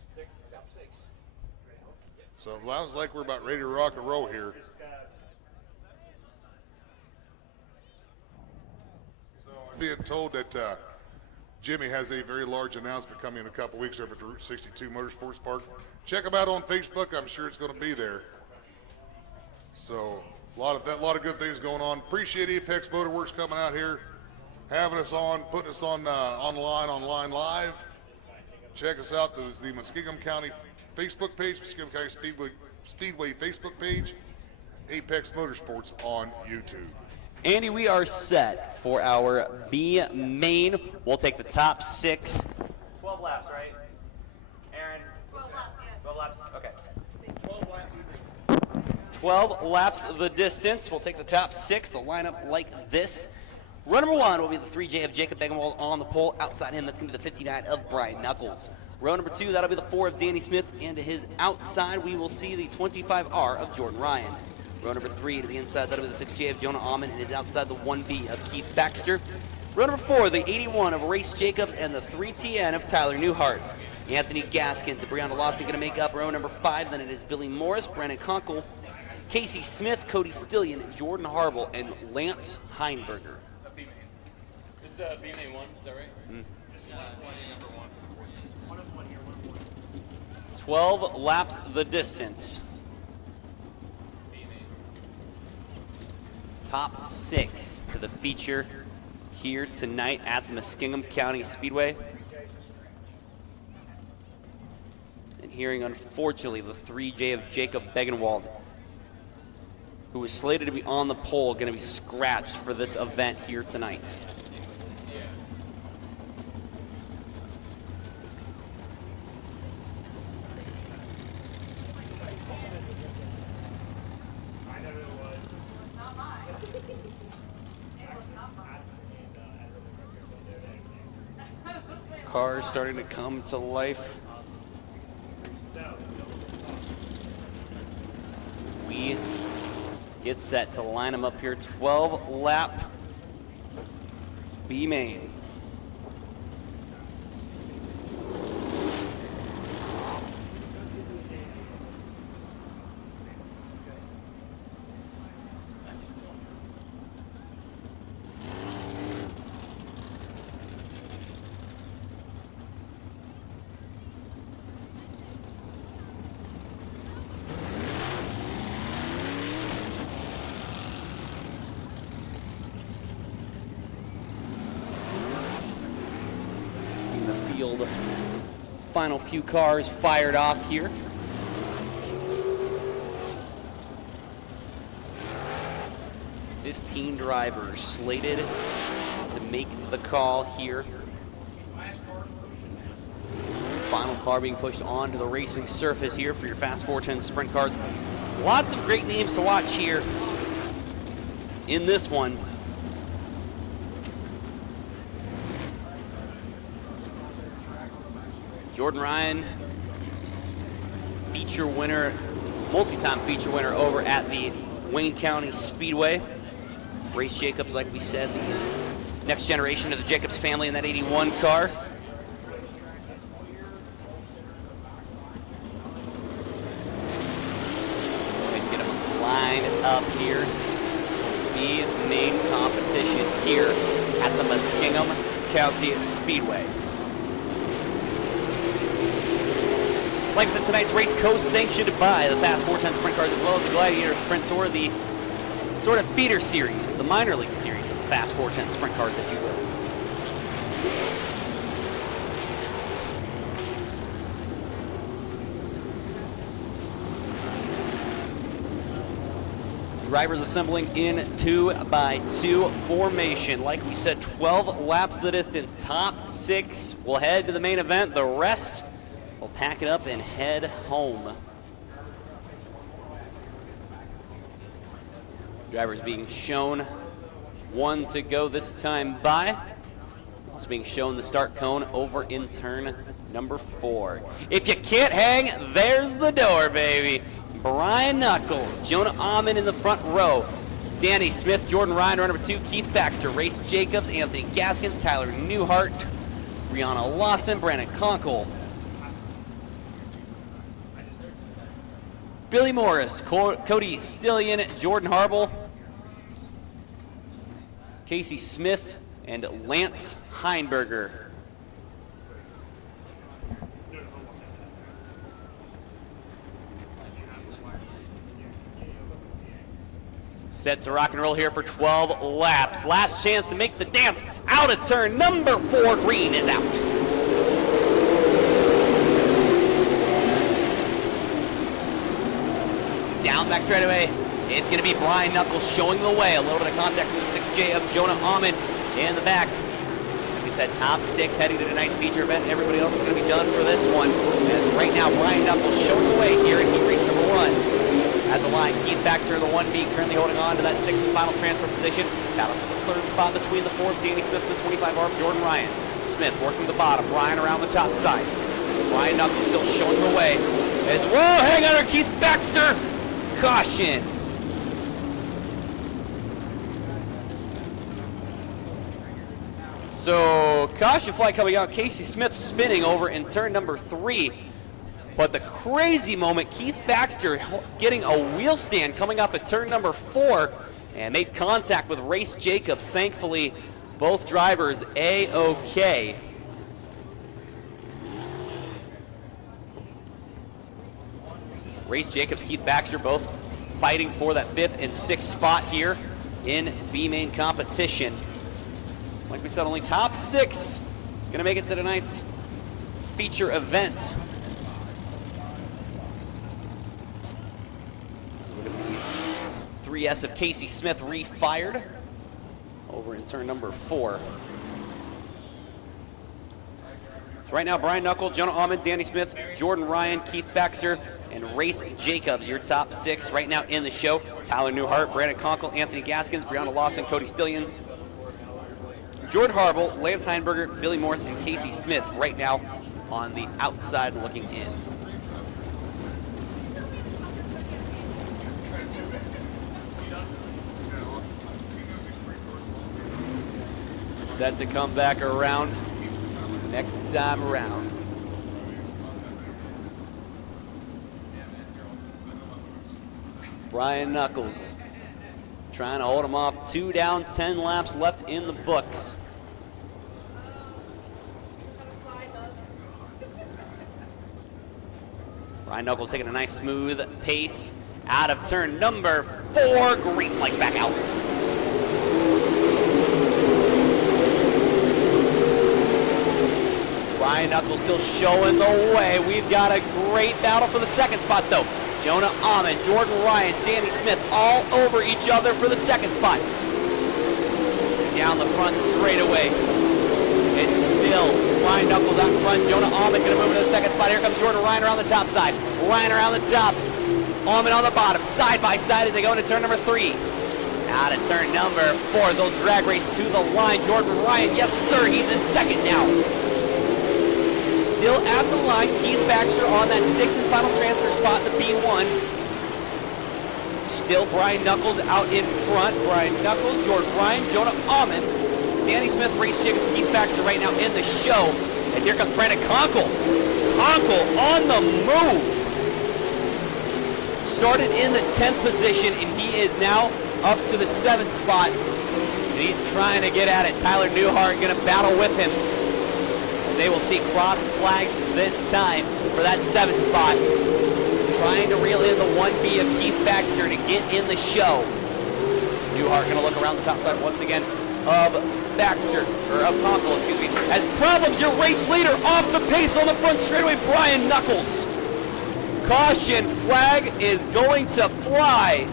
Top six. So it sounds like we're about ready to rock and roll here. Being told that Jimmy has a very large announcement coming in a couple weeks over at the Route 62 Motorsports Park. Check him out on Facebook. I'm sure it's going to be there. So a lot of good things going on. Appreciate Apex Motorworks coming out here, having us on, putting us on online live. Check us out. There's the Muskingum County Facebook page, Muskingum County Speedway Facebook page, Apex Motorsports on YouTube. Andy, we are set for our B main. We'll take the top 6. 12 laps, right? Aaron? 12 laps, yes. 12 laps? Okay. 12 laps the distance. We'll take the top 6. The lineup like this. Row number 1 will be the 3J of Jacob Begenwald on the pole. Outside him, that's going to be the 59 of Brian Knuckles. Row number 2, that'll be the 4 of Danny Smith. And to his outside, we will see the 25R of Jordan Ryan. Row number 3 to the inside, that'll be the 6J of Jonah Alman, and it's outside the 1B of Keith Baxter. Row number 4, the 81 of Race Jacobs, and the 3TN of Tyler Newhart. Anthony Gaskins and Brianna Lawson going to make up row number 5. Then it is Billy Morris, Brandon Kunkel, Casey Smith, Cody Stillion, Jordan Harble, and Lance Heinberger. This is B-Main 1, is that right? 12 laps the distance. Top 6 to the feature here tonight at the Muskingum County Speedway. And hearing, unfortunately, the 3J of Jacob Begenwald, who was slated to be on the pole, going to be scratched for this event here tonight. Cars starting to come to life. We get set to line them up here. 12 lap B main. Final few cars fired off here. $15 drivers slated to make the call here. Final car being pushed onto the racing surface here for your Fast 410 sprint cars. Lots of great names to watch here in this one. Jordan Ryan, feature winner multi-time feature winner over at the Wayne County Speedway. Race Jacobs, like we said, the next generation of the Jacobs family in that 81 car. And get them lined up here. The main competition here at the Muskingum County Speedway. Like I said, tonight's race co-sanctioned by the Fast 410 Sprint Cars as well as the Gladiator Sprint Tour, the sort of feeder series, the minor league series of the Fast 410 Sprint Cars, if you will. Drivers assembling in 2x2 formation. Like we said, 12 laps the distance. Top 6 will head to the main event. The rest will pack it up and head home. Drivers being shown one to go this time by. Also being shown the start cone over in turn number 4. If you can't hang, there's the door, baby. Brian Knuckles, Jonah Amon in the front row. Danny Smith, Jordan Ryan, runner number 2, Keith Baxter, Race Jacobs, Anthony Gaskins, Tyler Newhart, Brianna Lawson, Brandon Conkle, Billy Morris, Cody Stillion, Jordan Harble, Casey Smith, and Lance Heinberger. Set to rock and roll here for 12 laps. Last chance to make the dance. Out of turn number 4, green is out. Down back straightaway. It's going to be Brian Knuckles showing the way. A little bit of contact with the 6J of Jonah Amon in the back. Like we said, top 6 heading to tonight's feature event. Everybody else is going to be done for this one. As right now, Brian Knuckles showing the way here in heat race number 1. At the line, Keith Baxter, the 1B, currently holding on to that 6th and final transfer position. Battle for the 3rd spot between the 4th, Danny Smith, and the 25R of Jordan Ryan. Smith working the bottom, Ryan around the top side. Brian Knuckles still showing the way. As well, hang on there, Keith Baxter. Caution. So, caution flag coming out. Casey Smith spinning over in turn number 3. But the crazy moment, Keith Baxter getting a wheel stand coming off at turn number 4 and made contact with Race Jacobs. Thankfully, both drivers A-OK. Race Jacobs, Keith Baxter, both fighting for that 5th and 6th spot here in B-main competition. Like we said, only top 6 gonna make it to tonight's feature event. Look at the 3S of Casey Smith refired over in turn number 4. So right now, Brian Knuckles, Jonah Amon, Danny Smith, Jordan Ryan, Keith Baxter, and Race Jacobs, your top 6 right now in the show. Tyler Newhart, Brandon Conkle, Anthony Gaskins, Brianna Lawson, Cody Stillions, Jordan Harble, Lance Heinberger, Billy Morris, and Casey Smith right now on the outside looking in. Set to come back around next time around. Brian Knuckles trying to hold him off. 2 down, 10 laps left in the books. Brian Knuckles taking a nice smooth pace out of turn number 4. Green flags back out. Brian Knuckles still showing the way. We've got a great battle for the 2nd spot though. Jonah Amon, Jordan Ryan, Danny Smith all over each other for the 2nd spot. Down the front straightaway. It's still Brian Knuckles out in front. Jonah Amon going to move into the 2nd spot. Here comes Jordan Ryan around the top side. Ryan around the top. Amon on the bottom. Side by side as they go into turn number 3. Out of turn number 4. They'll drag race to the line. Jordan Ryan, yes sir, he's in 2nd now. Still at the line, Keith Baxter on that 6th and final transfer spot, the B1. Still Brian Knuckles out in front. Brian Knuckles, Jordan Ryan, Jonah Almond, Danny Smith, Race Jacobs, Keith Baxter right now in the show. As here comes Brandon Conkle. Conkle on the move. Started in the 10th position, and he is now up to the 7th spot. And he's trying to get at it. Tyler Newhart going to battle with him. As they will see cross flags this time for that 7th spot. Trying to reel in the 1B of Keith Baxter to get in the show. Newhart going to look around the top side once again of Baxter, or of Conkle, excuse me. As Problems, your race leader, off the pace on the front straightaway, Brian Knuckles. Caution flag is going to fly.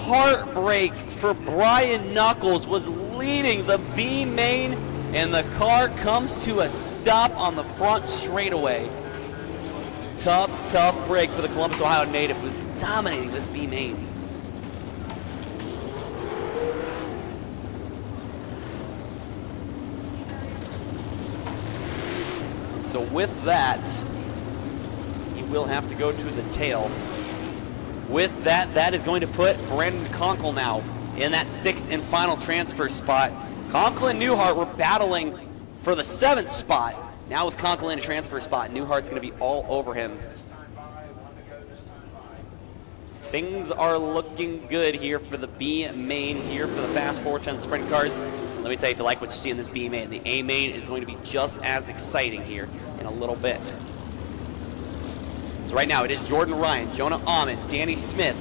Heartbreak for Brian Knuckles, was leading the B main, and the car comes to a stop on the front straightaway. Tough break for the Columbus, Ohio native, who's dominating this B main. So with that, he will have to go to the tail. With that, that is going to put Brandon Conkle now in that 6th and final transfer spot. Conkle and Newhart were battling for the 7th spot. Now with Conkle in a transfer spot, Newhart's going to be all over him. Things are looking good here for the B main here for the Fast 410 sprint cars. Let me tell you, if you like what you see in this B main, the A main is going to be just as exciting here in a little bit. So right now it is Jordan Ryan, Jonah Almond, Danny Smith,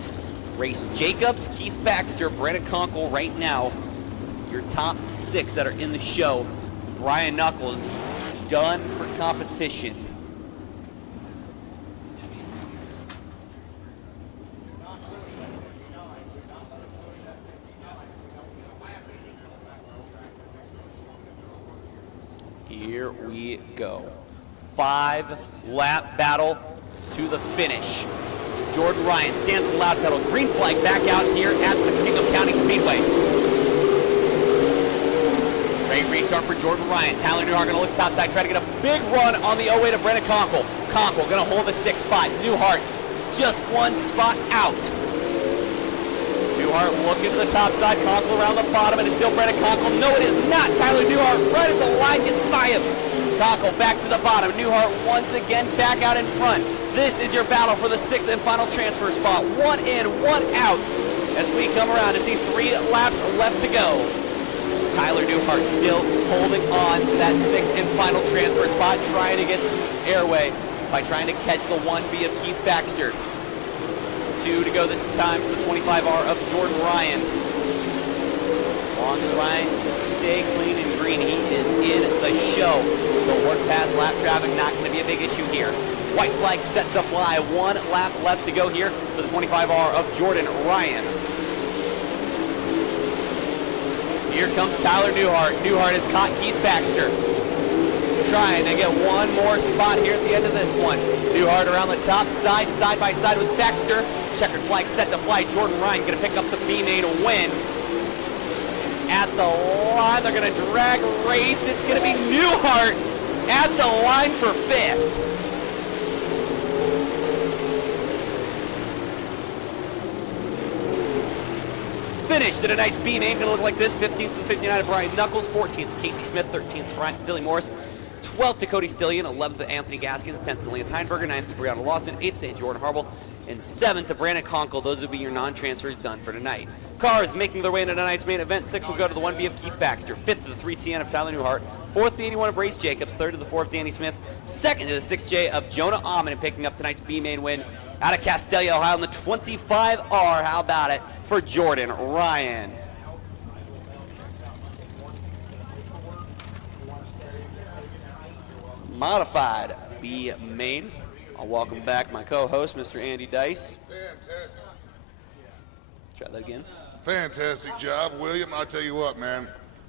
Race Jacobs, Keith Baxter, Brandon Conkle right now. Your top 6 that are in the show. Brian Knuckles done for competition. Here we go. 5-lap battle to the finish. Jordan Ryan stands on the loud pedal. Green flag back out here at Muskingum County Speedway. Great restart for Jordan Ryan. Tyler Newhart going to look topside, try to get a big run on the 08 of Brandon Conkle. Conkle going to hold the 6th spot. Newhart just 1 spot out. Newhart looking to the top side. Conkle around the bottom, and it's still Brandon Conkle. No, it is not. Tyler Newhart right at the line, gets by him. Conkle back to the bottom. Newhart once again back out in front. This is your battle for the 6th and final transfer spot. 1 in, 1 out as we come around to see 3 laps left to go. Tyler Newhart still holding on to that 6th and final transfer spot, trying to get some airway by trying to catch the 1B of Keith Baxter. 2 to go this time for the 25R of Jordan Ryan. As long as Ryan can stay clean and green, he is in the show. The work past lap traffic, not going to be a big issue here. White flag set to fly. 1 lap left to go here for the 25R of Jordan Ryan. Here comes Tyler Newhart. Newhart has caught Keith Baxter. Trying to get 1 more spot here at the end of this one. Newhart around the top side by side with Baxter. Checkered flag set to fly. Jordan Ryan going to pick up the B main win. At the line, they're going to drag race. It's going to be Newhart at the line for 5th. Finish to tonight's B main going to look like this. 15th to the 59 of Brian Knuckles, 14th to Casey Smith, 13th to Billy Morris, 12th to Cody Stillion, 11th to Anthony Gaskins, 10th to Lance Heinberger, 9th to Brianna Lawson, 8th to Jordan Harble, and 7th to Brandon Conkle. Those will be your non-transfers done for tonight. Cars making their way into tonight's main event. 6 will go to the 1B of Keith Baxter, 5th to the 3TN of Tyler Newhart, 4th to the 81 of Race Jacobs, 3rd to the 4 of Danny Smith, 2nd to the 6J of Jonah Almond, and picking up tonight's B main win out of Castelia, Ohio, in the 25R. How about it for Jordan Ryan? Modified B main. I'll welcome back my co-host, Mr. Andy Dice. Fantastic. Try that again. Fantastic job, William. I'll tell you what, man.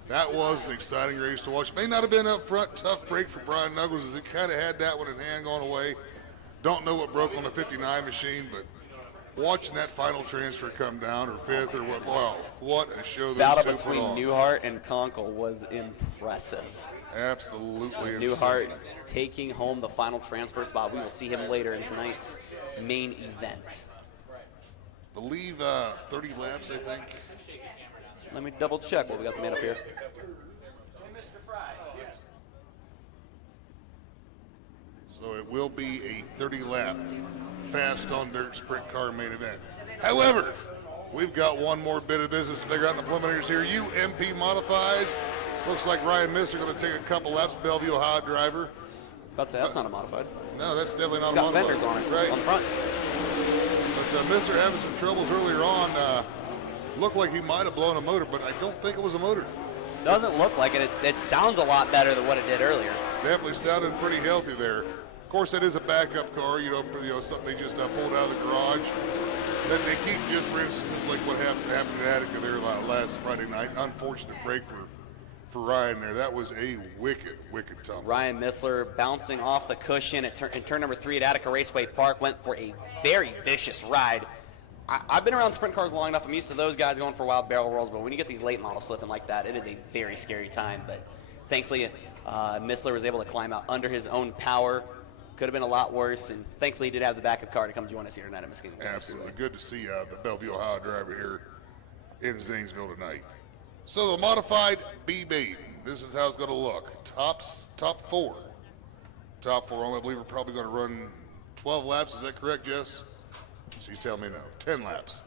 That was an exciting race to watch. May not have been up front. Tough break for Brian Knuckles as he kind of had that one in hand going away. Don't know what broke on the 59 machine, but watching that final transfer come down, or 5th, or what, wow, what a show those Battle two between put on. Newhart and Conkle was impressive. Absolutely Newhart insane. taking home the final transfer spot. We will see him later in tonight's main event. Believe 30 laps, I think. Let me double check what we got the man up here. So it will be a 30-lap fast on dirt sprint car main event. However, we've got one more bit of business to figure out in the preliminaries here. UMP Modifieds. Looks like Ryan Misser going to take a couple laps. Bellevue, Ohio driver. About to say, that's not a modified. No, that's definitely not It's a got modified. fenders on it, Right. on the front. But Misser having some troubles earlier on. Looked like he might have blown a motor, but I don't think it was a motor. Doesn't look like it. It sounds a lot better than what it did earlier. Definitely sounded pretty healthy there. Of course, that is a backup car, something they just pulled out of the garage. That they keep, just for instance, just like what happened to Attica there last Friday night. Unfortunate break for Ryan there. That was a wicked tumble. Ryan Missler bouncing off the cushion in turn number 3 at Attica Raceway Park, went for a very vicious ride. I've been around sprint cars long enough. I'm used to those guys going for wild barrel rolls, but when you get these late models flipping like that, it is a very scary time. But thankfully, Missler was able to climb out under his own power. Could have been a lot worse, and thankfully he did have the backup car to come join us here tonight at Muskingum County Absolutely. Speedway. Good to see the Bellevue, Ohio driver here in Zanesville tonight. So the modified B-Maiden. This is how it's going to look. Top four. Top four only. I believe we're probably going to run 12 laps. Is that correct, Jess? She's telling me no. 10 laps.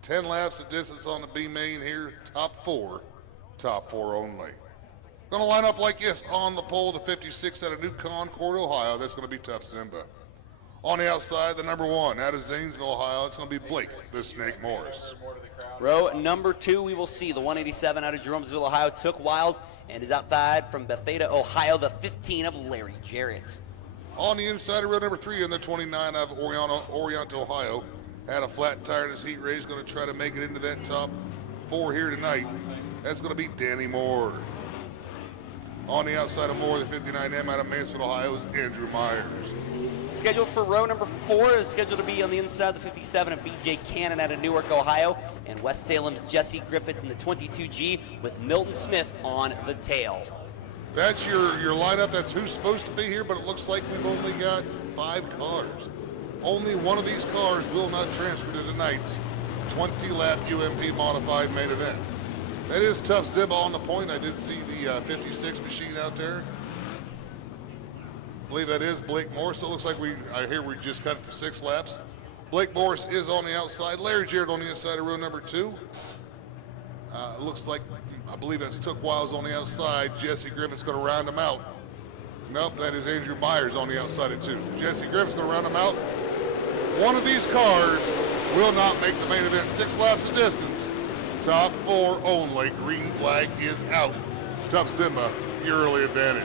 10 laps of distance on the B-Main here. Top four only. Going to line up like this on the pole, the 56 out of New Concord, Ohio. That's going to be Tough Zimba. On the outside, the number 1 out of Zanesville, Ohio. It's going to be Blake, the Snake Morris. Row number 2, we will see the 187 out of Jeromesville, Ohio, took Wiles and is outside from Bethesda, Ohio, the 15 of Larry Jarrett. On the inside of row number 3 in the 29 of Orient, Ohio. Had a flat tire in his heat race. Going to try to make it into that top 4 here tonight. That's going to be Danny Moore. On the outside of Moore, the 59M out of Mansfield, Ohio, is Andrew Myers. Scheduled for row number 4 is scheduled to be on the inside, the 57 of BJ Cannon out of Newark, Ohio, and West Salem's Jesse Griffiths in the 22G with Milton Smith on the tail. That's your lineup. That's who's supposed to be here, but it looks like we've only got 5 cars. Only one of these cars will not transfer to tonight's 20-lap UMP modified main event. That is Tough Zimba on the point. I did see the 56 machine out there. I believe that is Blake Morris. So it looks like I hear we just cut it to 6 laps. Blake Morris is on the outside. Larry Jarrett on the inside of row number 2. It looks like, I believe that's Took Wiles on the outside. Jesse Griffith's going to round him out. Nope, that is Andrew Myers on the outside of 2. Jesse Griffith's going to round him out. One of these cars will not make the main event. 6 laps of distance. Top 4 only. Green flag is out. Tough Zimba, your early advantage.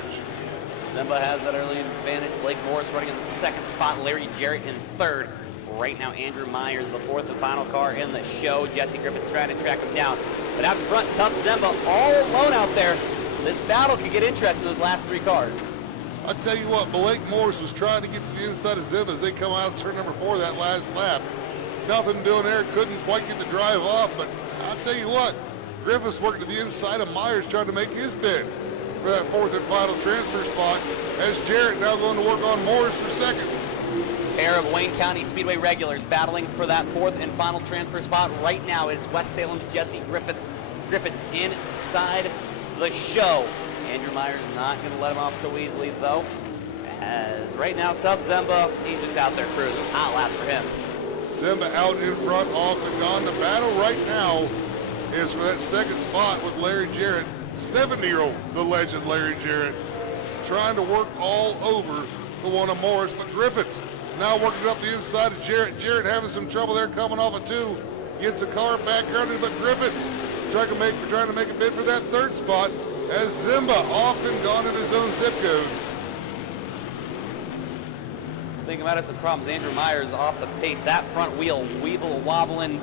Zimba has that early advantage. Blake Morris running in the 2nd spot. Larry Jarrett in 3rd. Right now, Andrew Myers, the 4th and final car in the show. Jesse Griffith's trying to track him down. But out in front, Tough Zimba all alone out there. This battle could get interesting, those last 3 cars. I tell you what, Blake Morris was trying to get to the inside of Zimba as they come out of turn number 4 that last lap. Nothing doing there, couldn't quite get the drive off, but I'll tell you what, Griffiths worked to the inside of Myers trying to make his bid for that 4th and final transfer spot, as Jarrett now going to work on Morris for 2nd. Pair of Wayne County Speedway regulars battling for that 4th and final transfer spot. Right now, it's West Salem's Jesse Griffiths inside the show. Andrew Myers not going to let him off so easily, though. As right now, Tough Zimba, he's just out there cruising. It's hot laps for him. Zimba out in front, off the gun. The battle right now is for that 2nd spot with Larry Jarrett, 70-year-old, the legend Larry Jarrett, trying to work all over the one of Morris, but Griffiths now working up the inside of Jarrett. Jarrett having some trouble there coming off of 2. Gets a car back under, but Griffiths trying to make a bid for that 3rd spot as Zimba off and gone in his own zip code. Thinking about it, some problems. Andrew Myers off the pace. That front wheel wobbling,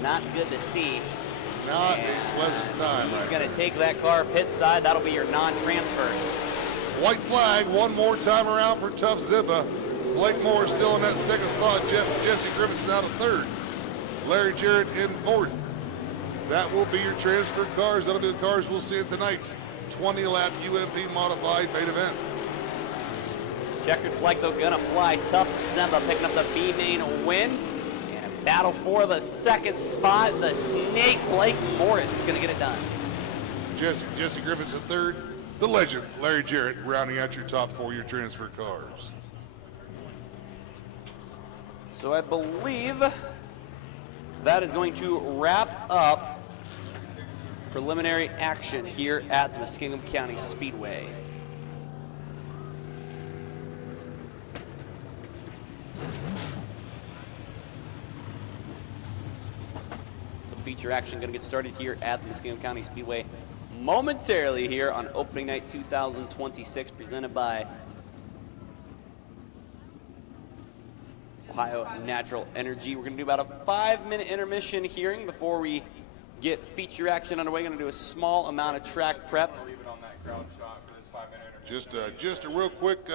not good to see. Not a pleasant time. He's going to take that car pit side. That'll be your non-transfer. White flag one more time around for Tough Zimba. Blake Moore still in that 2nd spot. Jesse Griffiths now to 3rd. Larry Jarrett in 4th. That will be your transfer cars. That'll be the cars we'll see at tonight's 20-lap UMP modified main event. Checkered flag, though, gonna fly. Tough Zemba picking up the B main win. And a battle for the second spot. The Snake, Blake Morris, gonna get it done. Jesse Griffiths the third. The legend, Larry Jarrett, rounding out your top 4 year transfer cars. So I believe that is going to wrap up preliminary action here at the Muskingum County Speedway. So feature action going to get started here at the Muskingum County Speedway momentarily here on opening night 2026, presented by Ohio Natural Energy. We're going to do about a 5-minute intermission hearing before we get feature action underway. Going to do a small amount of track prep. Leave it on that crowd shot for this 5-minute intermission. Just a real quick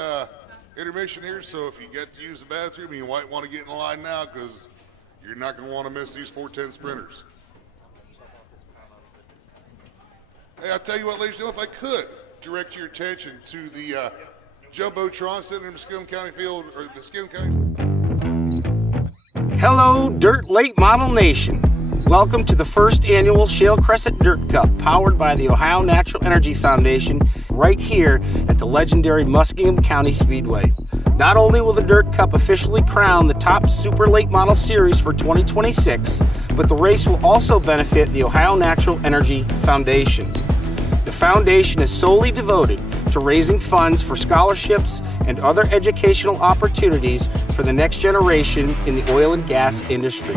intermission here, so if you get to use the bathroom, you might want to get in line now because you're not going to want to miss these 410 sprinters. Hey, I'll tell you what, ladies and gentlemen, if I could direct your attention to the Jumbotron sitting in Muskingum County Field, or Muskingum County. Hello, Dirt Late Model Nation. Welcome to the first annual Shale Crescent Dirt Cup, powered by the Ohio Natural Energy Foundation, right here at the legendary Muskingum County Speedway. Not only will the Dirt Cup officially crown the top Super Late Model Series for 2026, but the race will also benefit the Ohio Natural Energy Foundation. The foundation is solely devoted to raising funds for scholarships and other educational opportunities for the next generation in the oil and gas industry.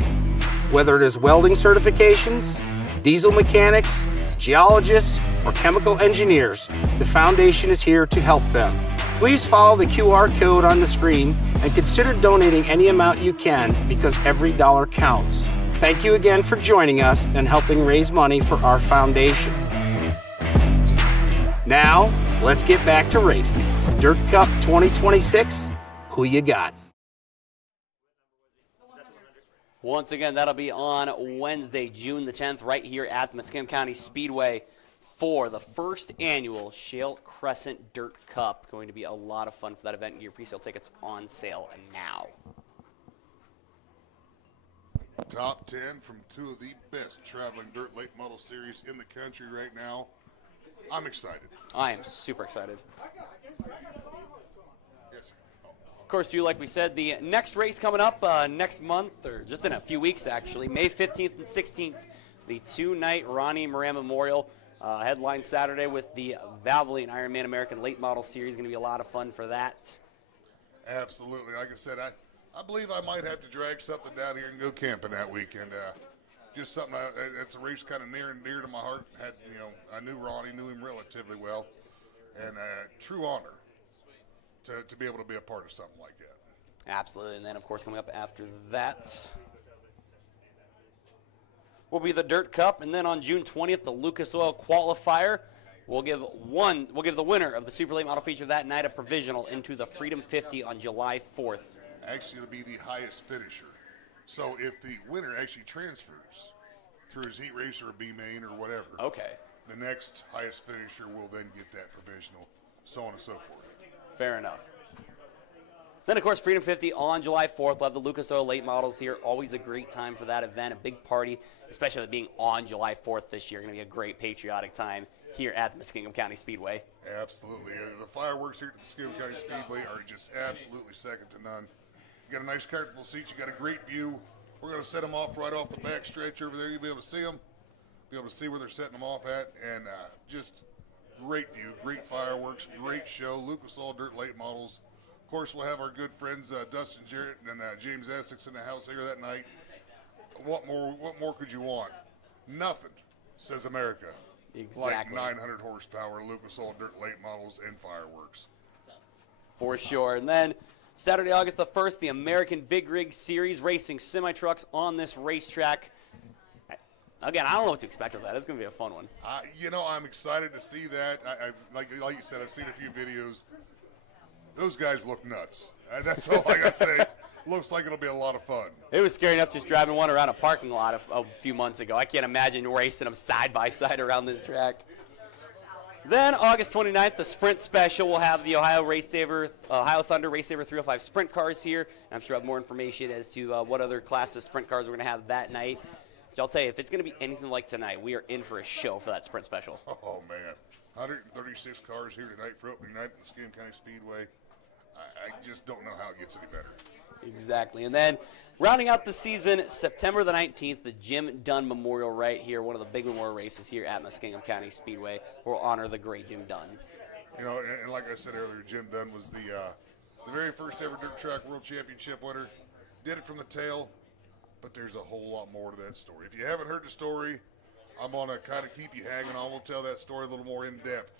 Whether it is welding certifications, diesel mechanics, geologists, or chemical engineers, the foundation is here to help them. Please follow the QR code on the screen and consider donating any amount you can, because every dollar counts. Thank you again for joining us and helping raise money for our foundation. Now, let's get back to racing. Dirt Cup 2026, who you got? Once again, that'll be on Wednesday, June the 10th, right here at the Muskingum County Speedway for the first annual Shale Crescent Dirt Cup. Going to be a lot of fun for that event. Your pre-sale tickets on sale now. Top 10 from 2 of the best traveling dirt late model series in the country right now. I'm excited. I am super excited. Yes, sir. Of course, too, like we said, the next race coming up next month, or just in a few weeks actually, May 15th and 16th, the 2-night Ronnie Moran Memorial. Headline Saturday with the Valvoline Ironman American Late Model Series. Going to be a lot of fun for that. Absolutely. Like I said, I believe I might have to drag something down here and go camping that weekend. Just something it's a race kind of near and dear to my heart. I knew Ronnie, knew him relatively well, and true honor to be able to be a part of something like that. Absolutely. And then, of course, coming up after that will be the Dirt Cup, and then on June 20th, the Lucas Oil Qualifier. We'll give the winner of the Super Late Model feature that night a provisional into the Freedom 50 on July 4th. Actually, it'll be the highest finisher. So if the winner actually transfers through his heat race or a B main or whatever, okay, the next highest finisher will then get that provisional, so on and so forth. Fair enough. Then, of course, Freedom 50 on July 4th. We'll have the Lucas Oil Late Models here. Always a great time for that event, a big party, especially with it being on July 4th this year. Going to be a great patriotic time here at the Muskingum County Speedway. Absolutely. The fireworks here at the Muskingum County Speedway are just absolutely second to none. You got a nice comfortable seat. You got a great view. We're going to set them off right off the back stretch over there. You'll be able to see them, be able to see where they're setting them off at, and just great view, great fireworks, great show. Lucas Oil Dirt Late Models. Of course, we'll have our good friends Dustin Jarrett and James Essex in the house here that night. What more could you want? Nothing, says America. Exactly. Like 900 horsepower, Lucas Oil Dirt Late Models, and fireworks. For sure. And then Saturday, August the 1st, the American Big Rig Series, racing semi-trucks on this racetrack. Again, I don't know what to expect of that. It's going to be a fun one. I'm excited to see that. Like you said, I've seen a few videos. Those guys look nuts. That's all I got to say. Looks like it'll be a lot of fun. It was scary enough just driving one around a parking lot a few months ago. I can't imagine racing them side by side around this track. Then August 29th, the Sprint Special. We'll have the Ohio Thunder Race Saver 305 Sprint cars here. And I'm sure we'll have more information as to what other class of Sprint cars we're going to have that night. Which I'll tell you, if it's going to be anything like tonight, we are in for a show for that Sprint Special. Oh, man. 136 cars here tonight for opening night at the Muskingum County Speedway. I just don't know how it gets any better. Exactly. And then rounding out the season, September the 19th, the Jim Dunn Memorial right here, one of the big memorial races here at Muskingum County Speedway. We'll honor the great Jim Dunn. You know, and like I said earlier, Jim Dunn was the very first ever dirt track world championship winner. Did it from the tail, but there's a whole lot more to that story. If you haven't heard the story, I'm going to kind of keep you hanging on. We'll tell that story a little more in depth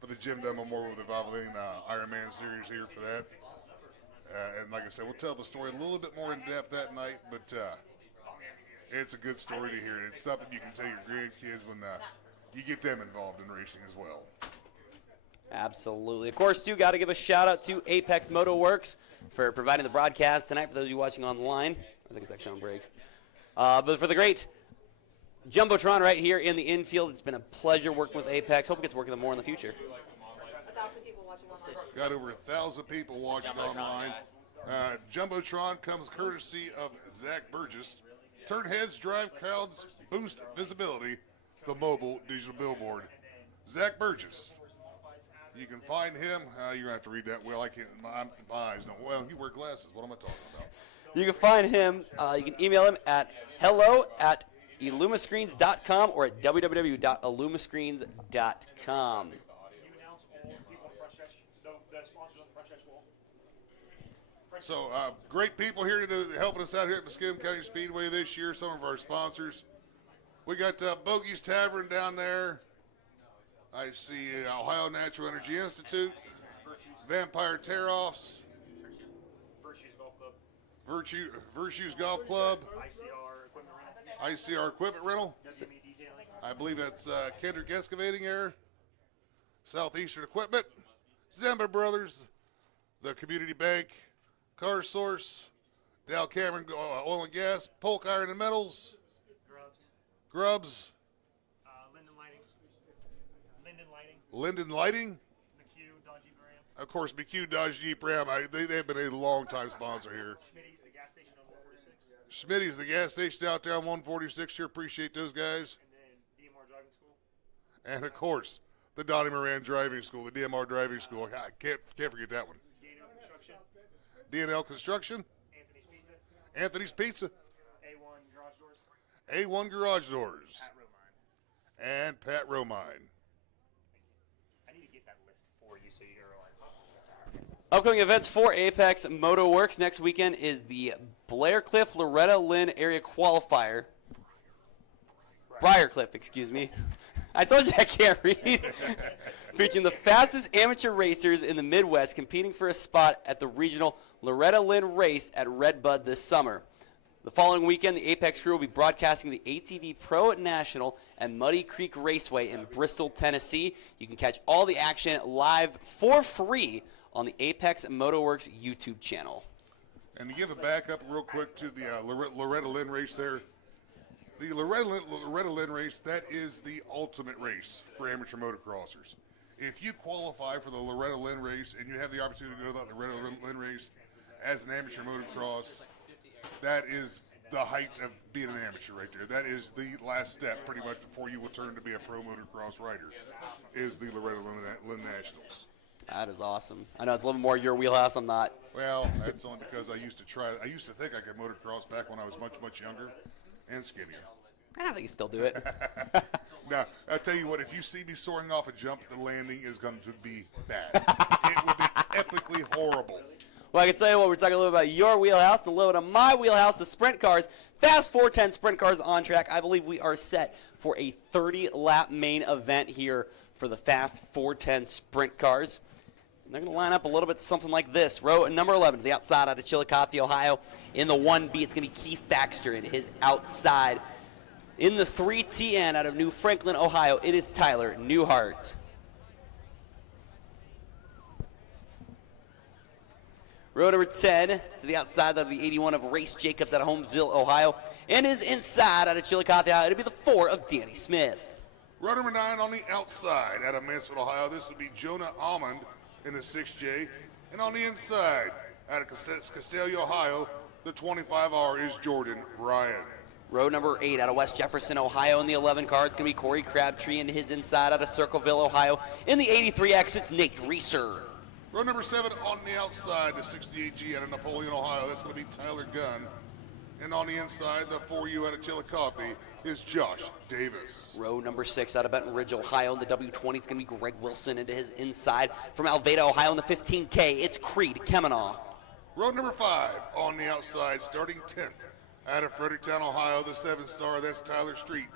for the Jim Dunn Memorial with the Valvoline Ironman series here for that. And like I said, we'll tell the story a little bit more in depth that night, but it's a good story to hear. It's something you can tell your grandkids when you get them involved in racing as well. Absolutely. Of course, too, got to give a shout-out to Apex Motoworks for providing the broadcast tonight for those of you watching online. I think it's actually on break. But for the great Jumbotron right here in the infield, it's been a pleasure working with Apex. Hope we get to work with them more in the future. 1,000 people watching online. Got over 1,000 people watching online. Jumbotron comes courtesy of Zach Burgess. Turn heads, drive crowds, boost visibility. The mobile digital billboard. Zach Burgess. You can find him. You're going to have to read that well. I can't. My eyes don't. Well, you wear glasses. What am I talking about? You can find him. You can email him at hello@illumascreens.com or at www.illumascreens.com. So, great people here helping us out here at Muskingum County Speedway this year. Some of our sponsors. We got Bogey's Tavern down there. I see Ohio Natural Energy Institute, Vampire Tear-Offs, Virtues Golf Club, ICR Equipment Rental. I believe that's Kendrick Excavating Air, Southeastern Equipment, Zimba Brothers, the Community Bank, Car Source, Dow Cameron Oil and Gas, Polk Iron and Metals, Grubbs, Linden Lighting, McHugh, Dodge Jeep Ram. Of course, McHugh Dodge Jeep Ram. They've been a long-time sponsor here. Schmitty's, the gas station on 146. Schmitty's, the gas station out there on 146. Sure appreciate those guys. And then DMR Driving School. And, of course, the Donnie Moran Driving School, the DMR Driving School. I can't forget that one. DNL Construction. DNL Construction. Anthony's Pizza. Anthony's Pizza. A1 Garage Doors. A1 Garage Doors. Pat Romine. And Pat Romine. I need to get that list for you so you can realize. Upcoming events for Apex Motoworks next weekend is the Blaircliff Loretta Lynn Area Qualifier. Briarcliff, excuse me. I told you I can't read. Featuring the fastest amateur racers in the Midwest competing for a spot at the regional Loretta Lynn race at Redbud this summer. The following weekend, the Apex crew will be broadcasting the ATV Pro National at Muddy Creek Raceway in Bristol, Tennessee. You can catch all the action live for free on the Apex Motoworks YouTube channel. And to give a back up real quick to the Loretta Lynn race there, the Loretta Lynn race, that is the ultimate race for amateur motocrossers. If you qualify for the Loretta Lynn race and you have the opportunity to go to the Loretta Lynn race as an amateur motocross, that is the height of being an amateur right there. That is the last step pretty much before you will turn to be a pro motocross rider, is the Loretta Lynn Nationals. That is awesome. I know it's a little more your wheelhouse. I'm not. Well, that's only because I used to think I could motocross back when I was much, much younger and skinnier. I think you still do it. Now, I'll tell you what, if you see me soaring off a jump, the landing is going to be bad. It will be epically horrible. Well, I can tell you what, we're talking a little bit about your wheelhouse, a little bit of my wheelhouse, the sprint cars. Fast 410 sprint cars on track. I believe we are set for a 30-lap main event here for the Fast 410 sprint cars. And they're going to line up a little bit something like this. Row number 11 to the outside out of Chillicothe, Ohio. In the 1B, it's going to be Keith Baxter and his outside. In the 3TN out of New Franklin, Ohio, it is Tyler Newhart. Row number 10 to the outside of the 81 of Race Jacobs out of Holmesville, Ohio. And his inside out of Chillicothe, Ohio. It'll be the 4 of Danny Smith. Row number 9 on the outside out of Mansfield, Ohio. This would be Jonah Almond in the 6J. And on the inside out of Castalia, Ohio, the 25R is Jordan Ryan. Row number 8 out of West Jefferson, Ohio in the 11 car. It's going to be Corey Crabtree and his inside out of Circleville, Ohio. In the 83X, it's Nate Reeser. Row number 7 on the outside, the 68G out of Napoleon, Ohio. That's going to be Tyler Gunn. And on the inside, the 4U out of Chillicothe is Josh Davis. Row number 6 out of Benton Ridge, Ohio in the W20. It's going to be Greg Wilson into his inside. From Alveda, Ohio in the 15K, it's Creed Kemenaw. Row number 5 on the outside, starting 10th out of Fredericktown, Ohio, the 7-star, that's Tyler Street.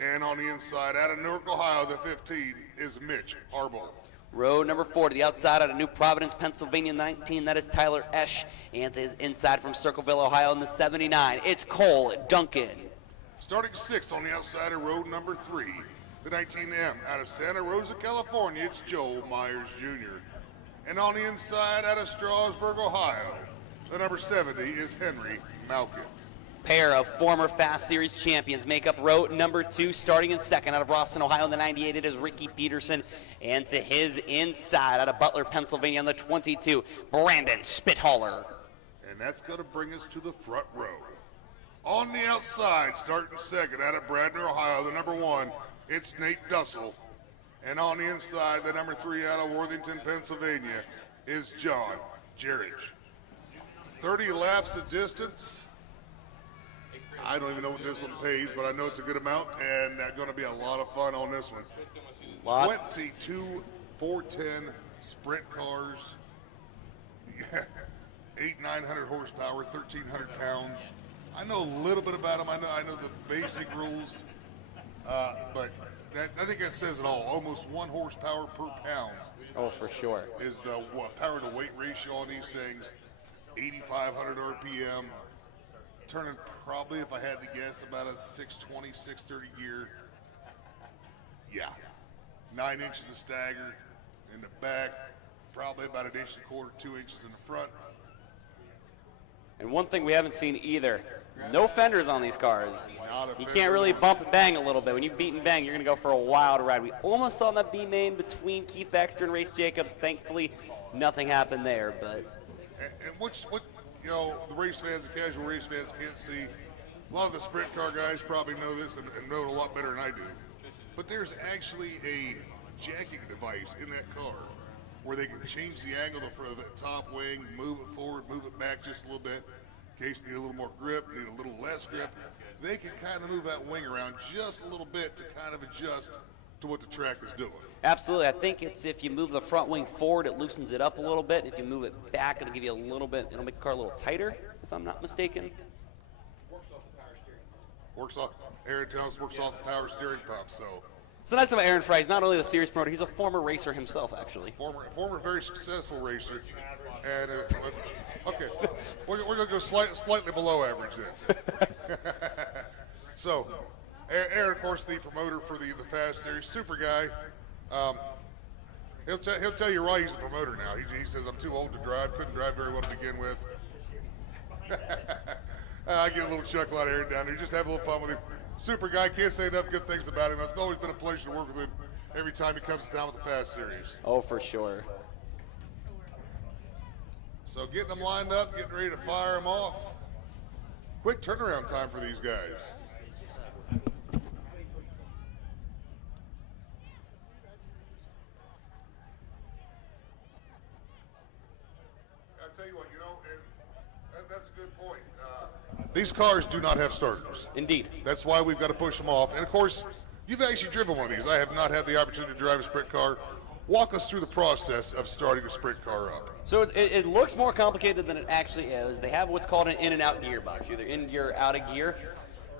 And on the inside, out of Newark, Ohio, the 15 is Mitch Harbaugh. Row number 4 to the outside out of New Providence, Pennsylvania, 19. That is Tyler Esch. And to his inside from Circleville, Ohio in the 79. It's Cole Duncan. Starting 6 on the outside of row number 3, the 19M out of Santa Rosa, California, it's Joel Myers Jr. And on the inside out of Strasburg, Ohio, the number 70 is Henry Malkin. Pair of former Fast Series champions make up row number 2, starting in second out of Rawson, Ohio in the 98. It is Ricky Peterson, and to his inside out of Butler, Pennsylvania on the 22, Brandon Spithaller. And that's going to bring us to the front row. On the outside, starting second out of Bradner, Ohio, the number 1, it's Nate Dussel. And on the inside, the number 3 out of Worthington, Pennsylvania, is John Jerridge. 30 laps of distance. I don't even know what this one pays, but I know it's a good amount, and that's going to be a lot of fun on this one. 22 410 sprint cars, 900 horsepower, 1,300 pounds. I know a little bit about them. I know the basic rules, but I think that says it all. Almost 1 horsepower per pound. Oh, for sure. Is the power to weight ratio on these things. 8,500 RPM. Turning probably, if I had to guess, about a 620, 630 gear. Yeah. 9 inches of stagger in the back. Probably about 1.25 inches, 2 inches in the front. And one thing we haven't seen either, no fenders on these cars. You fender. can't really bump and bang a little bit. When you beat and bang, you're going to go for a wild ride. We almost saw that B-main between Keith Baxter and Race Jacobs. Thankfully, nothing happened there. But And what you know, the race fans, the casual race fans can't see. A lot of the sprint car guys probably know this and know it a lot better than I do. But there's actually a jacking device in that car where they can change the angle for the top wing, move it forward, move it back just a little bit. In case they need a little more grip, need a little less grip. They can kind of move that wing around just a little bit to kind of adjust to what the track is doing. Absolutely. I think it's if you move the front wing forward, it loosens it up a little bit. If you move it back, it'll give you a little bit, it'll make the car a little tighter, if I'm not mistaken. Aaron tells us works off the power steering pump, so. So that's about Aaron Fry. He's not only the series promoter, he's a former racer himself, actually. Former very successful racer. And, okay, we're going to go slightly below average then. So, Aaron, of course, the promoter for the Fast Series, super guy. He'll tell you why he's a promoter now. He says, I'm too old to drive, couldn't drive very well to begin with. I get a little chuckle out of Aaron down there. Just have a little fun with him. Super guy, can't say enough good things about him. It's always been a pleasure to work with him every time he comes down with the Fast Series. oh, for sure. So getting them lined up, getting ready to fire them off. Quick turnaround time for these guys. I'll tell you what, and that's a good point. These cars do not have starters. Indeed. That's why we've got to push them off. And of course, you've actually driven one of these. I have not had the opportunity to drive a sprint car. Walk us through the process of starting a sprint car up. So it looks more complicated than it actually is. They have what's called an in and out gearbox. You're either in gear or out of gear.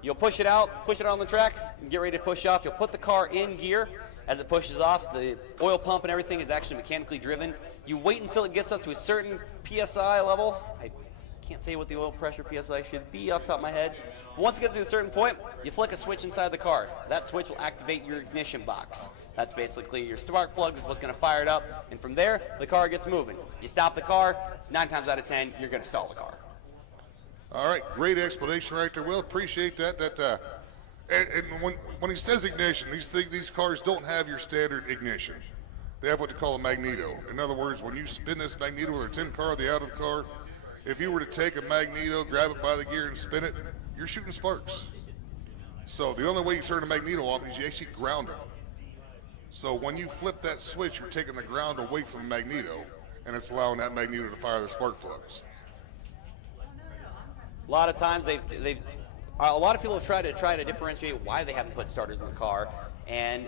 You'll push it out on the track, and get ready to push off. You'll put the car in gear. As it pushes off, the oil pump and everything is actually mechanically driven. You wait until it gets up to a certain PSI level. I can't tell you what the oil pressure PSI should be off the top of my head. But once it gets to a certain point, you flick a switch inside the car. That switch will activate your ignition box. That's basically your spark plug is what's going to fire it up. And from there, the car gets moving. You stop the car, 9 times out of 10, you're going to stall the car. All right, great explanation right there, Will. Appreciate that. And when he says ignition, these cars don't have your standard ignition. They have what they call a magneto. In other words, when you spin this magneto, whether it's in car or the out of the car, if you were to take a magneto, grab it by the gear and spin it, you're shooting sparks. So the only way you turn a magneto off is you actually ground it. So when you flip that switch, you're taking the ground away from the magneto, and it's allowing that magneto to fire the spark plugs. A lot of times a lot of people have tried to differentiate why they haven't put starters in the car, and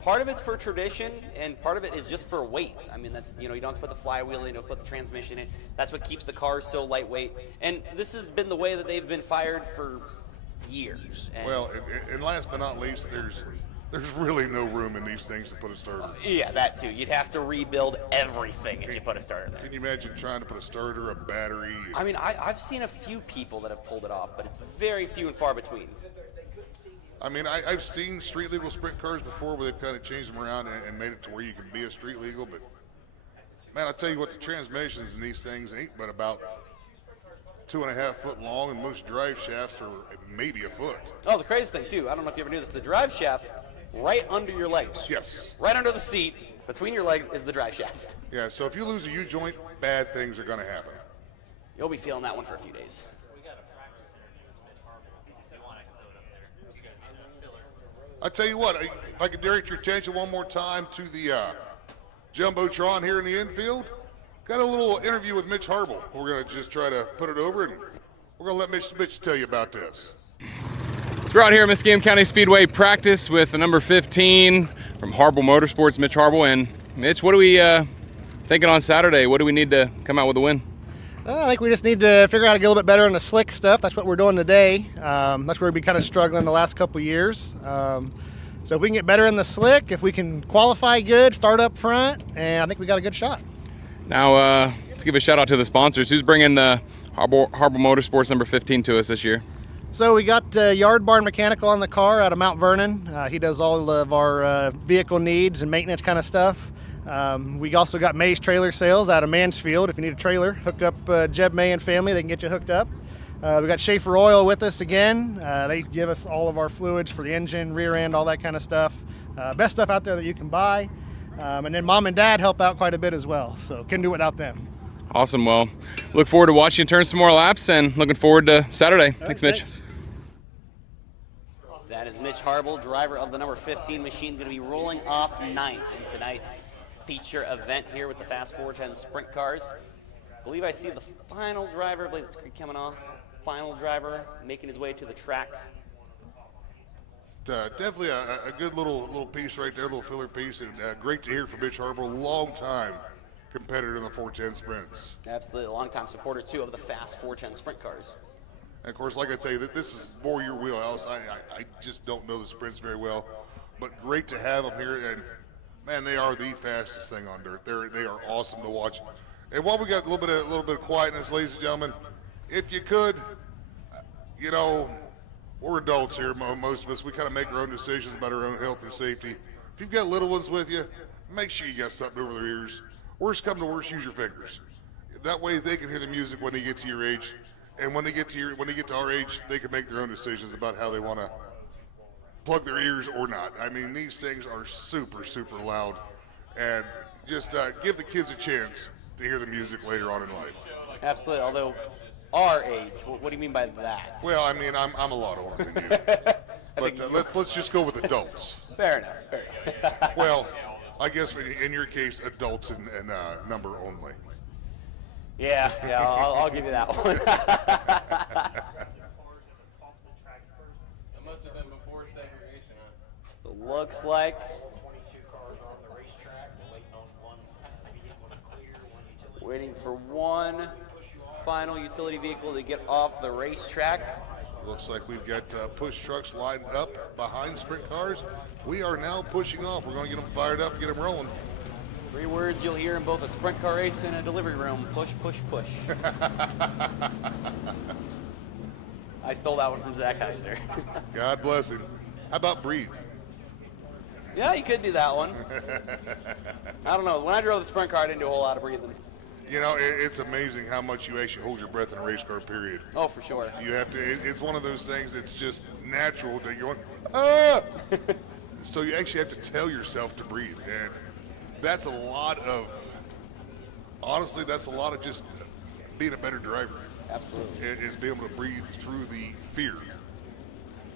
part of it's for tradition, and part of it is just for weight. I mean, that's, you don't have to put the flywheel in, you don't put the transmission in. That's what keeps the cars so lightweight. And this has been the way that they've been fired for years. Well, and last but not least, there's really no room in these things to put a starter. Yeah, that too. You'd have to rebuild everything if you put a starter there. Can you imagine trying to put a starter, a battery? I mean, I've seen a few people that have pulled it off, but it's very few and far between. I mean, I've seen street legal sprint cars before where they've kind of changed them around and made it to where you can be a street legal, but man, I'll tell you what, the transmissions in these things ain't but about 2.5 foot long, and most drive shafts are maybe a foot. Oh, the crazy thing too, I don't know if you ever knew this, the drive shaft right under your legs. Yes. Right under the seat, between your legs is the drive shaft. Yeah, so if you lose a U-joint, bad things are going to happen. You'll be feeling that one for a few days. I tell you what, if I could direct your attention one more time to the Jumbotron here in the infield, got a little interview with Mitch Harble. We're going to just try to put it over, and we're going to let Mitch tell you about this. So we're out here at Muskingum County Speedway practice with the number 15 from Harble Motorsports, Mitch Harble. And Mitch, what are we thinking on Saturday? What do we need to come out with a win? I think we just need to figure out to get a little bit better on the slick stuff. That's what we're doing today. That's where we've been kind of struggling the last couple of years. So if we can get better in the slick, if we can qualify good, start up front, and I think we got a good shot. Now, let's give a shout out to the sponsors. Who's bringing the Harble Motorsports number 15 to us this year? So we got Yard Barn Mechanical on the car out of Mount Vernon. He does all of our vehicle needs and maintenance kind of stuff. We also got May's Trailer Sales out of Mansfield. If you need a trailer, hook up Jeb May and family. They can get you hooked up. We got Schaefer Oil with us again. They give us all of our fluids for the engine, rear end, all that kind of stuff. Best stuff out there that you can buy. And then Mom and Dad help out quite a bit as well, so couldn't do it without them. Awesome. Well, look forward to watching you turn some more laps, and looking forward to Saturday. Thanks, Mitch. That is Mitch Harble, driver of the number 15 machine, going to be rolling off 9th in tonight's feature event here with the Fast 410 Sprint cars. I believe I see the final driver, I believe it's coming off, final driver making his way to the track. Definitely a good little piece right there, little filler piece, and great to hear from Mitch Harble, long time competitor in the 410 sprints. Absolutely, a longtime supporter too of the Fast 410 Sprint cars. And of course, like I tell you, this is more your wheelhouse. I just don't know the sprints very well, but great to have them here. And man, they are the fastest thing on dirt. They are awesome to watch. And while we got a little bit of quietness, ladies and gentlemen, if you could, we're adults here. Most of us, we kind of make our own decisions about our own health and safety. If you've got little ones with you, make sure you got something over their ears. Worst come to worst, use your fingers. That way, they can hear the music when they get to your age. And when they get to our age, they can make their own decisions about how they want to plug their ears or not. I mean, these things are super, super loud, and just give the kids a chance to hear the music later on in life. Absolutely. Although our age, what do you mean by that? Well, I mean, I'm a lot older than you, but let's just go with adults. Fair enough. Well, I guess in your case, adults and number only. Yeah, I'll give you that one. That must have been before segregation, huh? It looks like. Waiting for one final utility vehicle to get off the racetrack. Looks like we've got push trucks lined up behind sprint cars. We are now pushing off. We're going to get them fired up and get them rolling. 3 words you'll hear in both a sprint car race and a delivery room: push, push, push. I stole that one from Zach Heiser. God bless him. How about breathe? Yeah, you could do that one. I don't know. When I drove the sprint car, I didn't do a whole lot of breathing. You know, it's amazing how much you actually hold your breath in a race car, period. Oh, for sure. You have to, it's one of those things that's just natural that you're ah! So you actually have to tell yourself to breathe. And that's a lot of, honestly, that's a lot of just being a better driver. Absolutely. Is being able to breathe through the fear,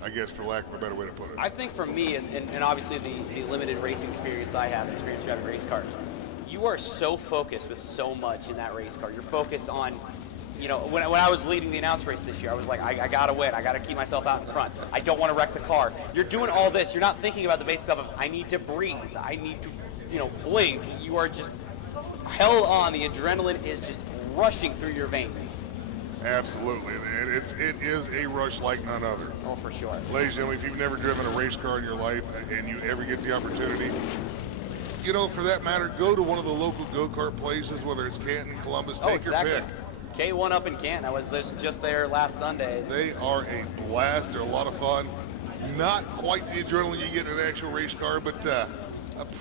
I guess, for lack of a better way to put it. I think for me, and obviously the limited racing experience I have, experience driving race cars, you are so focused with so much in that race car. You're focused on, you know, when I was leading the announce race this year, I was like, I got to win. I got to keep myself out in front. I don't want to wreck the car. You're doing all this. You're not thinking about the basic stuff of, I need to breathe. I need to, you know, blink. You are just held on. The adrenaline is just rushing through your veins. Absolutely. And it is a rush like none other. Oh, for sure. Ladies and gentlemen, if you've never driven a race car in your life and you ever get the opportunity, you know, for that matter, go to one of the local go-kart places, whether it's Canton, Columbus, take your pick. K1 up in Canton. I was just there last Sunday. They are a blast. They're a lot of fun. Not quite the adrenaline you get in an actual race car, but a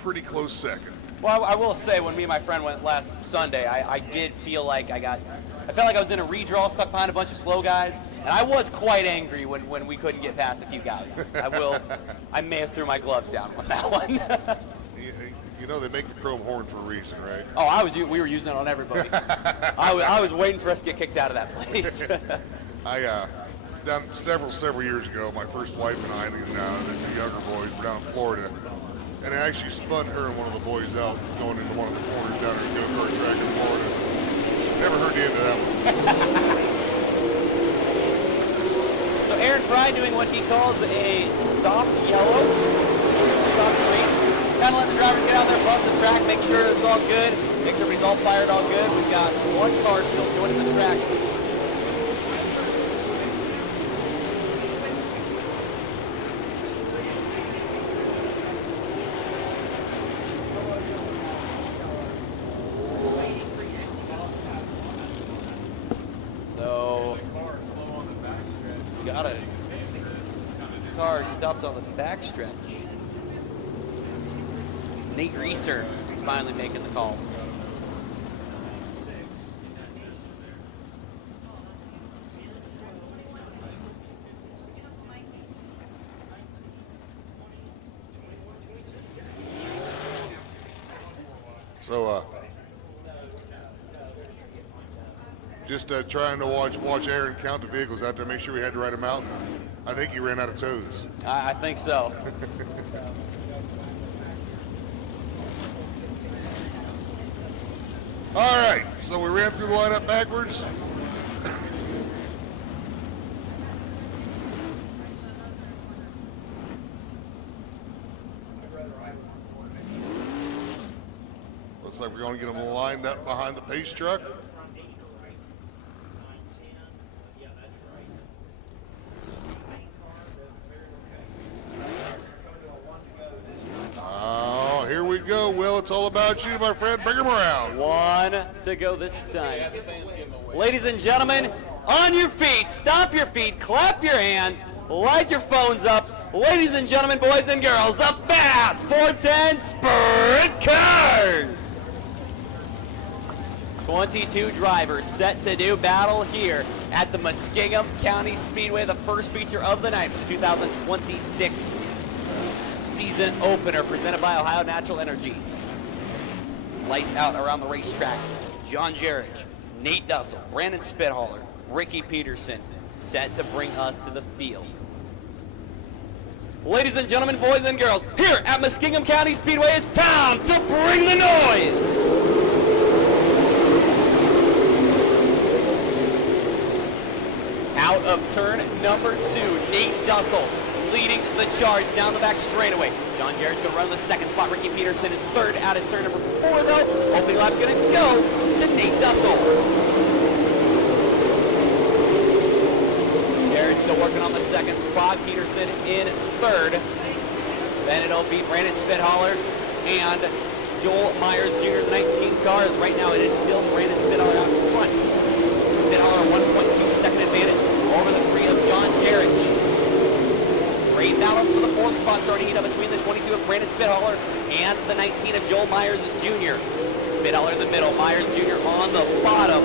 pretty close second. Well, I will say, when me and my friend went last Sunday, I did feel like I felt like I was in a redraw, stuck behind a bunch of slow guys, and I was quite angry when we couldn't get past a few guys. I may have threw my gloves down on that one. You know, they make the chrome horn for a reason, right? Oh, we were using it on everybody. I was waiting for us to get kicked out of that place. Down several years ago, my first wife and I, and the two younger boys, were down in Florida, and I actually spun her and one of the boys out going into one of the corners down at the go-kart track in Florida. Never heard the end of that one. So Aaron Fry doing what he calls a soft yellow, soft green. Kind of let the drivers get out there, bust the track, make sure it's all good, make sure everybody's all fired, all good. We've got one car still joining the track. So, got a car stopped on the backstretch. Nate Reeser finally making the call. So, just trying to watch Aaron count the vehicles out there, make sure we had to ride them out. I think he ran out of toes. I think so. All right, so we ran through the lineup backwards. Looks like we're going to get them lined up behind the pace truck. Oh, here we go, Will. It's all about you, my friend. Bring them around. One to go this time. Ladies and gentlemen, on your feet, stomp your feet, clap your hands, light your phones up. Ladies and gentlemen, boys and girls, the Fast 410 Sprint Cars! 22 drivers set to do battle here at the Muskingum County Speedway, the first feature of the night for the 2026 season opener presented by Ohio Natural Energy. Lights out around the racetrack. John Jarrett, Nate Dussel, Brandon Spithaler, Ricky Peterson set to bring us to the field. Ladies and gentlemen, boys and girls, here at Muskingum County Speedway, it's time to bring the noise! Out of turn number 2, Nate Dussel leading the charge down the back straightaway. John Jarrett's going to run the second spot. Ricky Peterson in third out of turn number 4, though. Opening lap going to go to Nate Dussel. Jarrett's still working on the second spot. Peterson in third. Then it'll be Brandon Spithaler and Joel Myers Jr. The 19 cars. Right now it is still Brandon Spithaler out front. Spithaler 1.2 second advantage over the 3 of John Jarrett. Great battle for the 4th spot starting to heat up between the 22 of Brandon Spithaler and the 19 of Joel Myers Jr. Spithaler in the middle, Myers Jr. on the bottom.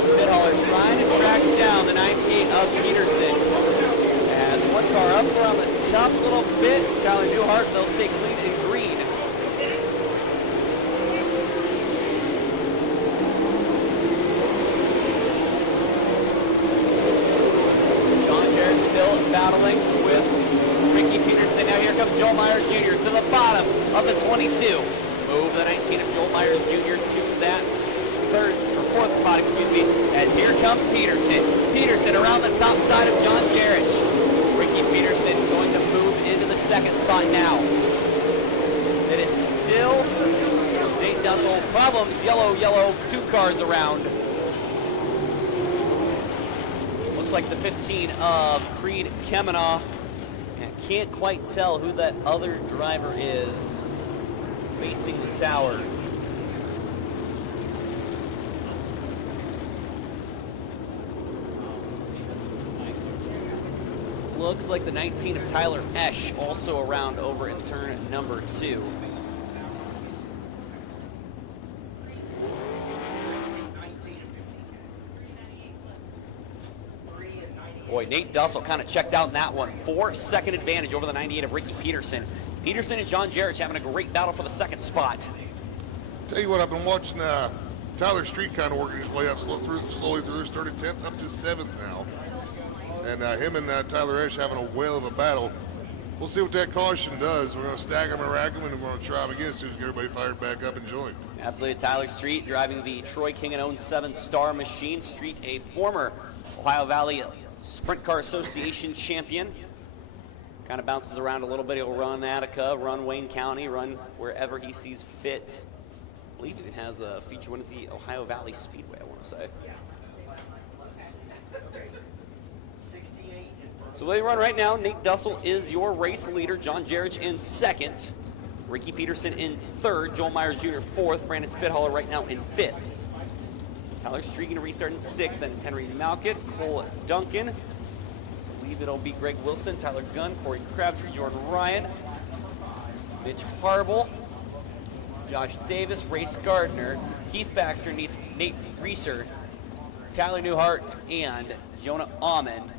Spithaler trying to track down the 98 of Peterson. And one car up around the top a little bit. Tyler Newhart, they'll stay clean and green. John Jarrett still battling with Ricky Peterson. Now here comes Joel Myers Jr. to the bottom of the 22. Move the 19 of Joel Myers Jr. to that fourth spot, as here comes Peterson. Peterson around the top side of John Jarrett. Ricky Peterson going to move into the second spot now. It is still Nate Dussel. Problems, yellow, 2 cars around. Looks like the 15 of Creed Kemenaugh. And can't quite tell who that other driver is facing the tower. Looks like the 19 of Tyler Esch also around over in turn number 2. Boy, Nate Dussel kind of checked out in that one. 4-second advantage over the 98 of Ricky Peterson. Peterson and John Jarrett having a great battle for the second spot. Tell you what, I've been watching Tyler Street kind of working his way up slowly through. Started 10th up to 7th now. And him and Tyler Esch having a whale of a battle. We'll see what that caution does. We're going to stack them and rack them, and we're going to try them again as soon as we get everybody fired back up and joined. Absolutely. Tyler Street driving the Troy King and 07 Star Machine. Street, a former Ohio Valley Sprint Car Association champion. Kind of bounces around a little bit. He'll run Attica, run Wayne County, run wherever he sees fit. I believe he even has a feature win at the Ohio Valley Speedway, I want to say. So they run right now. Nate Dussel is your race leader. John Jarrett in second. Ricky Peterson in third. Joel Myers Jr. fourth. Brandon Spithaler right now in fifth. Tyler Street going to restart in sixth. Then it's Henry Malkett, Cole Duncan. I believe it'll be Greg Wilson, Tyler Gunn, Corey Crabtree, Jordan Ryan, Mitch Harble, Josh Davis, Race Gardner, Keith Baxter, Nate Reeser, Tyler Newhart, and Jonah Almond.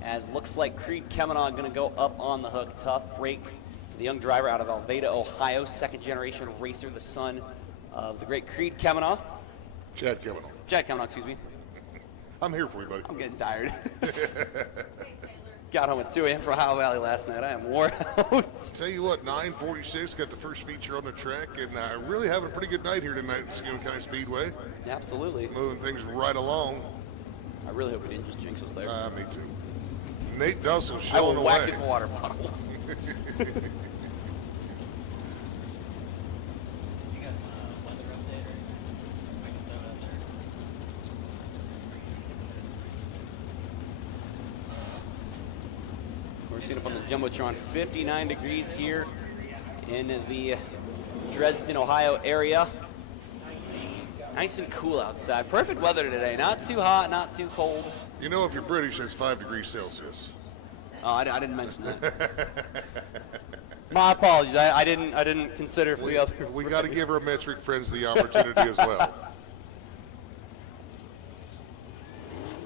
As looks like Creed Kemenaugh going to go up on the hook. Tough break for the young driver out of Alveda, Ohio. Second generation racer, the son of the great Creed Kemenaugh. Chad Kemenaugh. Chad Kemenaugh, excuse me. I'm here for you, buddy. I'm getting tired. Got home at 2 a.m. for Ohio Valley last night. I am worn out. Tell you what, 9:46, got the first feature on the track, and really having a pretty good night here tonight at Muskingum County Speedway. Absolutely. Moving things right along. I really hope we didn't just jinx us there. Me too. Nate Dussel I showing will away. whack in water bottle. We're seeing up on the Jumbotron, 59 degrees here in the Dresden, Ohio area. Nice and cool outside. Perfect weather today. Not too hot, not too cold. You know, if you're British, it's 5 degrees Celsius. Oh, I didn't mention that. My apologies. I didn't consider for the other. We got to give our metric friends the opportunity as well.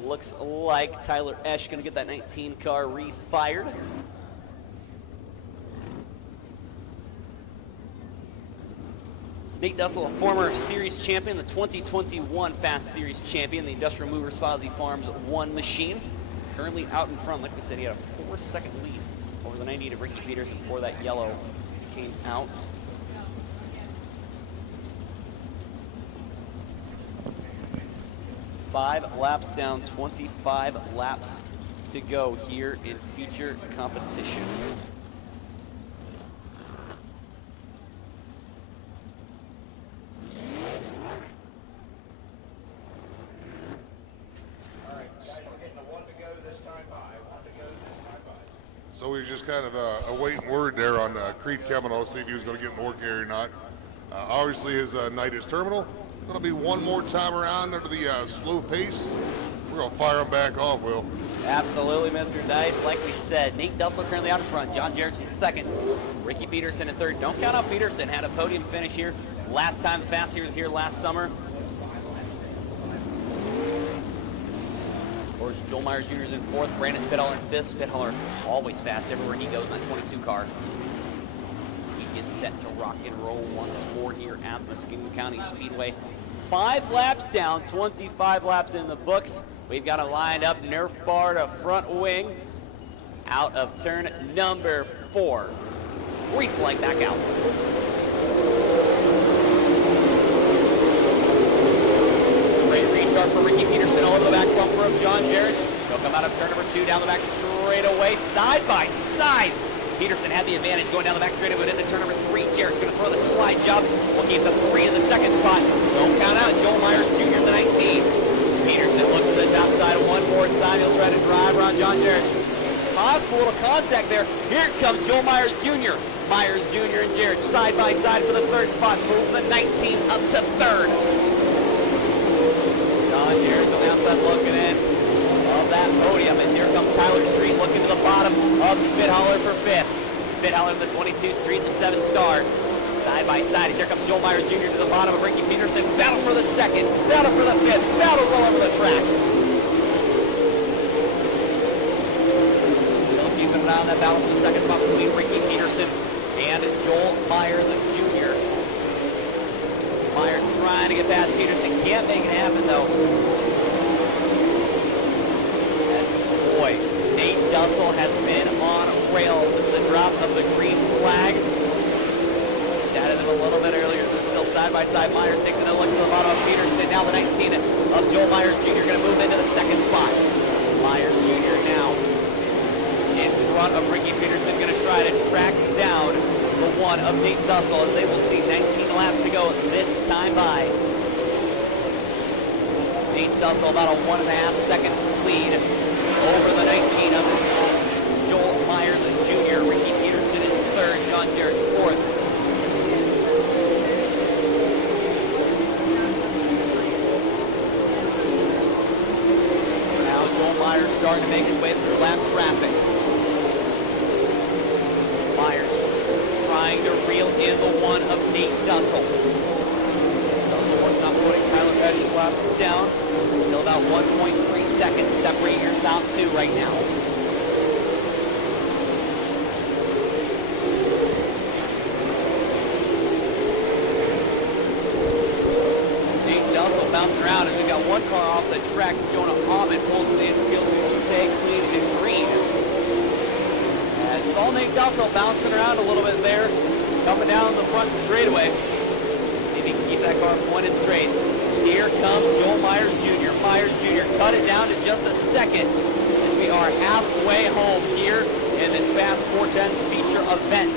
Looks like Tyler Esch going to get that 19 car refired. Nate Dussel, a former series champion, the 2021 Fast Series champion, the Industrial Movers Fozzie Farms 1 machine. Currently out in front. Like we said, he had a 4-second lead over the 98 of Ricky Peterson before that yellow came out. Five laps down, 25 laps to go here in feature competition. So we were just kind of awaiting word there on Creed Kemenaugh, see if he was going to get more carry or not. Obviously, his night is terminal. Going to be one more time around under the slow pace. We're going to fire him back off, Will. Absolutely, Mr. Dice. Like we said, Nate Dussel currently out in front. John Jarrett's in second. Ricky Peterson in third. Don't count out Peterson. Had a podium finish here last time the Fast Series was here last summer. Of course, Joel Myers Jr. is in fourth. Brandon Spithaler in fifth. Spithaler always fast everywhere he goes on that 22 car. As we get set to rock and roll once more here at the Muskingum County Speedway. 5 laps down, 25 laps in the books. We've got a lined up Nerf bar to front wing out of turn number 4. Green flag back out. Great restart for Ricky Peterson over the back bumper of John Jarrett. He'll come out of turn number 2 down the back straightaway, side by side. Peterson had the advantage going down the back straightaway, but into turn number 3, Jarrett's going to throw the slide job. We'll keep the 3 in the second spot. Don't count out Joel Myers Jr. the 19. Peterson looks to the top side one more time. He'll try to drive around John Jarrett. Possible little contact there. Here comes Joel Myers Jr. Myers Jr. and Jarrett side by side for the 3rd spot. Move the 19 up to 3rd. John Jarrett's on the outside looking in of that podium as here comes Tyler Street looking to the bottom of Spithaler for 5th. Spithaler in the 22 Street in the 7-star. Side by side as here comes Joel Myers Jr. to the bottom of Ricky Peterson. Battle for the 2nd, battle for the 5th, battles all over the track. Still keeping an eye on that battle for the 2nd spot between Ricky Peterson and Joel Myers Jr. Myers trying to get past Peterson, can't make it happen though. Boy, Nate Dussel has been on rails since the drop of the green flag. Chatted him a little bit earlier, but still side by side. Myers takes another look to the bottom of Peterson. Now the 19 of Joel Myers Jr. going to move into the 2nd spot. Myers Jr. now in front of Ricky Peterson, going to try to track down the 1 of Nate Dussel as they will see 19 laps to go this time by. Nate Dussel about a 1.5-second lead over the 19 of Joel Myers Jr. Ricky Peterson in 3rd, John Jarrett 4th. Now Joel Myers starting to make his way through lap traffic. Myers trying to reel in the 1 of Nate Dussel. Dussel working on putting Tyler Eschwab down. Still about 1.3 seconds separate your top 2 right now. Nate Dussel bouncing around, and we've got 1 car off the track. Jonah Almond pulls in the infield. We will stay clean and green. As saw Nate Dussel bouncing around a little bit there, coming down the front straightaway. See if he can keep that car pointed straight. Here comes Joel Myers Jr. Myers Jr. cut it down to just a second as we are halfway home here in this Fast 410s feature event.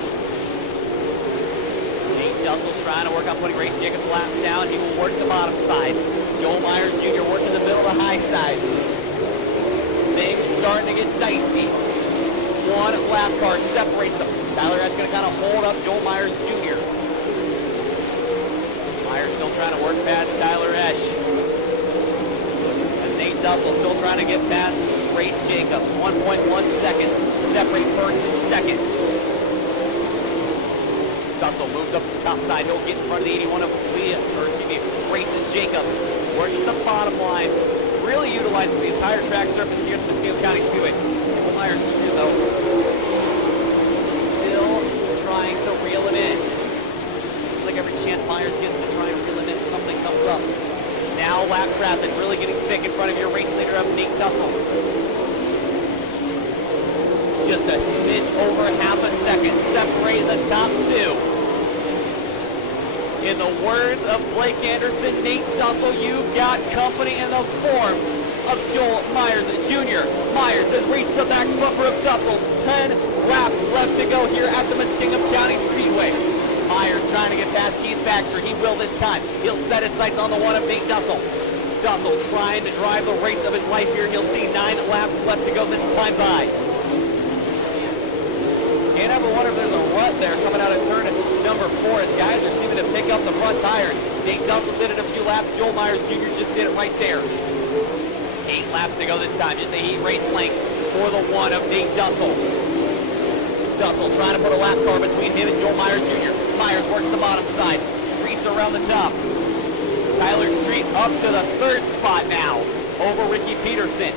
Nate Dussel trying to work on putting Race Jacobs' lap down. He will work the bottom side. Joel Myers Jr. working the middle of the high side. Things starting to get dicey. 1 lap car separates them. Tyler Esch going to kind of hold up Joel Myers Jr. Myers still trying to work past Tyler Esch. As Nate Dussel still trying to get past Race Jacobs. 1.1 seconds separate 1st and 2nd. Dussel moves up to the top side. He'll get in front of the 81 of Race Jacobs. Works the bottom line. Really utilizing the entire track surface here at the Muskingum County Speedway. Joel Myers Jr. though, still trying to reel it in. Seems like every chance Myers gets to try and reel it in, something comes up. Now lap traffic really getting thick in front of your race leader of Nate Dussel. Just a smidge over half a second separating the top 2. In the words of Blake Anderson, Nate Dussel, you've got company in the form of Joel Myers Jr. Myers has reached the back bumper of Dussel. 10 laps left to go here at the Muskingum County Speedway. Myers trying to get past Keith Baxter. He will this time. He'll set his sights on the 1 of Nate Dussel. Dussel trying to drive the race of his life here. You'll see 9 laps left to go this time by. Can't ever wonder if there's a rut there coming out of turn number 4 as guys are seeming to pick up the front tires. Nate Dussel did it a few laps. Joel Myers Jr. just did it right there. 8 laps to go this time. Just a heat race length for the one of Nate Dussel. Dussel trying to put a lap car between him and Joel Myers Jr. Myers works the bottom side. Reese around the top. Tyler Street up to the 3rd spot now over Ricky Peterson.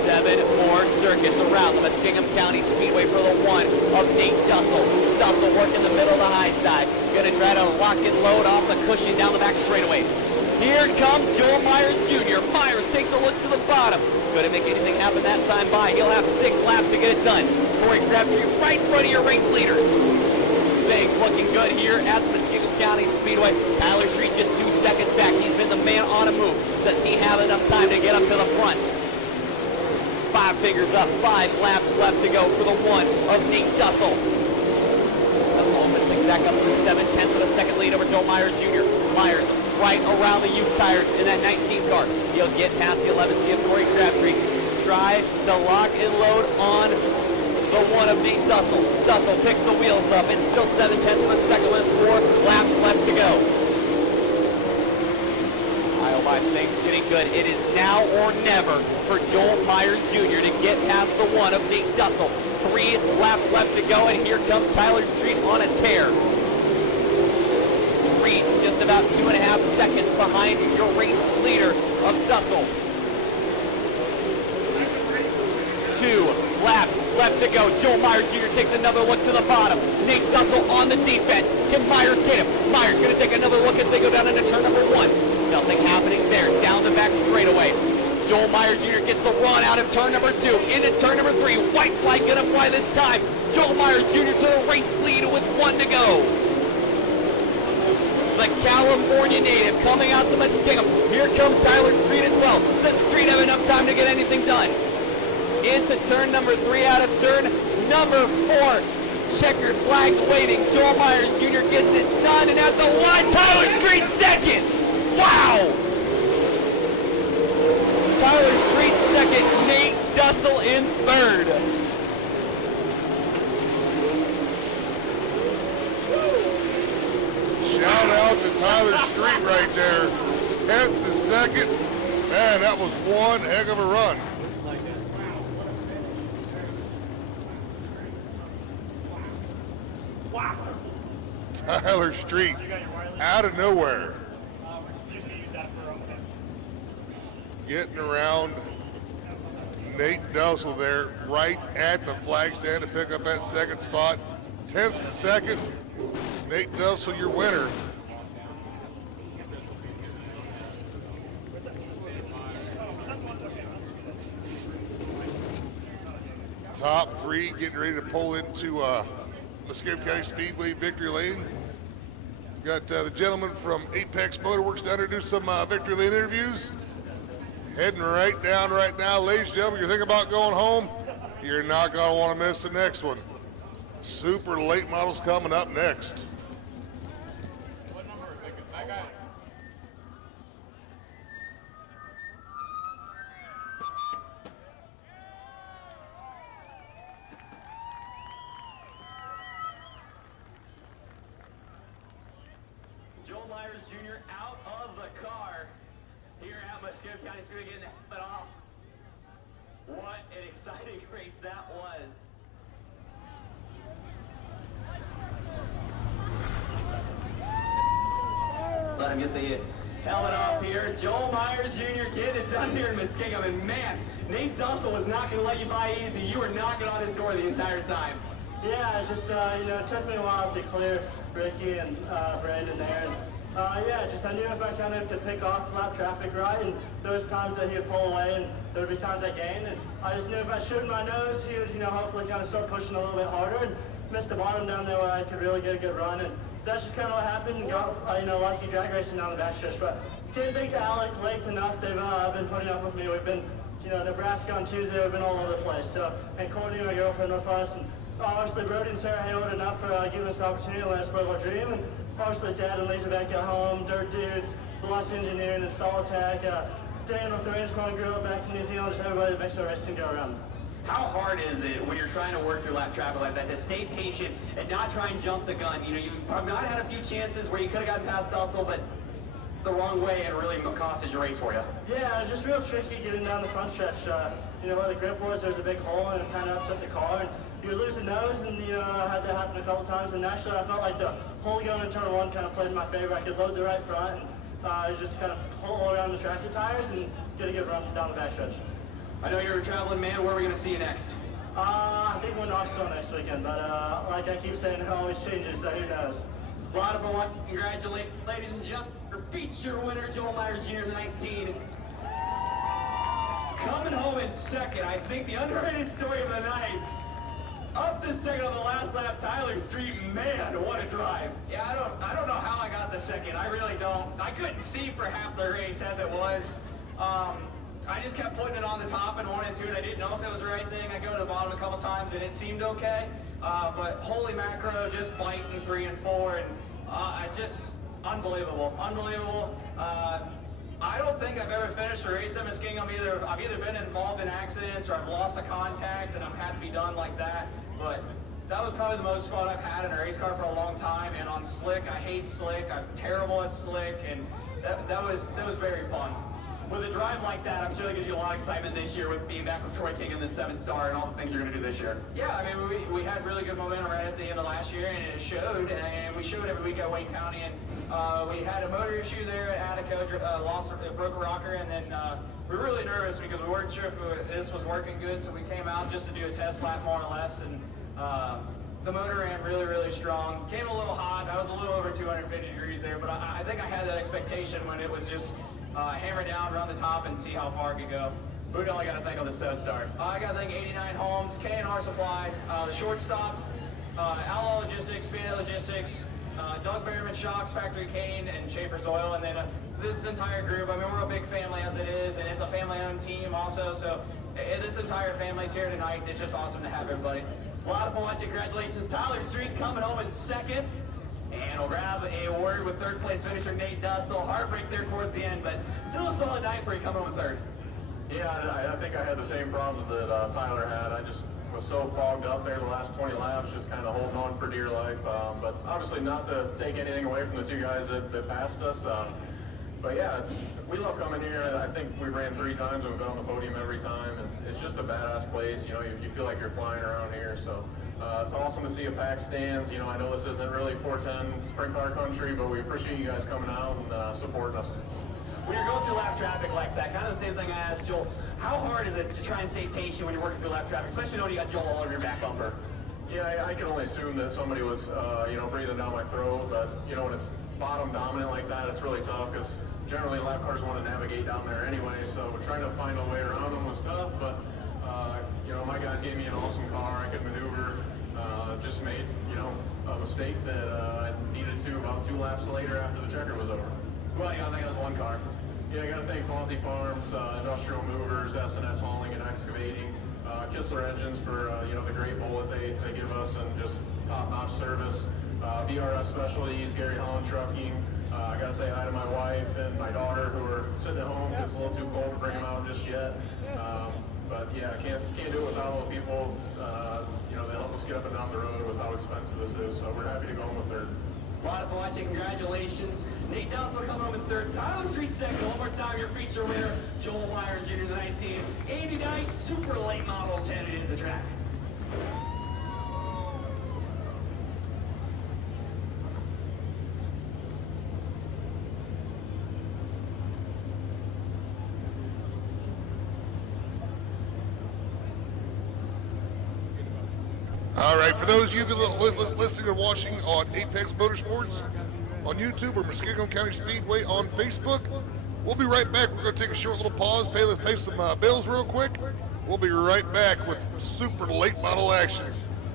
7 more circuits around the Muskingum County Speedway for the one of Nate Dussel. Dussel working the middle of the high side. Gonna try to lock and load off the cushion down the back straightaway. Here comes Joel Myers Jr. Myers takes a look to the bottom. Couldn't make anything happen that time by. He'll have 6 laps to get it done. Corey Crabtree right in front of your race leaders. Things looking good here at the Muskingum County Speedway. Tyler Street just 2 seconds back. He's been the man on a move. Does he have enough time to get up to the front? 5 fingers up, 5 laps left to go for the one of Nate Dussel. Dussel opens things back up to 7/10 of a second lead over Joel Myers Jr. Myers right around the youth tires in that 19 car. He'll get past the 11C of Corey Crabtree. Try to lock and load on the one of Nate Dussel. Dussel picks the wheels up. It's still 7/10 of a second with 4 laps left to go. Oh my, things getting good. It is now or never for Joel Myers Jr. to get past the one of Nate Dussel. 3 laps left to go, and here comes Tyler Street on a tear. Street just about 2.5 seconds behind your race leader of Dussel. 2 laps left to go. Joel Myers Jr. takes another look to the bottom. Nate Dussel on the defense. Can Myers get him? Myers going to take another look as they go down into turn number 1. Nothing happening there. Down the back straightaway. Joel Myers Jr. gets the run out of turn number 2. Into turn number 3. White flag going to fly this time. Joel Myers Jr. to the race lead with 1 to go. The California native coming out to Muskingum. Here comes Tyler Street as well. Does Street have enough time to get anything done? Into turn number 3 out of turn number 4. Checkered flags waiting. Joel Myers Jr. gets it done, and at the line, Tyler Street second. Wow! Tyler Street second, Nate Dussel in 3rd. Shout out to Tyler Street right there. 10th to 2nd. Man, that was one heck of a run. Tyler Street, out of nowhere, getting around Nate Dussel there, right at the flag stand to pick up that 2nd spot. 10th to 2nd, Nate Dussel, your winner. Top 3 getting ready to pull into Muskingum County Speedway Victory Lane. Got the gentleman from Apex Motoworks down there to do some Victory Lane interviews. Heading right down right now. Ladies and gentlemen, you're thinking about going home? You're not going to want to miss the next one. Super late models coming up next. What number? That guy. Joel Myers Jr. out of the car here at Muskingum County Speedway, getting that foot off. What an exciting race that was. Let him get the helmet off here. Joel Myers Jr. getting it done here in Muskingum, and man, Nate Dussel was not going to let you by easy. You were knocking on his door the entire time. Yeah, just, it took me a while to clear Ricky and Brandon there. And, I knew if I kind of to pick off lap traffic right, and there was times that he would pull away, and there would be times I gained. And I just knew if I shooted my nose, he would, hopefully kind of start pushing a little bit harder and miss the bottom down there where I could really get a good run. And that's just kind of what happened. And got, lucky drag racing down the backstretch. But can't thank to Alec Lake enough. They've been putting up with me. We've been, Nebraska on Tuesday. We've been all over the place. So, and Courtney, my girlfriend, with us. And obviously, Brody and Sarah Hayward enough for giving us the opportunity to let us live our dream. And obviously, Dad and Lisa back at home, Dirt Dudes, Lost Engineering, and Stall Attack, Dan with the Range Pond Grill back in New Zealand, just everybody that makes our racing go around. How hard is it when you're trying to work through lap traffic like that to stay patient and not try and jump the gun? You might have had a few chances where you could have gotten past Dussel, but the wrong way and really costed your race for you? Yeah, it was just real tricky getting down the front stretch. Where the grip was, there was a big hole and it kind of upset the car. And you would lose the nose, and I had that happen a couple times. And actually, I felt like the hole going in turn one kind of played in my favor. I could load the right front and just kind of pull around the tractor tires and get a good run down the backstretch. I know you're a traveling man. Where are we going to see you next? I think we're in Knoxville next weekend, but like I keep saying, it always changes, so who knows? A lot of them want to congratulate, ladies and gentlemen, our feature winner, Joel Myers Jr., 19. Coming home in second. I think the underrated story of the night. Up to second on the last lap, Tyler Street. Man, what a drive. Yeah, I don't know how I got the second. I really don't. I couldn't see for half the race as it was. I just kept putting it on the top and 1 and 2, and I didn't know if it was the right thing. I go to the bottom a couple times, and it seemed okay. But holy macro, just biting 3 and 4, and just unbelievable, unbelievable. I don't think I've ever finished a race at Muskingum. I've either been involved in accidents or I've lost a contact and I've had to be done like that. But that was probably the most fun I've had in a race car for a long time. And on slick, I hate slick. I'm terrible at slick, and that was very fun. With a drive like that, I'm sure that gives you a lot of excitement this year with being back with Troy King in the 7-star and all the things you're going to do this year. Yeah, I mean, we had really good momentum right at the end of last year, and it showed, and we showed every week at Wayne County, and we had a motor issue there at Attica, broke a rocker, and then we were really nervous because we weren't sure if this was working good, so we came out just to do a test lap more or less, and the motor ran really, really strong. Came a little hot. I was a little over 250 degrees there, but I think I had that expectation when it was just hammer down, run the top, and see how far it could go. Who do I got to thank on the 7-star? I got to thank 89 Homes, K&R Supply, the shortstop, Outlaw Logistics, Speedo Logistics, Doug Behrman Shocks, Factory Cane, and Schaefer's Oil, and then this entire group. I mean, we're a big family as it is, and it's a family-owned team also, so this entire family's here tonight. It's just awesome to have everybody. A lot of fun watching. Congratulations, Tyler Street coming home in second. And we'll grab a word with third place finisher Nate Dussel. Heartbreak there towards the end, but still a solid night for you coming home in third. Yeah, I think I had the same problems that Tyler had. I just was so fogged up there the last 20 laps, just kind of holding on for dear life. But obviously not to take anything away from the two guys that passed us. But yeah, we love coming here. I think we ran 3 times and we've been on the podium every time. And it's just a badass place. You know, you feel like you're flying around here. So it's awesome to see a packed stands. You know, I know this isn't really 410 sprint car country, but we appreciate you guys coming out and supporting us. When you're going through lap traffic like that, kind of the same thing I asked Joel, how hard is it to try and stay patient when you're working through lap traffic, especially when you got Joel all over your back bumper? Yeah, I can only assume that somebody was, breathing down my throat, but, when it's bottom dominant like that, it's really tough because generally lap cars want to navigate down there anyway, so trying to find a way around them was tough, but, my guys gave me an awesome car. I could maneuver, just made, a mistake that I needed to about 2 laps later after the checker was over. Well, I think it was 1 car. Yeah, I got to thank Fonzie Farms, Industrial Movers, S&S Hauling and Excavating, Kistler Engines for, the great bullet they give us and just top-notch service. VRF Specialties, Gary Holland Trucking. I got to say hi to my wife and my daughter who are sitting at home because it's a little too cold to bring them out just yet. But yeah, can't do it without all the people, that help us get up and down the road with how expensive this is. So we're happy to go home with third. A lot of fun watching. Congratulations. Nate Dussel coming home in third. Tyler Street second. One more time, your feature winner, Joel Myers Jr., the 19. 89 super late models headed into the track. All right, for those of you listening and watching on Apex Motorsports on YouTube or Muskingum County Speedway on Facebook, we'll be right back. We're going to take a short little pause, pay some bills real quick. We'll be right back with super late model action.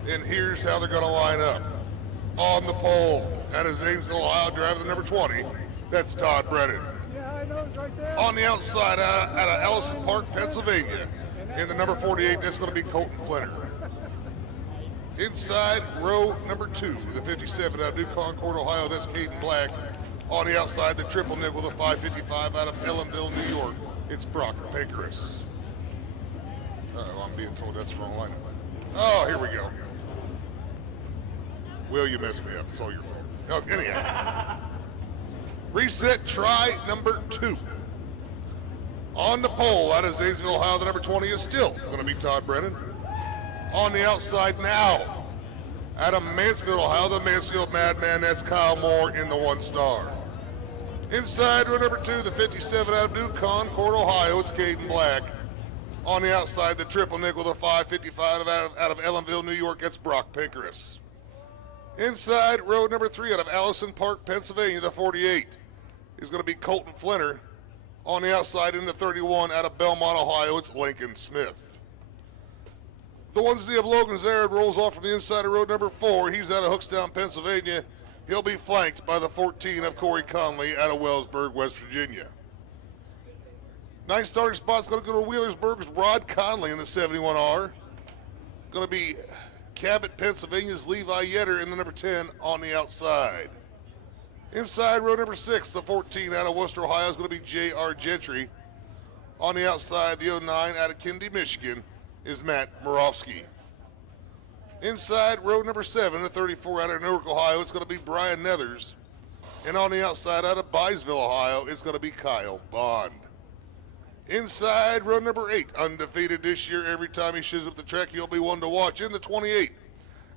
And here's how they're going to line up. On the pole, out of Zanesville, Ohio, driving the number 20, that's Todd Brennan. On the outside, out of Allison Park, Pennsylvania, in the number 48, that's going to be Colton Flinner. Inside row number 2, the 57 out of New Concord, Ohio, that's Caden Black. On the outside, the triple nickel, the 555 out of Ellenville, New York, it's Brock Pankeris. I'm being told that's the wrong lineup. Oh, here we go. Will, you messed me up. It's all your fault. Oh, anyhow. Reset try number 2. On the pole out of Zanesville, Ohio, the number 20 is still going to be Todd Brennan. On the outside now, out of Mansfield, Ohio, the Mansfield Madman, that's Kyle Moore in the 1-star. Inside row number 2, the 57 out of New Concord, Ohio, it's Caden Black. On the outside, the triple nickel, the 555 out of Ellenville, New York, that's Brock Pinkerus. Inside row number 3 out of Allison Park, Pennsylvania, the 48 is going to be Colton Flinner. On the outside in the 31 out of Belmont, Ohio, it's Lincoln Smith. The onesie of Logan Zared rolls off from the inside of road number 4. He's out of Hookstown, Pennsylvania. He'll be flanked by the 14 of Corey Conley out of Wellsburg, West Virginia. 9 starting spots going to go to Wheelersburg's Rod Conley in the 71R. Going to be Cabot, Pennsylvania's Levi Yetter in the number 10 on the outside. Inside row number 6, the 14 out of Worcester, Ohio is going to be J.R. Gentry. On the outside, the 09 out of Kennedy, Michigan is Matt Morovsky. Inside row number 7, the 34 out of Newark, Ohio, it's going to be Brian Nethers. And on the outside out of Byesville, Ohio, it's going to be Kyle Bond. Inside row number 8, undefeated this year. Every time he shows up the track, he'll be one to watch. In the 28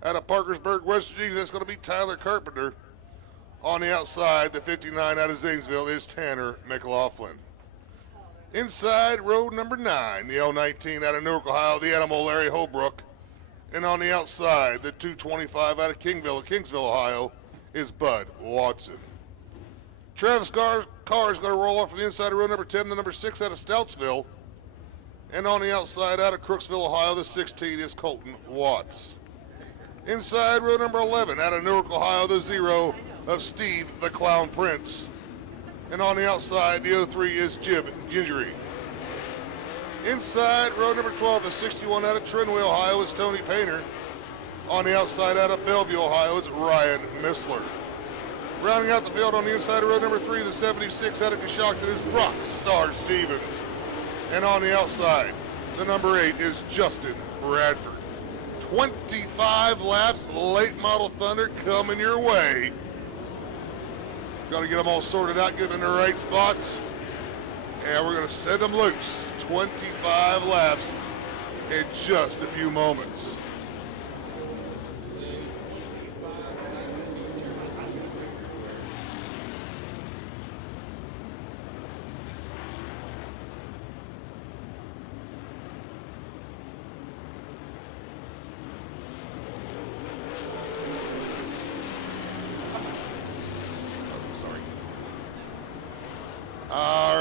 out of Parkersburg, West Virginia, that's going to be Tyler Carpenter. On the outside, the 59 out of Zanesville is Tanner McLaughlin. Inside row number 9, the 019 out of Newark, Ohio, the Animal Larry Holbrook. And on the outside, the 225 out of Kingsville, Ohio, is Bud Watson. Travis Carr is going to roll off from the inside of row number 10, the number 6 out of Stoutsville. And on the outside out of Crooksville, Ohio, the 16 is Colton Watts. Inside row number 11 out of Newark, Ohio, the 0 of Steve the Clown Prince. And on the outside, the 03 is Jim Gingery. Inside row number 12, the 61 out of Trinway, Ohio, is Tony Painter. On the outside out of Bellevue, Ohio, it's Ryan Missler. Rounding out the field on the inside of row number 3, the 76 out of Coshocton is Brock Star Stevens. And on the outside, the number 8 is Justin Bradford. 25 laps, late model Thunder coming your way. Got to get them all sorted out, get them in the right spots. And we're going to send them loose. 25 laps in just a few moments.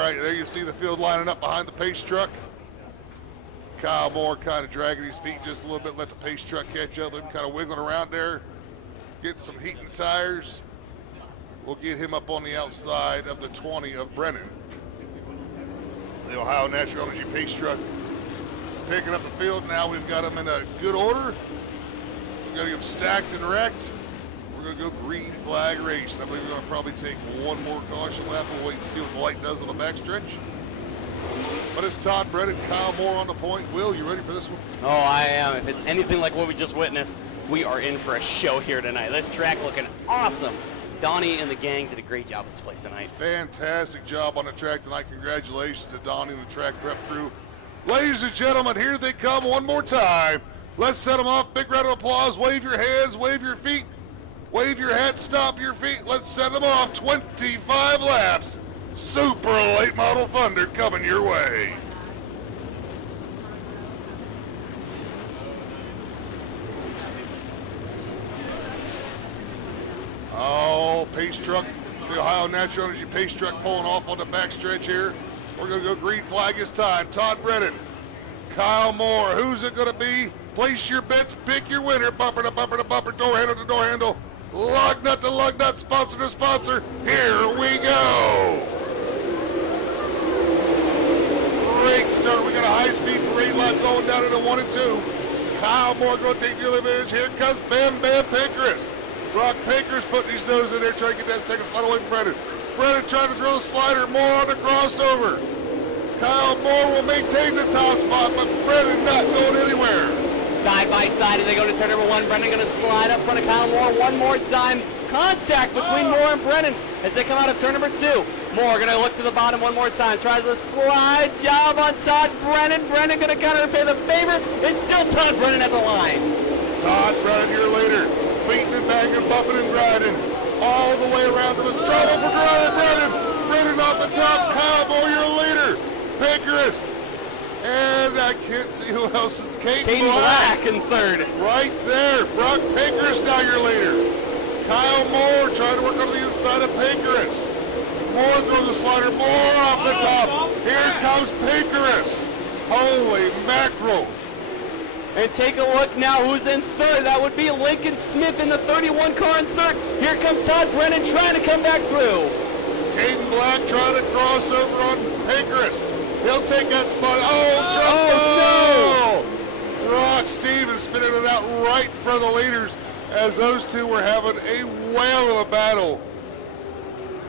There you see the field lining up behind the pace truck. Kyle Moore kind of dragging his feet just a little bit, let the pace truck catch up, kind of wiggling around there, getting some heat in the tires. We'll get him up on the outside of the 20 of Brennan. The Ohio Natural Energy pace truck picking up the field. Now we've got them in a good order. We've got to get them stacked and wrecked. We're going to go green flag race. And I believe we're going to probably take one more caution lap. We'll wait and see what the light does on the backstretch. But it's Todd Brennan, Kyle Moore on the point. Will, you ready for this one? Oh, I am. If it's anything like what we just witnessed, we are in for a show here tonight. This track looking awesome. Donnie and the gang did a great job at this place tonight. Fantastic job on the track tonight. Congratulations to Donnie and the track prep crew. Ladies and gentlemen, here they come one more time. Let's set them off. Big round of applause. Wave your hands, wave your feet. Wave your hat, stop your feet. Let's set them off. 25 laps. Super late model Thunder coming your way. Oh, pace truck, the Ohio Natural Energy pace truck pulling off on the backstretch here. We're going to go green flag this time. Todd Brennan, Kyle Moore. Who's it going to be? Place your bets, pick your winner. Bumper to bumper to bumper, door handle to door handle. Lug nut to lug nut, sponsor to sponsor. Here we go. Great start. We got a high-speed parade lap going down into 1 and 2. Kyle Moore going to take the advantage. Here comes Bam Bam Pinkerus. Brock Pinkerus putting his nose in there trying to get that second spot away from Brennan. Brennan trying to throw the slider. Moore on the crossover. Kyle Moore will maintain the top spot, but Brennan not going anywhere. Side by side as they go to turn number 1. Brennan going to slide up front of Kyle Moore one more time. Contact between Moore and Brennan as they come out of turn number 2. Moore gonna look to the bottom one more time. Tries a slide job on Todd Brennan. Brennan gonna kind of repay the favor. It's still Todd Brennan at the line. Todd Brennan, your leader, beating and banging, bumping and grinding, all the way around to his trouble for Brennan. Brennan off the top, Kyle Moore, your leader, Pinkerus. And I can't see who else is Caden Black in third. Right there, Brock Pinkerus now your leader. Kyle Moore trying to work on the inside of Pinkerus. Moore throws the slider, Moore off the top. Here comes Pinkerus. Holy mackerel. And take a look now who's in third. That would be Lincoln Smith in the 31 car in third. Here comes Todd Brennan trying to come back through. Caden Black trying to cross over on Pinkerus. He'll take that spot. No! Brock Stevens spinning it out right in front of the leaders as those two were having a whale of a battle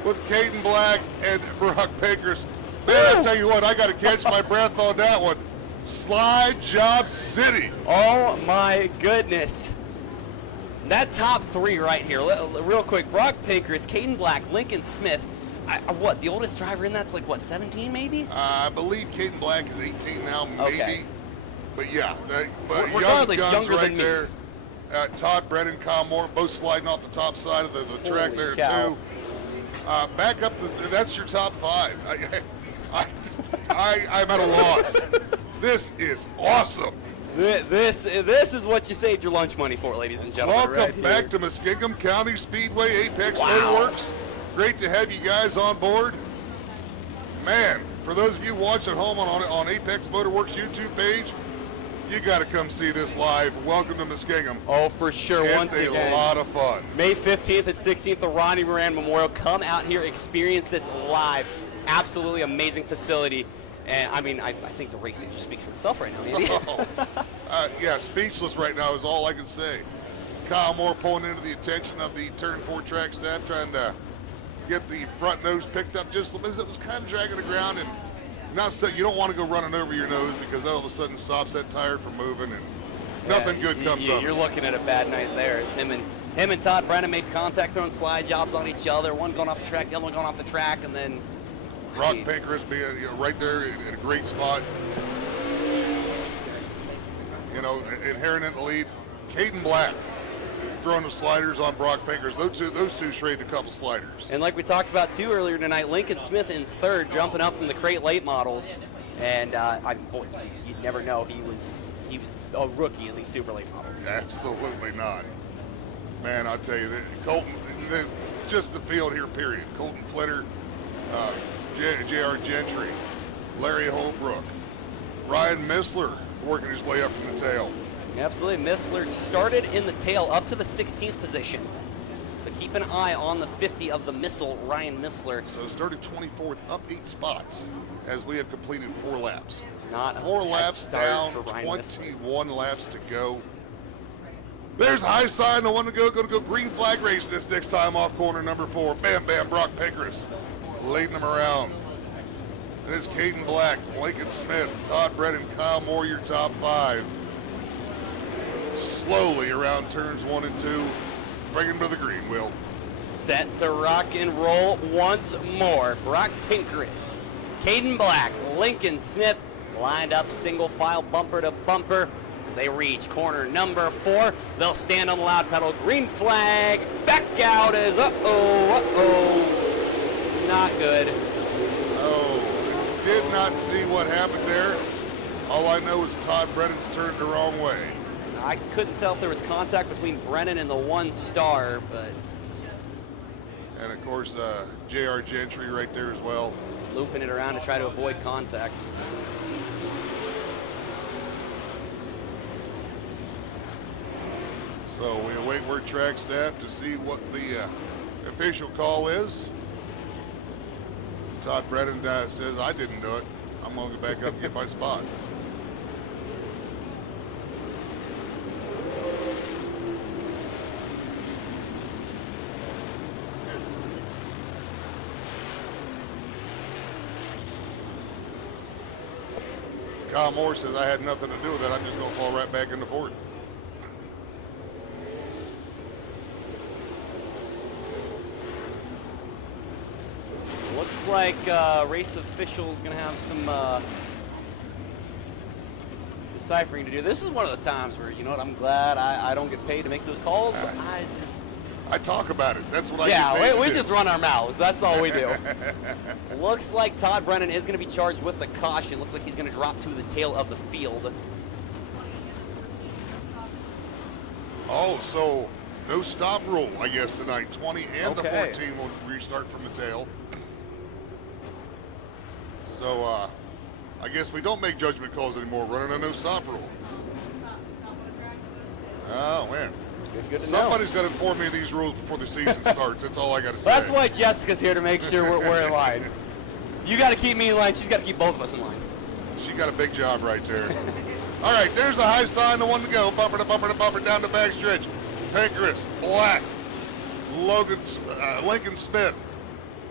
with Caden Black and Brock Pinkerus. Man, I tell you what, I got to catch my breath on that one. Slide Job City. Oh my goodness. That top 3 right here, real quick. Brock Pinkerus, Caden Black, Lincoln Smith. What, the oldest driver in that's like, what, 17 maybe? I believe Caden Black is 18 now, maybe. Okay. But yeah, but regardless, young guns younger right than there. me. Todd Brennan, Kyle Moore, both sliding off the top side of the track there cow. too. Back up, that's your top 5. I'm at a loss. This is awesome. This is what you saved your lunch money for, ladies and gentlemen. Welcome back to Muskingum County Speedway, Apex Motoworks. Great to have you guys on board. Man, for those of you watching at home on Apex Motorworks YouTube page, you got to come see this live. Welcome to Muskingum. Oh, for sure. It's a lot of fun. May 15th and 16th, the Ronnie Moran Memorial. Come out here, experience this live. Absolutely amazing facility. And I mean, I think the racing just speaks for itself right now, Andy. Yeah, speechless right now is all I can say. Kyle Moore pulling into the attention of the turn 4 track staff, trying to get the front nose picked up just a little bit. It was kind of dragging the ground, and not so you don't want to go running over your nose because that all of a sudden stops that tire from moving, and nothing good comes up. You're looking at a bad night there. It's him and Todd Brennan made contact, throwing slide jobs on each other. One going off the track, the other one going off the track, and then Brock Pinkerus being right there in a great spot. Inherent in the lead. Caden Black throwing the sliders on Brock Pinkerus. Those two traded a couple sliders. And like we talked about too earlier tonight, Lincoln Smith in third, jumping up from the crate late models. And you'd never know he was a rookie in these super late models. Absolutely not. Man, I'll tell you, Colton, just the field here, period. Colton Flitter, J.R. Gentry, Larry Holbrook, Ryan Missler working his way up from the tail. Absolutely. Missler started in the tail up to the 16th position. So keep an eye on the 50 of the Missile, Ryan Missler. So started 24th, up 8 spots as we have completed 4 laps. Not 4 laps down, 21 laps to go. There's a high sign, the one to go, going to go green flag race this next time off corner number 4. Bam, bam, Brock Pinkerus leading them around. And it's Caden Black, Lincoln Smith, Todd Brennan, Kyle Moore, your top 5. Slowly around turns 1 and 2, bring him to the green wheel. Set to rock and roll once more. Brock Pinkerus, Caden Black, Lincoln Smith lined up single file bumper to bumper. As they reach corner number 4, they'll stand on the loud pedal. Green flag, back out as not good. Oh, did not see what happened there. All I know is Todd Brennan's turned the wrong way. I couldn't tell if there was contact between Brennan and the 1 star, but. And of course, J.R. Gentry right there as well. Looping it around to try to avoid contact. So we await word track staff to see what the official call is. Todd Brennan says, I didn't do it. I'm going to go back up and get my spot. Kyle Moore says, I had nothing to do with it. I'm just going to fall right back into 4th. like race officials going to have some deciphering to do. This is one of those times where, you know what, I'm glad I don't get paid to make those calls. I talk about it. That's what I yeah, get paid to we do. just run our mouths. That's all we do. Looks like Todd Brennan is going to be charged with the caution. Looks like he's going to drop to the tail of the field. Oh, so no stop rule, I guess, tonight. 20 and the Okay. 14 will restart from the tail. So I guess we don't make judgment calls anymore, running a no stop rule. Oh, man. Good to Somebody's know. got to inform me of these rules before the season starts. That's all I got to say. That's why Jessica's here, to make sure we're in line. You got to keep me in line. She's got to keep both of us in line. She got a big job right there. All right, there's a high sign, the one to go. Bumper to bumper to bumper down the backstretch. Pinkerus, Black, Lincoln Smith,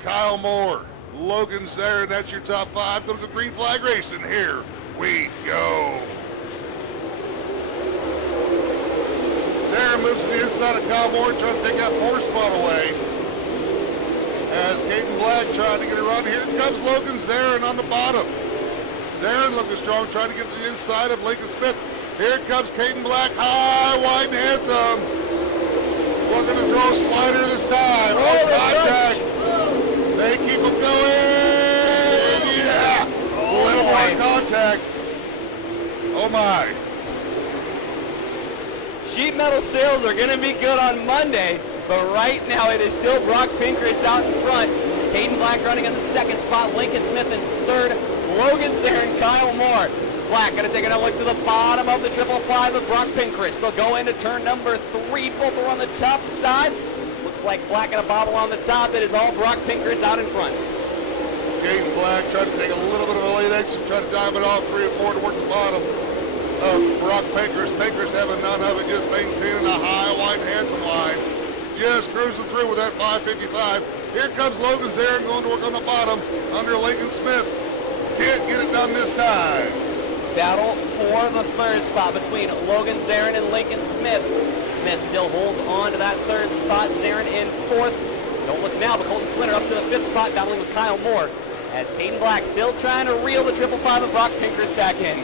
Kyle Moore, Logan Zarin. That's your top five. Go to the green flag racing. Here we go. Zarin moves to the inside of Kyle Moore, trying to take that 4-spot away. As Caden Black trying to get it run. Here comes Logan Zarin on the bottom. Zarin looking strong, trying to get to the inside of Lincoln Smith. Here comes Caden Black, high, wide, and handsome. Looking to throw a slider this time. Oh, contact. They keep him going. Yeah. A little more contact. Oh, my. Sheet metal sales are going to be good on Monday, but right now it is still Brock Pinkerus out in front. Caden Black running in the second spot. Lincoln Smith in third. Logan Zarin, Kyle Moore. Black going to take another look to the bottom of the 555 of Brock Pinkerus. They'll go into turn number 3. Both are on the top side. Looks like Black and a bobble on the top. It is all Brock Pinkerus out in front. Caden Black trying to take a little bit of a late exit, trying to dive it off 3 and 4 toward the bottom of Brock Pinkerus. Pinkerus having none of it, just maintaining a high, wide, handsome line. Just cruising through with that 555. Here comes Logan Zarin going to work on the bottom under Lincoln Smith. Can't get it done this time. Battle for the third spot between Logan Zarin and Lincoln Smith. Smith still holds on to that third spot. Zarin in fourth. Don't look now, but Colton Flinner up to the 5th spot, battling with Kyle Moore. As Caden Black still trying to reel the 555 of Brock Pinkerus back in.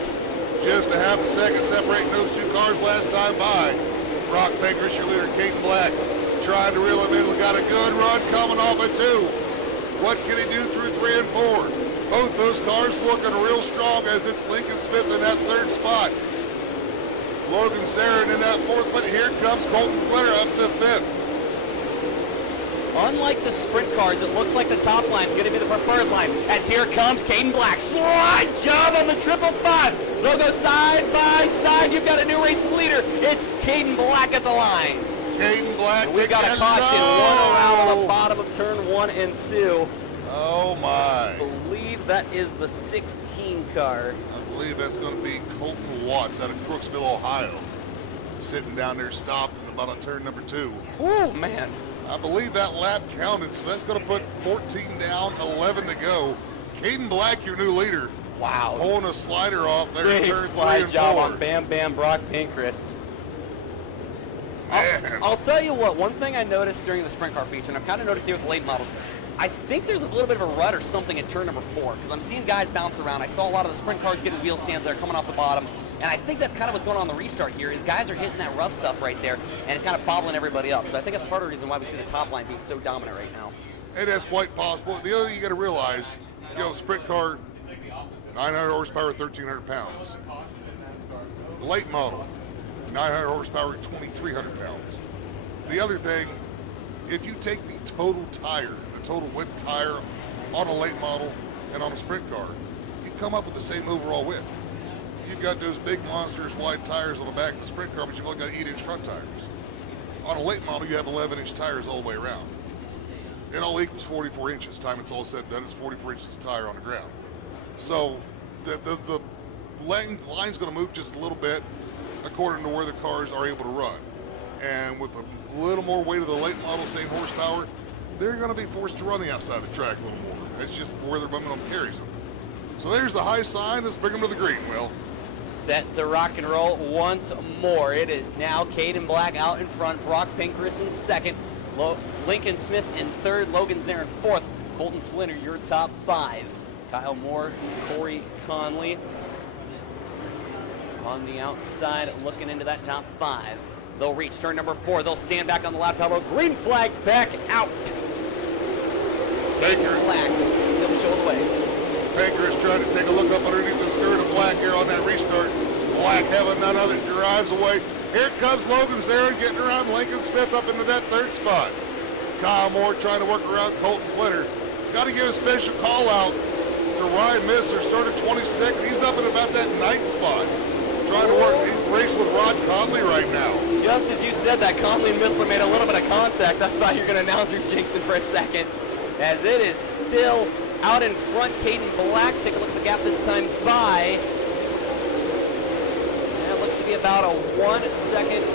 Just a half a second separating those two cars last time by. Brock Pinkerus, your leader, Caden Black, trying to reel him in. We got a good run coming off at 2. What can he do through 3 and 4? Both those cars looking real strong as it's Lincoln Smith in that 3rd spot. Logan Zarin in that 4th, but here comes Colton Flinner up to 5th. Unlike the sprint cars, it looks like the top line is going to be the preferred line. As here comes Caden Black. Slide job on the 555. They'll go side by side. You've got a new race leader. It's Caden Black at the line. Caden Black. And we got a caution. One around on the bottom of turn 1 and 2. Oh my. I believe that is the 16 car. I believe that's going to be Colton Watts out of Crooksville, Ohio. Sitting down there stopped in about on turn number 2. Oh man. I believe that lap counted, so that's going to put 14 down, 11 to go. Caden Black, your new leader. Wow. Pulling a slider off there. Big Turn 3 slide and job 4. on Bam Bam Brock Pinkerus. Man. I'll tell you what, one thing I noticed during the sprint car feature, and I've kind of noticed here with the late models, I think there's a little bit of a rut or something at turn number 4, because I'm seeing guys bounce around. I saw a lot of the sprint cars getting wheel stands that are coming off the bottom, and I think that's kind of what's going on the restart here, is guys are hitting that rough stuff right there, and it's kind of bobbling everybody up. So I think that's part of the reason why we see the top line being so dominant right now. And that's quite possible. The other thing you got to realize, sprint car, 900 horsepower, 1,300 pounds. Late model, 900 horsepower, 2,300 pounds. The other thing, if you take the total tire, the total width tire on a late model and on a sprint car, you come up with the same overall width. You've got those big monsters wide tires on the back of the sprint car, but you've only got 8-inch front tires. On a late model, you have 11-inch tires all the way around. It all equals 44 inches. Time it's all said and done, it's 44 inches of tire on the ground. So the line's going to move just a little bit according to where the cars are able to run. And with a little more weight of the late model, same horsepower, they're going to be forced to run the outside of the track a little more. That's just where their momentum carries them. So there's the high sign. Let's bring them to the green, Will. Set to rock and roll once more. It is now Caden Black out in front, Brock Pinkerus in second, Lincoln Smith in third, Logan Zarin fourth, Colton Flinner, your top 5. Kyle Moore, Corey Conley on the outside, looking into that top 5. They'll reach turn number 4. They'll stand back on the lap pedal. Green flag back out. Baker. Black still show the way. Baker is trying to take a look up underneath the skirt of Black here on that restart. Black having none other drives away. Here comes Logan Zarin getting around Lincoln Smith up into that 3rd spot. Kyle Moore trying to work around Colton Flinner. Got to give a special call out to Ryan Missler, started 22nd. He's up at about that 9th spot. Trying to work race with Rod Conley right now. Just as you said that, Conley and Missler made a little bit of contact. I thought you were going to announce your jinxing for a second. As it is still out in front, Caden Black. Take a look at the gap this time by. And it looks to be about a 1 second,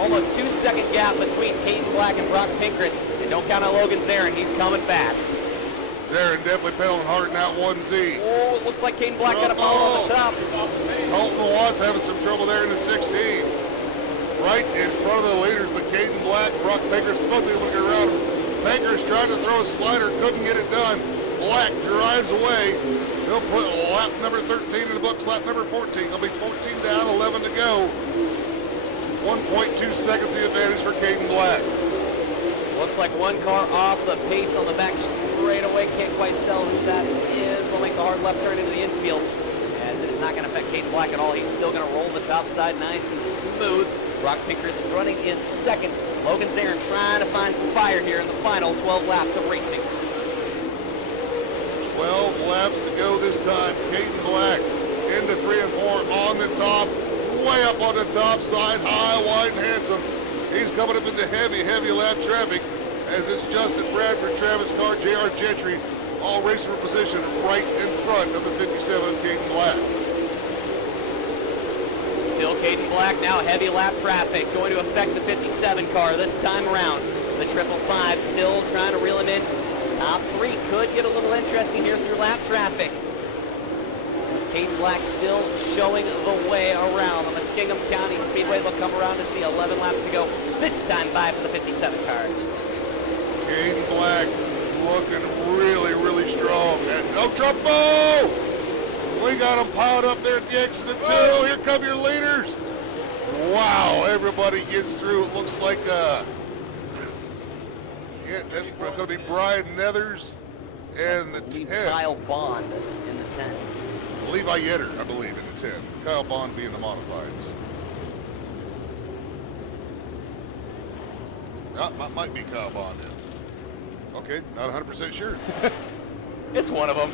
almost 2 second gap between Caden Black and Brock Pinkrist. And don't count on Logan Zarin, he's coming fast. Zarin definitely pedaling hard in that 1Z. Oh, it looked like Caden Black got a ball on the top. Colton Watts having some trouble there in the 16. Right in front of the leaders, but Caden Black, Brock Pinkrist both looking around him. Pinkrist tried to throw a slider, couldn't get it done. Black drives away. They'll put lap number 13 in the books, lap number 14. They'll be 14 down, 11 to go. 1.2 seconds the advantage for Caden Black. Looks like one car off the pace on the back straightaway. Can't quite tell who that is. They'll make the hard left turn into the infield. As it is not going to affect Caden Black at all. He's still going to roll the top side nice and smooth. Brock Pinkrist running in 2nd. Logan Zarin trying to find some fire here in the final 12 laps of racing. 12 laps to go this time. Caden Black into 3 and 4 on the top. Way up on the top side. High, wide, and handsome. He's coming up into heavy, heavy lap traffic as it's Justin Bradford, Travis Carr, J.R. Gentry, all racing for position right in front of the 57 of Caden Black. Still Caden Black now, heavy lap traffic going to affect the 57 car this time around. The 555 still trying to reel him in. Top 3 could get a little interesting here through lap traffic. As Caden Black still showing the way around the Muskingum County Speedway. They'll come around to see 11 laps to go. This time 5 for the 57 car. Caden Black looking really, really strong. And no trouble! We got them piled up there at the exit of 2. Here come your leaders. Wow, everybody gets through. It looks like that's going to be Brian Nethers and the 10. Kyle Bond in the 10. Levi Yetter, I believe, in the 10. Kyle Bond being the modifieds. Might be Kyle Bond in. Okay, not 100% sure. It's one of them.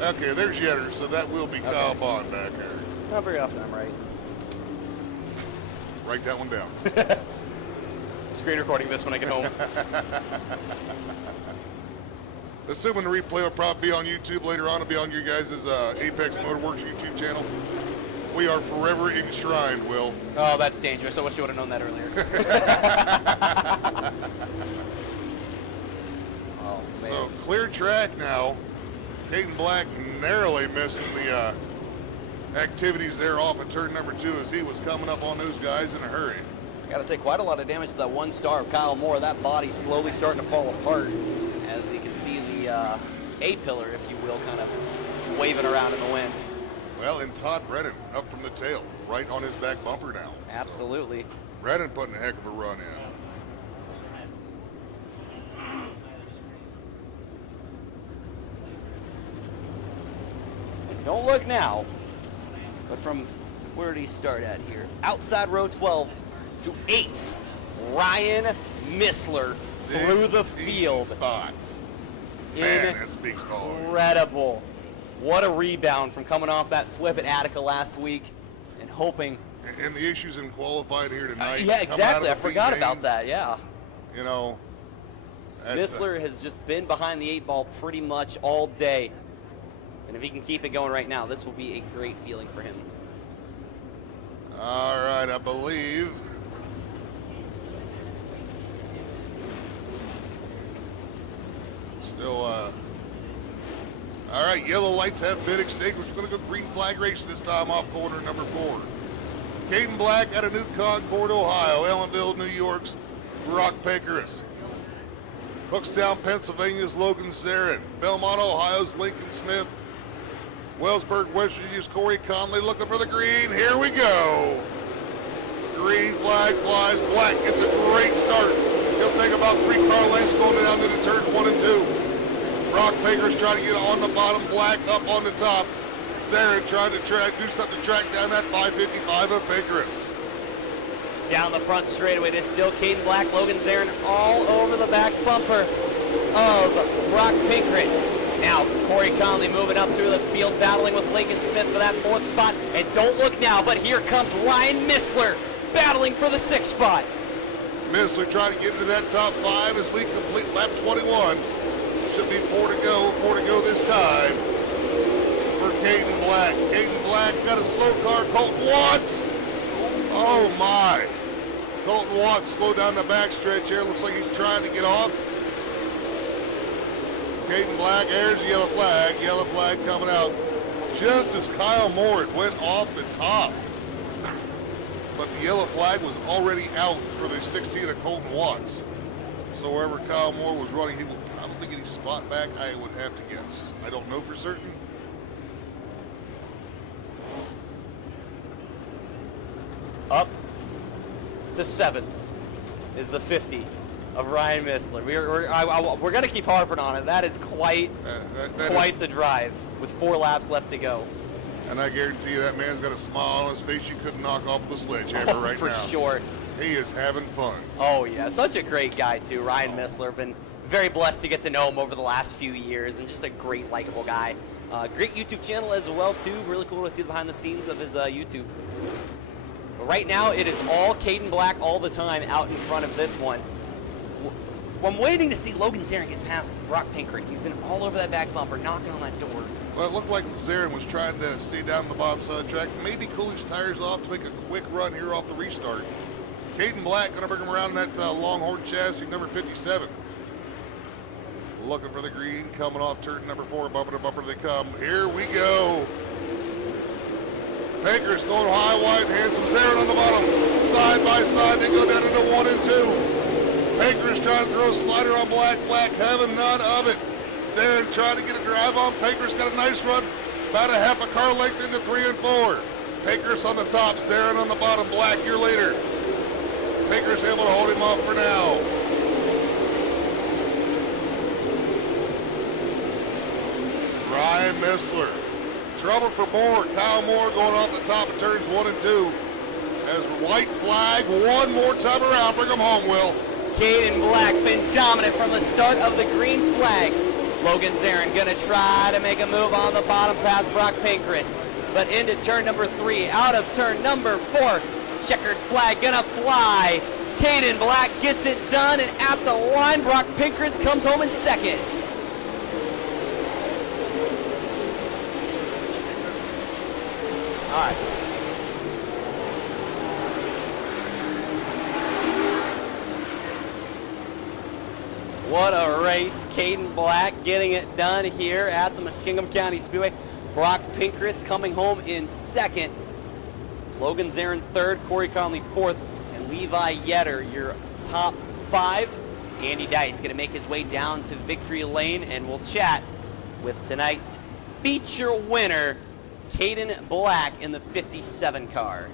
Okay, there's Yetter, so that will be Kyle Bond back there. Not very often I'm right. Write that one down. Screen recording this when I get home. Assuming the replay will probably be on YouTube later on, it'll be on your guys' Apex Motorworks YouTube channel. We are forever enshrined, Will. Oh, that's dangerous. I wish you would have known that earlier. Oh, man. So, clear track now. Caden Black narrowly missing the activities there off of turn number 2 as he was coming up on those guys in a hurry. I gotta say, quite a lot of damage to that 1 star of Kyle Moore. That body slowly starting to fall apart as you can see the A-pillar, if you will, kind of waving around in the wind. Well, and Todd Brennan up from the tail, right on his back bumper now. Absolutely. So, Brennan putting a heck of a run in. Don't look now, but from where did he start at here? Outside row 12 to 8th. Ryan Missler through the field. Spots. Man, that speaks volumes. Incredible. What a rebound from coming off that flip at Attica last week and hoping. And the issues in qualifying here tonight. Yeah, exactly. I forgot about that, yeah. You know. Missler has just been behind the 8 ball pretty much all day. And if he can keep it going right now, this will be a great feeling for him. All right, I believe. Still, all right, yellow lights have been extinguished. We're going to go green flag racing this time off corner number 4. Caden Black out of New Concord, Ohio. Ellenville, New York's Brock Pinkrist. Hookstown, Pennsylvania's Logan Zarin. Belmont, Ohio's Lincoln Smith. Wellsburg, West Virginia's Corey Conley looking for the green. Here we go. Green flag flies. Black gets a great start. He'll take about 3 car lengths going down into turns 1 and 2. Brock Baker's trying to get on the bottom. Black up on the top. Zarin trying to do something to track down that 555 of Pinkerus. Down the front straightaway, there's still Caden Black, Logan Zarin all over the back bumper of Brock Pinkerus. Now, Corey Conley moving up through the field, battling with Lincoln Smith for that 4th spot. And don't look now, but here comes Ryan Missler, battling for the 6th spot. Missler trying to get into that top 5 as we complete lap 21. Should be 4 to go this time for Caden Black. Caden Black got a slow car, Colton Watts. Oh my. Colton Watts slowed down the backstretch here. Looks like he's trying to get off. Caden Black airs the yellow flag coming out just as Kyle Moore went off the top. But the yellow flag was already out for the 16 of Colton Watts. So wherever Kyle Moore was running, he will probably get his spot back, I would have to guess. I don't know for certain. Up to 7th is the 50 of Ryan Missler. We're going to keep harping on it. That is quite the drive with 4 laps left to go. And I guarantee you that man's got a smile on his face you couldn't knock off with a sledgehammer right now. For sure. He is having fun. Oh, yeah. Such a great guy, too. Ryan Missler. Been very blessed to get to know him over the last few years, and just a great, likable guy. Great YouTube channel as well, too. Really cool to see the behind the scenes of his YouTube. But right now, it is all Caden Black all the time out in front of this one. I'm waiting to see Logan Zarin get past Brock Pinkerus. He's been all over that back bumper, knocking on that door. Well, it looked like Zarin was trying to stay down on the bottom side of the track, maybe cool his tires off to make a quick run here off the restart. Caden Black going to bring him around in that Longhorn chassis, number 57. Looking for the green, coming off turn number 4, bumper to bumper they come. Here we go. Pinkerus going high, wide, handsome. Zarin on the bottom. Side by side, they go down into 1 and 2. Pinkerus trying to throw a slider on Black. Black having none of it. Zarin trying to get a drive on. Pinkerus got a nice run. About a half a car length into 3 and 4. Pinkerus on the top, Zarin on the bottom. Black here later. Pinkerus able to hold him off for now. Ryan Missler. Trouble for Moore. Kyle Moore going off the top of turns 1 and 2. As white flag one more time around. Bring him home, Will. Caden Black been dominant from the start of the green flag. Logan Zarin gonna try to make a move on the bottom past Brock Pinkerus. But into turn number 3, out of turn number 4. Checkered flag gonna fly. Caden Black gets it done, and at the line, Brock Pinkerus comes home in 2nd. All right. What a race. Caden Black getting it done here at the Muskingum County Speedway. Brock Pinkerus coming home in 2nd. Logan Zarin 3rd, Corey Conley 4th, and Levi Yetter, your top 5. Andy Dice going to make his way down to victory lane, and we'll chat with tonight's feature winner, Caden Black in the 57 car.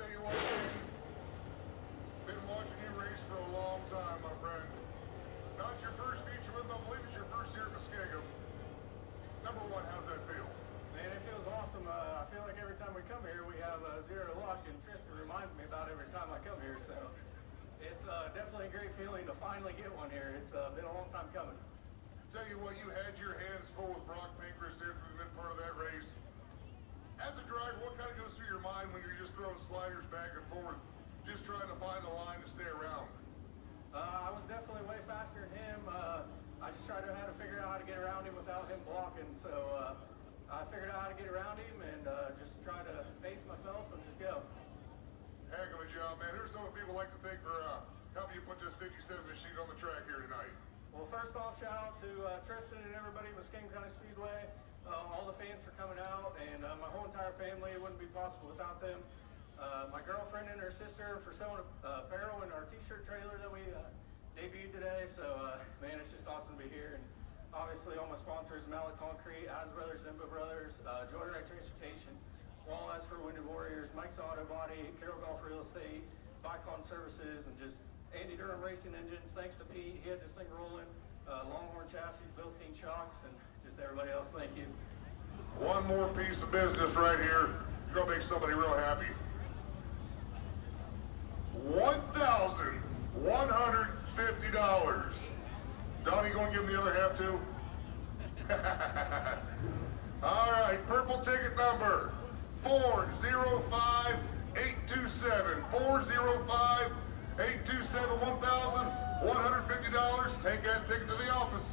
tell you what, been watching you race for a long time, my friend. Not your first feature with them, I believe it's your first year at Muskingum. Number one, how's that feel? Man, it feels awesome. I feel like every time we come here, we have zero luck, and Tristan reminds me about every time I come here. So it's definitely a great feeling to finally get one here. It's been a long time coming. Tell you what, you had your hands full with Brock Pinker's there through the mid part of that race. As a driver, what kind of goes through your mind when you're just throwing sliders back and forth, just trying to find the line to stay around? I was definitely way faster than him. I just tried to how to figure out how to get around him without him blocking. So I figured out how to get around him and just try to pace myself and just go. Heck of a job, man. Who's some of the people like to thank for helping you put this 57 machine on the track here tonight? Well, first off, shout out to Tristan and everybody at Muskingum County Speedway, all the fans for coming out, and my whole entire family. It wouldn't be possible without them. My girlfriend and her sister for sewing apparel in our t-shirt trailer that we debuted today. So, man, it's just awesome to be here. And obviously, all my sponsors, Mallet Concrete, Adams Brothers, Zimba Brothers, Joyride Transportation, Walleyes for Wounded Warriors, Mike's Auto Body, Carroll Golf Real Estate, Vicon Services, and just Andy Durham Racing Engines. Thanks to Pete, he had this thing rolling. Longhorn Chassis, Bilstein Shocks, and just everybody else. Thank you. One more piece of business right here. You're gonna make somebody real happy. $1,150. Donnie, gonna give him the other half too? All right, purple ticket number 405827. 405827, $1,150. Take that ticket to the office.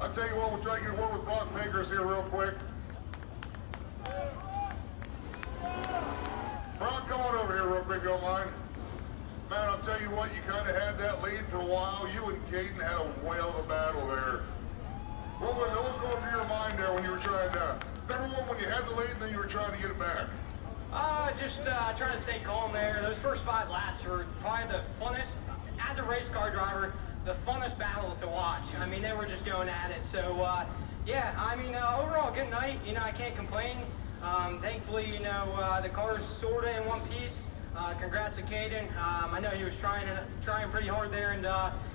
I'll tell you what, we'll try to get a word with Brock Pinkers here real quick. Brock, come on over here real quick, if you don't mind. Man, I'll tell you what, you kind of had that lead for a while. You and Caden had a whale of a battle there. What was going through your mind there when you were trying to, number one, when you had the lead and then you were trying to get it back? Just trying to stay calm there. Those first 5 laps were probably the funnest, as a race car driver, the funnest battle to watch. I mean, they were just going at it. So, yeah, I mean, overall, good night. You know, I can't complain. Thankfully, you know, the car's sort of in one piece. Congrats to Caden. I know he was trying pretty hard there, and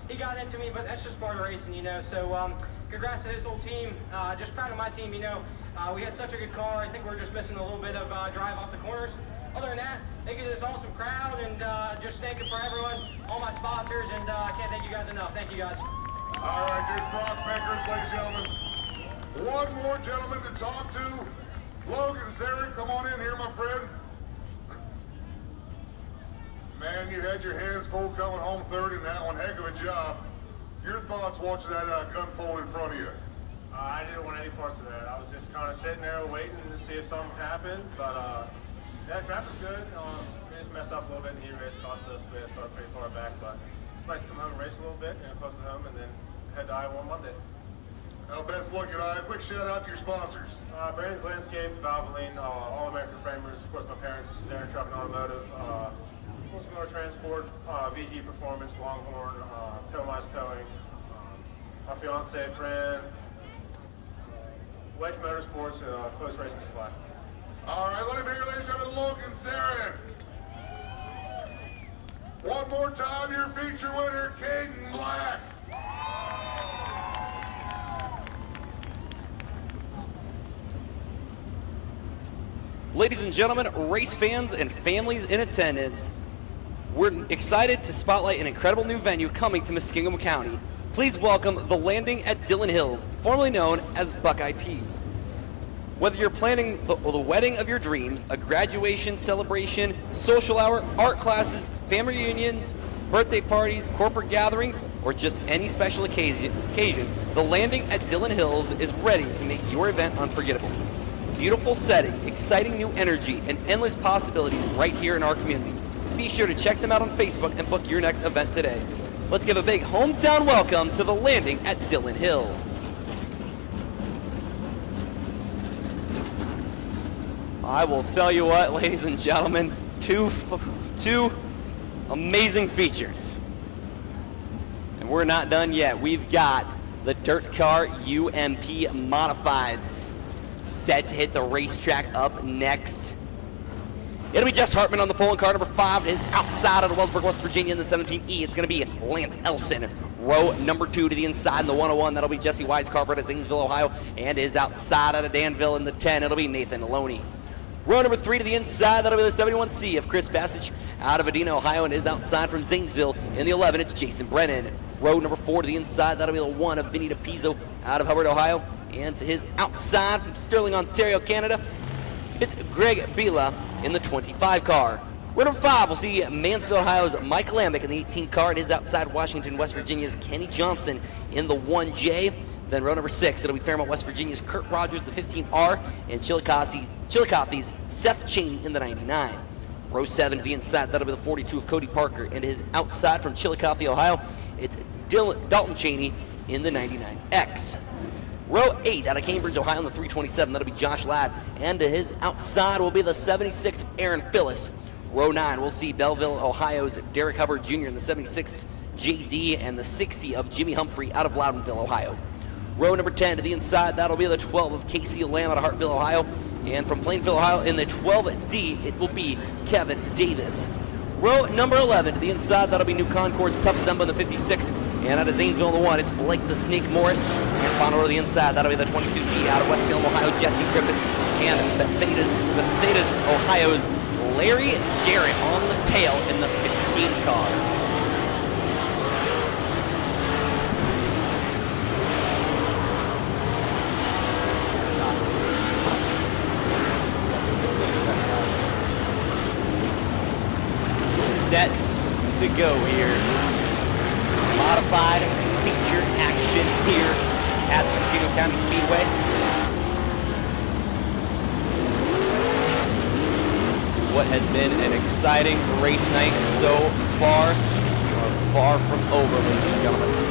he got into me, but that's just part of racing, you know. So, congrats to his whole team. Just proud of my team, you know. We had such a good car. I think we're just missing a little bit of drive off the corners. Other than that, thank you to this awesome crowd, and just thank you for everyone, all my sponsors, and I can't thank you guys enough. Thank you, guys. All right, there's Brock Pinkers, ladies and gentlemen. One more gentleman to talk to. Logan Zary, come on in here, my friend. Man, you had your hands full coming home third in that one. Heck of a job. Your thoughts watching that unfold in front of you? I didn't want any parts of that. I was just kind of sitting there waiting to see if something happened, but yeah, traffic's good. We just messed up a little bit in the heat race, cost us. We had to start pretty far back, but it's nice to come home and race a little bit, and close to home, and then head to Iowa on Monday. Well, best luck at Iowa. Quick shout out to your sponsors. Brandon's Landscape, Valvoline, All American Framers, of course my parents, Darren Truck and Automotive, Motor Transport, VG Performance, Longhorn, Tomas Towing, my fiance, Fran, Wedge Motorsports, and Close Racing Supply. All right, let him hear, ladies and gentlemen, Logan Zarin. One more time, your feature winner, Caden Black. Ladies and gentlemen, race fans and families in attendance, we're excited to spotlight an incredible new venue coming to Muskingum County. Please welcome the landing at Dillon Hills, formerly known as Buckeye Peas. Whether you're planning the wedding of your dreams, a graduation celebration, social hour, art classes, family reunions, birthday parties, corporate gatherings, or just any special occasion, the landing at Dillon Hills is ready to make your event unforgettable. Beautiful setting, exciting new energy, and endless possibilities right here in our community. Be sure to check them out on Facebook and book your next event today. Let's give a big hometown welcome to the landing at Dillon Hills. I will tell you what, ladies and gentlemen, two amazing features. And we're not done yet. We've got the Dirt Car UMP Modifieds. Set to hit the racetrack up next. It'll be Jess Hartman on the pole in car number 5. It is outside of Wellsburg, West Virginia in the 17E. It's going to be Lance Elson. Row number 2 to the inside in the 101. That'll be Jesse Weiscarver out of Zanesville, Ohio. And is outside out of Danville in the 10. It'll be Nathan Loney. Row number 3 to the inside. That'll be the 71C of Chris Bassich out of Edina, Ohio. And is outside from Zanesville in the 11. It's Jason Brennan. Row number 4 to the inside. That'll be the 1 of Vinny DePizzo out of Hubbard, Ohio. And to his outside from Sterling, Ontario, Canada, it's Greg Bila in the 25 car. Row number 5, we'll see Mansfield, Ohio's Mike Lambick in the 18 car. It is outside Washington, West Virginia's Kenny Johnson in the 1J. Then row number 6, it'll be Fairmont, West Virginia's Kurt Rogers, the 15R, and Chillicothe's Seth Cheney in the 99. Row 7 to the inside, that'll be the 42 of Cody Parker, and his outside from Chillicothe, Ohio, it's Dalton Cheney in the 99X. Row 8 out of Cambridge, Ohio in the 327, that'll be Josh Ladd, and to his outside will be the 76 of Aaron Phillis. Row 9, we'll see Belleville, Ohio's Derek Hubbard Jr. in the 76 JD, and the 60 of Jimmy Humphrey out of Loudonville, Ohio. Row number 10 to the inside, that'll be the 12 of Casey Lamb out of Hartville, Ohio. And from Plainfield, Ohio, in the 12D, it will be Kevin Davis. Row number 11 to the inside, that'll be New Concord's Tough Semba in the 56. And out of Zanesville in the 1, it's Blake the Snake Morris. And final row to the inside, that'll be the 22G out of West Salem, Ohio, Jesse Griffiths. And Bethesda's, Ohio's Larry Jarrett on the tail in the 15 car. Set to go here. Modified feature action here at Muskingum County Speedway. What has been an exciting race night so far. We are far from over, ladies and gentlemen.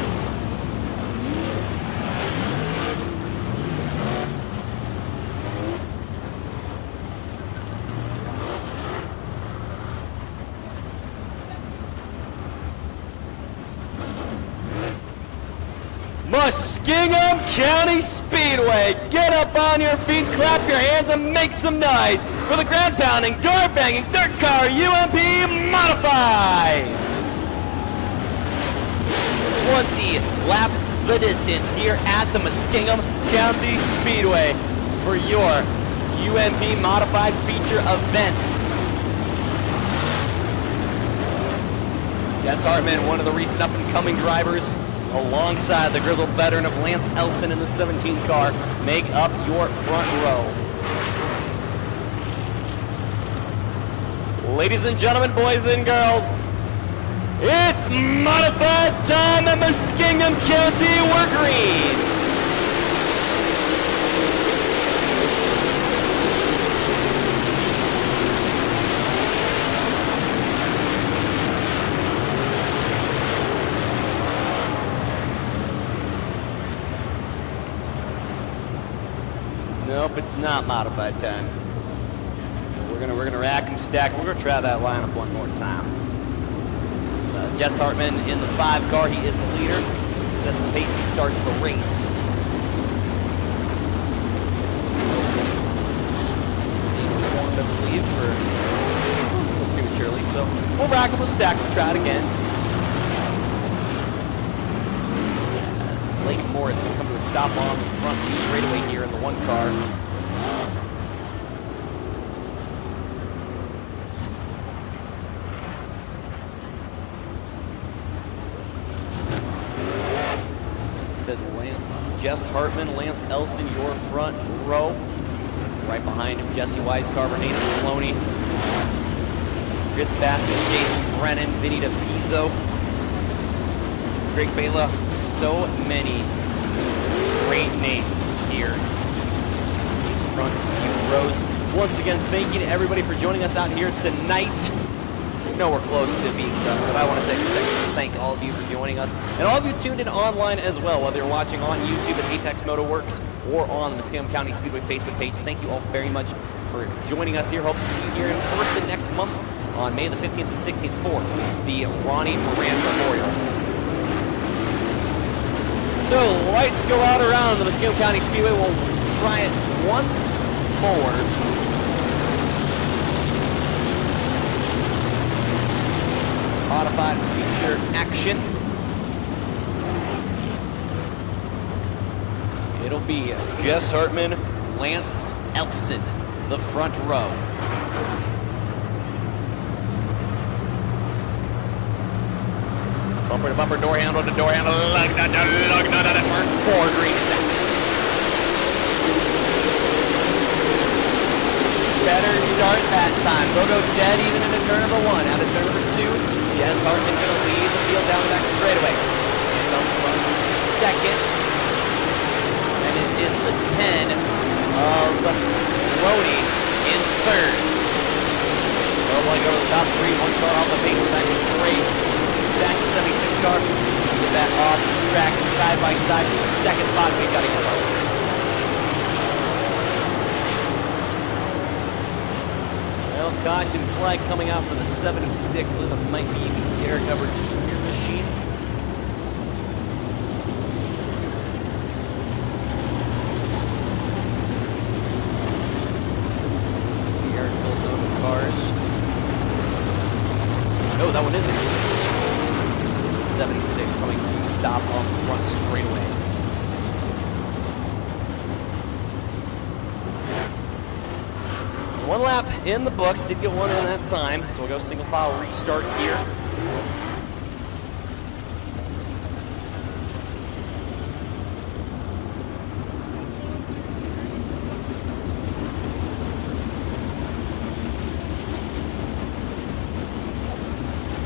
Muskingum County Speedway. Get up on your feet, clap your hands, and make some noise for the ground-pounding, door-banging dirt car UMP Modifieds. 20 laps the distance here at the Muskingum County Speedway for your UMP Modified feature event. Jess Hartman, one of the recent up-and-coming drivers, alongside the grizzled veteran of Lance Elson in the 17 car, make up your front row. Ladies and gentlemen, boys and girls, it's modified time at Muskingum County. We're green. Nope, it's not modified time. We're gonna rack them, stack them. We're gonna try that lineup one more time. It's, Jess Hartman in the 5 car. He is the leader. Sets the pace. He starts the race. Wilson being informed, I believe, for prematurely. So we'll rack them, we'll stack them, try it again. As Blake Morris can come to a stop on the front straightaway here in the 1 car. Jess Hartman, Lance Elson, your front row. Right behind him, Jesse Weiscarver, Nathan Maloney, Chris Bassett, Jason Brennan, Vinny DePizzo, Greg Bela. So many great names here in these front few rows. Once again, thank you to everybody for joining us out here tonight. No, we're close to being done, but I want to take a second to thank all of you for joining us, and all of you tuned in online as well, whether you're watching on YouTube at Apex Motoworks or on the Muskingum County Speedway Facebook page. Thank you all very much for joining us here. Hope to see you here in person next month on May the 15th and 16th for the Ronnie Moran Memorial. So lights go out around the Muskingum County Speedway. We'll try it once more. Modified feature action. It'll be Jess Hartman, Lance Elson, the front row. Bumper to bumper, door handle to door handle, lug nut to turn 4, green is out. Better start that time. They'll go dead even into turn number 1. Out of turn number 2, Jess Hartman gonna lead the field down the back straightaway. Lance Elson runs in second. And it is the 10 of Loney in third. They'll go to the top 3, 1 car off the pace of the back straight. Back to 76 car. Get that off track side by side for the second spot. We've got to get low. Well, caution flag coming out for the 76. I believe it might be the tear covered rear machine. The yard full zone of cars. No, that one isn't. 76 coming to a stop on the front straightaway. So 1 lap in the books, did get 1 in that time, so we'll go single file restart here.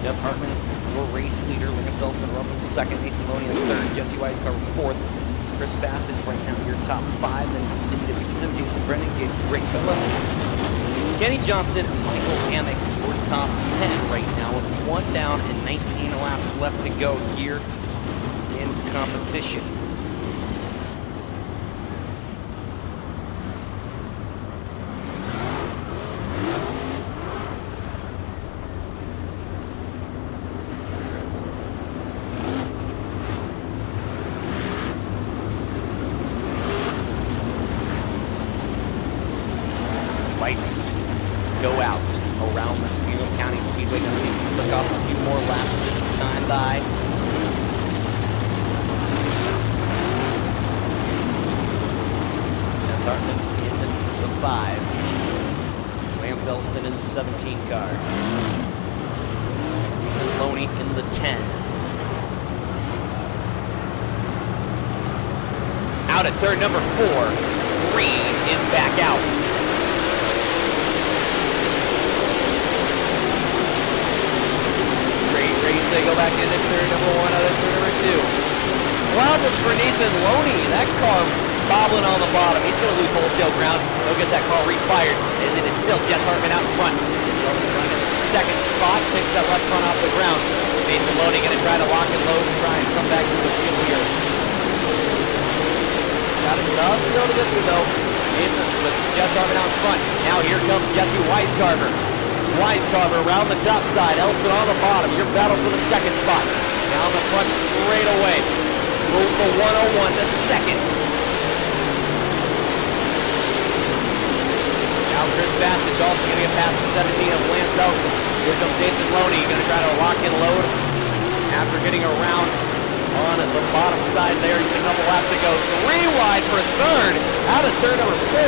Jess Hartman, your race leader. Lance Elson runs in second. Nathan Loney in third. Jesse Weiscar fourth. Chris Bassage right now your top 5. Then Ethan DePizzo, Jason Brennan, Greg Bella, Kenny Johnson, Michael Amick, your top 10 right now with 1 down and 19 laps left to go here in competition. Lights go out around the Muskingum County Speedway. Gonna see if we can click off a few more laps this time by. Jess Hartman in the 5. Lance Elson in the 17 car. Ethan Loney in the 10. Out at turn number 4. Green is back out. They go back into turn number 1 out of turn number 2. Problems for Nathan Loney. That car bobbling on the bottom. He's going to lose wholesale ground. He'll get that car refired. And it is still Jess Hartman out in front. He's also running in the second spot. Picks that left front off the ground. Nathan Loney going to try to lock and load and try and come back to the field here. Got a tough road to get through though. Nathan with Jess Hartman out in front. Now here comes Jesse Weiscarver. Weiscarver around the top side, Elson on the bottom. Your battle for the second spot. Down the front straight away. Move the 101 to second. Now Chris Bassage also going to get past the 17 of Lance Elson. Here comes Nathan Loney, going to try to lock and load after getting around on the bottom side there. He's a couple laps to go. 3 wide for third out of turn number 4.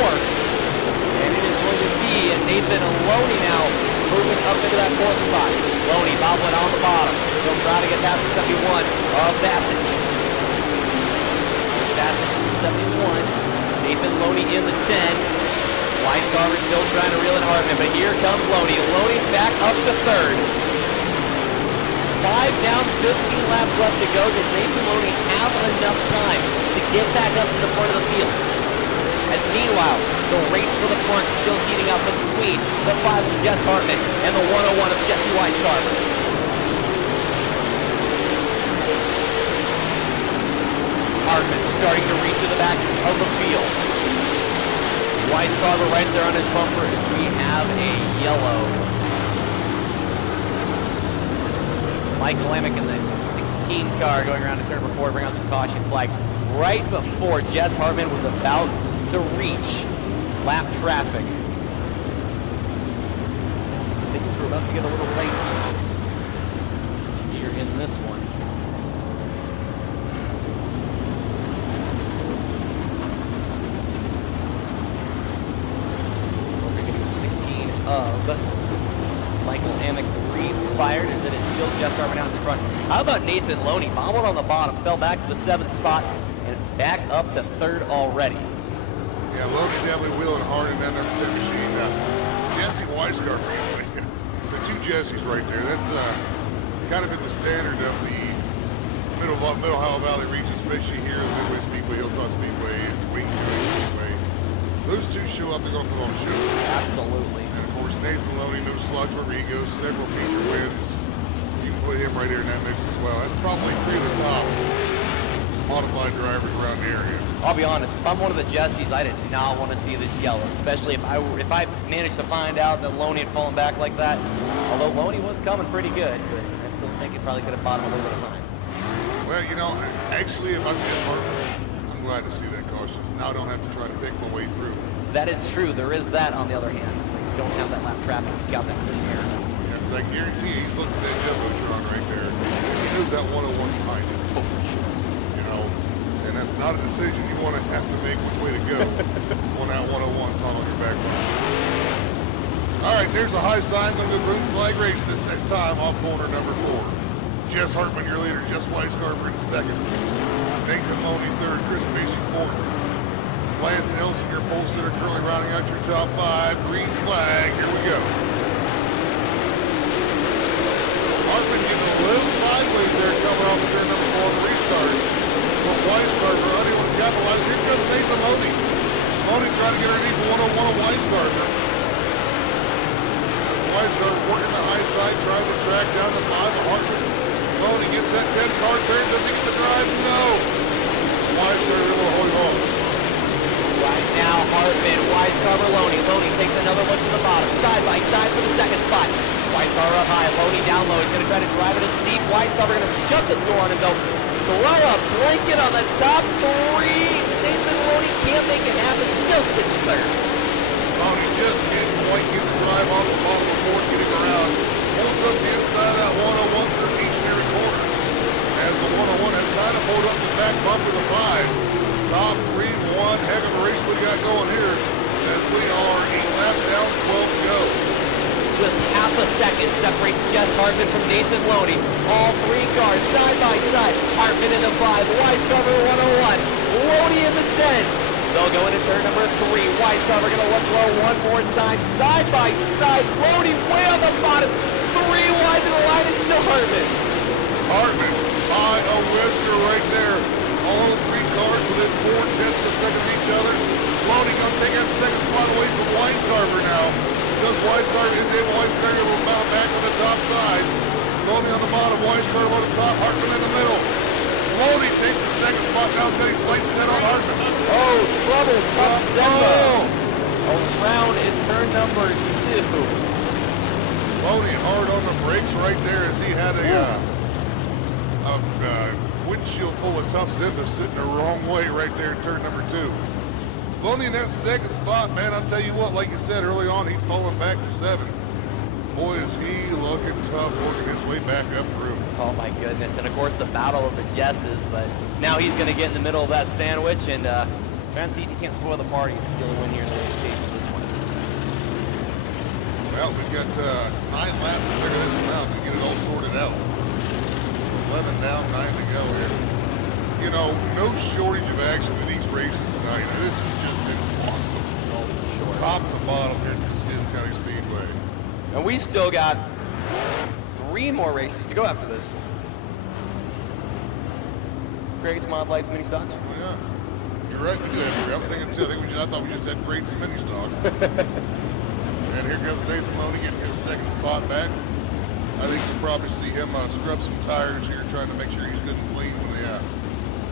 And it is going to be Nathan Loney now moving up into that 4th spot. Loney bobbling on the bottom. He'll try to get past the 71 of Bassage. There's Bassage in the 71. Nathan Loney in the 10. Weiscarver still trying to reel in Hartman, but here comes Loney. Loney back up to 3rd. 5 down, 15 laps left to go. Does Nathan Loney have enough time to get back up to the front of the field? As meanwhile, the race for the front still heating up between the 5 of Jess Hartman and the 101 of Jesse Weiscarver. Hartman starting to reach to the back of the field. Weiscarver right there on his bumper as we have a yellow. Michael Amick in the 16 car going around to turn number 4, bring out this caution flag right before Jess Hartman was about to reach lap traffic. Things were about to get a little racy here in this one. We're getting 16 of Michael Amick refired as it is still Jess Hartman out in front. How about Nathan Loney? Bobbled on the bottom, fell back to the 7th spot, and back up to 3rd already. Yeah, Loney definitely wheeling hard in that number 10 machine. Jesse Weisgarber, the two Jessies right there. That's kind of been the standard of the Middle Ohio Valley region, especially here in the Midway Speedway, Hilltop Speedway, and Wayne County Speedway. Those two show up, they're going to put on a show. Absolutely. And of course, Nathan Loney, no slouch wherever he goes, several feature wins. You can put him right there in that mix as well. That's probably 3 of the top modified drivers around the area. I'll be honest, if I'm one of the Jessies, I did not want to see this yellow, especially if I managed to find out that Loney had fallen back like that. Although Loney was coming pretty good, but I still think it probably could have bought him a little bit of time. Well, you know, actually, if I'm Jess Hartman, I'm glad to see that caution. Now I don't have to try to pick my way through. That is true. There is that on the other hand. You don't have that lap traffic. You got that clean air. Yeah, because I guarantee you, he's looking at that Jumbotron right there. He knows that 101's behind him. Oh, for sure. You know, and that's not a decision you want to have to make which way to go when that 101's hung on your back line. All right, there's a high sign. Going to go green flag race this next time off corner number 4. Jess Hartman, your leader. Jess Weisgarber in 2nd. Nathan Loney 3rd. Chris Macy 4th. Lance Nelson, your pole sitter, currently rounding out your top 5. Green flag. Here we go. Hartman getting a little sideways there coming off of turn number 4 on the restart. But Weisgarber unable to capitalize. Here comes Nathan Loney. Loney trying to get underneath the 101 of Weisgarber. Weisgarber working the high side, trying to track down the 5 of Hartman. Loney gets that 10 car turn. Does he get the drive? No. Weisgarber able to hold on. Right now, Hartman, Weisgarber, Loney. Loney takes another look to the bottom. Side by side for the 2nd spot. Weisgarber up high, Loney down low. He's going to try to drive it in deep. Weisgarber going to shut the door on him, though. Throw a blanket on the top 3. Nathan Loney can't make it happen. Still sits in 3rd. Loney just can't quite get the drive on the bottom before getting around. Holds up the inside of that 101 through each and every corner. As the 101 has kind of pulled up the back bumper of the 5. Top 3, 1 heck of a race we got going here as we are 8 laps down, 12 to go. Just half a second separates Jess Hartman from Nathan Loney. All 3 cars side by side. Hartman in the 5, Weisgarber 101, Loney in the 10. They'll go into turn number 3. Weisgarber going to look low one more time. Side by side. Loney way on the bottom. 3 wide to the line. It's still Hartman. Hartman by a whisker right there. All 3 cars within 4/10 of a second of each other. Loney going to take that 2nd spot away from Weisgarber now. Because Weisgarber is able, Weisgarber will bounce back on the top side. Loney on the bottom, Weisgarber on the top, Hartman in the middle. Loney takes the 2nd spot, now he's got his sights set on Hartman. Oh, trouble, tough Simba. Around in turn number 2. Loney hard on the brakes right there as he had a windshield full of tough Simba sitting the wrong way right there in turn number 2. Loney in that 2nd spot, man, I'll tell you what, like you said early on, he'd fallen back to 7th. Boy, is he looking tough, working his way back up through. Oh my goodness, and of course the battle of the Jesses, but now he's going to get in the middle of that sandwich and try and see if he can't spoil the party and steal a win here in the stage for this one. Well, we've got 9 laps to figure this one out and get it all sorted out. So 11 down, 9 to go here. You know, no shortage of action in these races tonight. This has just been awesome. Oh, for sure. Top to bottom here at Muskingum County Speedway. And we've still got 3 more races to go after this. Crates, mod lights, mini stocks. Oh, yeah. You're right, we do have 3. I was thinking too. I thought we just had crates and mini stocks. And here comes Nathan Loney getting his 2nd spot back. I think you'll probably see him scrub some tires here, trying to make sure he's good and clean when they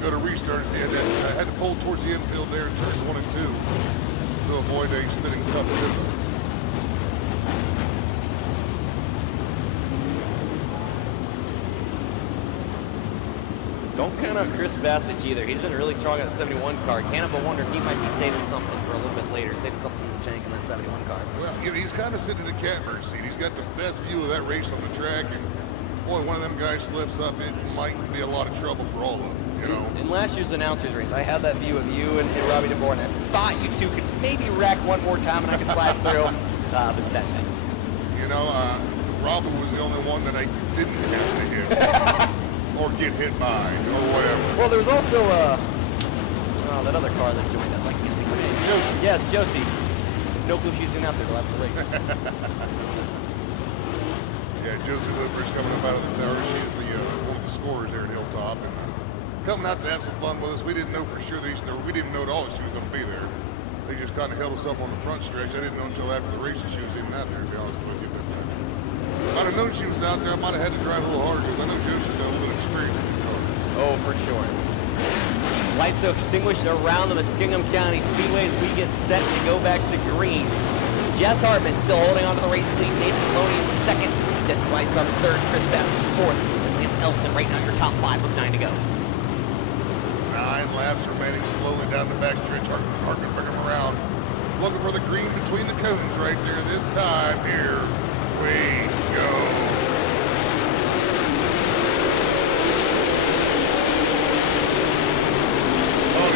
go to restarts. He had to pull towards the infield there in turns 1 and 2 to avoid a spinning tough Simba. Don't count out Chris Bassage either. He's been really strong at the 71 car. Can't but wonder if he might be saving something for a little bit later, saving something from the tank in that 71 car. Well, he's kind of sitting in the catbird seat. He's got the best view of that race on the track, and boy, one of them guys slips up, it might be a lot of trouble for all of them, you know. In last year's announcers race, I had that view of you and Robbie DeVore, and I thought you two could maybe wreck one more time and I could slide through, but that night. You know, Robbie was the only one that I didn't have to hit. Or get hit by, or whatever. Well, there was also that other car that joined us. I can't think of her name. Josie. Yes, Josie. No clue she's doing out there till after the race. Yeah, Josie Littberg's coming up out of the tower. She's the one of the scorers there at Hilltop, and coming out to have some fun with us. We didn't know for sure that we didn't know at all that she was going to be there. They just kind of held us up on the front stretch. I didn't know until after the race that she was even out there, to be honest with you. But if I'd have known she was out there, I might have had to drive a little harder, because I know Josie's got a little experience in the cars. Oh, for sure. Lights are extinguished around the Muskingum County Speedway as we get set to go back to green. Jess Hartman still holding on to the race lead. Nathan Loney in second. Jesse Weisgarber third. Chris Bassage fourth. And Lance Elson right now your top 5 with 9 to go. 9 laps remaining, slowly down the backstretch. Hartman bring him around. Looking for the green between the cones right there this time. Here we go.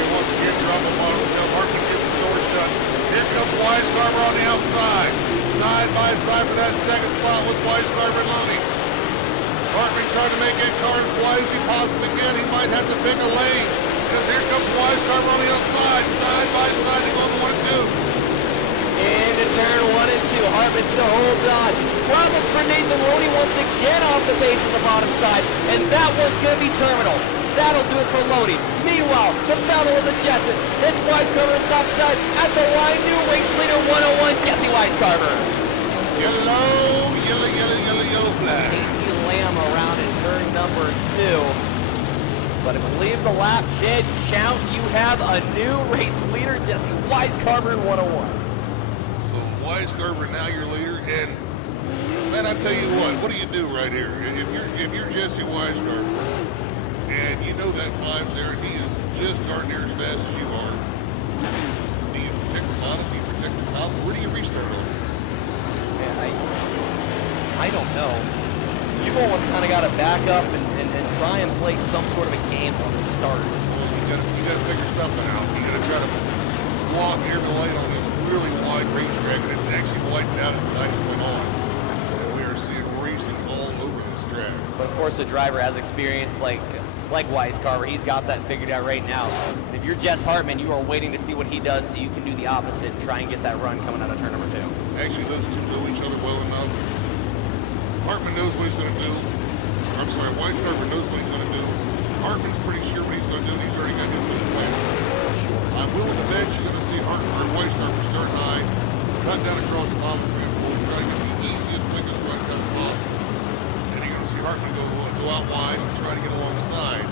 Once again, drop the bottom until Hartman gets the door shut. Here comes Weisgarber on the outside. Side by side for that second spot with Weisgarber and Loney. Hartman trying to make that car as wide as he possibly can. He might have to pick a lane, because here comes Weisgarber on the outside. Side by side, they go on the 1 and 2. Into turn 1 and 2. Hartman still holds on. Problems for Nathan Loney once again off the base on the bottom side, and that one's going to be terminal. That'll do it for Loney. Meanwhile, the battle of the Jesses. It's Weisgarber on the top side at the line. New race leader 101, Jesse Weisgarber. Yellow flag. Casey Lamb around in turn number 2. But I believe the lap did count. You have a new race leader, Jesse Weisgarber in 101. So Weisgarber now your leader, and man, I tell you what do you do right here? If you're Jesse Weisgarber, and you know that 5's there, and he is just darn near as fast as you are, do you protect the bottom? Do you protect the top? Where do you restart on this? Man, I don't know. You've almost kind of got to back up and try and play some sort of a game on the start. Well, you got to figure something out. You got to try to block every lane on this really wide racetrack, and it's actually widened out as the night went on. So we are seeing racing all over this track. But of course, the driver has experience like Weisgarber. He's got that figured out right now. And if you're Jess Hartman, you are waiting to see what he does so you can do the opposite and try and get that run coming out of turn number 2. Actually, those two know each other well enough. Hartman knows what he's going to do. I'm sorry, Weisgarber knows what he's going to do. Hartman's pretty sure what he's going to do. He's already got his little plan. Sure. I'm willing to bet you're going to see Weisgarber start high, cut down across the bottom of the pool, try to get the easiest, quickest run cut possible. And you're going to see Hartman go out wide and try to get alongside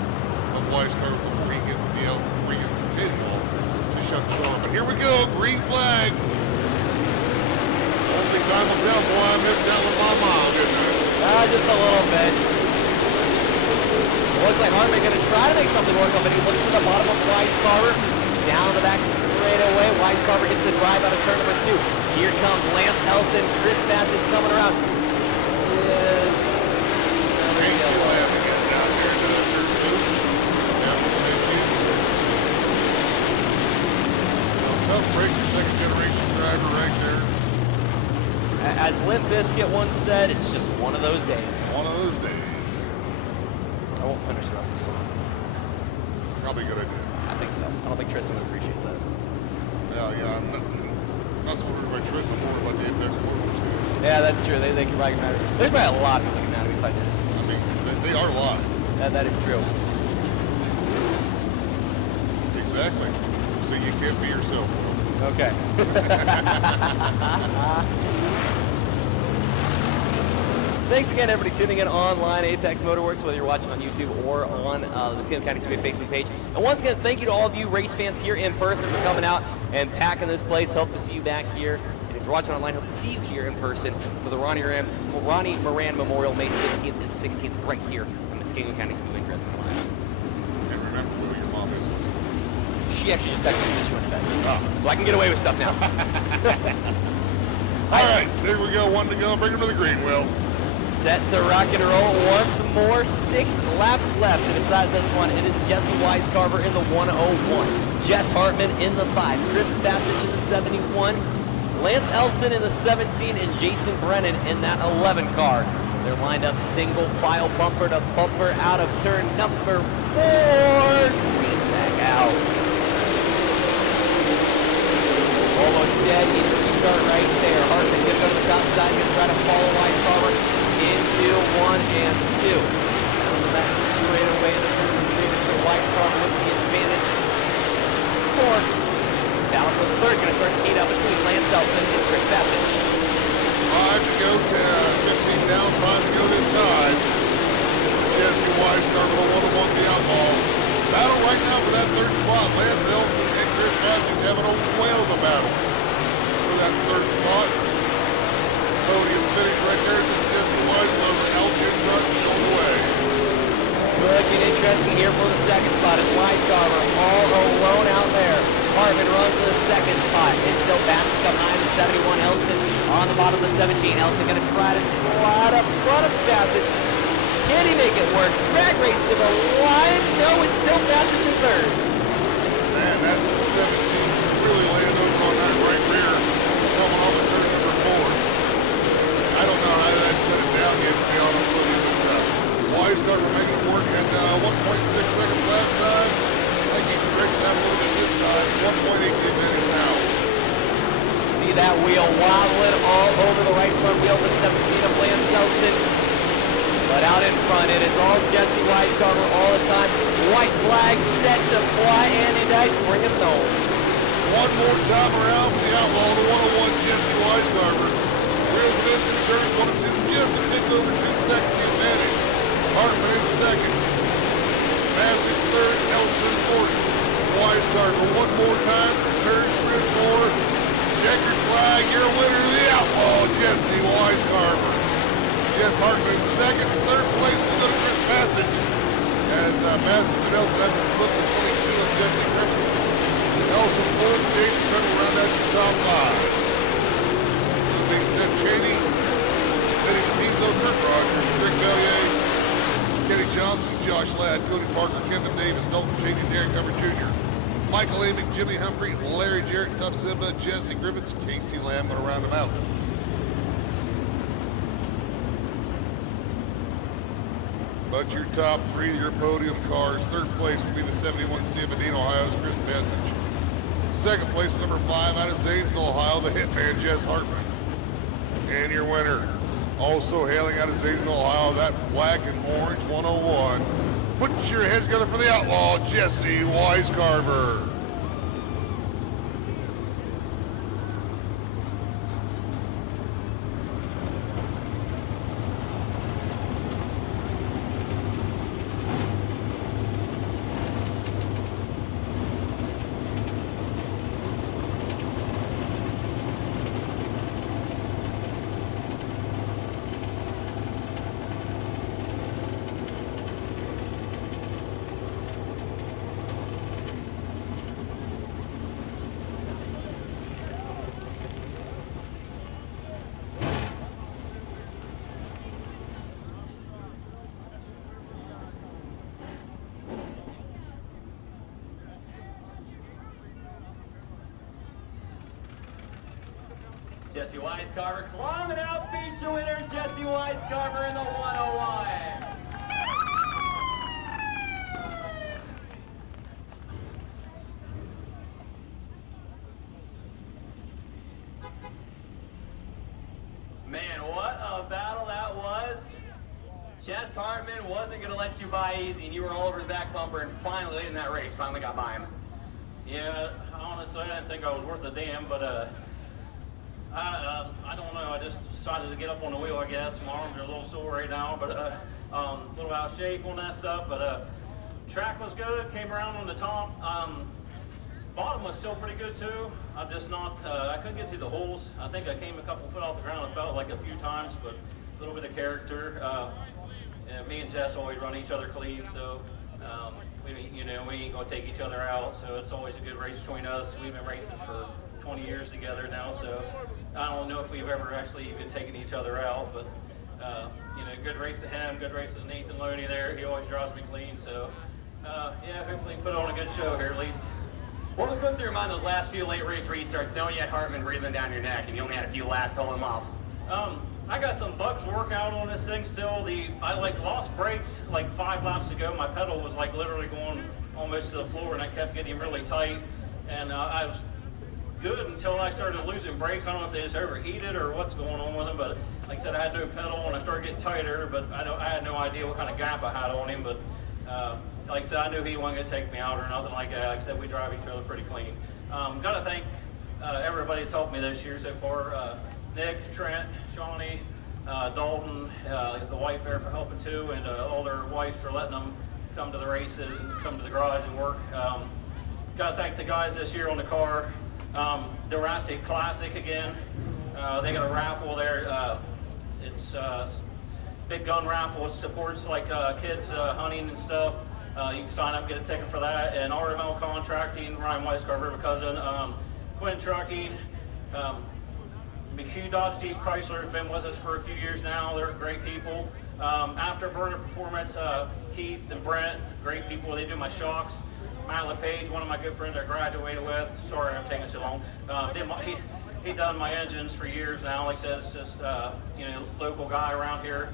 of Weisgarber before he gets to the retaining wall to shut the door. But here we go, green flag. Only time will tell, boy, I missed that one by a mile, didn't I? Just a little bit. It looks like Hartman going to try to make something work, but he looks to the bottom of Weisgarber. Down the back straight away. Weisgarber gets the drive out of turn number 2. Here comes Lance Elson. Chris Bassage coming around. Casey Lamb again down there to turn 2. Down to the issues. So tough break, your second generation driver right there. As Limp Bizkit once said, it's just one of those days. One of those days. I won't finish the rest of the song. Probably a good idea. I think so. I don't think Tristan would appreciate that. Yeah, I'm not so worried about Tristan, more about the Apex Motoworks guys. Yeah, that's true. They can probably get mad at me. There's probably a lot of people get mad at me if I did this. I mean, they are a lot. That is true. Exactly. So you can't be yourself. Okay. Thanks again, everybody, tuning in online, Apex Motorworks, whether you're watching on YouTube or on the Muskingum County Speedway Facebook page. And once again, thank you to all of you race fans here in person for coming out and packing this place. Hope to see you back here. And if you're watching online, hope to see you here in person for the Ronnie Moran Memorial, May 15th and 16th, right here at Muskingum County Speedway in Dresden. She actually just got a constituent event. So I can get away with stuff now. All right, there we go. One to go. Bring him to the green, Will. Set to rock and roll once more. 6 laps left to decide this one. It is Jesse Weiscarver in the 101. Jess Hartman in the 5. Chris Bassage in the 71. Lance Elson in the 17. And Jason Brennan in that 11 car. They're lined up single file, bumper to bumper, out of turn number 4. Green's back out. Almost dead. Need to restart right there. Hartman gonna go to the top side. Gonna try to follow Weiscarver into 1 and 2. Down the back straight away in the turn number 3. This is Weiscarver with the advantage. 4. Battle for the 3rd. Gonna start the heat up between Lance Elson and Chris Bassage. 5 to go, 15 down, 5 to go this time. Jesse Weiscarver, the 101, the outlaw. Battle right now for that 3rd spot. Lance Elson and Chris Bassage having a whale of a battle for that 3rd spot. Podium finish right there is Jesse Weiscarver out in front all the way. Looking interesting here for the 2nd spot. It's Weiscarver all alone out there. Hartman runs to the 2nd spot. It's still Bassage up behind the 71. Elson on the bottom of the 17. Elson going to try to slide up front of Bassage. Can he make it work? Drag race to the line. No, it's still Bassage in 3rd. Man, that 17 really landed over on that right rear coming off of turn number 4. I don't know how that put it down yet, to be honest with you. Weiscarver making it work at 1.6 seconds last time. I think he stretched out a little bit this time. 1.8 minutes now. See that wheel wobbling all over the right front wheel of the 17 of Lance Elson. But out in front, it is all Jesse Weiscarver all the time. White flag set to fly. Andy Dice, bring us home. One more time around for the outlaw, the 101 Jesse Weiscarver. Wheels in through turns 1 and 2, just a tick over 2 seconds the advantage. Hartman in 2nd. Bassage 3rd, Elson 4th. Weiscarver one more time for turns 3 and 4. Checkered flag, your winner, the outlaw, Jesse Weiscarver. Jess Hartman 2nd, 3rd place to go to Chris Bassage. As Bassage and Elson have to split the 22 of Jesse Griffin. Elson 4th, Jason Griffin round out your top 5. Big Seth Cheney, Eddie Pizzo, Kurt Rogers, Rick Bellier, Kenny Johnson, Josh Ladd, Cody Parker, Kevin Davis, Dalton Cheney, Derek Hubbard Jr., Michael Amick, Jimmy Humphrey, Larry Jarrett, Tough Simba, Jesse Griffiths, Casey Lamb going to round them out. But your top 3 of your podium cars, 3rd place would be the 71 Ciavadine, Ohio's Chris Bassage. 2nd place, number 5 out of Zanesville, Ohio, the Hitman, Jess Hartman. And your winner, also hailing out of Zanesville, Ohio, that black and orange 101. Put your heads together for the outlaw, Jesse Weiscarver. Jesse Weiscarver climbing out, feature winner Jesse Weiscarver in the 101. Man, what a battle that was. Jess Hartman wasn't going to let you by easy, and you were all over the back bumper, and finally, late in that race, finally got by him. Yeah, honestly, I didn't think I was worth a damn, but I don't know. I just decided to get up on the wheel, I guess. My arms are a little sore right now, but a little out of shape on that stuff. But track was good. Came around on the top. Bottom was still pretty good too. I'm just not. I couldn't get through the holes. I think I came a couple foot off the ground. It felt like a few times, but a little bit of character. And me and Jess always run each other clean, so we ain't gonna take each other out. So it's always a good race between us. We've been racing for 20 years together now, so I don't know if we've ever actually even taken each other out, but good race to him, good race to Nathan Loney there. He always drives me clean, so yeah, hopefully put on a good show here at least. What was going through your mind those last few late race restarts, knowing you had Hartman breathing down your neck and you only had a few laps to hold him off? I got some bugs to work out on this thing still. I lost brakes like 5 laps ago. My pedal was like literally going almost to the floor, and I kept getting really tight. And I was good until I started losing brakes. I don't know if they just overheated or what's going on with them, but like I said, I had no pedal and I started getting tighter. But I had no idea what kind of gap I had on him. But like I said, I knew he wasn't going to take me out or nothing like that. Like I said, we drive each other pretty clean. Got to thank everybody that's helped me this year so far. Nick, Trent, Shawnee, Dalton, the wife there for helping too, and all their wives for letting them come to the races and come to the garage and work. Got to thank the guys this year on the car. The Jurassic Classic again. They got a raffle there. It's big gun raffle. It supports like kids hunting and stuff. You can sign up, get a ticket for that. And RML Contracting, Ryan Weiscar, River Cousin, Quinn Trucking, McHugh Dodge Jeep Chrysler has been with us for a few years now. They're great people. Afterburner Performance, Keith and Brent, great people. They do my shocks. Matt LePage, one of my good friends I graduated with. Sorry I'm taking so long. He done my engines for years now. Like I said, it's just local guy around here.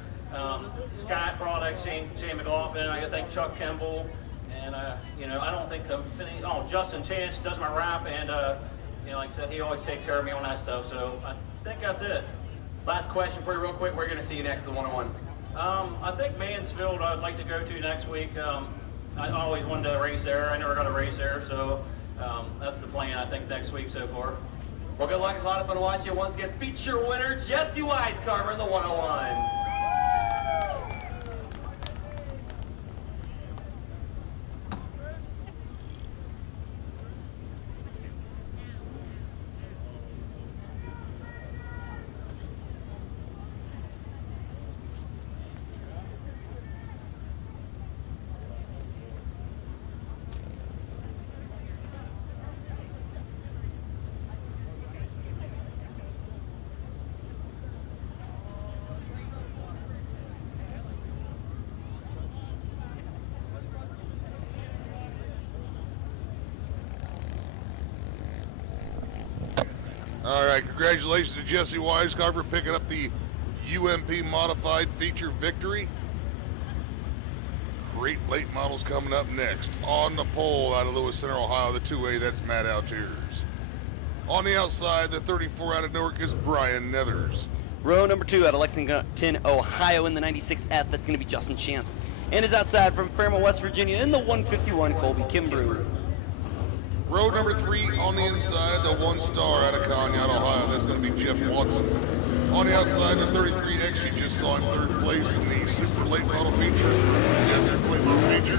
Sky Products, Shane McLaughlin. I got to thank Chuck Kimball, and I don't think Justin Chance does my wrap, and like I said, he always takes care of me on that stuff. So I think that's it. Last question for you real quick. We're going to see you next to the 101. I think Mansfield I'd like to go to next week. I always wanted to race there. I never got to race there, so that's the plan, I think, next week so far. Well, good luck. It's a lot of fun to watch you. Once again, feature winner, Jesse Weiscarver in the 101. All right, congratulations to Jesse Weiscarver picking up the UMP Modified Feature victory. Great late models coming up next. On the pole out of Lewis Center, Ohio, the 2A, that's Matt Altiers. On the outside, the 34 out of Newark is Brian Nethers. Row number 2 out of Lexington, Ohio in the 96F, that's going to be Justin Chance. And is outside from Fairmont, West Virginia in the 151, Colby Kimbrough. Row number 3 on the inside, the 1-star out of Conneaut, Ohio. That's going to be Jeff Watson. On the outside, the 33X, you just saw in 3rd place in the Super Late Model Feature. Desert Late Model Feature.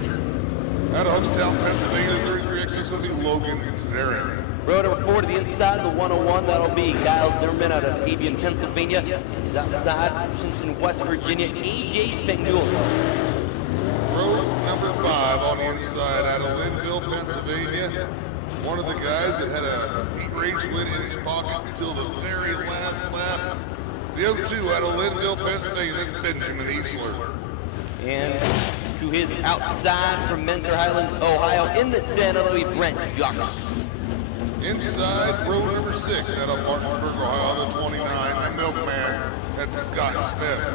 Out of Hookstown, Pennsylvania, the 33X, that's going to be Logan Zarin. Row number 4 to the inside, the 101, that'll be Kyle Zimmerman out of Avian, Pennsylvania. And he's outside from Shinson, West Virginia, AJ Spangula. Row number 5 on the inside, out of Linville, Pennsylvania. One of the guys that had a heat race win in his pocket until the very last lap. The 02 out of Linville, Pennsylvania, that's Benjamin Easler. And to his outside from Mentor Highlands, Ohio, in the 10, that'll be Brent Jux. Inside, row number 6 out of Martinsburg, Ohio, the 29, the milkman, that's Scott Smith.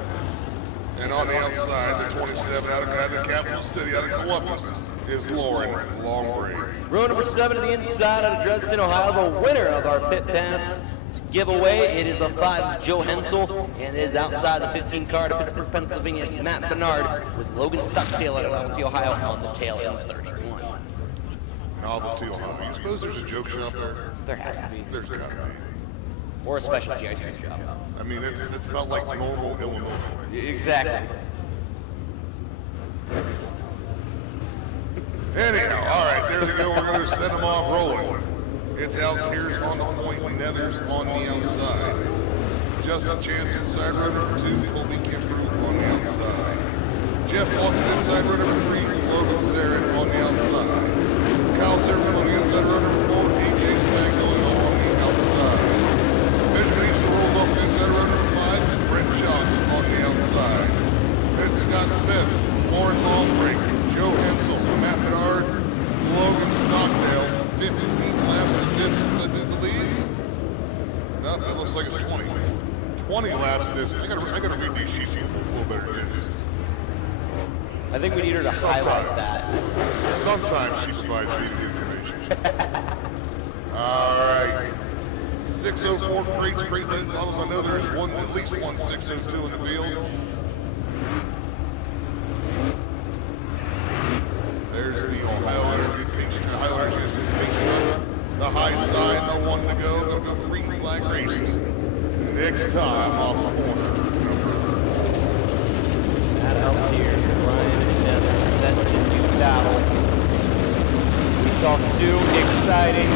And on the outside, the 27 out of the capital city, out of Columbus, is Lauren Longbrave. Row number 7 to the inside out of Dresden, Ohio, the winner of our pit pass giveaway. It is the 5 of Joe Hensel, and it is outside the 15 car to Pittsburgh, Pennsylvania. It's Matt Bernard with Logan Stockdale out of Novelty, Ohio on the tail in 31. Novelty, Ohio. You suppose there's a joke shop there? There has to be. There's gotta be. Or a specialty ice cream shop. I mean, it's about like normal Illinois. Exactly. Anyhow, all right, there they go. We're going to set them off rolling. It's Altiers on the point, Nethers on the outside. Justin Chance inside row number 2, Colby Kimbrough on the outside. Jeff Watson inside row number 3, Logan Zarin on the the outside. Kyle Zimmerman on the inside, runner number 4. AJ Spagnolia on the outside. Benjamin Easter rolls off the inside, runner number 5. And Brett Johnson on the outside. Then Scott Smith, Lauren Longbreak, Joe Hensel, Matt Menard, Logan Stockdale. 15 laps of distance, I do believe. No, it looks like it's 20. 20 laps of distance. I gotta read these sheets a little better than this. I think we need her to highlight that. Sometimes she provides needed information. All right. 604 crates, crate length models. I know there's at least one 602 in the field. There's the Ohio Energy High Energy Pink Strip. The high side, no one to go. Gonna go green flag racing. Next time off the corner. Matt Altier, Ryan Nether set to do battle. We saw 2 exciting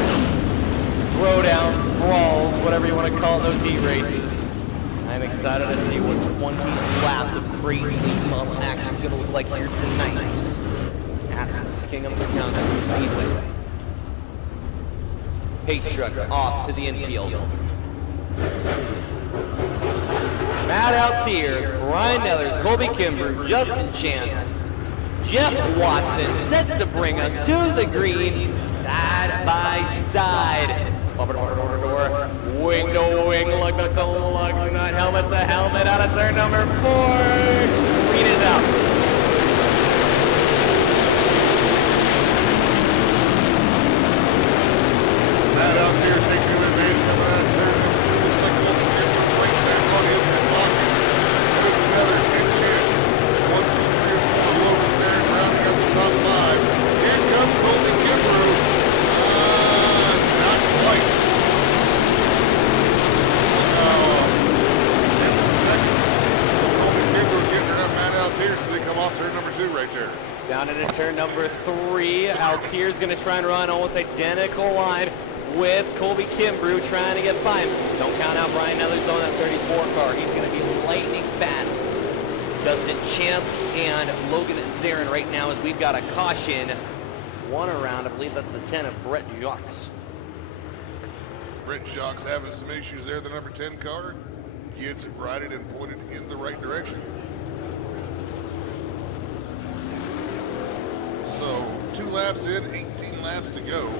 throwdowns, brawls, whatever you want to call it, those heat races. I'm excited to see what 20 laps of crate late model action is going to look like here tonight at Muskingum County Speedway. Pace truck off to the infield. Matt Altiers, Brian Nellers, Colby Kimbrough, Justin Chance, Jeff Watson set to bring us to the green, side by side. Bumper door to door, wing to wing, lug nut to lug nut, helmet to helmet out of turn number 4. Green is out. Matt Altier taking the advantage coming out of turn number 2. Looks like Colby Kimbrough right back on his pocket. It's Nellers and Chance. 1, 2, 3, 4. Logan's there rounding out the top 5. Here comes Colby Kimbrough. Not quite. Second. Colby Kimbrough getting her up. Matt Altier, so they come off turn number 2 right there. Down into turn number 3. Altier's going to try and run almost identical line with Colby Kimbrough trying to get by him. Don't count out Brian Nellers though in that 34 car. He's going to be lightning fast. Justin Chance and Logan Zarin right now as we've got a caution. 1 around, I believe that's the 10 of Brett Jacques. Brett Jacques having some issues there, the number 10 car. Gets it righted and pointed in the right direction. So 2 laps in, 18 laps to go.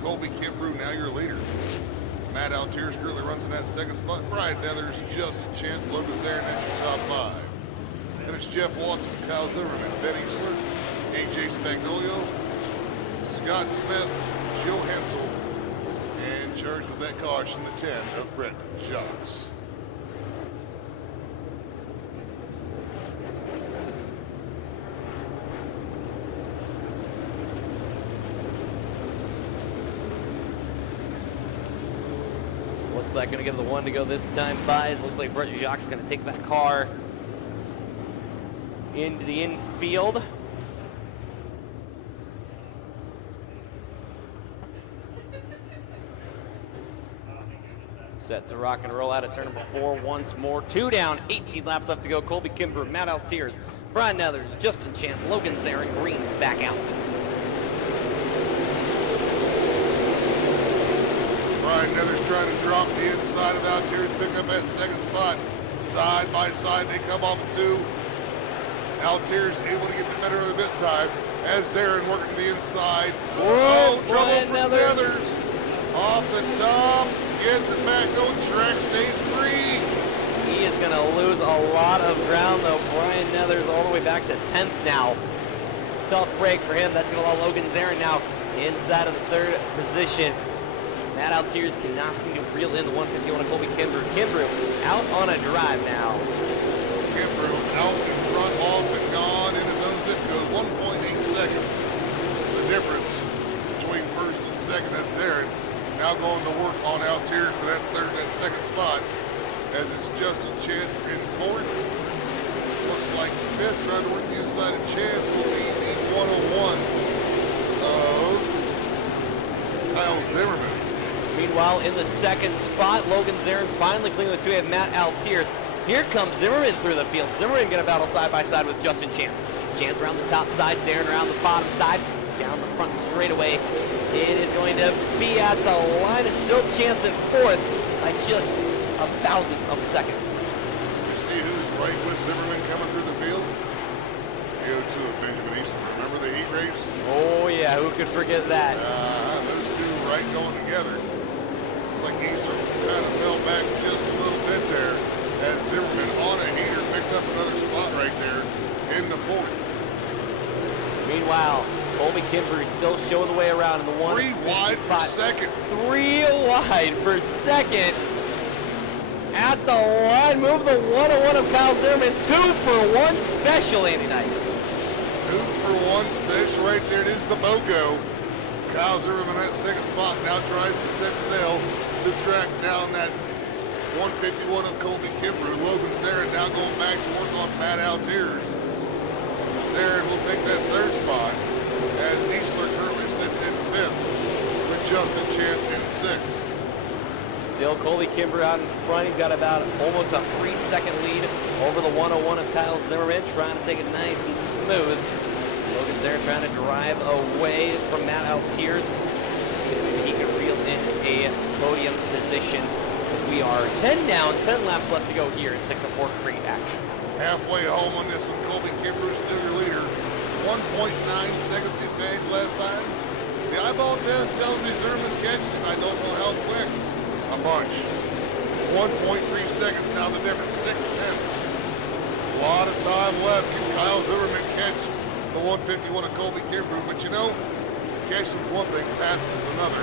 Colby Kimbrough, now your leader. Matt Altier currently runs in that 2nd spot. Brian Nethers, Justin Chance, Logan Zarin, that's your top 5. Then it's Jeff Watson, Kyle Zimmerman, Ben Easler, AJ Spagnolio, Scott Smith, Joe Hensel, and charged with that caution, the 10 of Brett Jacques. Looks like going to give the 1 to go this time. Buys. Looks like Brett Jacques is going to take that car into the infield. Set to rock and roll out of turn number 4 once more. 2 down, 18 laps left to go. Colby Kimbrough, Matt Altiers, Brian Nethers, Justin Chance, Logan Zarin, Green's back out. Brian Nethers trying to drop the inside of Altiers, pick up that 2nd spot. Side by side, they come off of 2. Altiers able to get the better of it this time as Zarin working to the inside. Whoa, trouble Brian for Nethers. Off the top, gets it back, no track stays free. He is going to lose a lot of ground though. Brian Nethers all the way back to 10th now. Tough break for him. That's going to allow Logan Zarin now inside of the 3rd position. Matt Altiers cannot seem to reel in the 151 of Colby Kimbrough. Kimbrough out on a drive now. Kimbrough out in front, off and gone in his own zip code. 1.8 seconds. The difference between 1st and 2nd. That's Zarin. Now going to work on Altiers for that 2nd spot as it's Justin Chance in 4th. Looks like 5th trying to work the inside of Chance will be the 101 of Kyle Zimmerman. Meanwhile, in the 2nd spot, Logan Zarin finally cleaning the 2. We have Matt Altiers. Here comes Zimmerman through the field. Zimmerman going to battle side by side with Justin Chance. Chance around the top side, Zarin around the bottom side. down the front straightaway. It is going to be at the line. It's still chancing fourth by just a thousandth of a second. You see who's right with Zimmerman coming through the field? Go to Benjamin Easton. Remember the heat race? Oh yeah, who could forget that? Those two right going together. It's like Easton kind of fell back just a little bit there as Zimmerman on a heater picked up another spot right there in the fourth. Meanwhile, Colby Kimbrough is still showing the way around in the 1. 3 wide for second. 3 wide for second. At the line, move the 101 of Kyle Zimmerman. 2 for 1 special, Andy Nice. 2 for 1 special right there. It is the BOGO. Kyle Zimmerman at second spot now tries to set sail to track down that 151 of Colby Kimbrough. Logan Zarin now going back to work on Matt Altiers. Zarin will take that third spot as Eastler currently sits in fifth with Justin Chance in sixth. Still Colby Kimbrough out in front. He's got about almost a 3-second lead over the 101 of Kyle Zimmerman, trying to take it nice and smooth. Logan Zarin trying to drive away from Matt Altiers to see if maybe he can reel in a podium position. As we are 10 down, 10 laps left to go here in 604 crate action. Halfway home on this one, Colby Kimbrough still your leader. 1.9 seconds advantage last time. The eyeball test tells me Zimmerman's catching it. I don't know how quick. A bunch. 1.3 seconds now the difference, 6/10. A lot of time left. Can Kyle Zimmerman catch the 151 of Colby Kimbrough? But you know, catching is one thing, passing is another.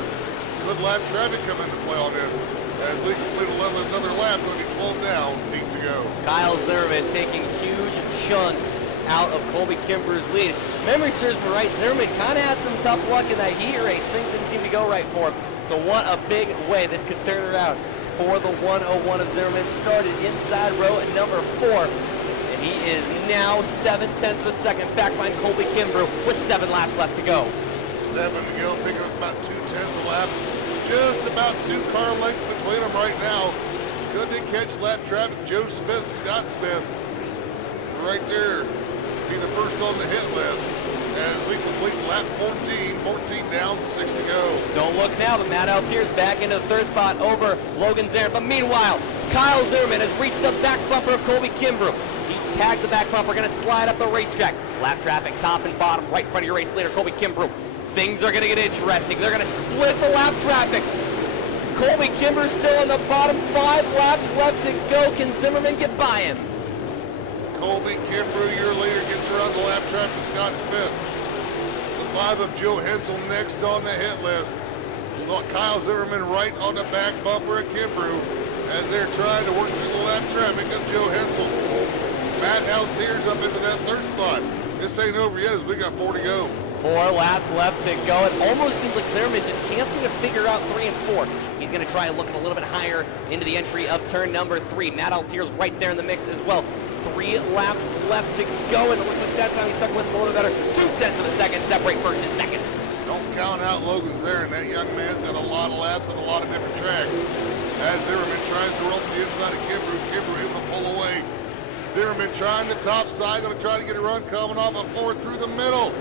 Good lap traffic come into play on this. As we complete another lap, going to be 12 down, 8 to go. Kyle Zimmerman taking huge chunks out of Colby Kimbrough's lead. Memory serves me right, Zimmerman kind of had some tough luck in that heat race. Things didn't seem to go right for him. So what a big way this could turn around for the 101 of Zimmerman. Started inside row at number 4. And he is now 7/10 of a second back behind Colby Kimbrough with 7 laps left to go. 7 to go, picking up about 2/10 a lap. Just about 2 car lengths between them right now. Good to catch lap traffic. Joe Smith, Scott Smith, right there, be the first on the hit list as we complete lap 14. 14 down, 6 to go. Don't look now, but Matt Altiers back into the third spot over Logan Zarin. But meanwhile, Kyle Zimmerman has reached the back bumper of Colby Kimbrough. He tagged the back bumper, going to slide up the racetrack. Lap traffic, top and bottom, right in front of your race leader, Colby Kimbrough. Things are going to get interesting. They're going to split the lap traffic. Colby Kimbrough still on the bottom, 5 laps left to go. Can Zimmerman get by him? Colby Kimbrough, your leader, gets around the lap traffic with Scott Smith. The 5 of Joe Hensel next on the hit list. Kyle Zimmerman right on the back bumper of Kimbrough as they're trying to work through the lap traffic of Joe Hensel. Matt Altiers up into that third spot. This ain't over yet as we got 4 to go. 4 laps left to go. It almost seems like Zimmerman just can't seem to figure out 3 and 4. He's going to try looking a little bit higher into the entry of turn number 3. Matt Altiers right there in the mix as well. 3 laps left to go, and it looks like that time he's stuck with a little better. 2/10 of a second separate first and second. Don't count out Logan Zarin. That young man's got a lot of laps on a lot of different tracks. As Zimmerman tries to roll to the inside of Kimbrough, Kimbrough able to pull away. Zimmerman trying the top side, going to try to get a run coming off a 4 through the middle.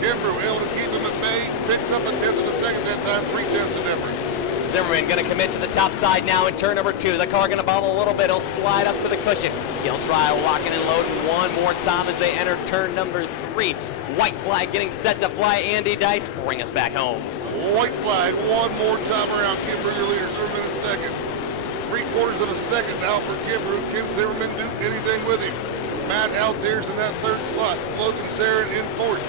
Kimbrough able to keep him at bay, picks up a 1/10 of a second that time, 3/10 of difference. Zimmerman going to commit to the top side now in turn number 2. The car going to bobble a little bit. He'll slide up to the cushion. He'll try locking and loading one more time as they enter turn number 3. White flag getting set to fly. Andy Dice, bring us back home. White flag one more time around. Kimbrough, your leader, Zimmerman in second. 3/4 of a second now for Kimbrough. Can Zimmerman do anything with him? Matt Altiers in that third spot. Logan Zarin in fourth.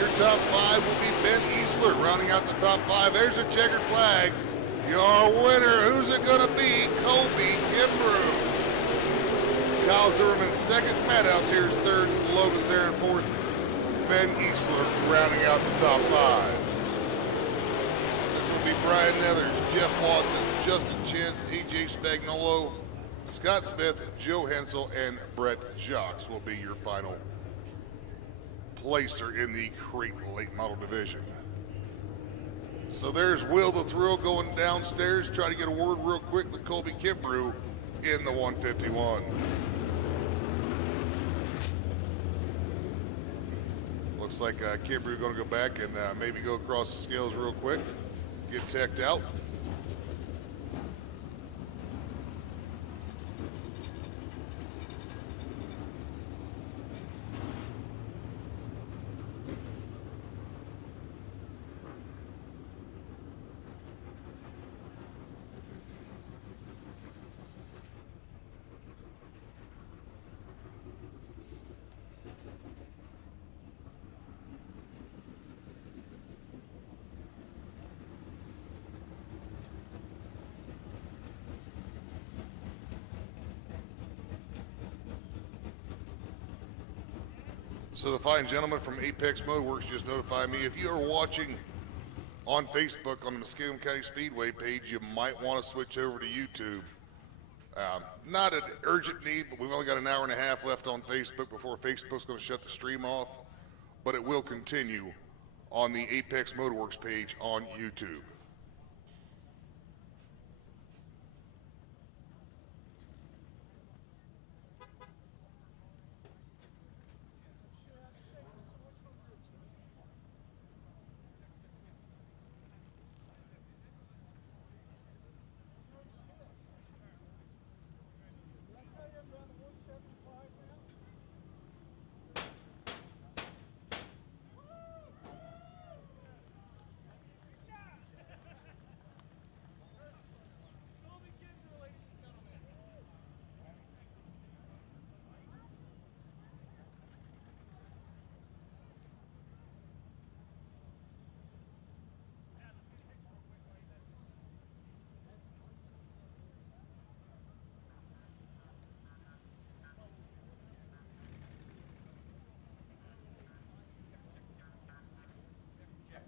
Your top 5 will be Ben Eastler rounding out the top 5. There's a checkered flag. Your winner, who's it going to be? Colby Kimbrough. Kyle Zimmerman second, Matt Altiers third, Logan Zarin fourth, Ben Eastler rounding out the top 5. This will be Brian Nethers, Jeff Watson, Justin Chance, AJ Spagnolo, Scott Smith, Joe Hensel, and Brett Jocks will be your final placer in the crate late model division. So there's Will the Thrill going downstairs, try to get a word real quick with Colby Kimbrough in the 151. Looks like Kimbrough going to go back and maybe go across the scales real quick, get teched out. So the fine gentleman from Apex Motoworks just notified me, if you are watching on Facebook on the Muskingum County Speedway page, you might want to switch over to YouTube. Not an urgent need, but we've only got an hour and a half left on Facebook before Facebook's going to shut the stream off. But it will continue on the Apex Motoworks page on YouTube.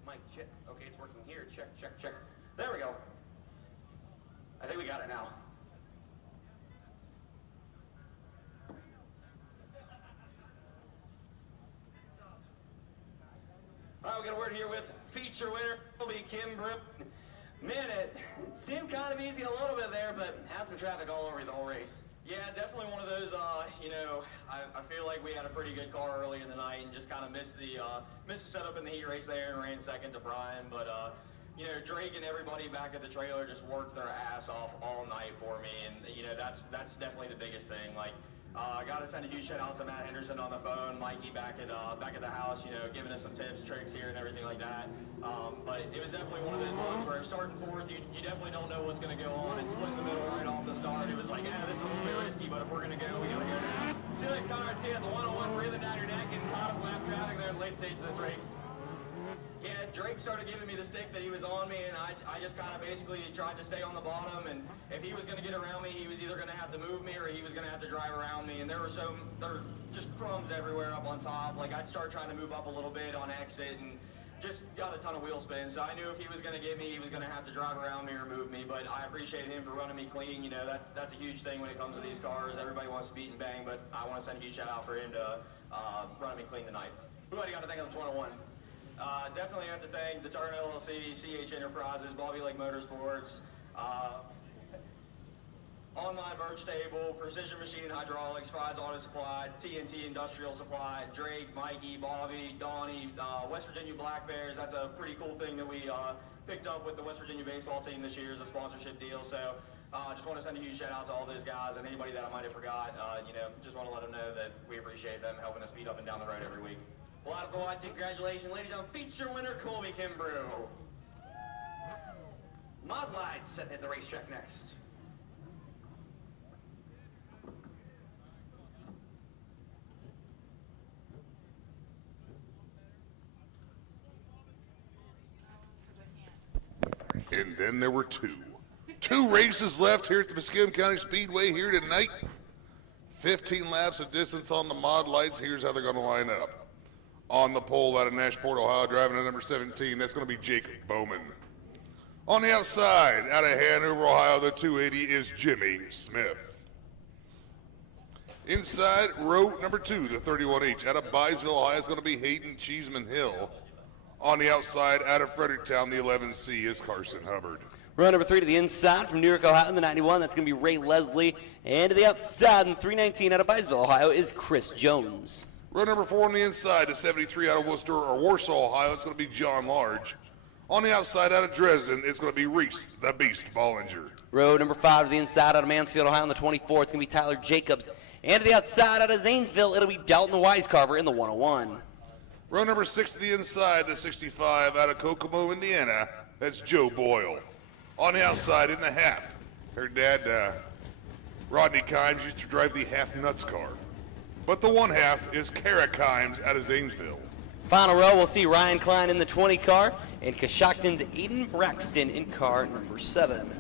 Mike, check. Okay, it's working here. Check, check, check. There we go. I think we got it now. All right, we got a word here with feature winner, Colby Kimbrough. Man, it seemed kind of easy a little bit there, but had some traffic all over the whole race. Yeah, definitely one of those, you know, I feel like we had a pretty good car early in the night and just kind of missed the setup in the heat race there and ran second to Brian. But, you know, Drake and everybody back at the trailer just worked their ass off all night for me. And, you know, that's definitely the biggest thing. Like, I got to send a huge shout out to Matt Henderson on the phone, Mikey back at the house, you know, giving us some tips, tricks here and everything like that. But it was definitely one of those ones where starting fourth, you definitely don't know what's going to go on. And split in the middle right off the start. It was like, yeah, this is a little bit risky, but if we're going to go, we got to go. Silly car at 10, the 101 breathing down your neck and out of lap traffic there in the late stage of this race. Yeah, Drake started giving me the stick that he was on me, and I just kind of basically tried to stay on the bottom, and if he was going to get around me, he was either going to have to move me or he was going to have to drive around me, and there were just crumbs everywhere up on top. Like, I'd start trying to move up a little bit on exit, and just got a ton of wheel spin, so I knew if he was going to get me, he was going to have to drive around me or move me, but I appreciate him for running me clean. You know, that's a huge thing when it comes to these cars. Everybody wants to beat and bang, but I want to send a huge shout out for him to run me clean tonight. Who do you got to thank on this 101? Definitely have to thank the Turn LLC, CH Enterprises, Bobby Lake Motorsports, Online Merch Table, Precision Machining Hydraulics, Fry's Auto Supply, TNT Industrial Supply, Drake, Mikey, Bobby, Donnie, West Virginia Black Bears. That's a pretty cool thing that we picked up with the West Virginia baseball team this year as a sponsorship deal. So just want to send a huge shout out to all those guys and anybody that I might have forgot. You know, just want to let them know that we appreciate them helping us beat up and down the road every week. A lot of watching. Congratulations, ladies, on feature winner Colby Kimbrough. Mod Lights set at the racetrack next. And then there were two races left here at the Muskingum County Speedway here tonight. 15 laps of distance on the Mod Lights. Here's how they're going to line up. On the pole out of Nashport, Ohio, driving at number 17, that's going to be Jacob Bowman. On the outside, out of Hanover, Ohio, the 280 is Jimmy Smith. Inside, row number 2, the 31H, out of Byesville, Ohio, is going to be Hayden Cheeseman Hill. On the outside, out of Fredericktown, the 11C is Carson Hubbard. Row number 3 to the inside from New York, Ohio, in the 91, that's going to be Ray Leslie. And to the outside in 319 out of Byesville, Ohio, is Chris Jones. Row number 4 on the inside, the 73 out of Worcester or Warsaw, Ohio, it's going to be John Large. On the outside out of Dresden, it's going to be Reese, the Beast Bollinger. Row number 5 to the inside out of Mansfield, Ohio on the 24. It's going to be Tyler Jacobs. And to the outside out of Zanesville, it'll be Dalton Wisecarver in the 101. Row number 6 to the inside, the 65 out of Kokomo, Indiana. That's Joe Boyle. On the outside in the half, her dad, Rodney Kimes, used to drive the half nuts car. But the one half is Kara Kimes out of Zanesville. Final row, we'll see Ryan Klein in the 20 car and Coshocton's Aiden Braxton in car number 7.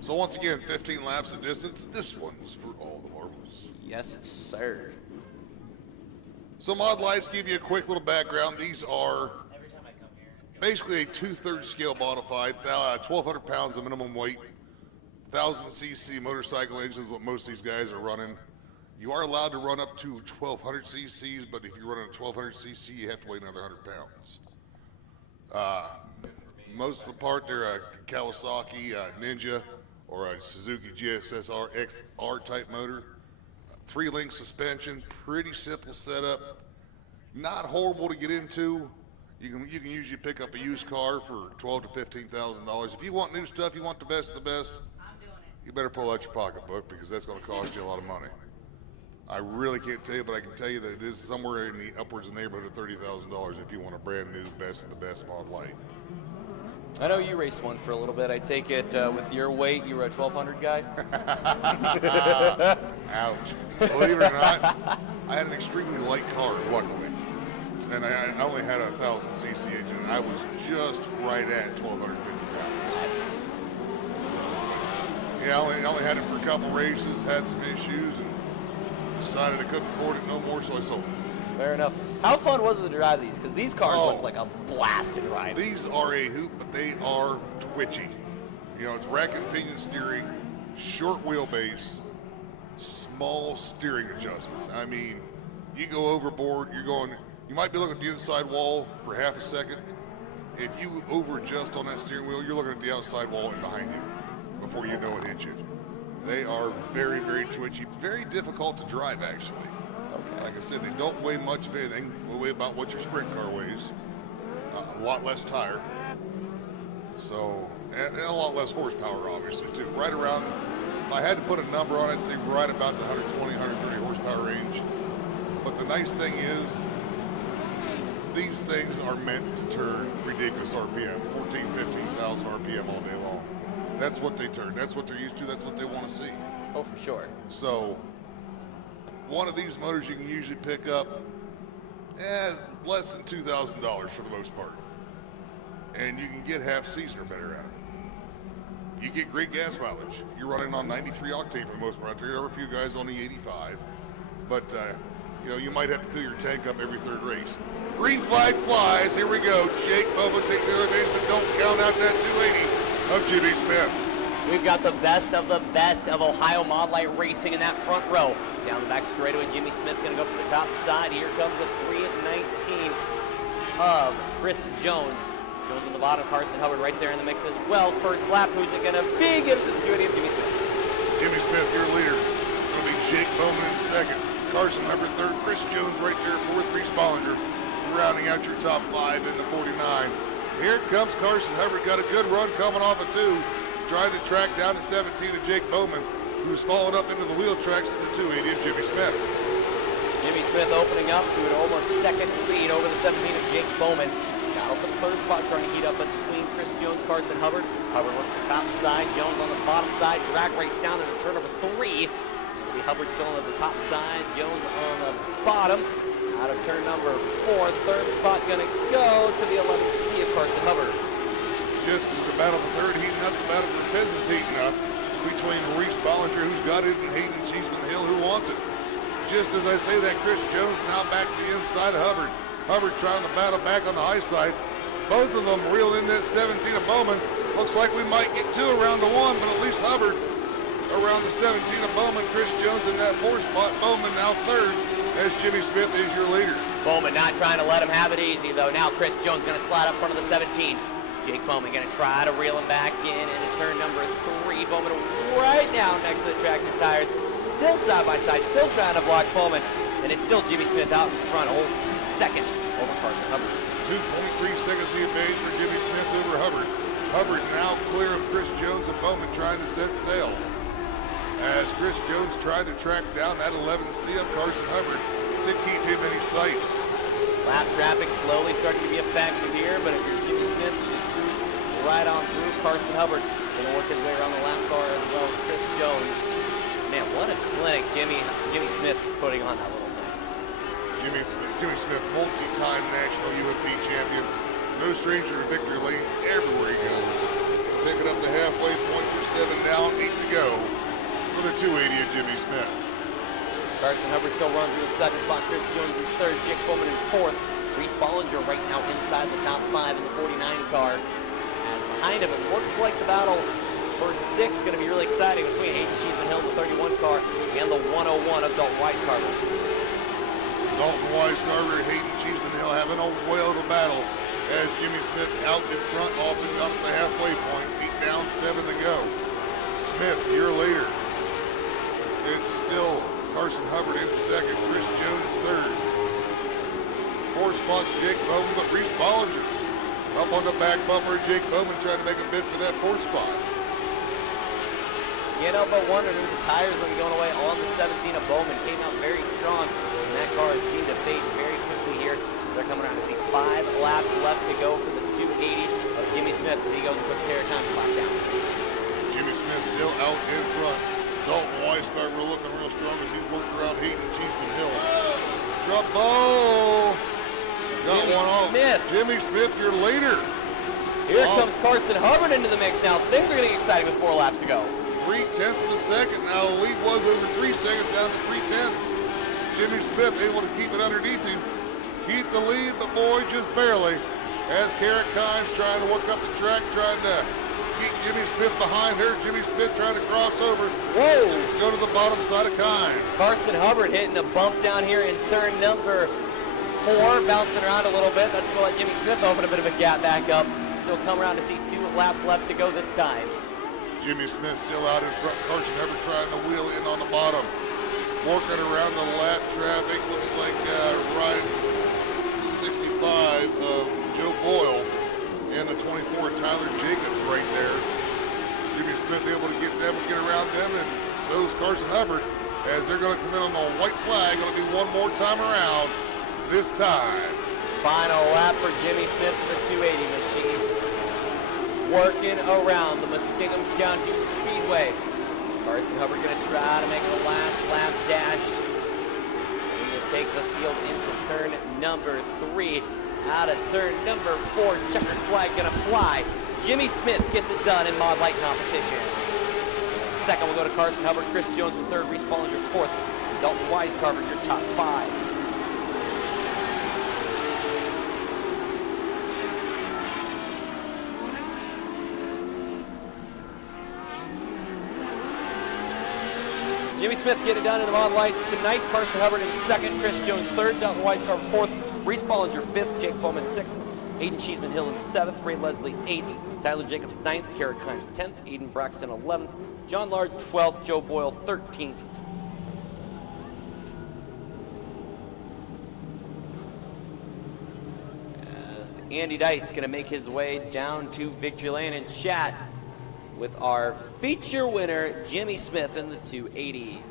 So once again, 15 laps of distance. This one's for all the marbles. Yes, sir. So Mod Lights give you a quick little background. These are basically a 2/3 scale modified, 1,200 pounds the minimum weight, 1,000 cc motorcycle engines, what most of these guys are running. You are allowed to run up to 1,200 cc's, but if you're running a 1,200 cc, you have to weigh another 100 pounds. Most of the part, they're a Kawasaki Ninja or a Suzuki GSSR XR type motor. 3-link suspension, pretty simple setup. Not horrible to get into. You can usually pick up a used car for $12,000 to $15,000. If you want new stuff, you want the best of the best, you better pull out your pocketbook because that's going to cost you a lot of money. I really can't tell you, but I can tell you that it is somewhere in the upwards of the neighborhood of $30,000 if you want a brand new best of the best Mod Light. I know you raced one for a little bit. I take it with your weight, you were a 1,200 guy? Ouch. Believe it or not, I had an extremely light car, luckily. And I only had a 1,000 cc engine, and I was just right at 1,250 pounds. So, yeah, I only had it for a couple races, had some issues, and decided I couldn't afford it no more, so I sold it. Fair enough. How fun was it to drive these? Because these cars look like a blast to drive. These are a hoot, but they are twitchy. You know, it's rack and pinion steering, short wheelbase, small steering adjustments. I mean, you go overboard, you might be looking at the inside wall for half a second. If you over adjust on that steering wheel, you're looking at the outside wall and behind you before you know it hits you. They are very, very twitchy, very difficult to drive actually. Okay. Like I said, they don't weigh much of anything. They weigh about what your sprint car weighs. A lot less tire. So, and a lot less horsepower, obviously, too. Right around, if I had to put a number on it, I'd say right about the 120, 130 horsepower range. But the nice thing is, these things are meant to turn ridiculous RPM, 14, 15,000 RPM all day long. That's what they turn. That's what they're used to. That's what they want to see. Oh, for sure. So, one of these motors you can usually pick up less than $2,000 for the most part. And you can get half season or better out of it. You get great gas mileage. You're running on 93 octane for the most part. There are a few guys on the 85. But, you know, you might have to fill your tank up every third race. Green flag flies. Here we go. Jake Bubba take the other base, but don't count out that 280 of Jimmy Smith. We've got the best of Ohio Mod Light racing in that front row. Down the back straightaway, Jimmy Smith going to go up to the top side. Here comes the 319 of Chris Jones. Jones on the bottom, Carson Hubbard right there in the mix as well. First lap, who's it going to be? Give it to the 280 of Jimmy Smith. Jimmy Smith, your leader. It's going to be Jake Bowman in second. Carson Hubbard third. Chris Jones right there fourth. Reese Bollinger rounding out your top 5 in the 49. Here comes Carson Hubbard. Got a good run coming off of 2. Trying to track down to 17 of Jake Bowman, who's fallen up into the wheel tracks at the 280 of Jimmy Smith. Jimmy Smith opening up to an almost second lead over the 17 of Jake Bowman. Battle for the third spot, starting to heat up between Chris Jones, Carson Hubbard. Hubbard works the top side, Jones on the bottom side. Drag race down into turn number 3. Hubbard still on the top side, Jones on the bottom. Out of turn number 4, third spot gonna go to the 11th C of Carson Hubbard. Just as the battle for third heating up, the battle for fifth is heating up between Reese Bollinger, who's got it, and Hayden Cheeseman Hill, who wants it. Just as I say that, Chris Jones now back to the inside of Hubbard. Hubbard trying to battle back on the high side. Both of them reel in that 17 of Bowman. Looks like we might get 2 around the 1, but at least Hubbard around the 17 of Bowman. Chris Jones in that 4th spot. Bowman now third as Jimmy Smith is your leader. Bowman not trying to let him have it easy, though. Now Chris Jones going to slide up front of the 17. Jake Bowman going to try to reel him back in into turn number 3. Bowman right now next to the tractor tires. still side by side, still trying to block Bowman, and it's still Jimmy Smith out in front, 2 seconds over Carson Hubbard. 2.3 seconds the advantage for Jimmy Smith over Hubbard. Hubbard now clear of Chris Jones and Bowman trying to set sail. As Chris Jones tried to track down that 11C of Carson Hubbard to keep him in his sights. Lap traffic slowly starting to be effective here, but if you're Jimmy Smith, you just cruise right on through. Carson Hubbard going to work his way around the lap car as well as Chris Jones. Man, what a clinic Jimmy Smith is putting on that little thing. Jimmy Smith, multi-time national UMP champion. No stranger to victory lane everywhere he goes. Picking up the halfway point for 7 down, 8 to go for the 280 of Jimmy Smith. Carson Hubbard still runs in the second spot. Chris Jones in third. Jake Bowman in fourth. Reese Bollinger right now inside the top 5 in the 49 car. As behind him, it looks like the battle for 6 is going to be really exciting between Hayden Cheeseman Hill in the 31 car and the 101 of Dalton Weiscarver. Dalton Weiscarver and Hayden Cheeseman Hill having a whale of a battle as Jimmy Smith out in front, off and up at the halfway point. 8 down, 7 to go. Smith, year later. It's still Carson Hubbard in second, Chris Jones third. 4 spots Jake Bowman, but Reese Bollinger up on the back bumper. Jake Bowman trying to make a bid for that 4th spot. Can't help but wonder who the tires will be going away on the 17 of Bowman. Came out very strong, and that car has seemed to fade very quickly here. So they're coming around to see 5 laps left to go for the 280 of Jimmy Smith. He goes and puts Carrot Time back down. Jimmy Smith still out in front. Dalton Weiscarver looking real strong as he's worked around Hayden Cheeseman Hill. Trouble! Got Jimmy one off. Smith. Jimmy Smith, you're later. Here comes Carson Hubbard into the mix now. Things are getting exciting with 4 laps to go. 3/10 of a second. Now the lead was over 3 seconds down to 3/10. Jimmy Smith able to keep it underneath him. Keep the lead, but boy, just barely. As Carrot Kimes trying to work up the track, trying to keep Jimmy Smith behind her. Jimmy Smith trying to cross over. Whoa! To go to the bottom side of Kimes. Carson Hubbard hitting a bump down here in turn number 4, bouncing around a little bit. That's going to let Jimmy Smith open a bit of a gap back up. He'll come around to see 2 laps left to go this time. Jimmy Smith still out in front. Carson Hubbard trying to wheel in on the bottom. Working around the lap traffic. Looks like right 65 of Joe Boyle and the 24 Tyler Jacobs right there. Jimmy Smith able to get them and get around them, and so is Carson Hubbard as they're going to come in on the white flag. Going to be one more time around this time. Final lap for Jimmy Smith in the 280 machine. Working around the Muskingum County Speedway. Carson Hubbard going to try to make the last lap dash. He will take the field into turn number 3. Out of turn number 4, checkered flag going to fly. Jimmy Smith gets it done in Mod Light competition. Second will go to Carson Hubbard, Chris Jones in third, Reese Bollinger fourth, Dalton Weiscarver your top 5. Jimmy Smith getting it done in the Mod Lights tonight. Carson Hubbard in second, Chris Jones third, Dalton Weiscarver fourth, Reese Bollinger fifth, Jake Bowman sixth, Hayden Cheeseman Hill in 7th, Ray Leslie 8th, Tyler Jacobs 9th, Carrot Kimes 10th, Aiden Braxton 11th, John Lard 12th, Joe Boyle 13th. As Andy Dice going to make his way down to victory lane and chat with our feature winner, Jimmy Smith in the 280.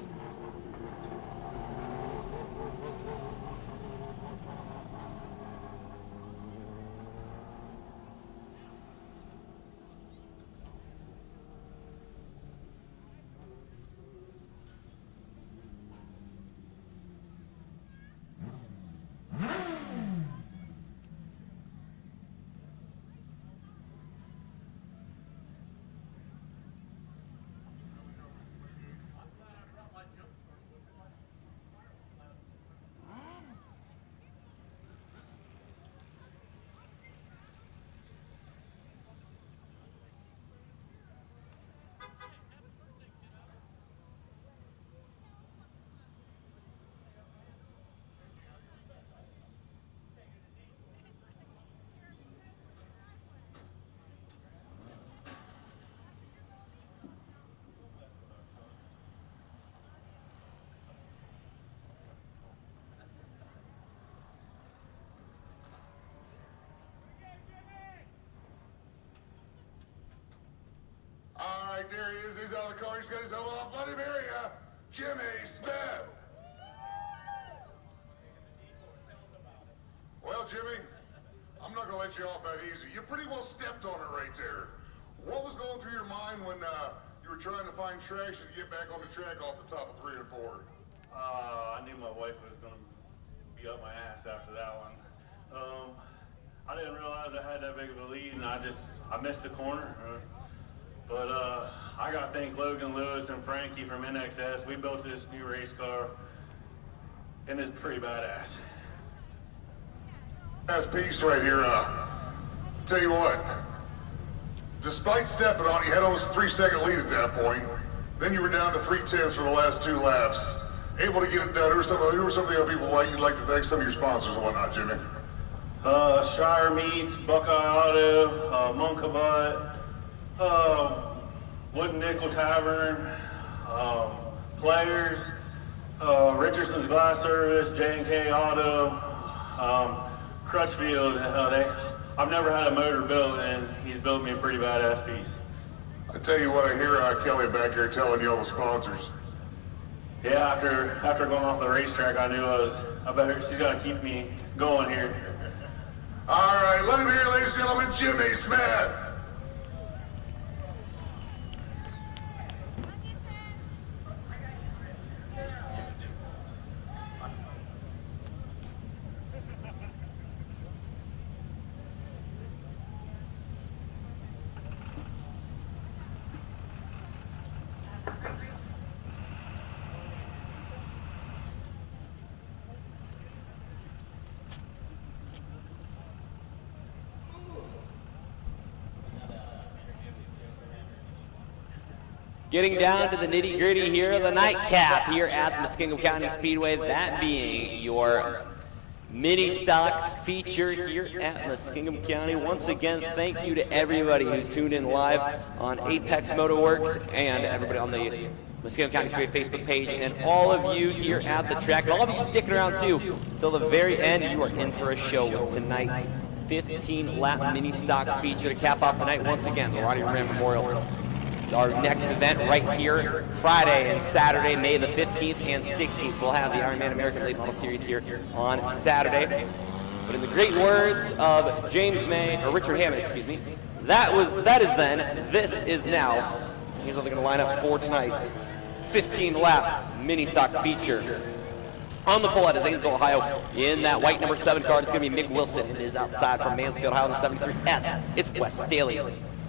Oh, he's got his elbow off. Let him hear ya. Jimmy Smith. Well, Jimmy, I'm not going to let you off that easy. You pretty well stepped on it right there. What was going through your mind when you were trying to find traction to get back on the track off the top of 3 and 4? I knew my wife was going to be up my ass after that one. I didn't realize I had that big of a lead, and I missed the corner. But I got to thank Logan Lewis and Frankie from NXS. We built this new race car, and it's pretty badass. Last piece right here. Tell you what, despite stepping on, you had almost a 3-second lead at that point. Then you were down to 3/10 for the last 2 laps. Able to get it done. Who are some of the other people you'd like to thank? Some of your sponsors and whatnot, Jimmy. Shire Meats, Buckeye Auto, Monkabutt, Wooden Nickel Tavern, Players, Richardson's Glass Service, J&K Auto, Crutchfield. I've never had a motor built, and he's built me a pretty badass piece. I tell you what, I hear Kelly back here telling you all the sponsors. Yeah, after going off the racetrack, I knew I better. She's gonna keep me going here. All right, let him hear, ladies and gentlemen, Jimmy Smith. Getting down to the nitty-gritty here, the nightcap here at the Muskingum County Speedway, that being your mini stock feature here at Muskingum County. Once again, thank you to everybody who's tuned in live on Apex Motoworks and everybody on the Muskingum County Speedway Facebook page, and all of you here at the track, and all of you sticking around too until the very end. You are in for a show with tonight's 15-lap mini stock feature to cap off the night. Once again, the Roddy Ram Memorial. Our next event right here, Friday and Saturday, May the 15th and 16th. We'll have the Ironman American Late Model Series here on Saturday. But in the great words of Richard Hammond, excuse me, that is then, this is now. Here's how they're going to line up for tonight's 15-lap mini stock feature. On the pole out of Zanesville, Ohio, in that white number 7 car, it's going to be Mick Wilson. It is outside from Mansfield, Ohio, in the 73S. It's Wes Staley.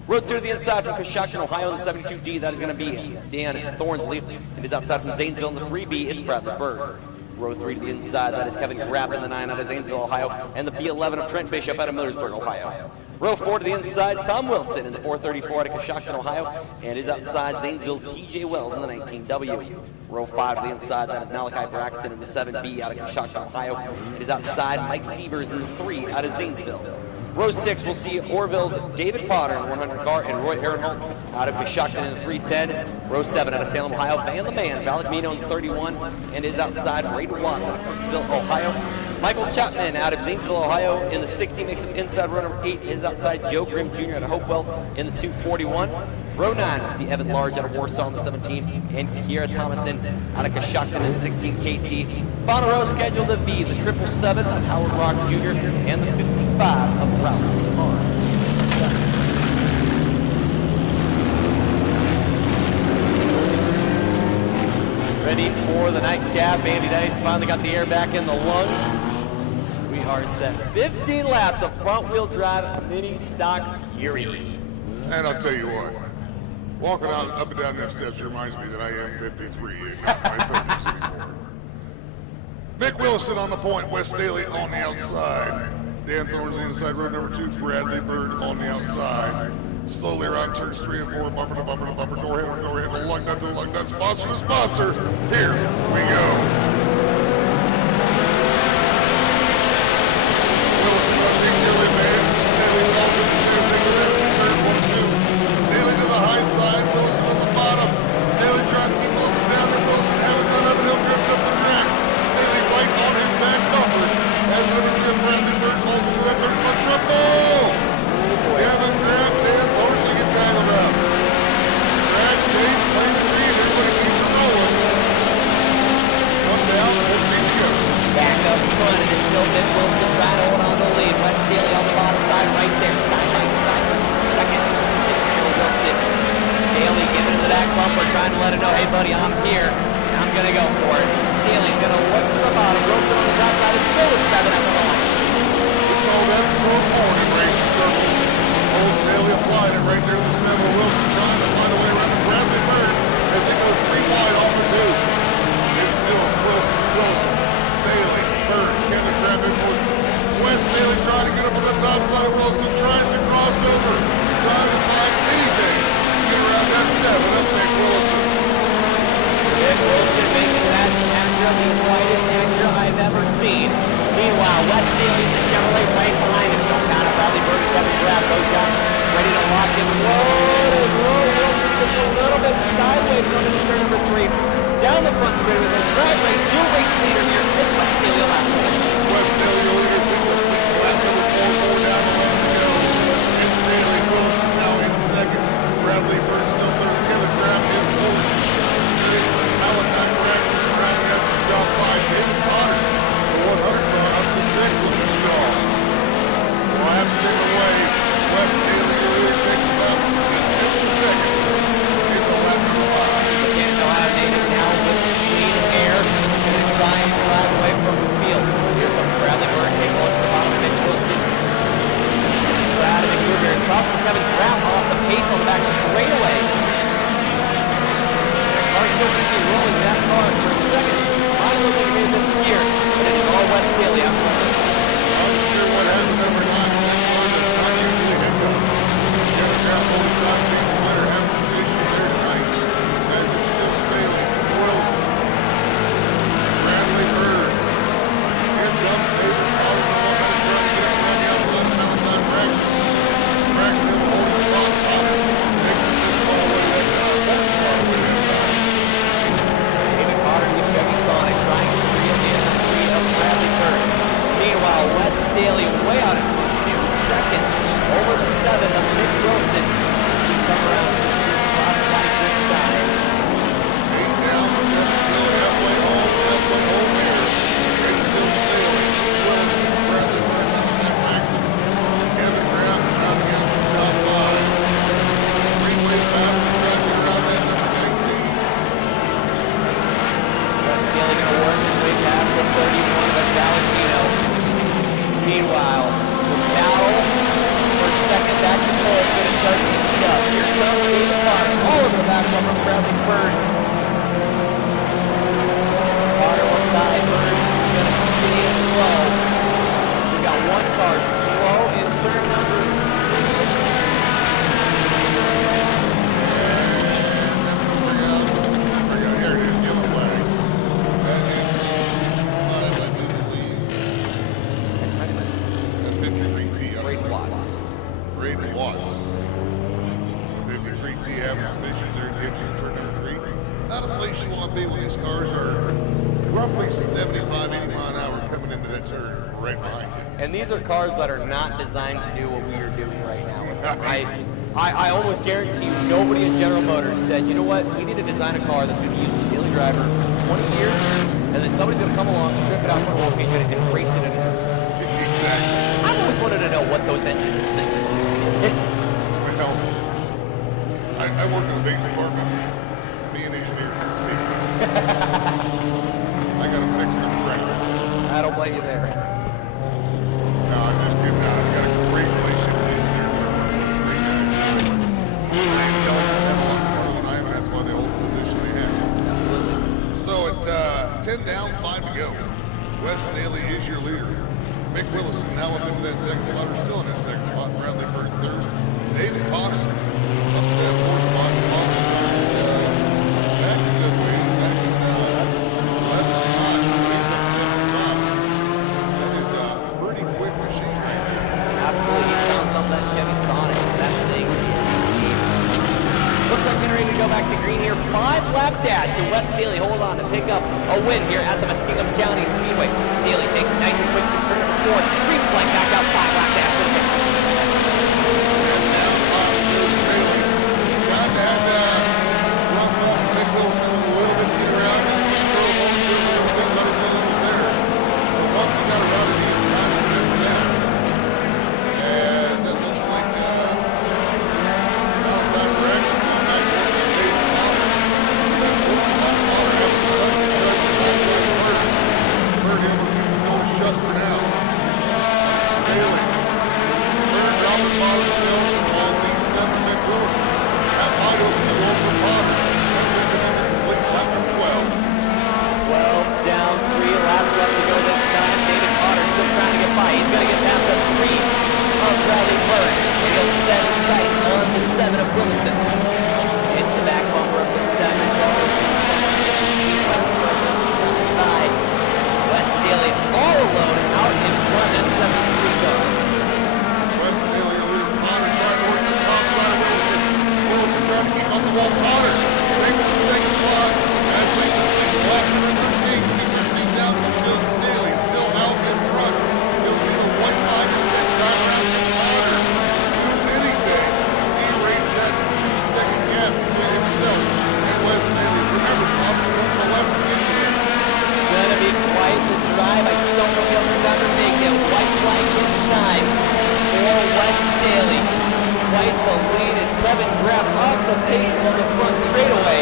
Road 2 to the inside from Coshocton, Ohio, in the 72D. That is going to be Dan Thornsley. It is outside from Zanesville in the 3B. It's Bradley Bird. Row 3 to the inside. That is Kevin Grapp in the 9 out of Zanesville, Ohio, and the B11 of Trent Bishop out of Millersburg, Ohio. Row 4 to the inside, Tom Wilson in the 434 out of Coshocton, Ohio, and is outside Zanesville's TJ Wells in the 19W. Row 5 to the inside, that is Malachi Braxton in the 7B out of Coshocton, Ohio. It is outside Mike Sievers in the 3 out of Zanesville. Row 6, we'll see Orville's David Potter in the 100 car and Roy Ehrenholt out of Coshocton in the 310. Row 7 out of Salem, Ohio, Van the Man, Valak Mino in the 31, and is outside Braden Watts out of Crooksville, Ohio. Michael Chapman out of Zanesville, Ohio in the 60, makes up inside row number 8, is outside Joe Grimm Jr. out of Hopewell in the 241. Row 9, we'll see Evan Large out of Warsaw in the 17, and Kiera Thomason out of Coshocton in the 16 KT. Final row scheduled to be the 777 of Howard Rock Jr. and the 55 of Ralph Carnes. Ready for the nightcap. Andy Dice finally got the air back in the lungs. We are set. 15 laps of front-wheel drive mini stock fury. And I'll tell you what, walking up and down them steps reminds me that I am 53 and not my 30s anymore. Mick Wilson on the point, Wes Staley on the outside. Dan Thorns inside road number 2, Bradley Bird on the outside. Slowly around turns 3 and 4, bumper to bumper to bumper, door handle to door handle, lug nut to lug nut, sponsor to sponsor. Here we go. Wilson on the Gilly man, Staley off in the turn 1, 2. Staley to the high side, Wilson on the bottom. Staley trying to keep Wilson down there. Wilson having none of it, he'll drift up the track. Staley right on his back bumper. As number 3 of Bradley Bird falls into that third spot. Triple! Kevin Grapp, Dan Thornsley get tangled up. Brad State playing the Nick Wilson trying to hold on to the lead. Wes Staley on the bottom side right there. Side by side for second. Still Wilson. Staley giving into that bumper, trying to let it know, hey buddy, I'm here. And I'm going to go for it. Staley's going to work to the bottom. Wilson on the top side. It's still a 7 at the line. We call that for morning racing circles. Old Staley applied it right there to the 7. Wilson trying to find a way around to Bradley Bird as they go 3 wide off the 2. It's still Wilson, Staley, Bird, Kevin grabbing for Wes Staley trying to get up on the top side. Wilson tries to cross over, trying to find anything to get around that 7. Up Nick Wilson. Nick Wilson making that Acura the whitest Acura I've ever seen. Meanwhile, Wes Staley, the Chevrolet right behind him. Don't count it. Bradley Bird and Kevin Grab, those guys ready to lock him. Whoa, Wilson gets a little bit sideways going into turn number 3. Down the front straight with a drag race. New race leader here. It's Wes Staley on that one. Wes Staley leaders with the lap number 4 down the left to go. It's Staley Wilson now in second. Bradley Bird still third. Kevin Grab in fourth. Malachi Braxton rounding up the top 5. David Potter, the 100 car up to 6th with the straw. The laps tick away. Wes Staley earlier takes about 10 to second. In the lap number 5. Again, native now with clean air. Going to try and drive away from the field. Here comes Bradley Bird taking a look at the bottom of Nick Wilson. Brad and McGruber drops and Kevin Grab off the pace on the back straightaway. Car's supposed to be rolling that car for a second. I'm looking to this gear, but it's all Wes Staley out for this one. I'm sure what happened number 9 on that car does not usually hiccup. Kevin Grab on the top speed winner having some issues there tonight. As it's still Staley, Wilson, Bradley Bird. Here comes David Potter on that trying to get up around the outside of Malachi Braxton. Braxton in the holding spot top. Mixing this ball away to that top. That's the car away to that top. David Potter with Chevy Sonic trying to reel in the 3 of Bradley Bird. Meanwhile, Wes Staley way out in front, 2 seconds over the 7 of Nick Wilson. We come around to see cross back this side. 8 down, 7 still halfway home. That's the whole here. It's still Staley, Wilson, Bradley Bird, Malachi Braxton. Kevin Grab rounding out your top 5. Three-way battle to try to get around that number 19. Wes Staley going to work his way past the 31 of Valentino. Meanwhile, the battle for second back to pole is going to start to heat up. Here comes David Potter, all over the back from Bradley Bird. Potter one side, Bird going to stay low. We got one car slow in turn number 3. Here it is, yellow flag. That is 65, I do believe. That 53T. Braden Watts. Braden Watts. 53T having some issues there. Ditches turn number 3. Not a place you want to be when these cars are roughly 75, 80 mile an hour coming into that turn right behind you. And these are cars that are not designed to do what we are doing right now. I almost guarantee you nobody at General Motors said, you know what, we need to design a car that's going to be used as a daily driver for 20 years, and then somebody's going to come along, strip it out, put a roll cage in it, and race it in a dirt track. Exactly. I've always wanted to know what those engineers think when you see this. Well, I work in the maintenance department. Me and engineers don't speak. I got to fix them correctly. I don't blame you there. No, I'm just kidding. I've got a great relationship with engineers. They're intelligent, have a lot smarter than I am, and that's why they hold the position they have. Absolutely. So at 10 down, 5 to go. Wes Staley is your leader. Mick Willison now up into that second spot, or still in that second spot. Bradley Bird third. David Potter up to that 4th spot. Back a good ways. Back in 11th spot. He's up 7 spots. That is a pretty quick machine right there. Absolutely. He's found something, that Chevy Sonic. That thing looks like getting ready to go back to green here. 5-lap dash. Can Wes Staley hold on to pick up a win here at the Muskingum County Speedway? Staley takes it nice and quick from turn number 4. Green flag back out. 5-lap dash. Trying to have rough up Mick Wilson a little bit to get around. He drove home to him, but once he got around it, he Williamson. It's the back bumper of the 7. By Wes Staley all alone out in front of that 73 car. Wes Staley, a leader. Connor trying to work the top side of Wilson. Wilson trying to keep on the wall. Connor takes the second spot. As we walk number 13, 13 down to Bill Staley, still out in front. You'll see the white line as next time around to Connor. Anything. D-race that 2-second gap between himself and Wes Staley. Remember, Bob, from the left to Gonna be quite the drive. I don't know the other time to make it. White flag this time for Wes Staley. Quite the lead as Kevin grabbed off the pace on the front straightaway.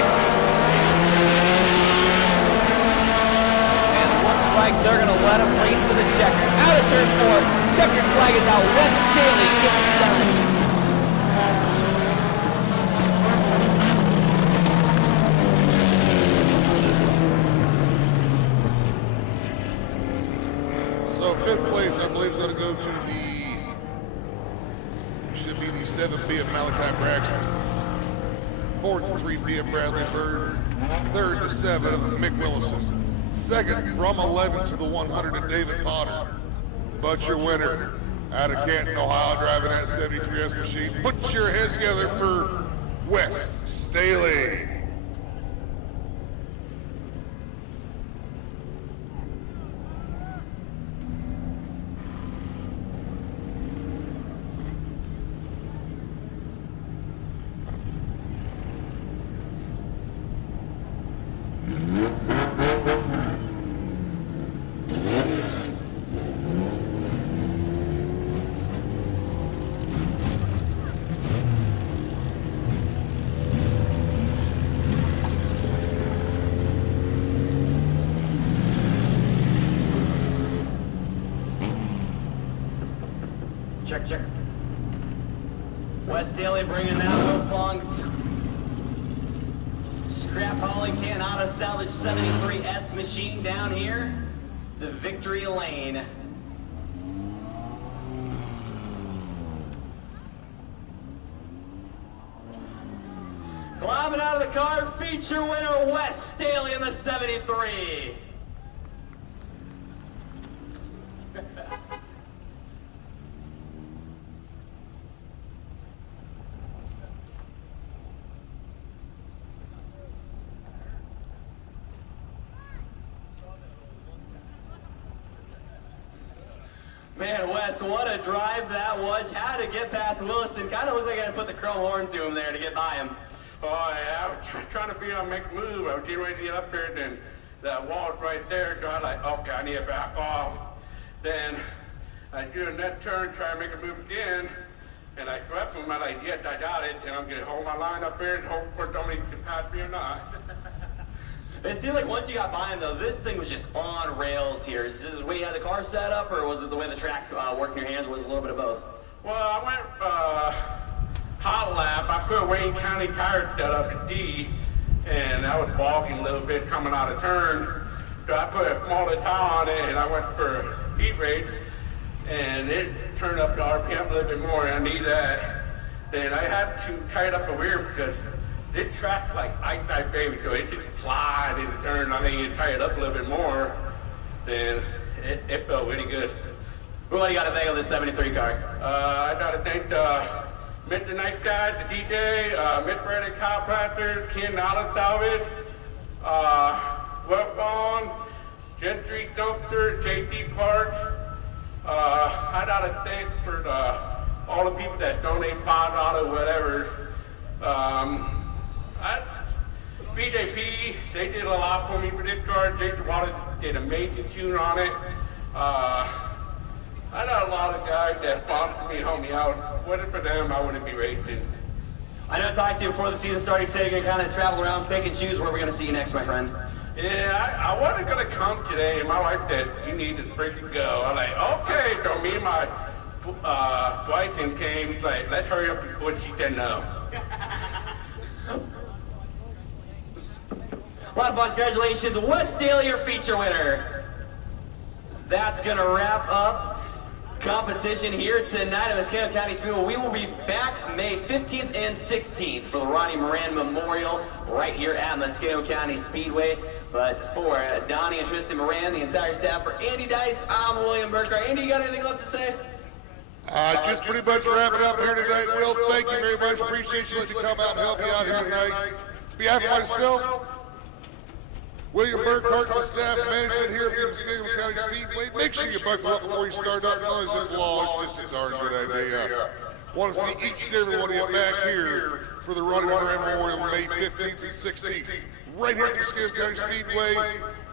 And it looks like they're gonna let him race to the checker. Out of turn 4. Checkered flag is out. Wes Staley gets it done. So 5th place, I believe, is going to go to should be the 7B of Malachi Braxton. 4th, 3B of Bradley Bird. 3rd to 7 of Mick Willison. 2nd from 11 to the 100 of David Potter. But your winner out of Canton, Ohio, driving that 73S machine. Put your heads together for Wes Staley. Check. Wes Staley bringing that hook longs. Scrap hauling Canada salvage 73S machine down here to victory lane. Climbing out of the car, feature winner Wes Staley in the 73. Man, Wes, what a drive that was. Had to get past Willison. Kind of looked like I had to put the chrome horn to him there to get by him. Oh, yeah, I was trying to make a move. I was getting ready to get up there, and then that wall's right there. So I was like, okay, I need to back off. Then I do a net turn, try to make a move again, and I swept him. I'm like, yes, I got it, and I'm going to hold my line up there and hope for somebody can pass me or not. It seemed like once you got by him, though, this thing was just on rails here. Is this the way you had the car set up, or was it the way the track worked in your hands? Was it a little bit of both? Well, I went hot lap. I put Wayne County tire set up at D, and I was balking a little bit coming out of turn. So I put a smaller tire on it, and I went for heat race, and it turned up the RPM a little bit more, and I need that. Then I had to tighten up the rear because it tracked like ice baby, so it just slide in the turn. I think you tie it up a little bit more, then it felt really good. What do you got to thank on this 73 car? I got to thank Mr. Nice Guy, the DJ, Mr. Brady Chiropractor, Ken Auto Salvage, Webphone, Gentry Dumpster, JT Park. I got to thank for all the people that donate $5, whatever. BJP, they did a lot for me for this car. Jason Wallace did an amazing tune on it. I got a lot of guys that sponsored me, helped me out. If it wasn't for them, I wouldn't be racing. I know I talked to you before the season started, so you're going to kind of travel around, pick and choose where we're going to see you next, my friend. Yeah, I wasn't going to come today, and my wife said, you need to freaking go. I'm like, okay. So me and my wife came, he's like, let's hurry up before she said no. A lot of fun. Congratulations, Wes Staley, your feature winner. That's going to wrap up competition here tonight at Muskingum County Speedway. We will be back May 15th and 16th for the Ronnie Moran Memorial right here at Muskingum County Speedway. But for Donnie and Tristan Moran, the entire staff, for Andy Dice, I'm William Burkhardt. Andy, you got anything left to say? Just pretty much wrapping up here tonight. Will, thank you very much. Appreciate you letting me come out and help you out here tonight. On behalf of myself, William Burkhardt, and the staff management here at the Muskingum County Speedway, make sure you buckle up before you start up. Noise at the law, it's just a darn good idea. Want to see each and every one of you back here for the Ronnie Moran Memorial May 15th and 16th, right here at the Muskingum County Speedway.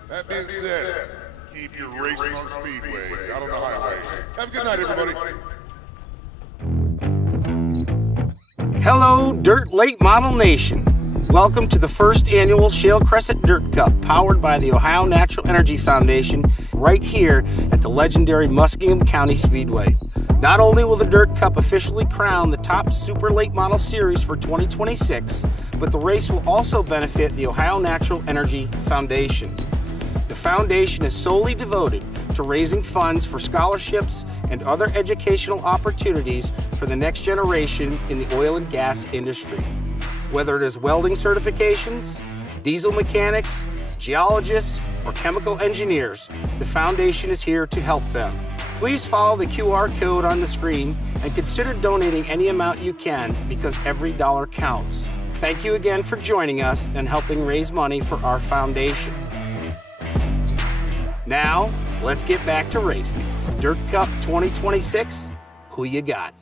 That being said, keep your racing on Speedway, not on the highway. Have a good night, everybody. Hello, Dirt Late Model Nation. Welcome to the first annual Shale Crescent Dirt Cup, powered by the Ohio Natural Energy Foundation, right here at the legendary Muskingum County Speedway. Not only will the Dirt Cup officially crown the top Super Late Model Series for 2026, but the race will also benefit the Ohio Natural Energy Foundation. The foundation is solely devoted to raising funds for scholarships and other educational opportunities for the next generation in the oil and gas industry. Whether it is welding certifications, diesel mechanics, geologists, or chemical engineers, the foundation is here to help them. Please follow the QR code on the screen and consider donating any amount you can, because every dollar counts. Thank you again for joining us and helping raise money for our foundation. Now, let's get back to racing. Dirt Cup 2026, who you got?